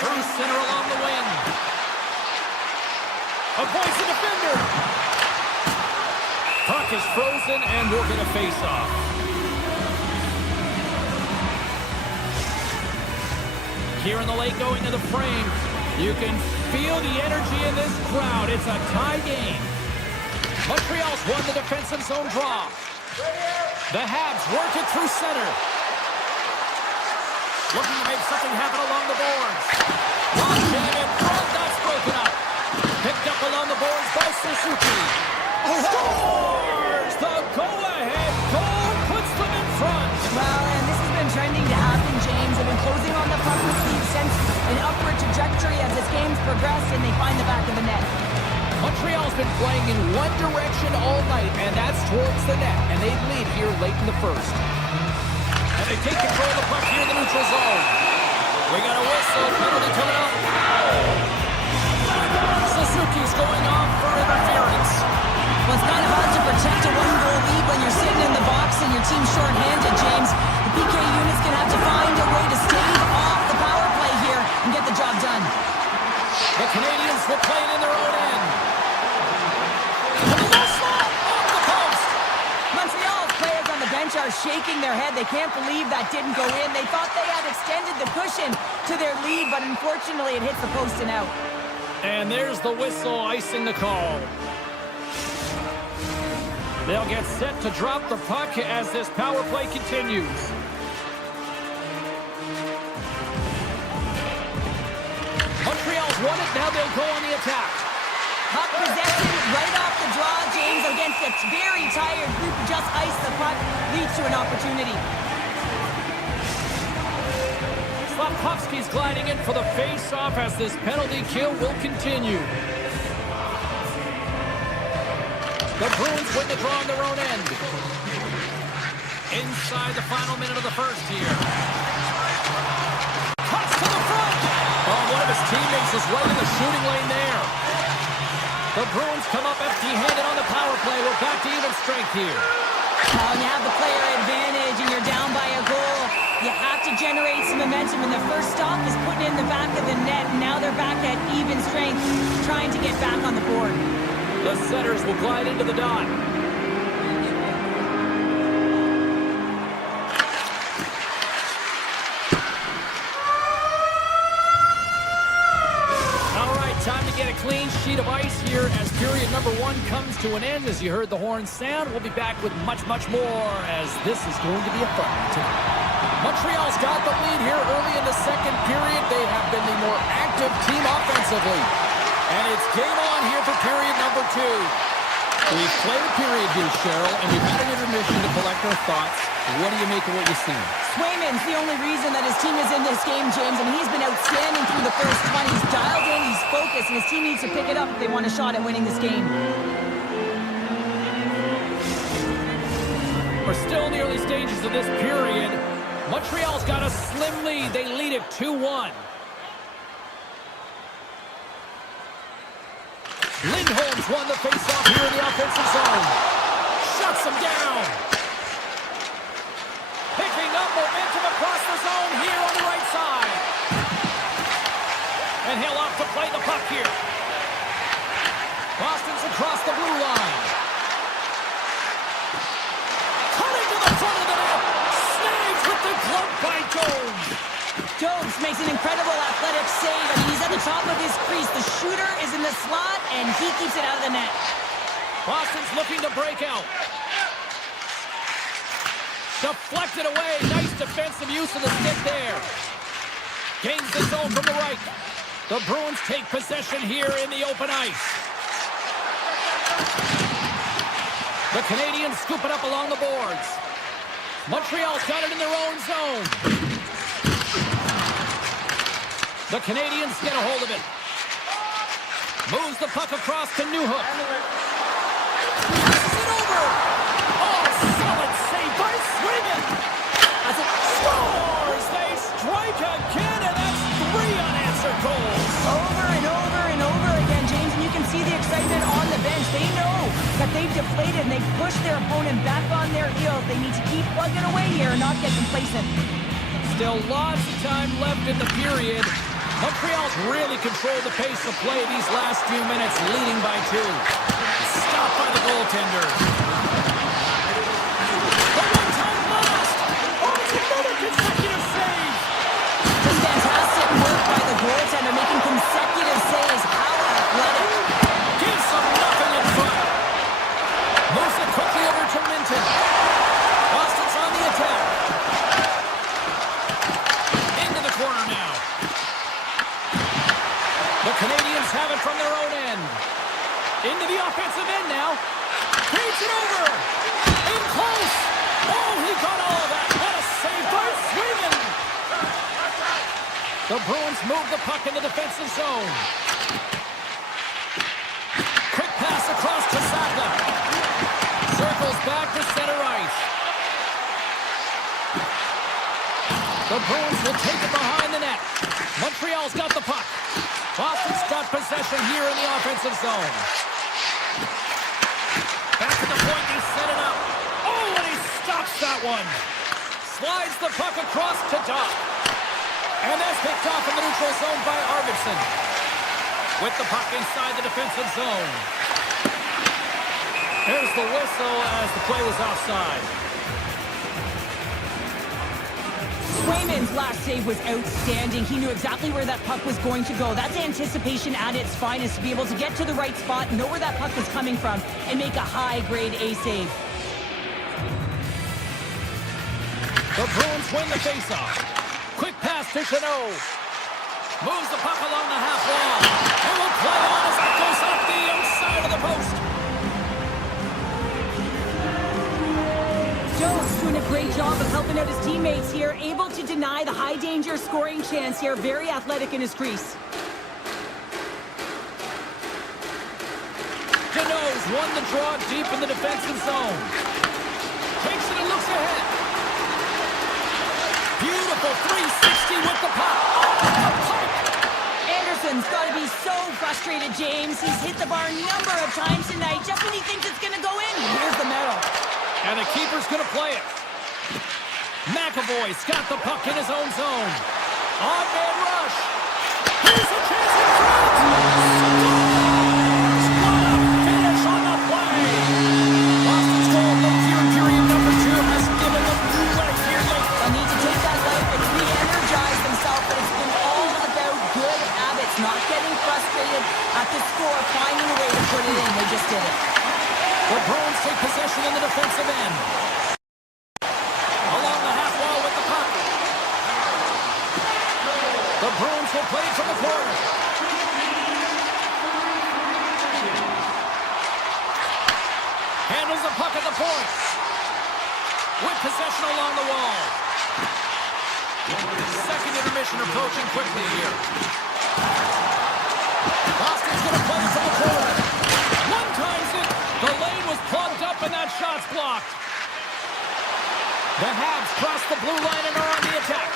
Through center along the wing. Avoids the defender. Puck is frozen, and we'll get a face-off. Here in the late going to the frame, you can feel the energy in this crowd. It's a tie game. Montreal's won the defensive zone draw. The Habs work it through center. Looking to make something happen along the boards. Long jam in front, that's broken up. Picked up along the boards by Suzuki. Scores! The go-ahead goal puts them in front. Well, and this has been trending to happen, James. They've been closing on the puck with speed since an up progressed, and they find the back of the net. Montreal's been playing in one direction all night, and that's towards the net, and they lead here late in the first. And they take control of the puck here in the neutral zone. We got a whistle, penalty coming up. Suzuki's going off for interference. Well, it's kind of hard to protect a one-goal lead when you're sitting in the box and your team's shorthanded, James. The PK unit's going to have to find a way to stave off the power play here and get the job done. The Canadiens will play it in their own end. Off the post. Montreal's players on the bench are shaking their head. They can't believe that didn't go in. They thought they had extended the cushion to their lead, but unfortunately it hits the post and out. And there's the whistle icing the call. They'll get set to drop the puck as this power play continues. Montreal's won it, now they'll go on the attack. Puck possession right off the draw, James, against a very tired group. Just ice the puck leads to an opportunity. Hasky's gliding in for the face-off as this penalty kill will continue. The Bruins win the draw on their own end. Inside the final minute of the first here. Cuts to the front. Oh, one of his teammates is right in the shooting lane there. The Bruins come up empty-handed on the power play. We're back to even strength here. When you have the player advantage and you're down by a goal, you have to generate some momentum, and the first stop is putting in the back of the net. Now they're back at even strength, trying to get back on the board. The setters will glide into the dot. All right, time to get a clean sheet of ice here as period number 1 comes to an end. As you heard the horn sound, we'll be back with much, much more as this is going to be a fun one tonight. Montreal's got the lead here early in the second period. They have been the more active team offensively. And it's game on here for period number 2. We've played a period here, Cheryl, and we've had an intermission to collect our thoughts. What do you make of what you've seen? Swayman's the only reason that his team is in this game, James, and he's been outstanding through the first 20. He's dialed in, he's focused, and his team needs to pick it up if they want a shot at winning this game. We're still in the early stages of this period. Montreal's got a slim lead. They lead it 2-1. Lindholm's won the faceoff here in the offensive zone. Shuts him down. Picking up momentum across the zone here on the right side. And he'll opt to play the puck here. Boston's across the blue line. Cutting to the front of the net. Snags with the glove by Jones. Jones makes an incredible athletic save. I mean, he's at the top of his crease. The shooter is in the slot, and he keeps it out of the net. Boston's looking to break out. Deflected away. Nice defensive use of the stick there. Gains the zone from the right. The Bruins take possession here in the open ice. The Canadiens scoop it up along the boards. Montreal's got it in their own zone. The Canadiens get a hold of it. Moves the puck across to Newhook. Passes it over. Oh, solid save by Swayman. As it scores, they strike again, and that's 3 unanswered goals. Over and over and over again, James, and you can see the excitement on the bench. They know that they've deflated, and they've pushed their opponent back on their heels. They need to keep plugging away here and not get complacent. Still lots of time left in the period. Montreal's really controlled the pace of play these last few minutes, leading by 2. Stopped by the goaltender. The one-time blast! Oh, it's another consecutive save! Just fantastic work by the goaltender, making consecutive saves. How athletic. Gives them nothing in front. Moves it quickly over to Minton. Boston's on the attack. Into the corner now. The Canadiens have it from their own end. Into the offensive end now. Feeds it over. In close. Oh, he got all of that. What a save by Swayman. The Bruins move the puck in the defensive zone. Quick pass across to Saka. Circles back to center ice. The Bruins will take it behind the net. Montreal's got the puck. Boston's got possession here in the offensive zone. Back to the point, they set it up. Oh, and he stops that one. Slides the puck across to Doc. And that's picked off in the neutral zone by Arvidsson. With the puck inside the defensive zone. There's the whistle as the play was offside. Swayman's last save was outstanding. He knew exactly where that puck was going to go. That's anticipation at its finest, to be able to get to the right spot, know where that puck was coming from, and make a high-grade A save. The Bruins win the faceoff. Quick pass to Chanot. Moves the puck along the half wall. And will play on as it goes off the outside of the post. Jones doing a great job of helping out his teammates here, able to deny the high-danger scoring chance here. Very athletic in his crease. Chanot's won the draw deep in the defensive zone. Takes it and looks ahead. Beautiful 360 with the puck. Anderson's got to be so frustrated, James. He's hit the bar a number of times tonight. Just when he thinks it's going to go in, here's the medal. And the keeper's going to play it. McAvoy's got the puck in his own zone. On-man rush. Here's a chance in front. Scores! What a finish on the play. Boston's goal late here in period number 2 has given them new life here late. They'll need to take that life and re-energize themselves, but it's been all about good habits, not getting frustrated at the score, finding a way to put it in. They just did it. The Bruins take possession in the defensive end. Along the half wall with the puck. The Bruins will play it from the corner. Handles the puck at the point. With possession along the wall. Second intermission approaching quickly here. Boston's going to play it from the corner. One times it. The lane was plugged up and that shot's blocked. The Habs cross the blue line and are on the attack.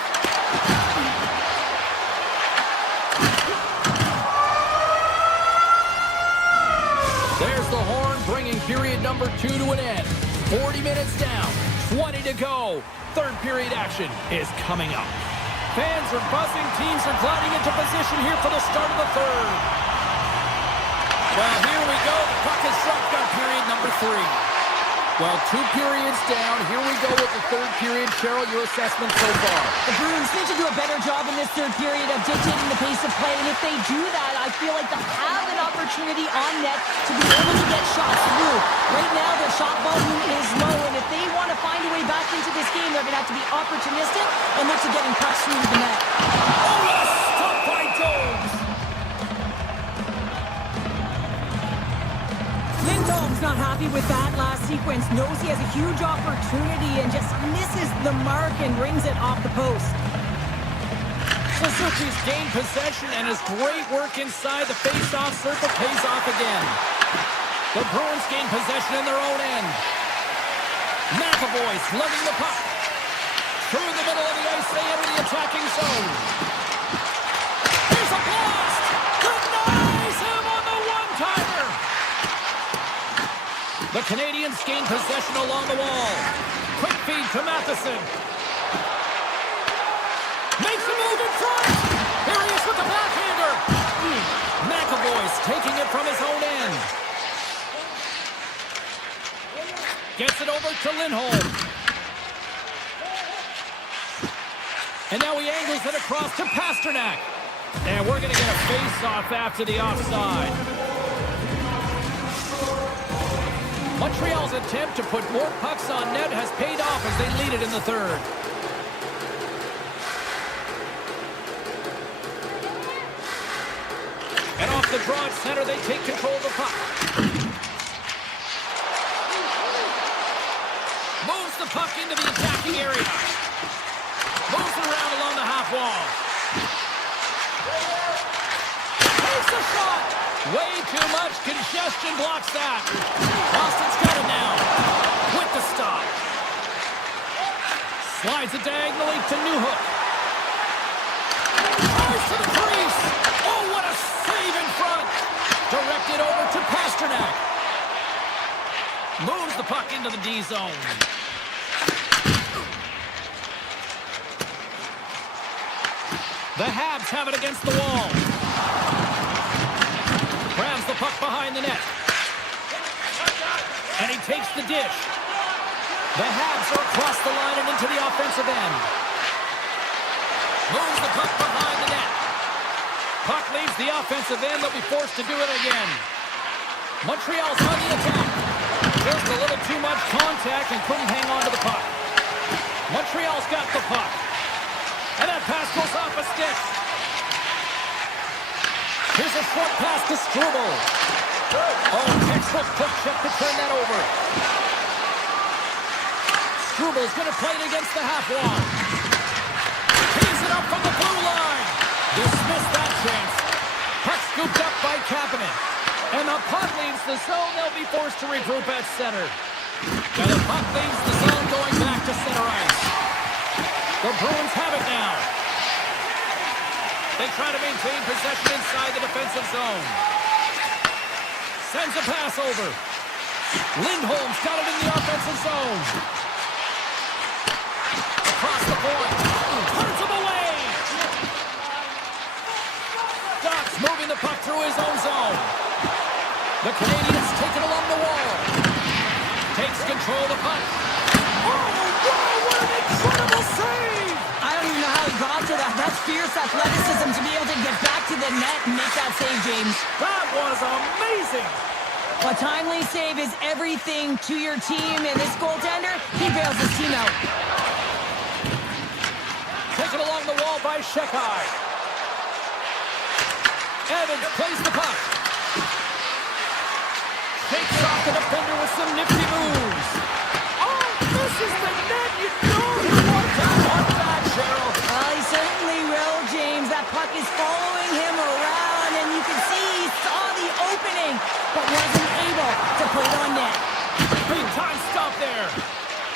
There's the horn bringing period number 2 to an end. 40 minutes down, 20 to go. Third period action is coming up. Fans are buzzing, teams are gliding into position here for the start of the third. Well, here we go. The puck is dropped on period number 3. Well, 2 periods down. Here we go with the third period. Cheryl, your assessment so far? The Bruins need to do a better job in this third period of dictating the pace of play, and if they do that, I feel like they'll have an opportunity on net to be able to get shots through. Right now, their shot volume is low, and if they want to find a way back into this game, they're going to have to be opportunistic and look to getting pucks through to the net. Oh, yes! Stopped by Jones! Lindholm's not happy with that last sequence. Knows he has a huge opportunity and just misses the mark and rings it off the post. Suzuki's gained possession and his great work inside the face-off circle pays off again. The Bruins gain possession in their own end. McAvoy slugging the puck. Through the middle of the ice, they enter the attacking zone. Here's a blast! Denies him on the one-timer! The Canadiens gain possession along the wall. Quick feed to Matheson. Makes a move in front. Here he is with the backhander. McAvoy's taking it from his own end. Gets it over to Lindholm. And now he angles it across to Pasternak. And we're going to get a face-off after the offside. Montreal's attempt to put more pucks on net has paid off as they lead it in the third. And off the draw at center, they take control of the puck. Moves the puck into the attacking area. Moves it around along the half wall. Takes a shot! Way too much congestion blocks that. Boston's got it now. With the stop. Slides it diagonally to Newhook. Fires to the crease. Oh, what a save in front. Directed over to Pasternak. Moves the puck into the D zone. The Habs have it against the wall. Grabs the puck behind the net. And he takes the dish. The Habs are across the line and into the offensive end. Moves the puck behind the net. Puck leaves the offensive end. They'll be forced to do it again. Montreal's on the attack. Just a little too much contact and couldn't hang on to the puck. Montreal's got the puck. And that pass goes off a stick. Here's a short pass to Struble. Oh, textbook puck check to turn that over. Struble's going to play it against the half wall. Tees it up from the blue line. Dismissed that chance. Puck scooped up by Kapanen. And the puck leaves the zone. They'll be forced to regroup at center. And the puck leaves the zone going back to center ice. The Bruins have it now. They try to maintain possession inside the defensive zone. Sends a pass over. Lindholm's got it in the offensive zone. Across the point. Turns him away. Doc's moving the puck through his own zone. The Canadiens take it along the wall. Takes control of the puck. Oh, wow, what an incredible save! I don't even know how he got to that. That's fierce athleticism to be able to get back to the net and make that save, James. That was amazing! A timely save is everything to your team, and this goaltender, he bails his team out. Taken along the wall by Shekai. Evans plays the puck. Shakes off the defender with some nifty moves. Oh, this is the net! You know he wants that one back, Cheryl. Well, he certainly will, James. That puck is following him around, and you can see he saw the opening, but wasn't able to put it on net. Big time stop there.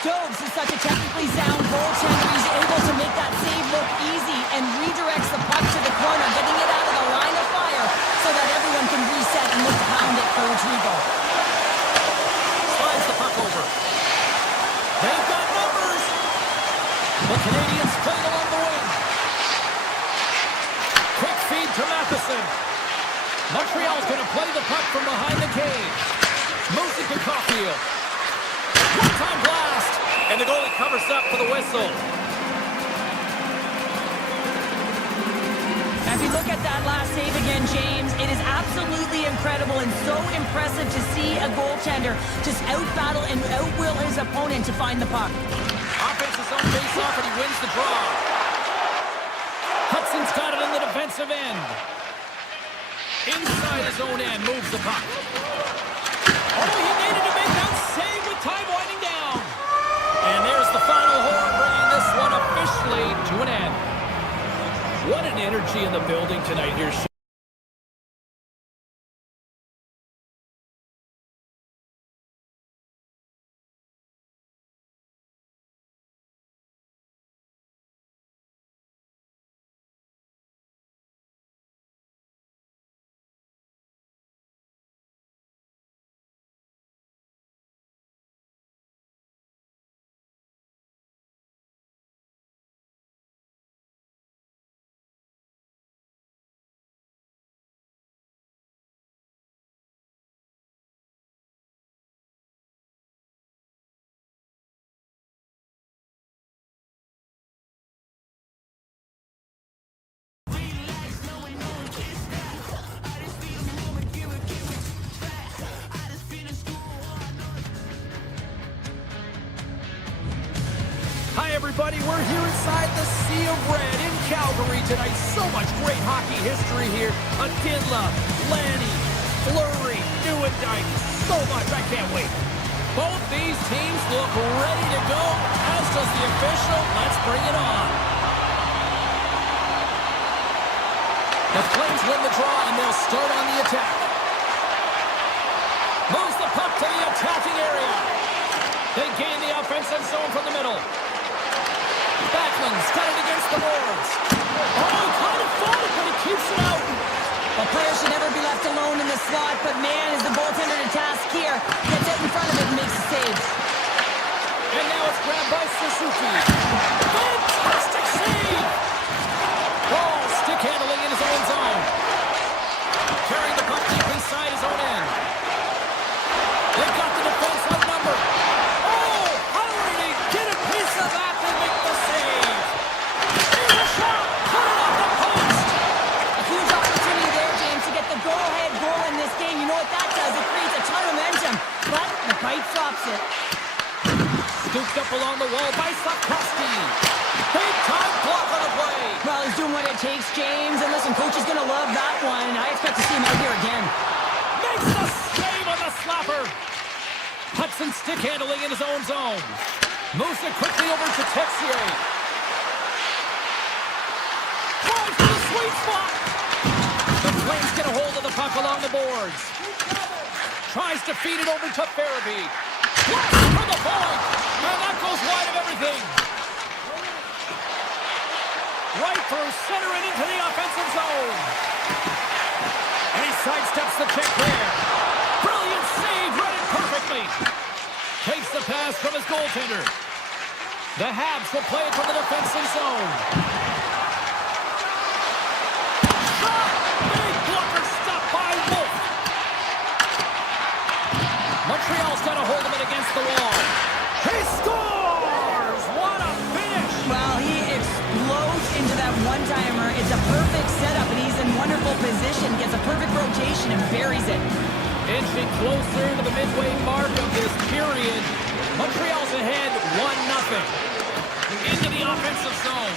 Dobes is such a technically sound goaltender. He's able to make that save look easy and redirects the puck to the corner, getting it out of the line of fire so that everyone can reset and look to pound it for retrieval. Slides the puck over. They've got numbers. The Canadiens play along the wing. Quick feed to Matheson. Montreal's going to play the puck from behind the cage. Moves it to Caulfield. One-time blast. And the goalie covers up for the whistle. As we look at that last save again, James, it is absolutely incredible and so impressive to see a goaltender just out-battle and out-will his opponent to find the puck. Offense is on face-off, and he wins the draw. Hudson's got it in the defensive end. Inside his own end, moves the puck. Oh, he needed to make that save with time winding down. And there's the final horn, bringing this one officially to an end. What an energy in the building tonight here. Hi, everybody. We're here inside the Sea of Red in Calgary tonight. So much great hockey history here. Adinla, Lanny, Fleury, Nieuwendyk. So much. I can't wait. Both these teams look ready to go, as does the official. Let's bring it on. The Flames win the draw, and they'll start on the attack. area. They gain the offensive zone from the middle. Backman's got it against the boards. Oh, he kind of fought it, but he keeps it out. A player should never be left alone in the slot, but man, is the goaltender to task here. Gets out in front of it and makes the save. And now it's grabbed by Suzuki. Fantastic save! Ball stick handling in his own zone. Carrying the puck deep inside his own end. They've got the defense outnumbered. Oh, how did he get a piece of that and make the save? Here's a shot! Put it off the post! A huge opportunity there, James, to get the go-ahead goal in this game. You know what that does? It creates a ton of momentum. But the pipe stops it. Scooped up along the wall by Hasky. Big time block on the play. Well, he's doing what it takes, James. And listen, coach is going to love that one. I expect to see him out here again. Makes the save on the slapper. Hudson stick handling in his own zone. Moves it quickly over to Texier. Tries for the sweet spot. The Flames get a hold of the puck along the boards. Tries to feed it over to Farabee. Blast for the point. And that goes wide of everything. Right through center and into the offensive zone. And he sidesteps the check there. Brilliant save, read it perfectly. Takes the pass from his goaltender. The Habs will play it from the defensive zone. Shot! Big blocker stop by Wolf. Montreal's got a hold of it against the wall. He scores! What a finish! Well, he explodes into that one-timer. It's a perfect setup, and he's in wonderful position. Gets a perfect rotation and buries it. Inching closer to the midway mark of this period. Montreal's ahead 1-0. Into the offensive zone.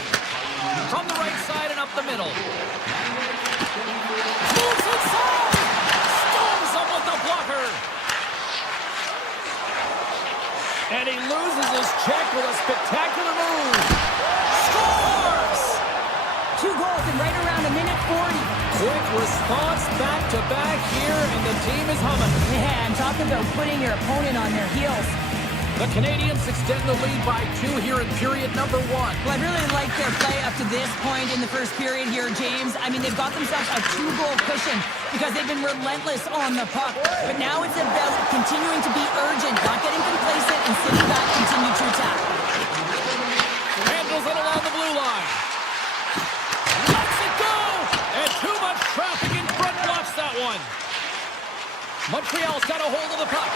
From the right side and up the middle. Moves inside! Stones him with the blocker! And he loses his check with a spectacular move. Scores! 2 goals in right around a minute 40. Quick response back-to-back here, and the team is humming. Man, talk about putting your opponent on their heels. The Canadiens extend the lead by 2 here in period number 1. Well, I really like their play up to this point in the first period here, James. I mean, they've got themselves a 2-goal cushion because they've been relentless on the puck. But now it's about continuing to be urgent, not getting complacent, and sitting back, continue to attack. Handles it along the blue line. Lets it go! And too much traffic in front blocks that one. Montreal's got a hold of the puck.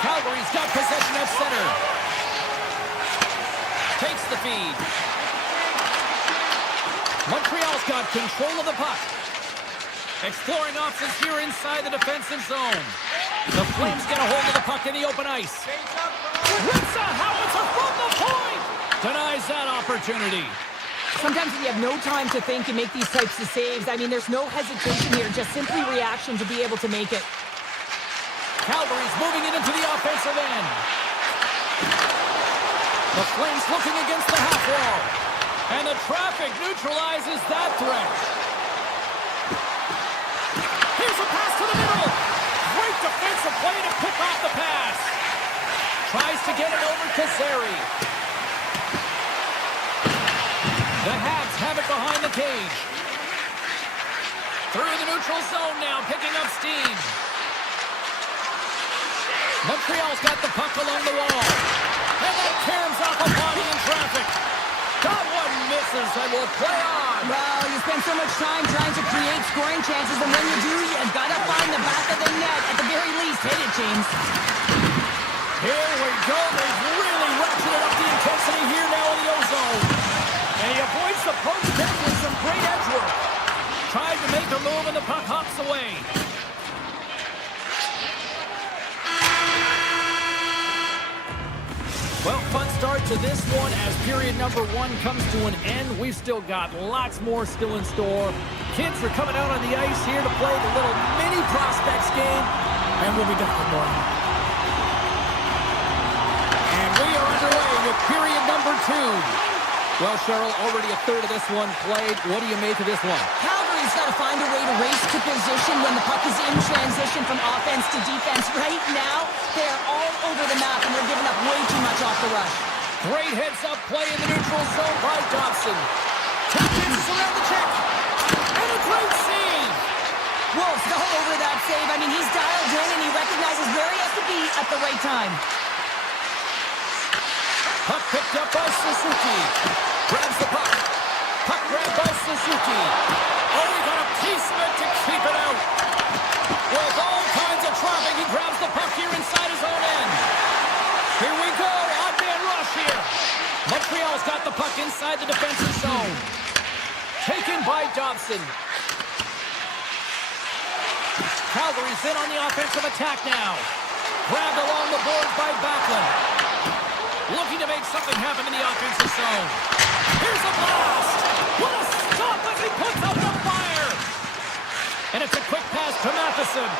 Calgary's got possession at center. Takes the feed. Montreal's got control of the puck. Exploring options here inside the defensive zone. The Flames get a hold of the puck in the open ice. Rips a howitzer from the point! Denies that opportunity. Sometimes when you have no time to think and make these types of saves, I mean, there's no hesitation here, just simply reaction to be able to make it. Calgary's moving it into the offensive end. The Flames looking against the half wall. And the traffic neutralizes that threat. Here's a pass to the middle. Great defensive play to pick off the pass. Tries to get it over to Zary. The Habs have it behind the cage. Through the neutral zone now, picking up steam. Montreal's got the puck along the wall. And that tears off a body in traffic. That one misses and will play on. Well, you spend so much time trying to create scoring chances, and when you do, you've got to find the back of the net. At the very least, hit it, James. Here we go. They've really ratcheted up the intensity here now in the O-zone. And he avoids the post deck with some great edge work. Tried to make a move and the puck hops away. Well, fun start to this one as period number 1 comes to an end. We've still got lots more still in store. Kids are coming out on the ice here to play the little mini prospects game, and we'll be back with more. And we are underway with period number 2. Well, Cheryl, already a third of this one played. What do you make of this one? Calgary's got to find a way to race to position when the puck is in transition from offense to defense. Right now, they're all over the map, and they're giving up way too much off the rush. Great heads-up play in the neutral zone by Dobson. Two chances around the check. And a great save. Wolf's all over that save. I mean, he's dialed in, and he recognizes where he has to be at the right time. Puck picked up by Suzuki. Grabs the puck. Puck grabbed by Suzuki. Oh, he got a piece of it to keep it out. With all kinds of traffic, he grabs the puck here inside his own end. Here we go. Odd man rush here. Montreal's got the puck inside the defensive zone. Taken by Dobson. Calgary's in on the offensive attack now. Grabbed along the boards by Backlund. Looking to make something happen in the offensive zone. Here's a blast! What a stop as he puts out the fire! And it's a quick pass to Matheson.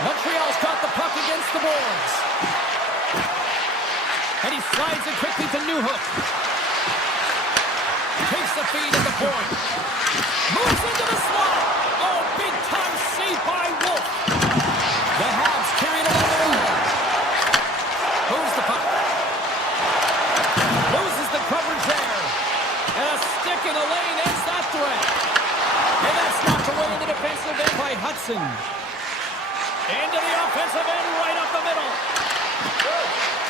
Montreal's got the puck against the boards. And he slides it quickly to Newhook. Takes the feed at the point. Moves into the slot. Oh, big time save by Wolf. The Habs carry it along the wall. Moves the puck. Loses the coverage there. And a stick in the lane ends that threat. And that's knocked away in the defensive end by Hudson. Into the offensive end right up the middle.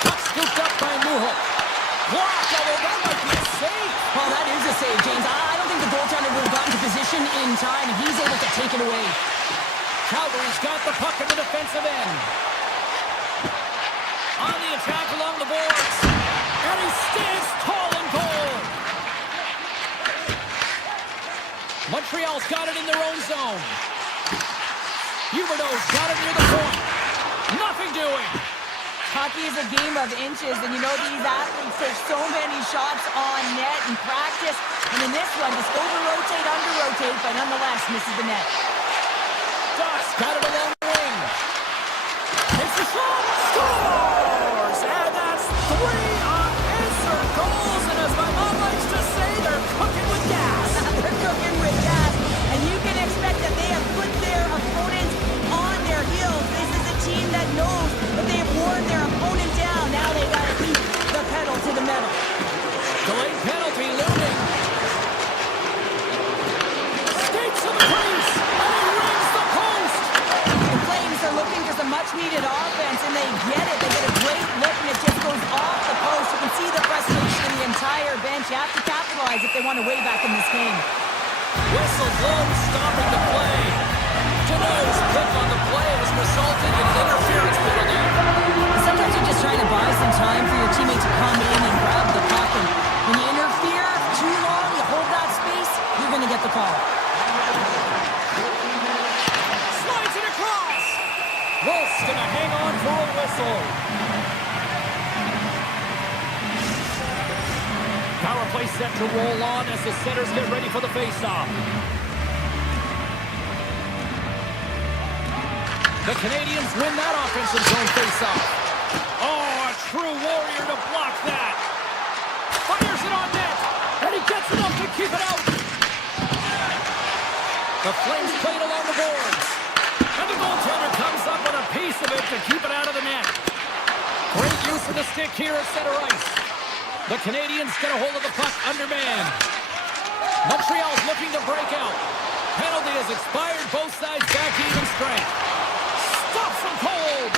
Puck scooped up by Newhook. Blocked, although that might be a save. Well, that is a save, James. I don't think the goaltender would have gotten to position in time, and he's able to take it away. Calgary's got the puck in the defensive end. On the attack along the boards. And he stands tall and goal. Montreal's got it in their own zone. Huberdeau's got it near the point. Nothing doing. Hockey is a game of inches, and you know these athletes take so many shots on net in practice. And in this one, just over-rotate, under-rotate, but nonetheless misses the net. Ducks got it along the wing. Takes the shot. Scores! And that's 3 unanswered goals. And as my mom likes to say, they're cooking with gas. They're cooking with gas. And you can expect that they have put their opponents on their heels. This is a team that knows that they have worn their opponent down. Now they got to keep the pedal to the metal. Delayed penalty looming. Skates to the crease. And he rings the post. The Flames are looking for some much-needed offense, and they get it. They get a great look, and it just goes off the post. You can see the frustration in the entire bench. You have to capitalize if they want to way back in this game. Whistle blown, stopping the play. Deneau's pick on the play has resulted in an interference penalty. Sometimes you're just trying to buy some time for your teammate to come in and grab the puck. And when you interfere too long, you hold that space, you're going to get the call. Slides it across. Wolf's going to hang on for a whistle. Power play set to roll on as the setters get ready for the faceoff. The Canadiens win that offensive zone faceoff. Oh, a true warrior to block that. Fires it on net, and he gets enough to keep it out. The Flames play it along the boards. And the goaltender comes up with a piece of it to keep it out of the net. Great use of the stick here at center ice. The Canadiens get a hold of the puck under man. Montreal's looking to break out. Penalty has expired. Both sides back even strength. Stops them cold.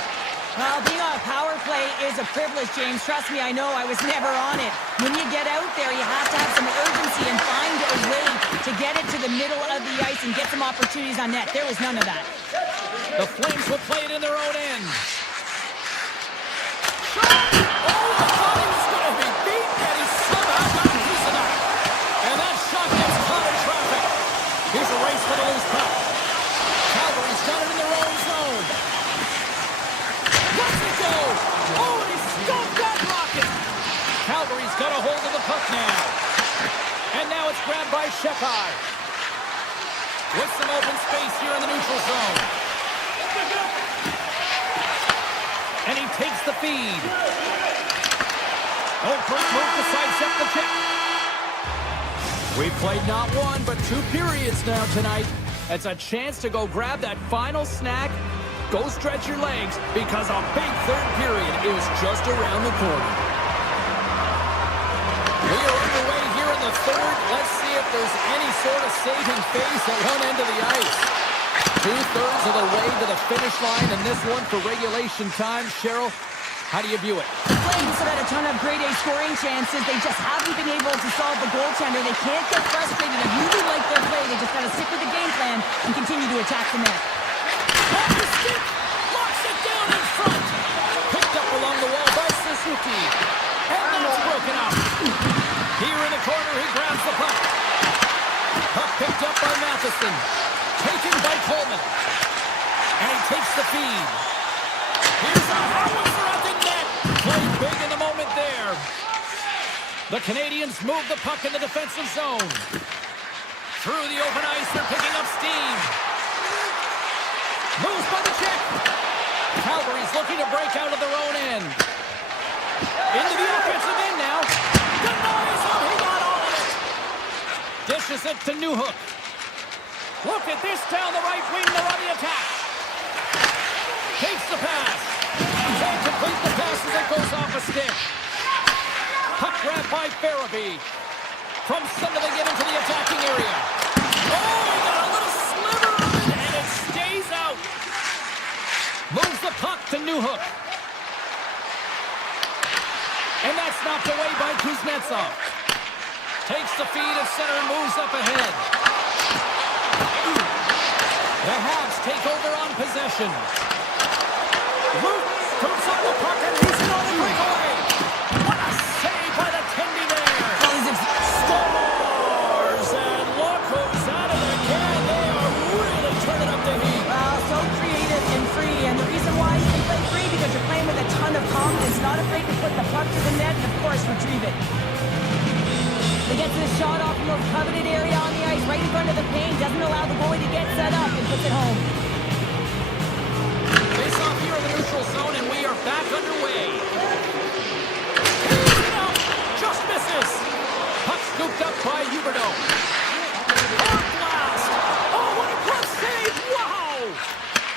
Well, being on a power play is a privilege, James. Trust me, I know. I was never on it. When you get out there, you have to have some urgency and find a way to get it to the middle of the ice and get some opportunities on net. There was none of that. The Flames will play it in their own end. Shot! Oh, I thought he was going to be beaten, and he somehow got a piece of that. And that shot gets caught in traffic. Here's a race for the loose puck. Calgary's got it in their own zone. Let's it go! Oh, and he stumped that rocket! Calgary's got a hold of the puck now. And now it's grabbed by Shekai. With some open space here in the neutral zone. And he takes the feed. Oh, first move to sidestep the kick. We've played not one, but 2 periods now tonight. It's a chance to go grab that final snack. Go stretch your legs, because a big third period is just around the corner. We are underway here in the third. Let's see if there's any sort of saving face at one end of the ice. 2/3 of the way to the finish line, and this one for regulation time. Cheryl, how do you view it? The Flames have had a ton of grade A scoring chances. They just haven't been able to solve the goaltender. They can't get frustrated. I really like their play. They just got to stick with the game plan and continue to attack the net. Off the stick, locks it down in front. Picked up along the wall by Suzuki. And that's broken up. Here in the corner, he grabs the puck. Puck picked up by Matheson. Taken by Coleman. And he takes the feed. Here's a howitzer at the net. Played big in the moment there. The Canadiens move the puck in the defensive zone. Through the open ice, they're picking up steam. Moves by the check. Calgary's looking to break out of their own end. Into the offensive end now. Denies him. He got all of it. Dishes it to Newhook. Look at this down the right wing. They're on the attack. Takes the pass. Can't complete the pass as it goes off a stick. Puck grab by Farabee. From center they get into the attacking area. Oh, he got a little sliver of it, and it stays out. Moves the puck to Newhook. And that's knocked away by Kuznetsov. Takes the feed at center and moves up ahead. The Habs take over on possession. Luke scoops up the puck and he's on the breakaway. What a save by the Tendy there. Scores! And look who's out of the can. They are really turning up the heat. So creative and free. And the reason why you can play free, because you're playing with a ton of confidence. Not afraid to put the puck to the net and, of course, retrieve it. He gets his shot off the most coveted area on the ice, right in front of the paint. Doesn't allow the goalie to get set up and puts it home. Face off here in the neutral zone, and we are back underway. Just misses. Puck scooped up by Huberdeau. Hard blast. Oh, what a glove save. Wow.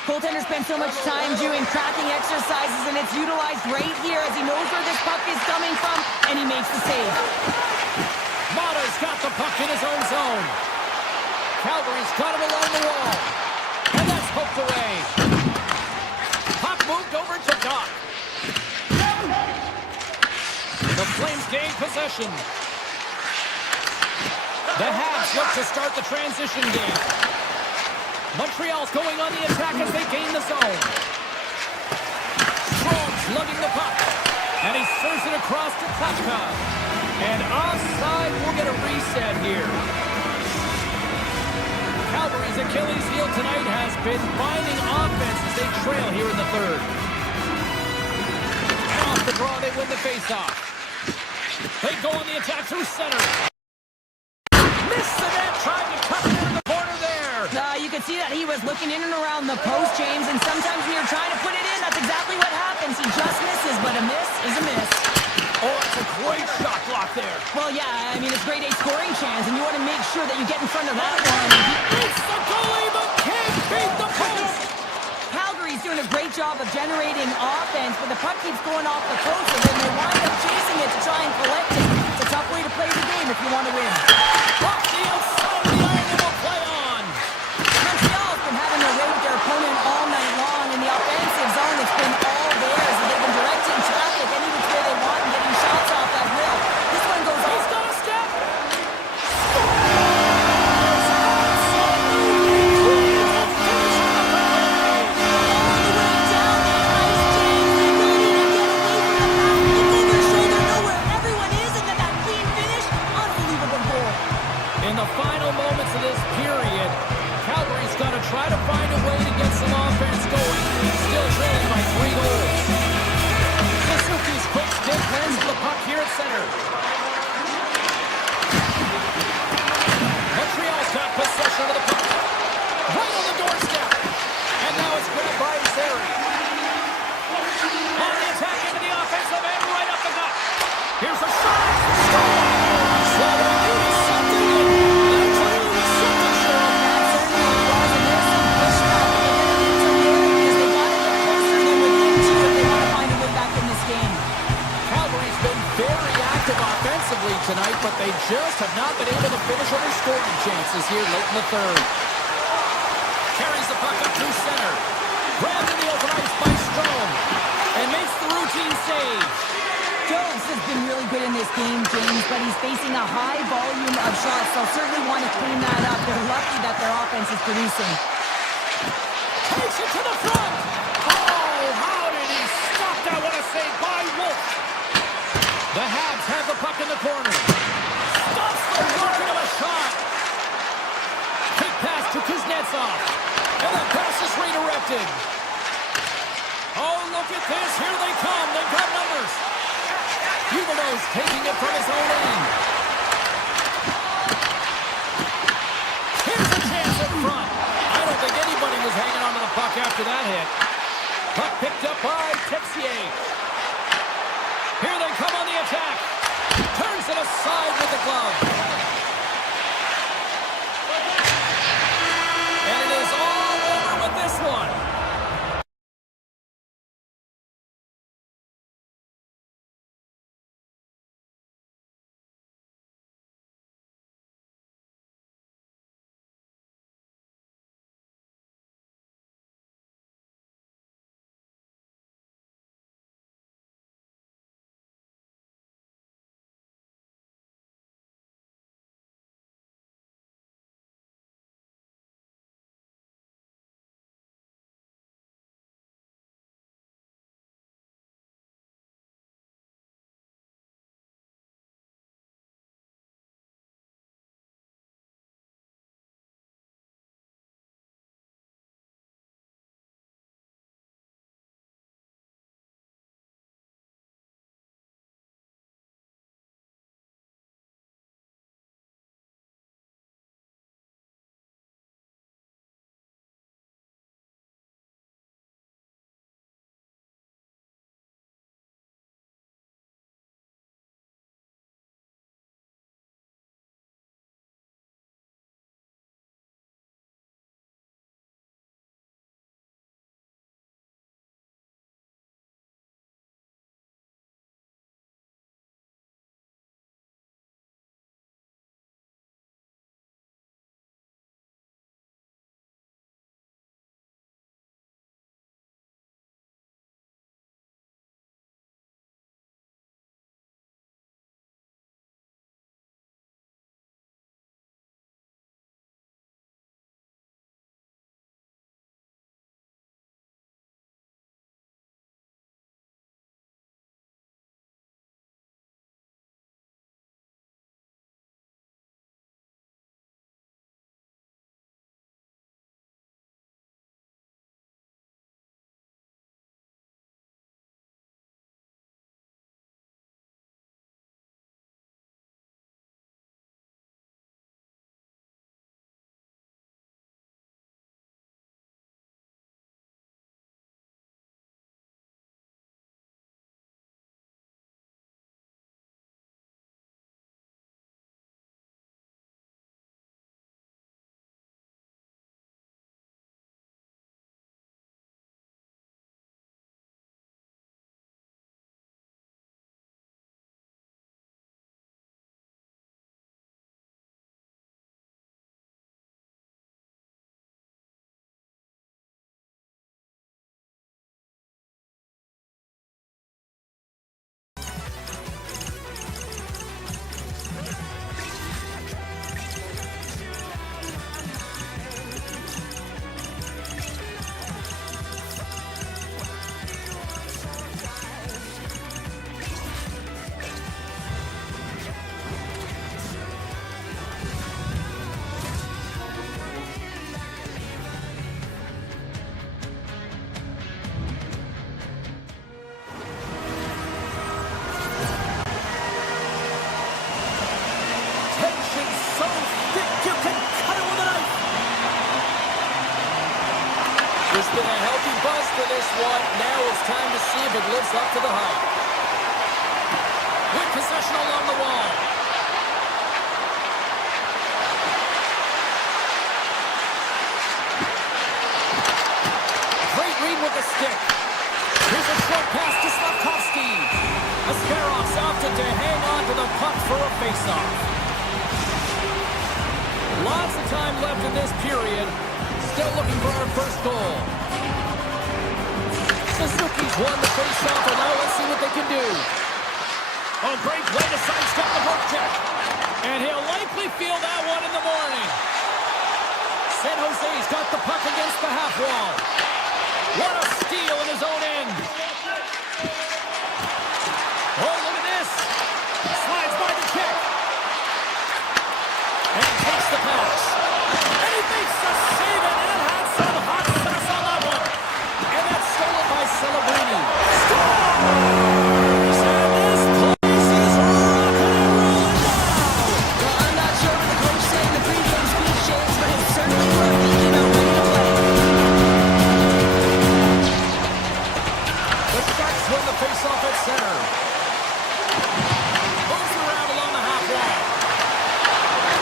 Goaltender spends so much time doing cracking exercises, and it's utilized right here as he knows where this puck is coming from, and he makes the save. Mata's got the puck in his own zone. Calgary's got him along the wall. And that's poked away. Puck moved over to Doc. The Flames gain possession. The Habs look to start the transition game. Montreal's going on the attack as they gain the zone. Strom's lugging the puck. And he serves it across to Kachka. And offside, we'll get a reset here. Calgary's Achilles heel tonight has been finding offense as they trail here in the third. And off the draw, they win the faceoff. They go on the attack through center. Missed the net, tried to cut it in the corner there. You could see that he was looking in and around the post, James, and sometimes when you're trying to put it in, that's exactly what happens. He just misses, but a miss is a miss. Oh, it's a great shot block there. Well, yeah, I mean, it's grade A scoring chance, and you want to make sure that you get in front of that one. Beats the goalie, but can't beat the post. Calgary's doing a great job of generating offense, but the puck keeps going off the post, and then they wind up chasing it to try and collect it. It's a tough way to play the game if you want to win. Off the outside of the iron, and will play on. Montreal's been having their way with their opponent all night long. In the offensive zone, it's been all theirs, and they've been directing traffic any which way they want and getting shots off that hill. This one goes off. He's got a step. In the final moments of this period, Calgary's got to try to find a way to get some offense going. Still trailing by 3 goals. Suzuki's quick stick lands the puck here at center. Montreal's got possession of the puck. Right on the doorstep. And now it's grabbed by Zeri. On the attack into the offensive end, right up the gut. Here's scoring chances here late in the third. Carries the puck up through center. Grabbed in the open ice by Strome. And makes the routine save. Jones has been really good in this game, James, but he's facing a high volume of shots. They'll certainly want to clean that up. They're lucky that their offense is producing. Takes it to the front. Oh, how did he stop that? What a save by Wolf. The Habs have the puck in the corner. Stops the rocket of a shot. Quick pass to Kuznetsov. And the pass is redirected. Oh, look at this. Here they come. They've got numbers. Huberdeau's taking it from his own end. Here's a chance in front. I don't think anybody was hanging on to the puck after that hit. Puck picked up by Texier. Here they come on the attack. Turns it aside with the glove. And it is all over with this one. There's been a healthy buzz to this one. Now it's time to see if it lives up to the hype. With possession along the wall. Great read with the stick. Here's a short pass to Slavkovsky. Askarof's opted to hang on to the puck for a faceoff. minutes of time left in this period. Still looking for our first goal. Suzuki's won the face-off, and now let's see what they can do. Oh, great play to sidestep the poke check. And he'll likely feel that one in the morning. San Jose's got the puck against the half wall. What a steal in his own end. Oh, look at this. Slides by the check. And takes the pass. And he makes the save, and it had some hot sauce on that one. And that's stolen by Celebrini. Scores! And this place is rocking and rolling now. Well, I'm not sure what the coach said in the pregame speech, James, but it's certainly worth he came out ready to play. The Sharks win the faceoff at center. Moves around along the half wall.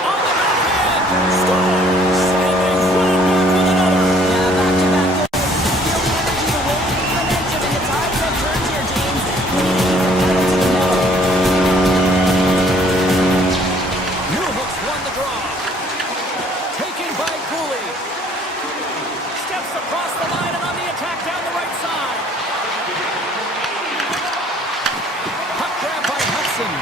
On the backhand. Scores! And they run it back with another. Yeah, back-to-back goals. Feel the energy, the weight, the momentum, and the tides have turned here, James. We need to keep the pedal to the metal. Newhook's won the draw. Taken by Cooley. Steps across the line and on the attack down the right side. Puck grab by Hudson.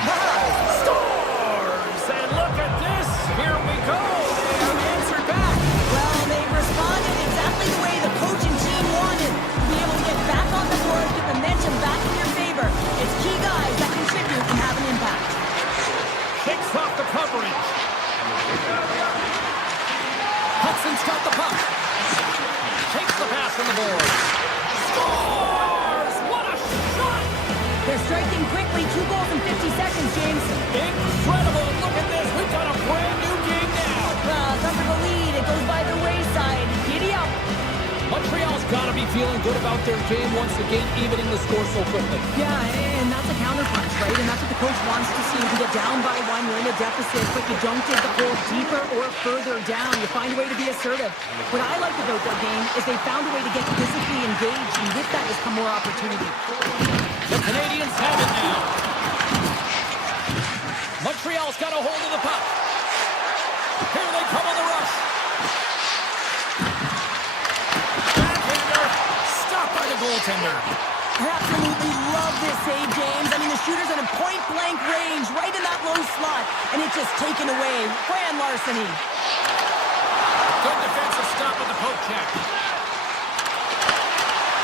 Scores! And look at this. Here we go. They have answered back. Well, they responded exactly the way the coach and team wanted. To be able to get back on the board, get momentum back in your favor. It's key guys that contribute and have an impact. Shakes off the coverage. Hudson's got the puck. Takes the pass from the board. Scores! What a shot! They're striking quickly. 2 goals in 50 seconds, James. Incredible! Look at this. We've got a brand new game now. Comfortable lead. It goes by the wayside. Giddy up. Montreal's got to be feeling good about their game once again, evening the score so quickly. Yeah, and that's a counterpunch, right? And that's what the coach wants to see. You can get down by 1, you're in a deficit, but you don't dig the hole deeper or further down. You find a way to be assertive. What I like about their game is they found a way to get physically engaged, and with that has come more opportunity. The Canadiens have it now. Montreal's got a hold of the puck. Here they come on the rush. Backhander, stopped by the goaltender. I absolutely love this save, James. I mean, the shooter's in a point-blank range, right in that low slot, and it's just taken away. Grand larceny. Good defensive stop with the poke check.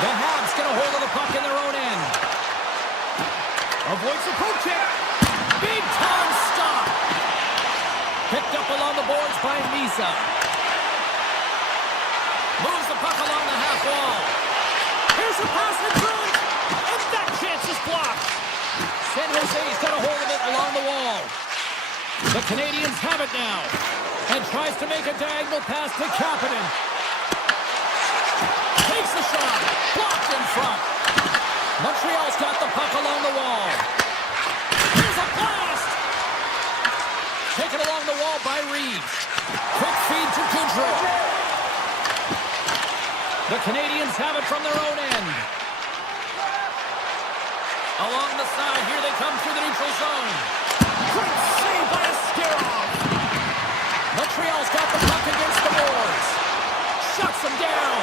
The Habs get a hold of the puck in their own end. Avoids the poke check. Big time stop. Picked up along the boards by Misa. Moves the puck along the half wall. Here's a pass in front. And that chance is blocked. San Jose's got a hold of it along the wall. The Canadiens have it now. And tries to make a diagonal pass to Kapanen. Takes the shot. Blocked in front. Montreal's got the puck along the wall. Here's a blast. Taken along the wall by Reeves. Quick feed to Goodrow. The Canadiens have it from their own end. Along the side, here they come through the neutral zone. Great save by Askarov. Montreal's got the puck against the boards. Shuts them down.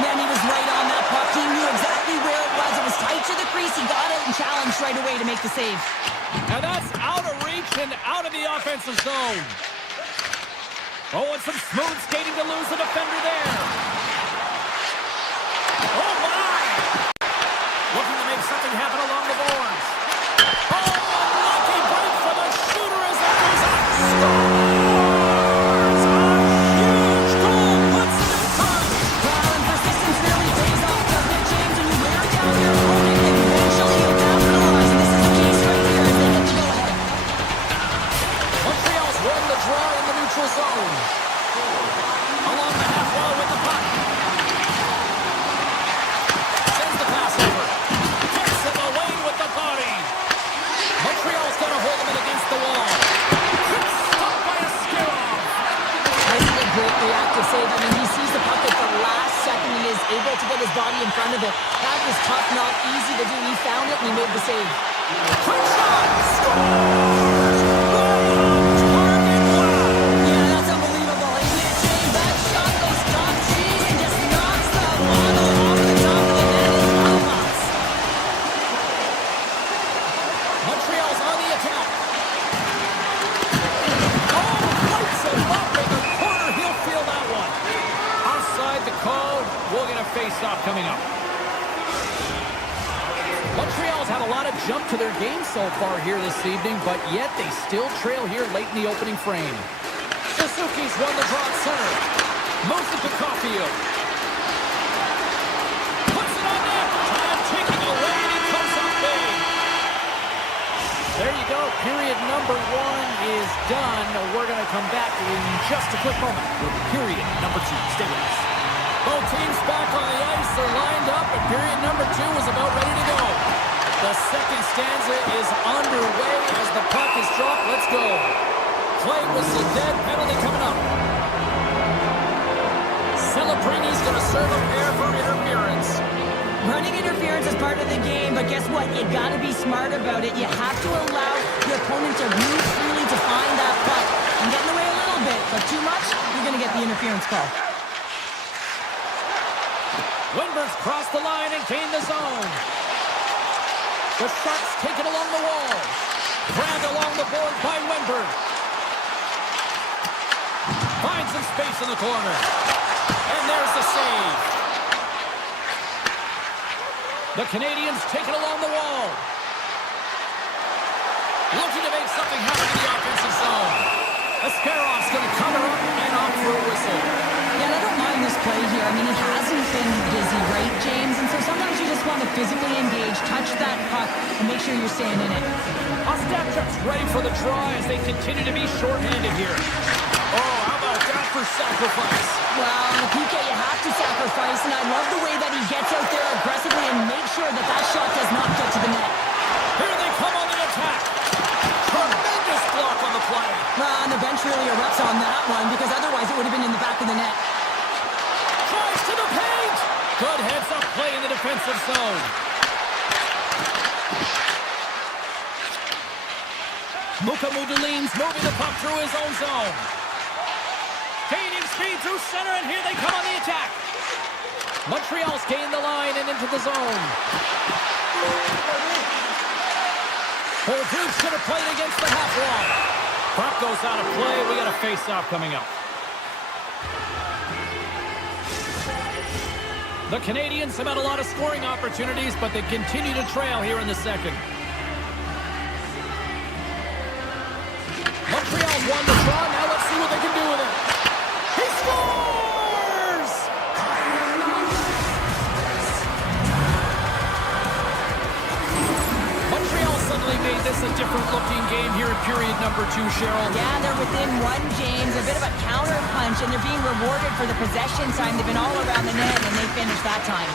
Man, he was right on that puck. He knew exactly where it was. It was tight to the crease. He got out and challenged right away to make the save. And that's out of reach and out of the offensive zone. Oh, and some smooth skating to lose the defender there. Oh, my! Looking to make something happen along the boards. Oh, lucky break for the shooter as that goes up. Scores! A huge goal puts them in front. Well, and persistence really pays off, doesn't it, James? When you wear down your opponent, and eventually you'll capitalize. And this is the case right here as they get to go ahead. Montreal's won the draw in the neutral zone. Along the half wall with the puck. Sends the pass over. Gets in the lane with the body. Montreal's got a hold of it against the wall. Quick stop by Askarov. This is a great reactive save. I mean, he sees the puck at the last second and is able to get his body in front of it. That was tough, not easy to do. He found it and he made the save. Quick shot. Scores! Right on target. Wow. Yeah, that's unbelievable. coming up. Montreal's had a lot of jump to their game so far here this evening, but yet they still trail here late in the opening frame. Suzuki's won the draw at center. Moves it to Caulfield. Puts it on net. Time taking away, and he comes up big. There you go. Period number 1 is done. We're going to come back in just a quick moment with period number 2. Stay with us. Both teams back on the ice. They're lined up, and period number 2 is about ready to go. The second stanza is underway as the puck is dropped. Let's go. Play whistle dead. Penalty coming up. Celebrini's going to serve a pair for interference. Running interference is part of the game, but guess what? You got to be smart about it. You have to allow your opponent to move freely to find that puck and get in the way a little bit, but too much, you're going to get the interference call. Wimber's crossed the line and gained the zone. The Sharks take it along the wall. Grabbed along the board by Wimber. Finds some space in the corner. And there's the save. The Canadiens take it along the wall. Looking to make something happen in the offensive zone. Ascarov's going to cover up and off for a whistle. Yeah, and I don't mind this play here. I mean, he hasn't been busy, right, James? And so sometimes you just want to physically engage, touch that puck, and make sure you're staying in it. Ostapchuk's ready for the draw as they continue to be shorthanded here. Oh, how about that for sacrifice? Well, in the PK, you have to sacrifice, and I love the way that he gets out there aggressively and makes sure that that shot does not get to the net. Here they come on the attack. Tremendous block on the play. And the bench really erupts on that one because otherwise it would have been in the back of the net. Tries to the paint. Good heads-up play in the defensive zone. Mukamudulin's moving the puck through his own zone. Gaining speed through center, and here they come on the attack. Montreal's gained the line and into the zone. Holtz should have played against the half wall. Puck goes out of play. We got a face-off coming up. The Canadiens have had a lot of scoring opportunities, but they continue to trail here in the second. Montreal won the draw. Now let's see what they can do with it. He scores! Montreal suddenly made this a different-looking game here in period number 2, Cheryl. Yeah, they're within 1, James. A bit of a counter punch, and they're being rewarded for the possession time. They've been all around the net, and they finished that time.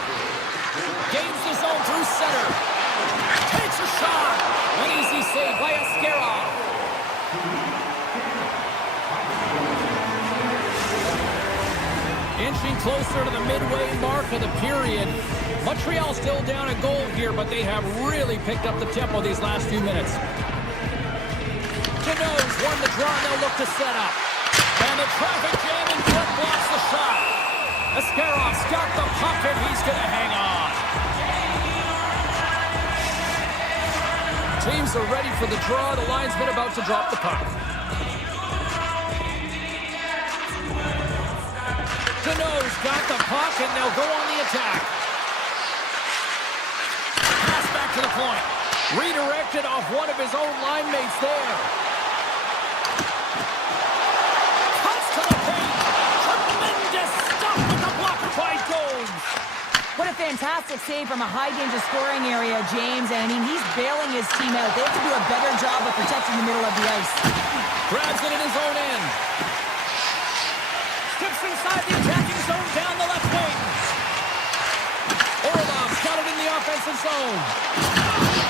Gains the zone through center. Takes a shot. An easy save by Ascarov. Inching closer to the midway mark of the period. Montreal still down a goal here, but they have really picked up the tempo these last few minutes. Canoes won the draw, and they'll look to set up. And the traffic jam in front blocks the shot. Ascarov's got the puck, and he's going to hang on. Teams are ready for the draw. The linesman about to drop the puck. Canoes got the puck, and they'll go on the attack. Pass back to the point. Redirected off one of his own line mates there. Cuts to the paint. Tremendous stuff with the blocker by Jones. What a fantastic save from a high-danger scoring area, James. And, I mean, he's bailing his team out. They have to do a better job of protecting the middle of the ice. Grabs it in his own end. Steps inside the attacking zone down the left wing. Orlov's got it in the offensive zone.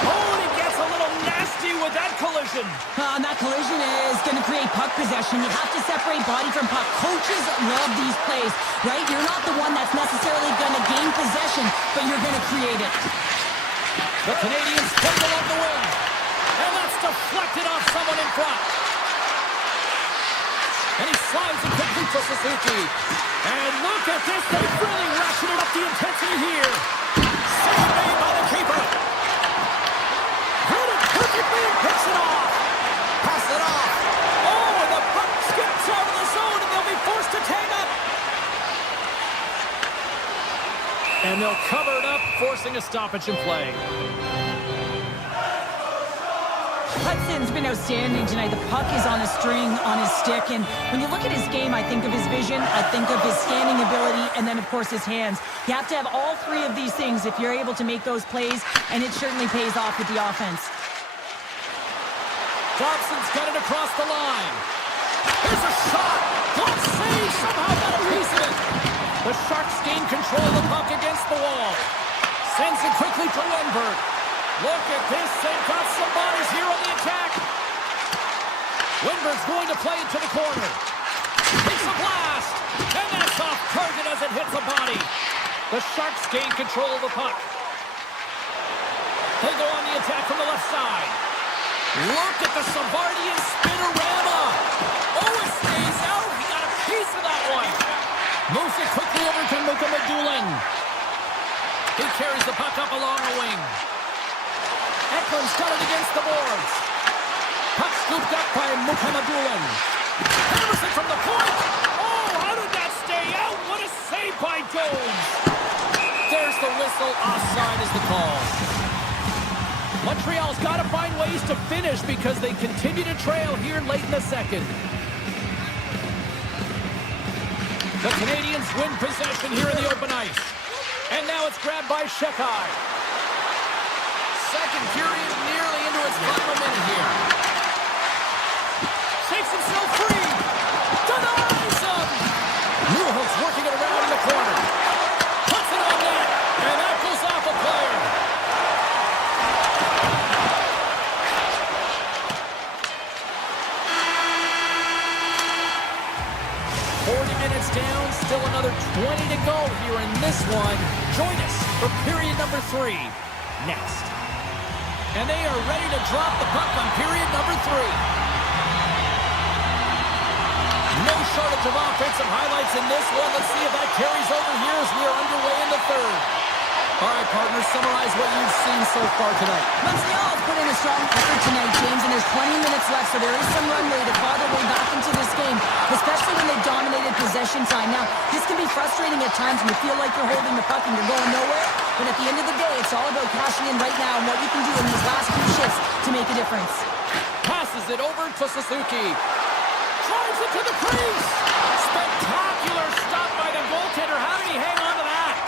Oh, and he gets a little nasty with that collision. And that collision is going to create puck possession. You have to separate body from puck. Coaches love these plays, right? You're not the one that's necessarily going to gain possession, but you're going to create it. The Canadiens put it along the wing. And that's deflected off someone in front. And he slides it quickly to Suzuki. And look at this. They've really ratcheted up the intensity here. Save made by the keeper. Hit it perfectly and picks it off. Pass it off. Oh, and the puck skips out of the zone, and they'll be forced to tag up. And And they'll cover it up, forcing a stoppage in play. Hudson's been outstanding tonight. The puck is on a string, on his stick. And when you look at his game, I think of his vision, I think of his scanning ability, and then, of course, his hands. You have to have all three of these things if you're able to make those plays, and it certainly pays off with the offense. Dobson's got it across the line. Here's a shot. Glove save. Somehow got a piece of it. The Sharks gain control of the puck against the wall. Sends it quickly to Lundberg. Look at this. They've got some bodies here on the attack. Lundberg's going to play it to the corner. Takes a blast. And that's off target as it hits a body. The Sharks gain control of the puck. They go on the attack from the left side. Look at the Savardian spinorama. Oh, it stays out. He got a piece of that one. Moves it quickly over to Mukamadulin. He carries the puck up along the wing. Eklund's got it against the boards. Puck scooped up by Mukamadulin. Hammers it from the point. Oh, how did that stay out? What a save by Jones. There's the whistle. Offside is the call. Montreal's got to find ways to finish because they continue to trail here late in the second. The Canadiens win possession here in the open ice. And now it's grabbed by Shekai. Second period nearly into its final minute here. Shakes himself free. Denies him. Newhook's working it around in the corner. Puts it on net. And that goes off a player. Down, still another 20 to go here in this one. Join us for period number 3 next. And they are ready to drop the puck on period number 3. No shortage of offensive highlights in this one. Let's see if that carries over here as we are underway in the third. All right, partners, summarize what you've seen so far tonight. Montreal has put in a strong effort tonight, James, and there's 20 minutes left, so there is some runway to claw their way back into this game, especially when they dominated possession time. Now, this can be frustrating at times when you feel like you're holding the puck and you're going nowhere, but at the end of the day, it's all about cashing in right now and what you can do in these last few shifts to make a difference. Passes it over to Suzuki. Drives it to the crease. Spectacular stop by the goaltender. How did he hang on to that?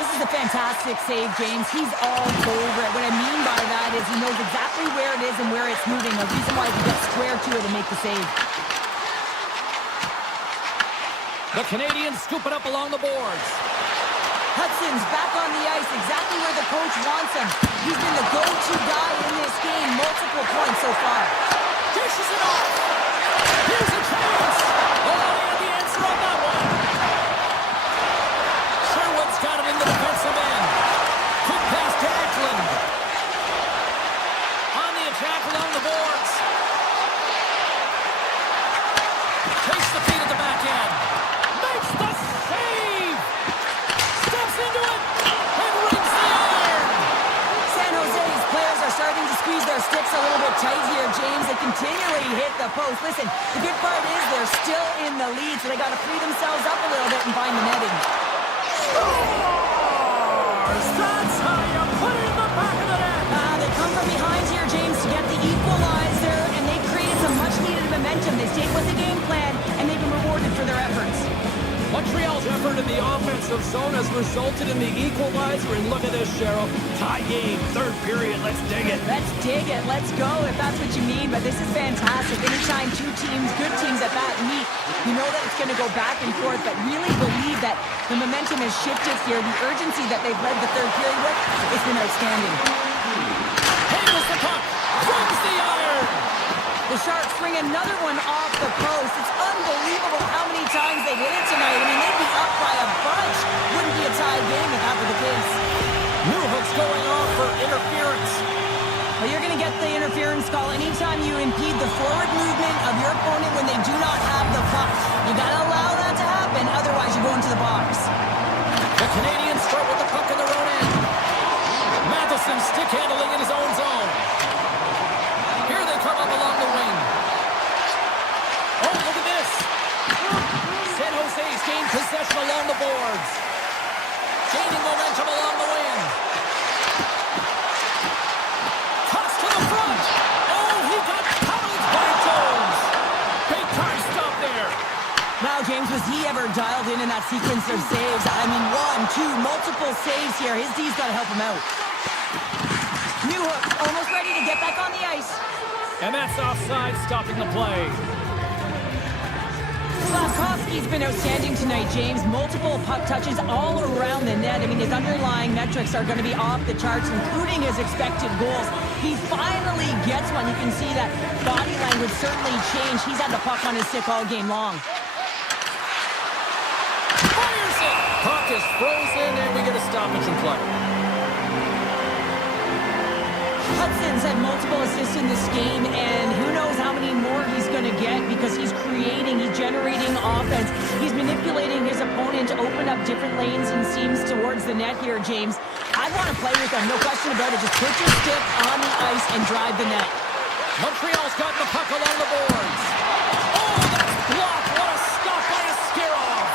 This is a fantastic save, James. He's all over it. What I mean by that is he knows exactly where it is and where it's moving. A reason why he can get square to it and make the save. The Canadiens scoop it up along the boards. Hudson's back on the ice, exactly where the coach wants him. He's been the go-to guy in this game, multiple points so far. Dishes it off. Here's a chance. Oh, they had the answer on that one. Sherwood's got it in the defensive end. Quick pass to Eklund. On the attack along the boards. Takes the feed at the back end. Makes the save. Steps into it. And rings the iron. San Jose's players are starting to squeeze their sticks a little bit tight here, James. They continually hit the post. Listen, the good part is they're still in the lead, so they got to free themselves up a little bit and find the netting. That's how you put it in the back of the net. They come from behind here, James, to get the equalizer, and they created some much-needed momentum. They stayed with the game plan, and they've been rewarded for their efforts. Montreal's effort in the offensive zone has resulted in the equalizer, and look at this, Cheryl. Tie game, third period. Let's dig it. Let's dig it. Let's go, if that's what you mean. But this is fantastic. Anytime two teams, good teams at that, meet, you know that it's going to go back and forth, but really believe that the momentum has shifted here. The urgency that they've led the third period with, it's been outstanding. Handles the puck. Runs the iron. The Sharks bring another one off the post. It's unbelievable how many times they hit it tonight. I mean, they'd be up by a bunch. Wouldn't be a tied game if that were the case. Newhook's going off for interference. Well, you're going to get the interference call anytime you impede the forward movement of your opponent when they do not have the puck. You got to allow that to happen, otherwise you go into the box. The Canadiens start with the puck in their own end. Matheson stick handling in his own zone. Here they come up along the wing. Oh, look at this. San Jose's gained possession along the boards. gaining momentum along the wing. Toss to the front. Oh, he got pummeled by Jones. Big time stop there. Wow, James, was he ever dialed in that sequence of saves? I mean, 1, 2, multiple saves here. His D's got to help him out. Newhook almost ready to get back on the ice. And that's offside, stopping the play. Slavkovsky's been outstanding tonight, James. Multiple puck touches all around the net. I mean, his underlying metrics are going to be off the charts, including his expected goals. He finally gets one. You can see that body language certainly changed. He's had the puck on his stick all game long. Fires it! Puck is frozen, and we get a stoppage in play. Hudson's had multiple assists in this game, and who knows how many more he's going to get because he's creating, he's generating offense. He's manipulating his opponent to open up different lanes and seams towards the net here, James. I want to play with him, no question about it. Just put your stick on the ice and drive the net. Montreal's got the puck along the boards. Oh, that's blocked. What a stop by Askarov.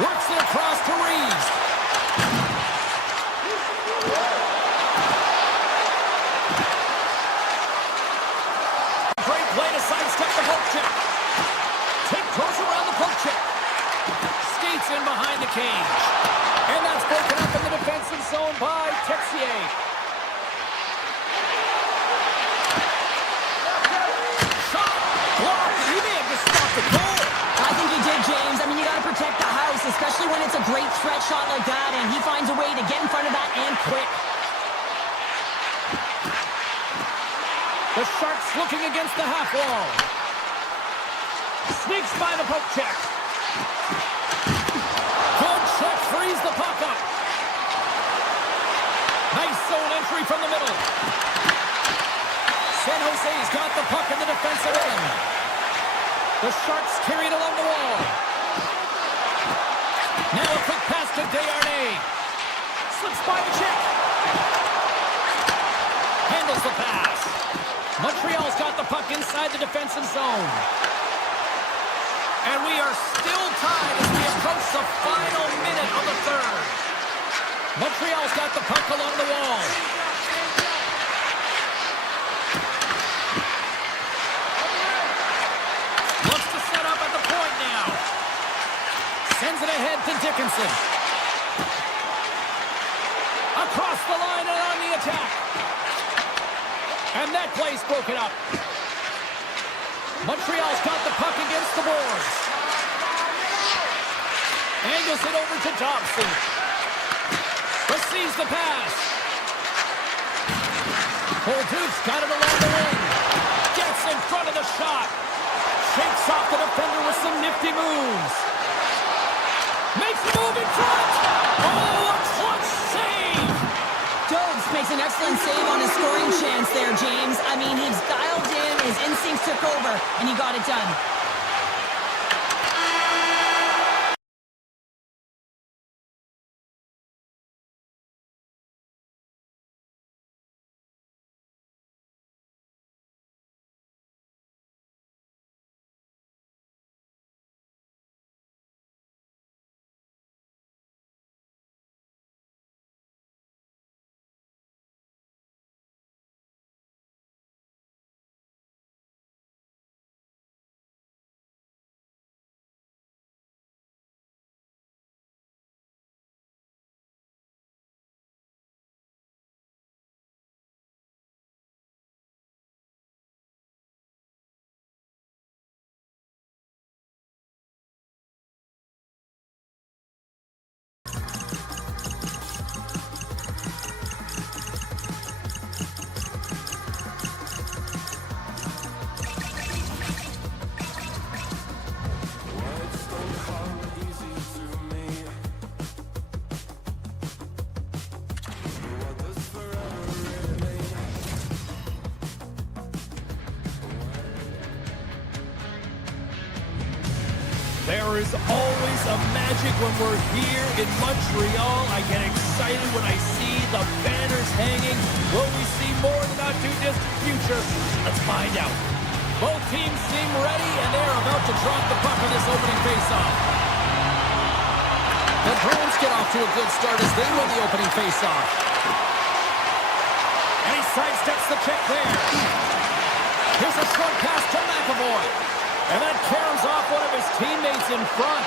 Works it across to Reeves. Great play to sidestep the poke check. Tiptoes around the poke check. Skates in behind the cage. And that's broken up in the defensive zone by Texier. Shot! Blocked! He may have just stopped the goal. I think he did, James. I mean, you got to protect the house, especially when it's a great threat shot like that, and he finds a way to get in front of that and quick. The Sharks looking against the half wall. Sneaks by the poke check. Good check, frees the puck up. Nice zone entry from the middle. San Jose's got the puck in the defensive end. The Sharks carry it along the wall. Now a quick pass to Desharnais. Slips by the check. Handles the pass. Montreal's got the puck inside the defensive zone. And we are still tied as we approach the final minute of the third. Montreal's got the puck along the wall. Looks to set up at the point now. Sends it ahead to Dickinson. Across the line and on the attack. And that play's broken up. Montreal's got the puck against the boards. Angles it over to Dobson. Receives the pass. Bolduc's got it along the wing. Gets in front of the shot. Shakes off the defender with some nifty moves. Makes a move in front. Oh, a clutch save. Dobes makes an excellent save on his scoring chance there, James. I mean, he's dialed in, his instincts took over, and he got it done. There is always a magic when we're here in Montreal. I get excited when I see the banners hanging. Will we see more in the not-too-distant future? Let's find out. Both teams seem ready, and they're about to drop the puck on this opening faceoff. The Bruins get off to to a good start as they win the opening faceoff. And he sidesteps the check there. Here's a short pass to McAvoy. And that caroms off one of his teammates in front.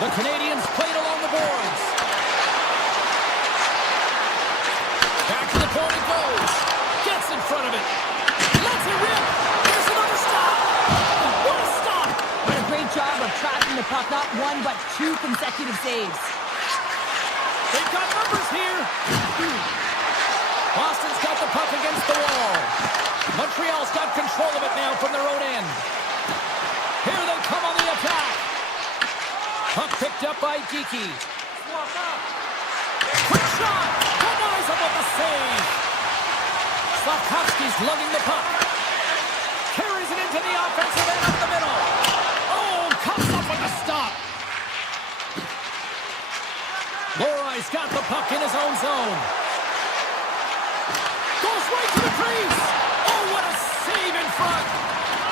The Canadiens played along the boards. Back to the point it goes. Gets in front of it. Lets it rip. There's another stop. What a stop. What a great job of tracking the puck. Not one, but two consecutive saves. They've got numbers here. Boston's got the puck against the wall. Montreal's got control of it now from their own end. Here they come on the attack. Puck picked up by Geeky. Quick shot. Denies him with the save. Hasky's lugging the puck. Carries it into the offensive end up the middle. Oh, comes up with a stop. Lorai's got the puck in his own zone. Goes right to the crease. Oh, what a save in front.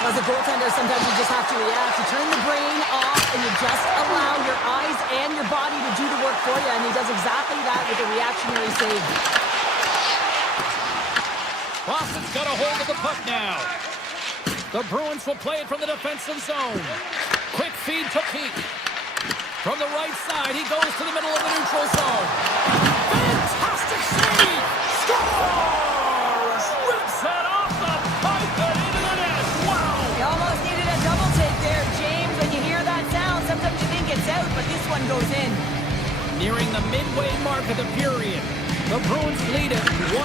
As a goaltender, sometimes you just have to react. You turn the brain off and you just allow your eyes and your body to do the work for you. And he does exactly that with a reactionary save. Boston's got a hold of the puck now. The Bruins will play it from the defensive zone. Quick feed to Peak. From the right side, he goes to the middle of the neutral zone. Fantastic save! Scores! Rips that off the pipe and into the net. Wow! You almost needed a double take there, James. When you hear that sound, sometimes you think it's out, but this one goes in. Nearing the midway mark of the period, the Bruins lead it 1-0.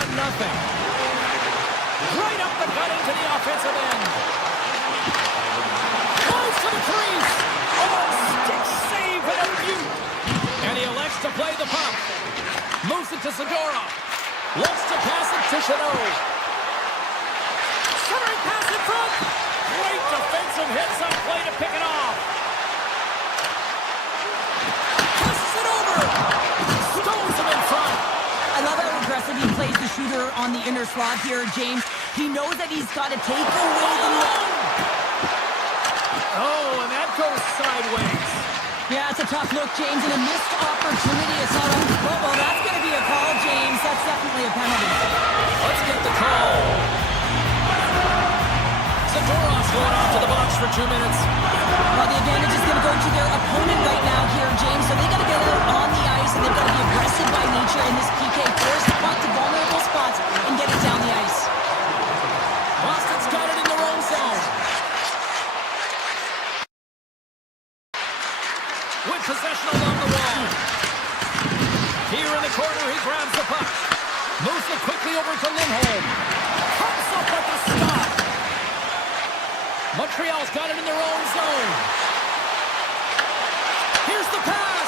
Right up the gut into the offensive end. Close to the crease. Oh, stick save and a beaut. And he elects to play the puck. Moves it to Segura. Looks to pass it to Chanot. Centering pass in front. Great defensive hits on play to pick it off. Passes it over. Stones him in front. I love how aggressive he plays the shooter on the inner slot here, James. He knows that he's got to take away the... Oh, and that goes sideways. Yeah, it's a tough look, James, and a missed opportunity. It's not on... Oh, that's going to be a call, James. That's definitely a penalty. Let's get the call. Zadorov's going off to the box for 2 minutes. Well, the advantage is going to go to their opponent right now here, James, so they got to get out on the ice, and they've got to be aggressive by nature in this PK. Force the puck to vulnerable spots and get it down the ice. Boston's got it in their own zone. With possession along the wall. Here in the corner, he grabs the puck. Moves it quickly over to Lindholm. Comes up with a stop. Montreal's got it in their own zone. Here's the pass.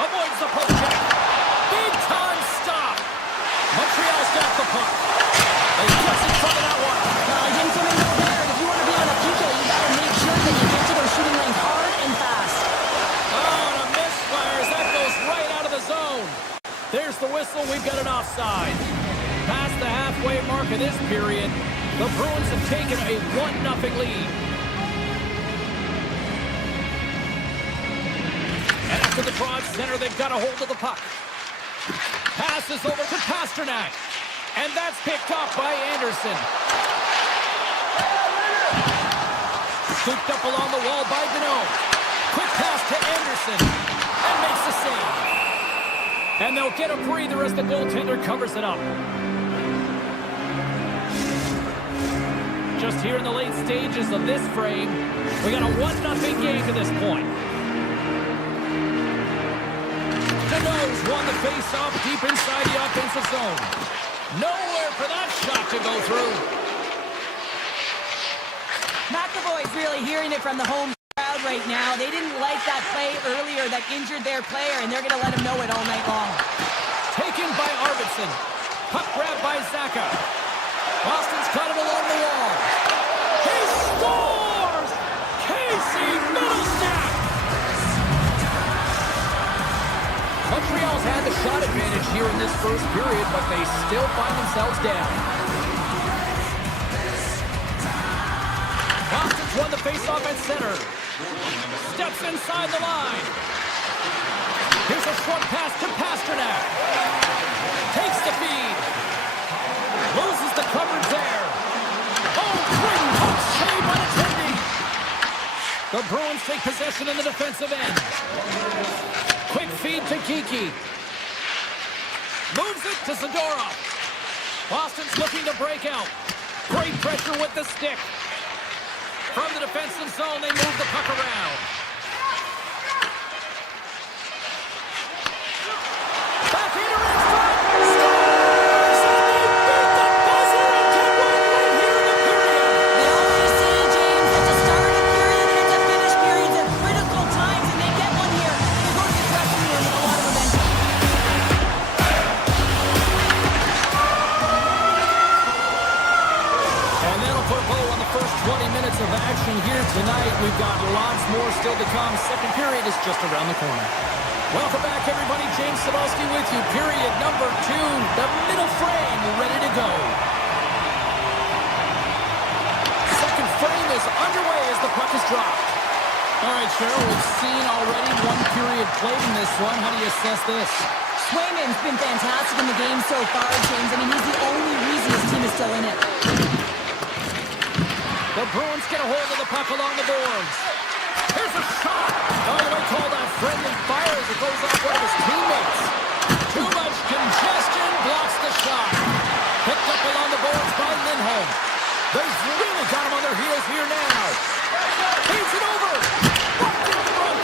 Avoids the poke check. Big time stop. Montreal's got the puck. They just in front of that one. Well, he didn't come in no better. If you want to be on a PK, you got to make sure that you get to those shooting lanes hard and fast. Oh, and a misfires. That goes right out of the zone. There's the whistle. We've got an offside. Past the halfway mark of this period, the Bruins have taken a 1-0 lead. And after the draw at center, they've got a hold of the puck. Passes over to Pasternak. And that's picked up by Anderson. Scooped up along the wall by Deneau. Quick pass to Anderson. And makes the save. And they'll get a breather as the goaltender covers it up. Just here in the late stages of this frame, we got a 1-0 game to this point. Deneau's won the face-off deep inside the offensive zone. Nowhere for that shot to go through. McAvoy's really hearing it from the home crowd right now. They didn't like that play earlier that injured their player, and they're going to let him know it all night long. Taken by Arvidsson. Puck grab by Zacha. Boston's got it along the wall. He scores! Casey Middlestat! Montreal's had the shot advantage here in this first period, but they still find themselves down. Boston's won the faceoff at center. Steps inside the line. Here's a short pass to Pasternak. Takes the feed. Loses the coverage there. Oh, great puck save by the Canadiens. The Bruins take possession in the defensive end. Quick feed to Kiki. Moves it to Zadorov. Boston's looking to break out. Great pressure with the stick. From the defensive zone, they move the puck around. Back into red front. Scores! And they beat the buzzer and can win right here in the period. They always say, James, that to start a period and to finish periods at critical times, and they get one here. They go to the dressing room with a lot of momentum. And that'll put a bow on the first 20 minutes of action here tonight. We've got lots more still to come. Second period is just around the corner. Welcome back, everybody. James Cebulski with you. Period number 2. The middle frame ready to go. Second frame is underway as the puck is dropped. All right, Cheryl, we've seen already one period played in this one. How do you assess this? Swayman's been fantastic in the game so far, James. I mean, he's the only reason his team is still in it. The Bruins get a hold of the puck along the boards. Here's a shot. Oh, you might call that friendly fire as it goes off one of his teammates. Too much congestion blocks the shot. Picked up along the boards by Lindholm. They've really got him on their heels here now. Feeds it over. Blocked in front.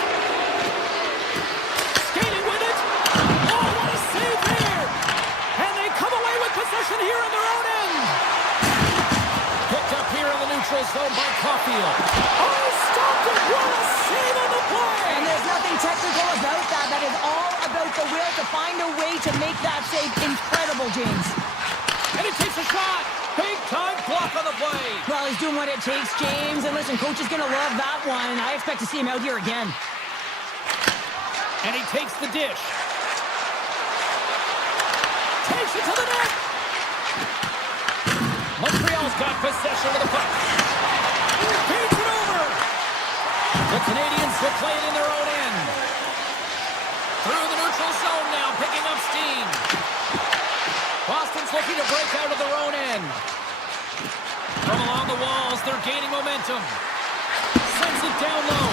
Skating with it. Oh, what a save there. And they come away with possession here in their own end. Picked up here in the neutral zone by Caulfield. Oh, stopped it. What a save on the play. And there's nothing technical about that. That is all about the will to find a way to make that save incredible, James. And he takes a shot. Big time block on the play. Well, he's doing what it takes, James. And listen, coach is going to love that one. I expect to see him out here again. And he takes the dish. Takes it to the net. Montreal's got possession of the puck. Feeds it over. The Canadiens will play it in their own end. Through the neutral zone now, picking up steam. Boston's looking to break out of their own end. From along the walls, they're gaining momentum. Sends it down low.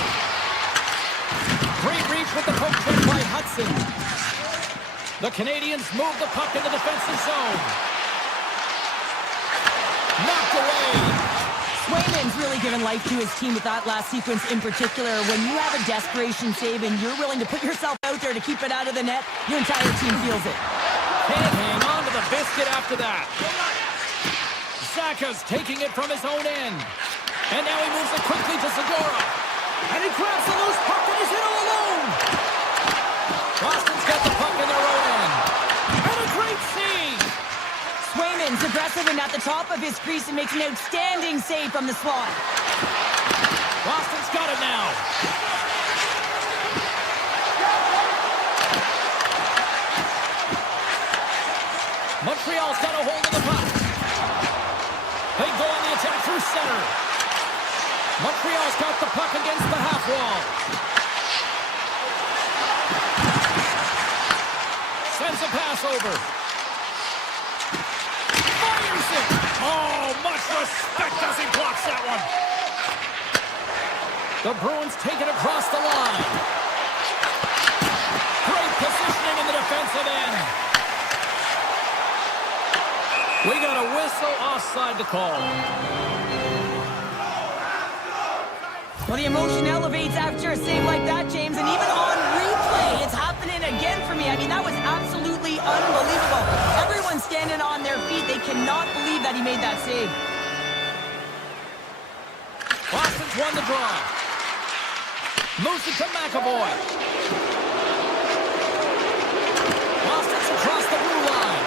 Great reach with the poke check by Hudson. The Canadiens move the puck in the defensive zone. Knocked away. Swayman's really given life to his team with that last sequence in particular. When you have a desperation save and you're willing to put yourself out there to keep it out of the net, your entire team feels it. Can't hang on to the biscuit after that. Saka's taking it from his own end. And now he moves it quickly to Segura. And he grabs the loose puck and he's in all alone. Boston's got the puck in their own end. And a great save. Swayman's aggressive and at the top of his crease and makes an outstanding save from the slot. Boston's got it now. Montreal's got a hold of the puck. They go on the attack through center. Montreal's got the puck against the half wall. Sends a pass over. Fires it. Oh, much respect as he blocks that one. The Bruins take it across the line. Great positioning in the defensive end. We got a whistle offside to call. Well, the emotion elevates after a save like that, James, and even on replay, it's happening again for me. I mean, that was absolutely unbelievable. Everyone's standing on their feet. They cannot believe that he made that save. Boston's won the draw. Moves it to McAvoy. Boston's across the blue line.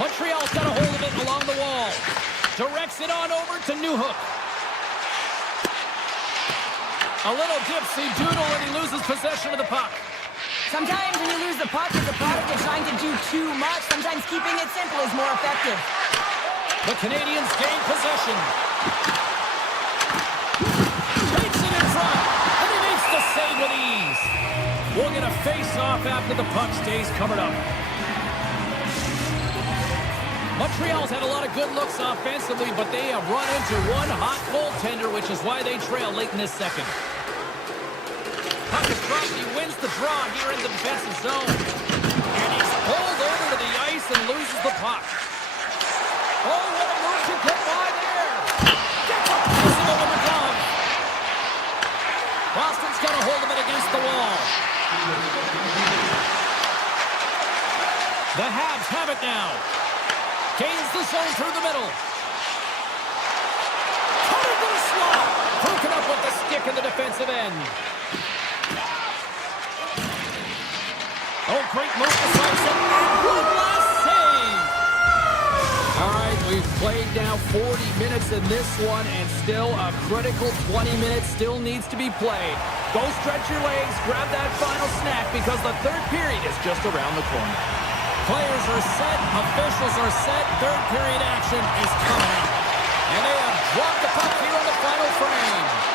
Montreal's got a hold of it along the wall. Directs it on over to Newhook. A little dipsy doodle and he loses possession of the puck. Sometimes when you lose the puck, it's a product of trying to do too much. Sometimes keeping it simple is more effective. The Canadiens gain possession. Takes it in face-off after the puck stays covered up. Montreal's had a lot of good looks offensively, but they have run into one hot goaltender, which is why they trail late in this second. Puck is dropped. He wins the draw here in the defensive zone. And he's pulled over to the ice and loses the puck. Oh, what a move to get by there. Gets a piece of it with the glove. Boston's got a hold of it against the wall. The Habs have it now. Gains the zone through the middle. Cut into the slot. Broken up with the stick in the defensive end. Oh, great move to Simpson. Good last save. All right, we've played now 40 minutes in this one, and still a critical 20 minutes still needs to be played. Go stretch your legs, grab that final snack, because the third period is just around the corner. Players are set, officials are set, third period action is coming up. And they have dropped the puck here on the final frame.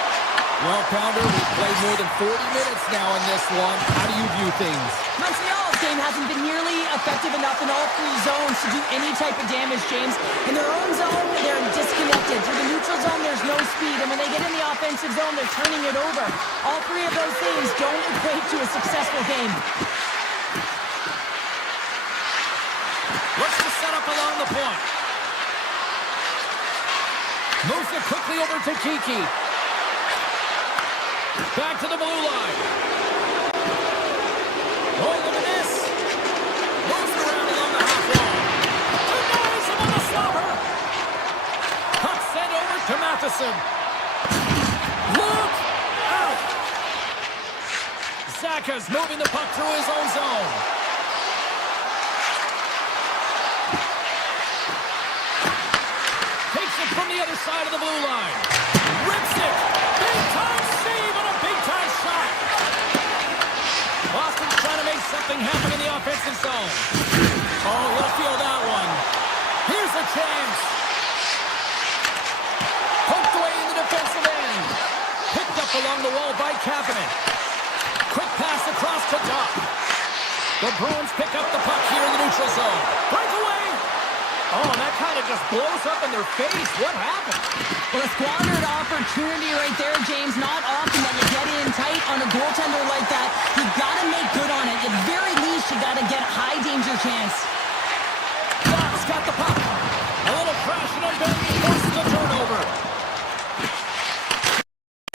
Well, Pounder, we've played more than 40 minutes now in this one. How do you view things? Montreal's game hasn't been nearly effective enough in all three zones to do any type of damage, James. In their own zone, they're disconnected. Through the neutral zone, there's no speed. And when they get in the offensive zone, they're turning it over. All three of those things don't equate to a successful game. Looks to set up along the point. Moves it quickly over to Kiki. Back to the blue line. Oh, look at this. Moves it around along the half wall. Denies him on the stopper. Puck sent over to Matheson. Look out. Zaka's moving the puck through his own zone. From the other side of the blue line. Rips it. Big-time save and a big-time shot. Boston's trying to make something happen in the offensive zone. Oh, he'll feel that one. Here's a chance. Poked away in the defensive end. Picked up along the wall by Kapanen. Quick pass across to top. The Bruins pick up the puck here in the neutral zone. Breakaway. Oh, and that kind of just blows up in their face. What happened? Well, a squandered opportunity right there, James. Not often that you get in tight on a goaltender like that. You've got to make good on it. At very least, you got to get a high danger chance. Fox got the puck. A little crashing and banging forces the turnover.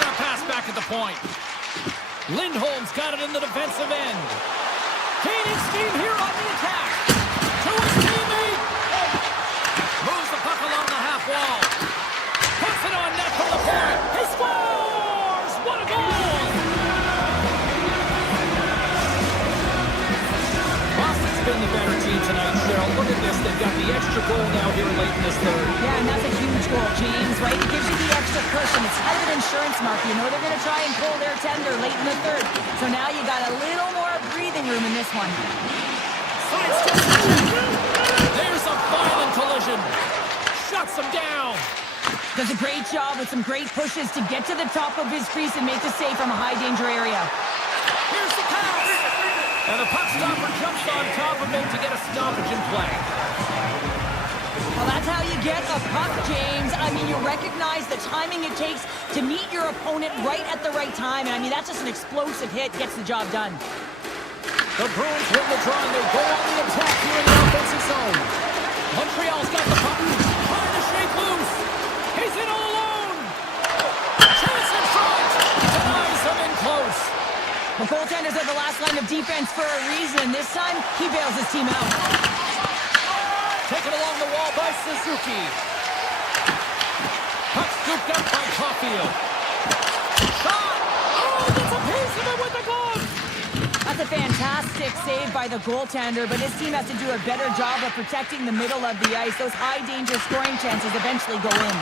A pass back at the point. Lindholm's got it in the defensive end. Gaining steam here on the attack. To his teammate. Moves the puck along the half wall. Puts it on net from the point. He scores! What a goal! Boston's been the better team tonight, Cheryl. Look at this. They've got the extra goal now here late in this third. Yeah, and that's a huge goal, James, right? It gives you the extra cushion. It's kind of an insurance mark. You know they're going to try and pull their tender late in the third. So now you got a little more breathing room in this one. There's a violent collision. Shuts him down. Does a great job with some great pushes to get to the top of his crease and make the save from a high danger area. Here's the pass. And the puck stopper jumps on top of him to get a stoppage in play. Well, that's how you get a puck, James. I mean, you recognize the timing it takes to meet your opponent right at the right time. And I mean, that's just an explosive hit. Gets the job done. The Bruins win the draw and they go on the attack here in the offensive zone. Montreal's got the puck. Trying to shake loose. He's in all alone. Chance in front. Denies him in close. The goaltenders are the last line of defense for a reason. This time, he bails his team out. Taken along the wall by Suzuki. Puck scooped up by Caulfield. Shot. Oh, that's a piece of it with the glove. That's a fantastic save by the goaltender, but his team has to do a better job of protecting the middle of the ice. Those high-danger scoring chances eventually go in.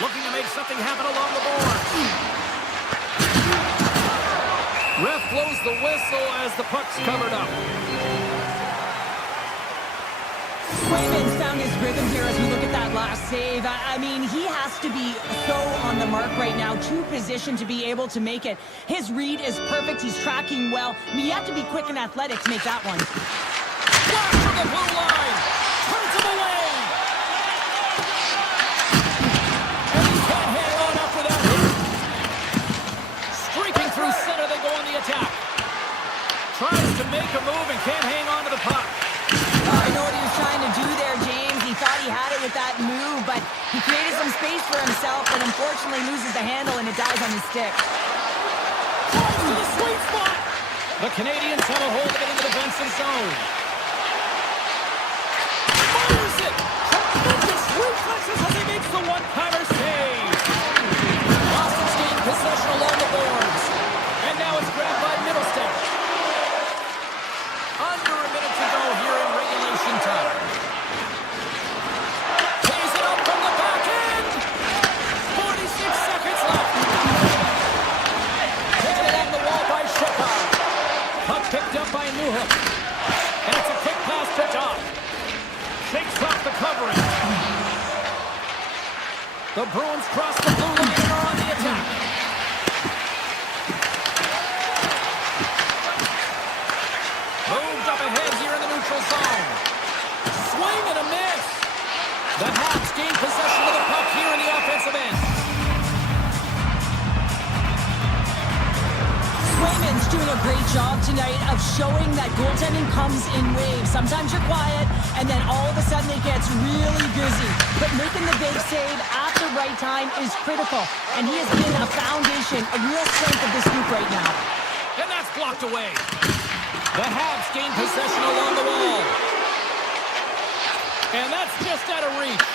Looking to make something happen along the board. Ref blows the whistle as the puck's covered up. Swayman's found stung his rhythm here as we look at that last save. I mean, he has to be so on the mark right now, too positioned to be able to make it. His read is perfect. He's tracking well. I mean, you have to be quick and athletic to make that one. Flash from the blue line. Turns him away. And he can't hang on after that hit. Streaking through center, they go on the attack. Tries to make a move and can't hang on to the puck. I know what he was trying to do there, James. He thought he had it with that move, but he created some space for himself and unfortunately loses the handle and it dies on his stick. Tries to the sweet spot. The Canadiens have a hold of it in the defensive zone. Fires it. Tremendous reflexes as he makes the one-timer save. Boston's gained possession along the boards. And now it's grabbed by Middlestate. Under a minute to go here in regulation time. Tees it up from the back end. 46 seconds left. Taken it on the wall by Shepard. Puck picked up by Newhook. And it's a quick pass to Dodd. Shakes off the covering. The Bruins cross the blue line and are on the attack. Moved up ahead here in the neutral zone. Swing and a miss. The Habs gain possession of the puck here in the offensive end. Swayman's doing a great job tonight of showing that goaltending comes in waves. Sometimes you're quiet, and then all of a sudden it gets really busy. But making the big save at the right time is critical, and he has been a foundation, a real strength of this group right now. And that's blocked away. The Habs gain possession along the wall. And that's just out of reach.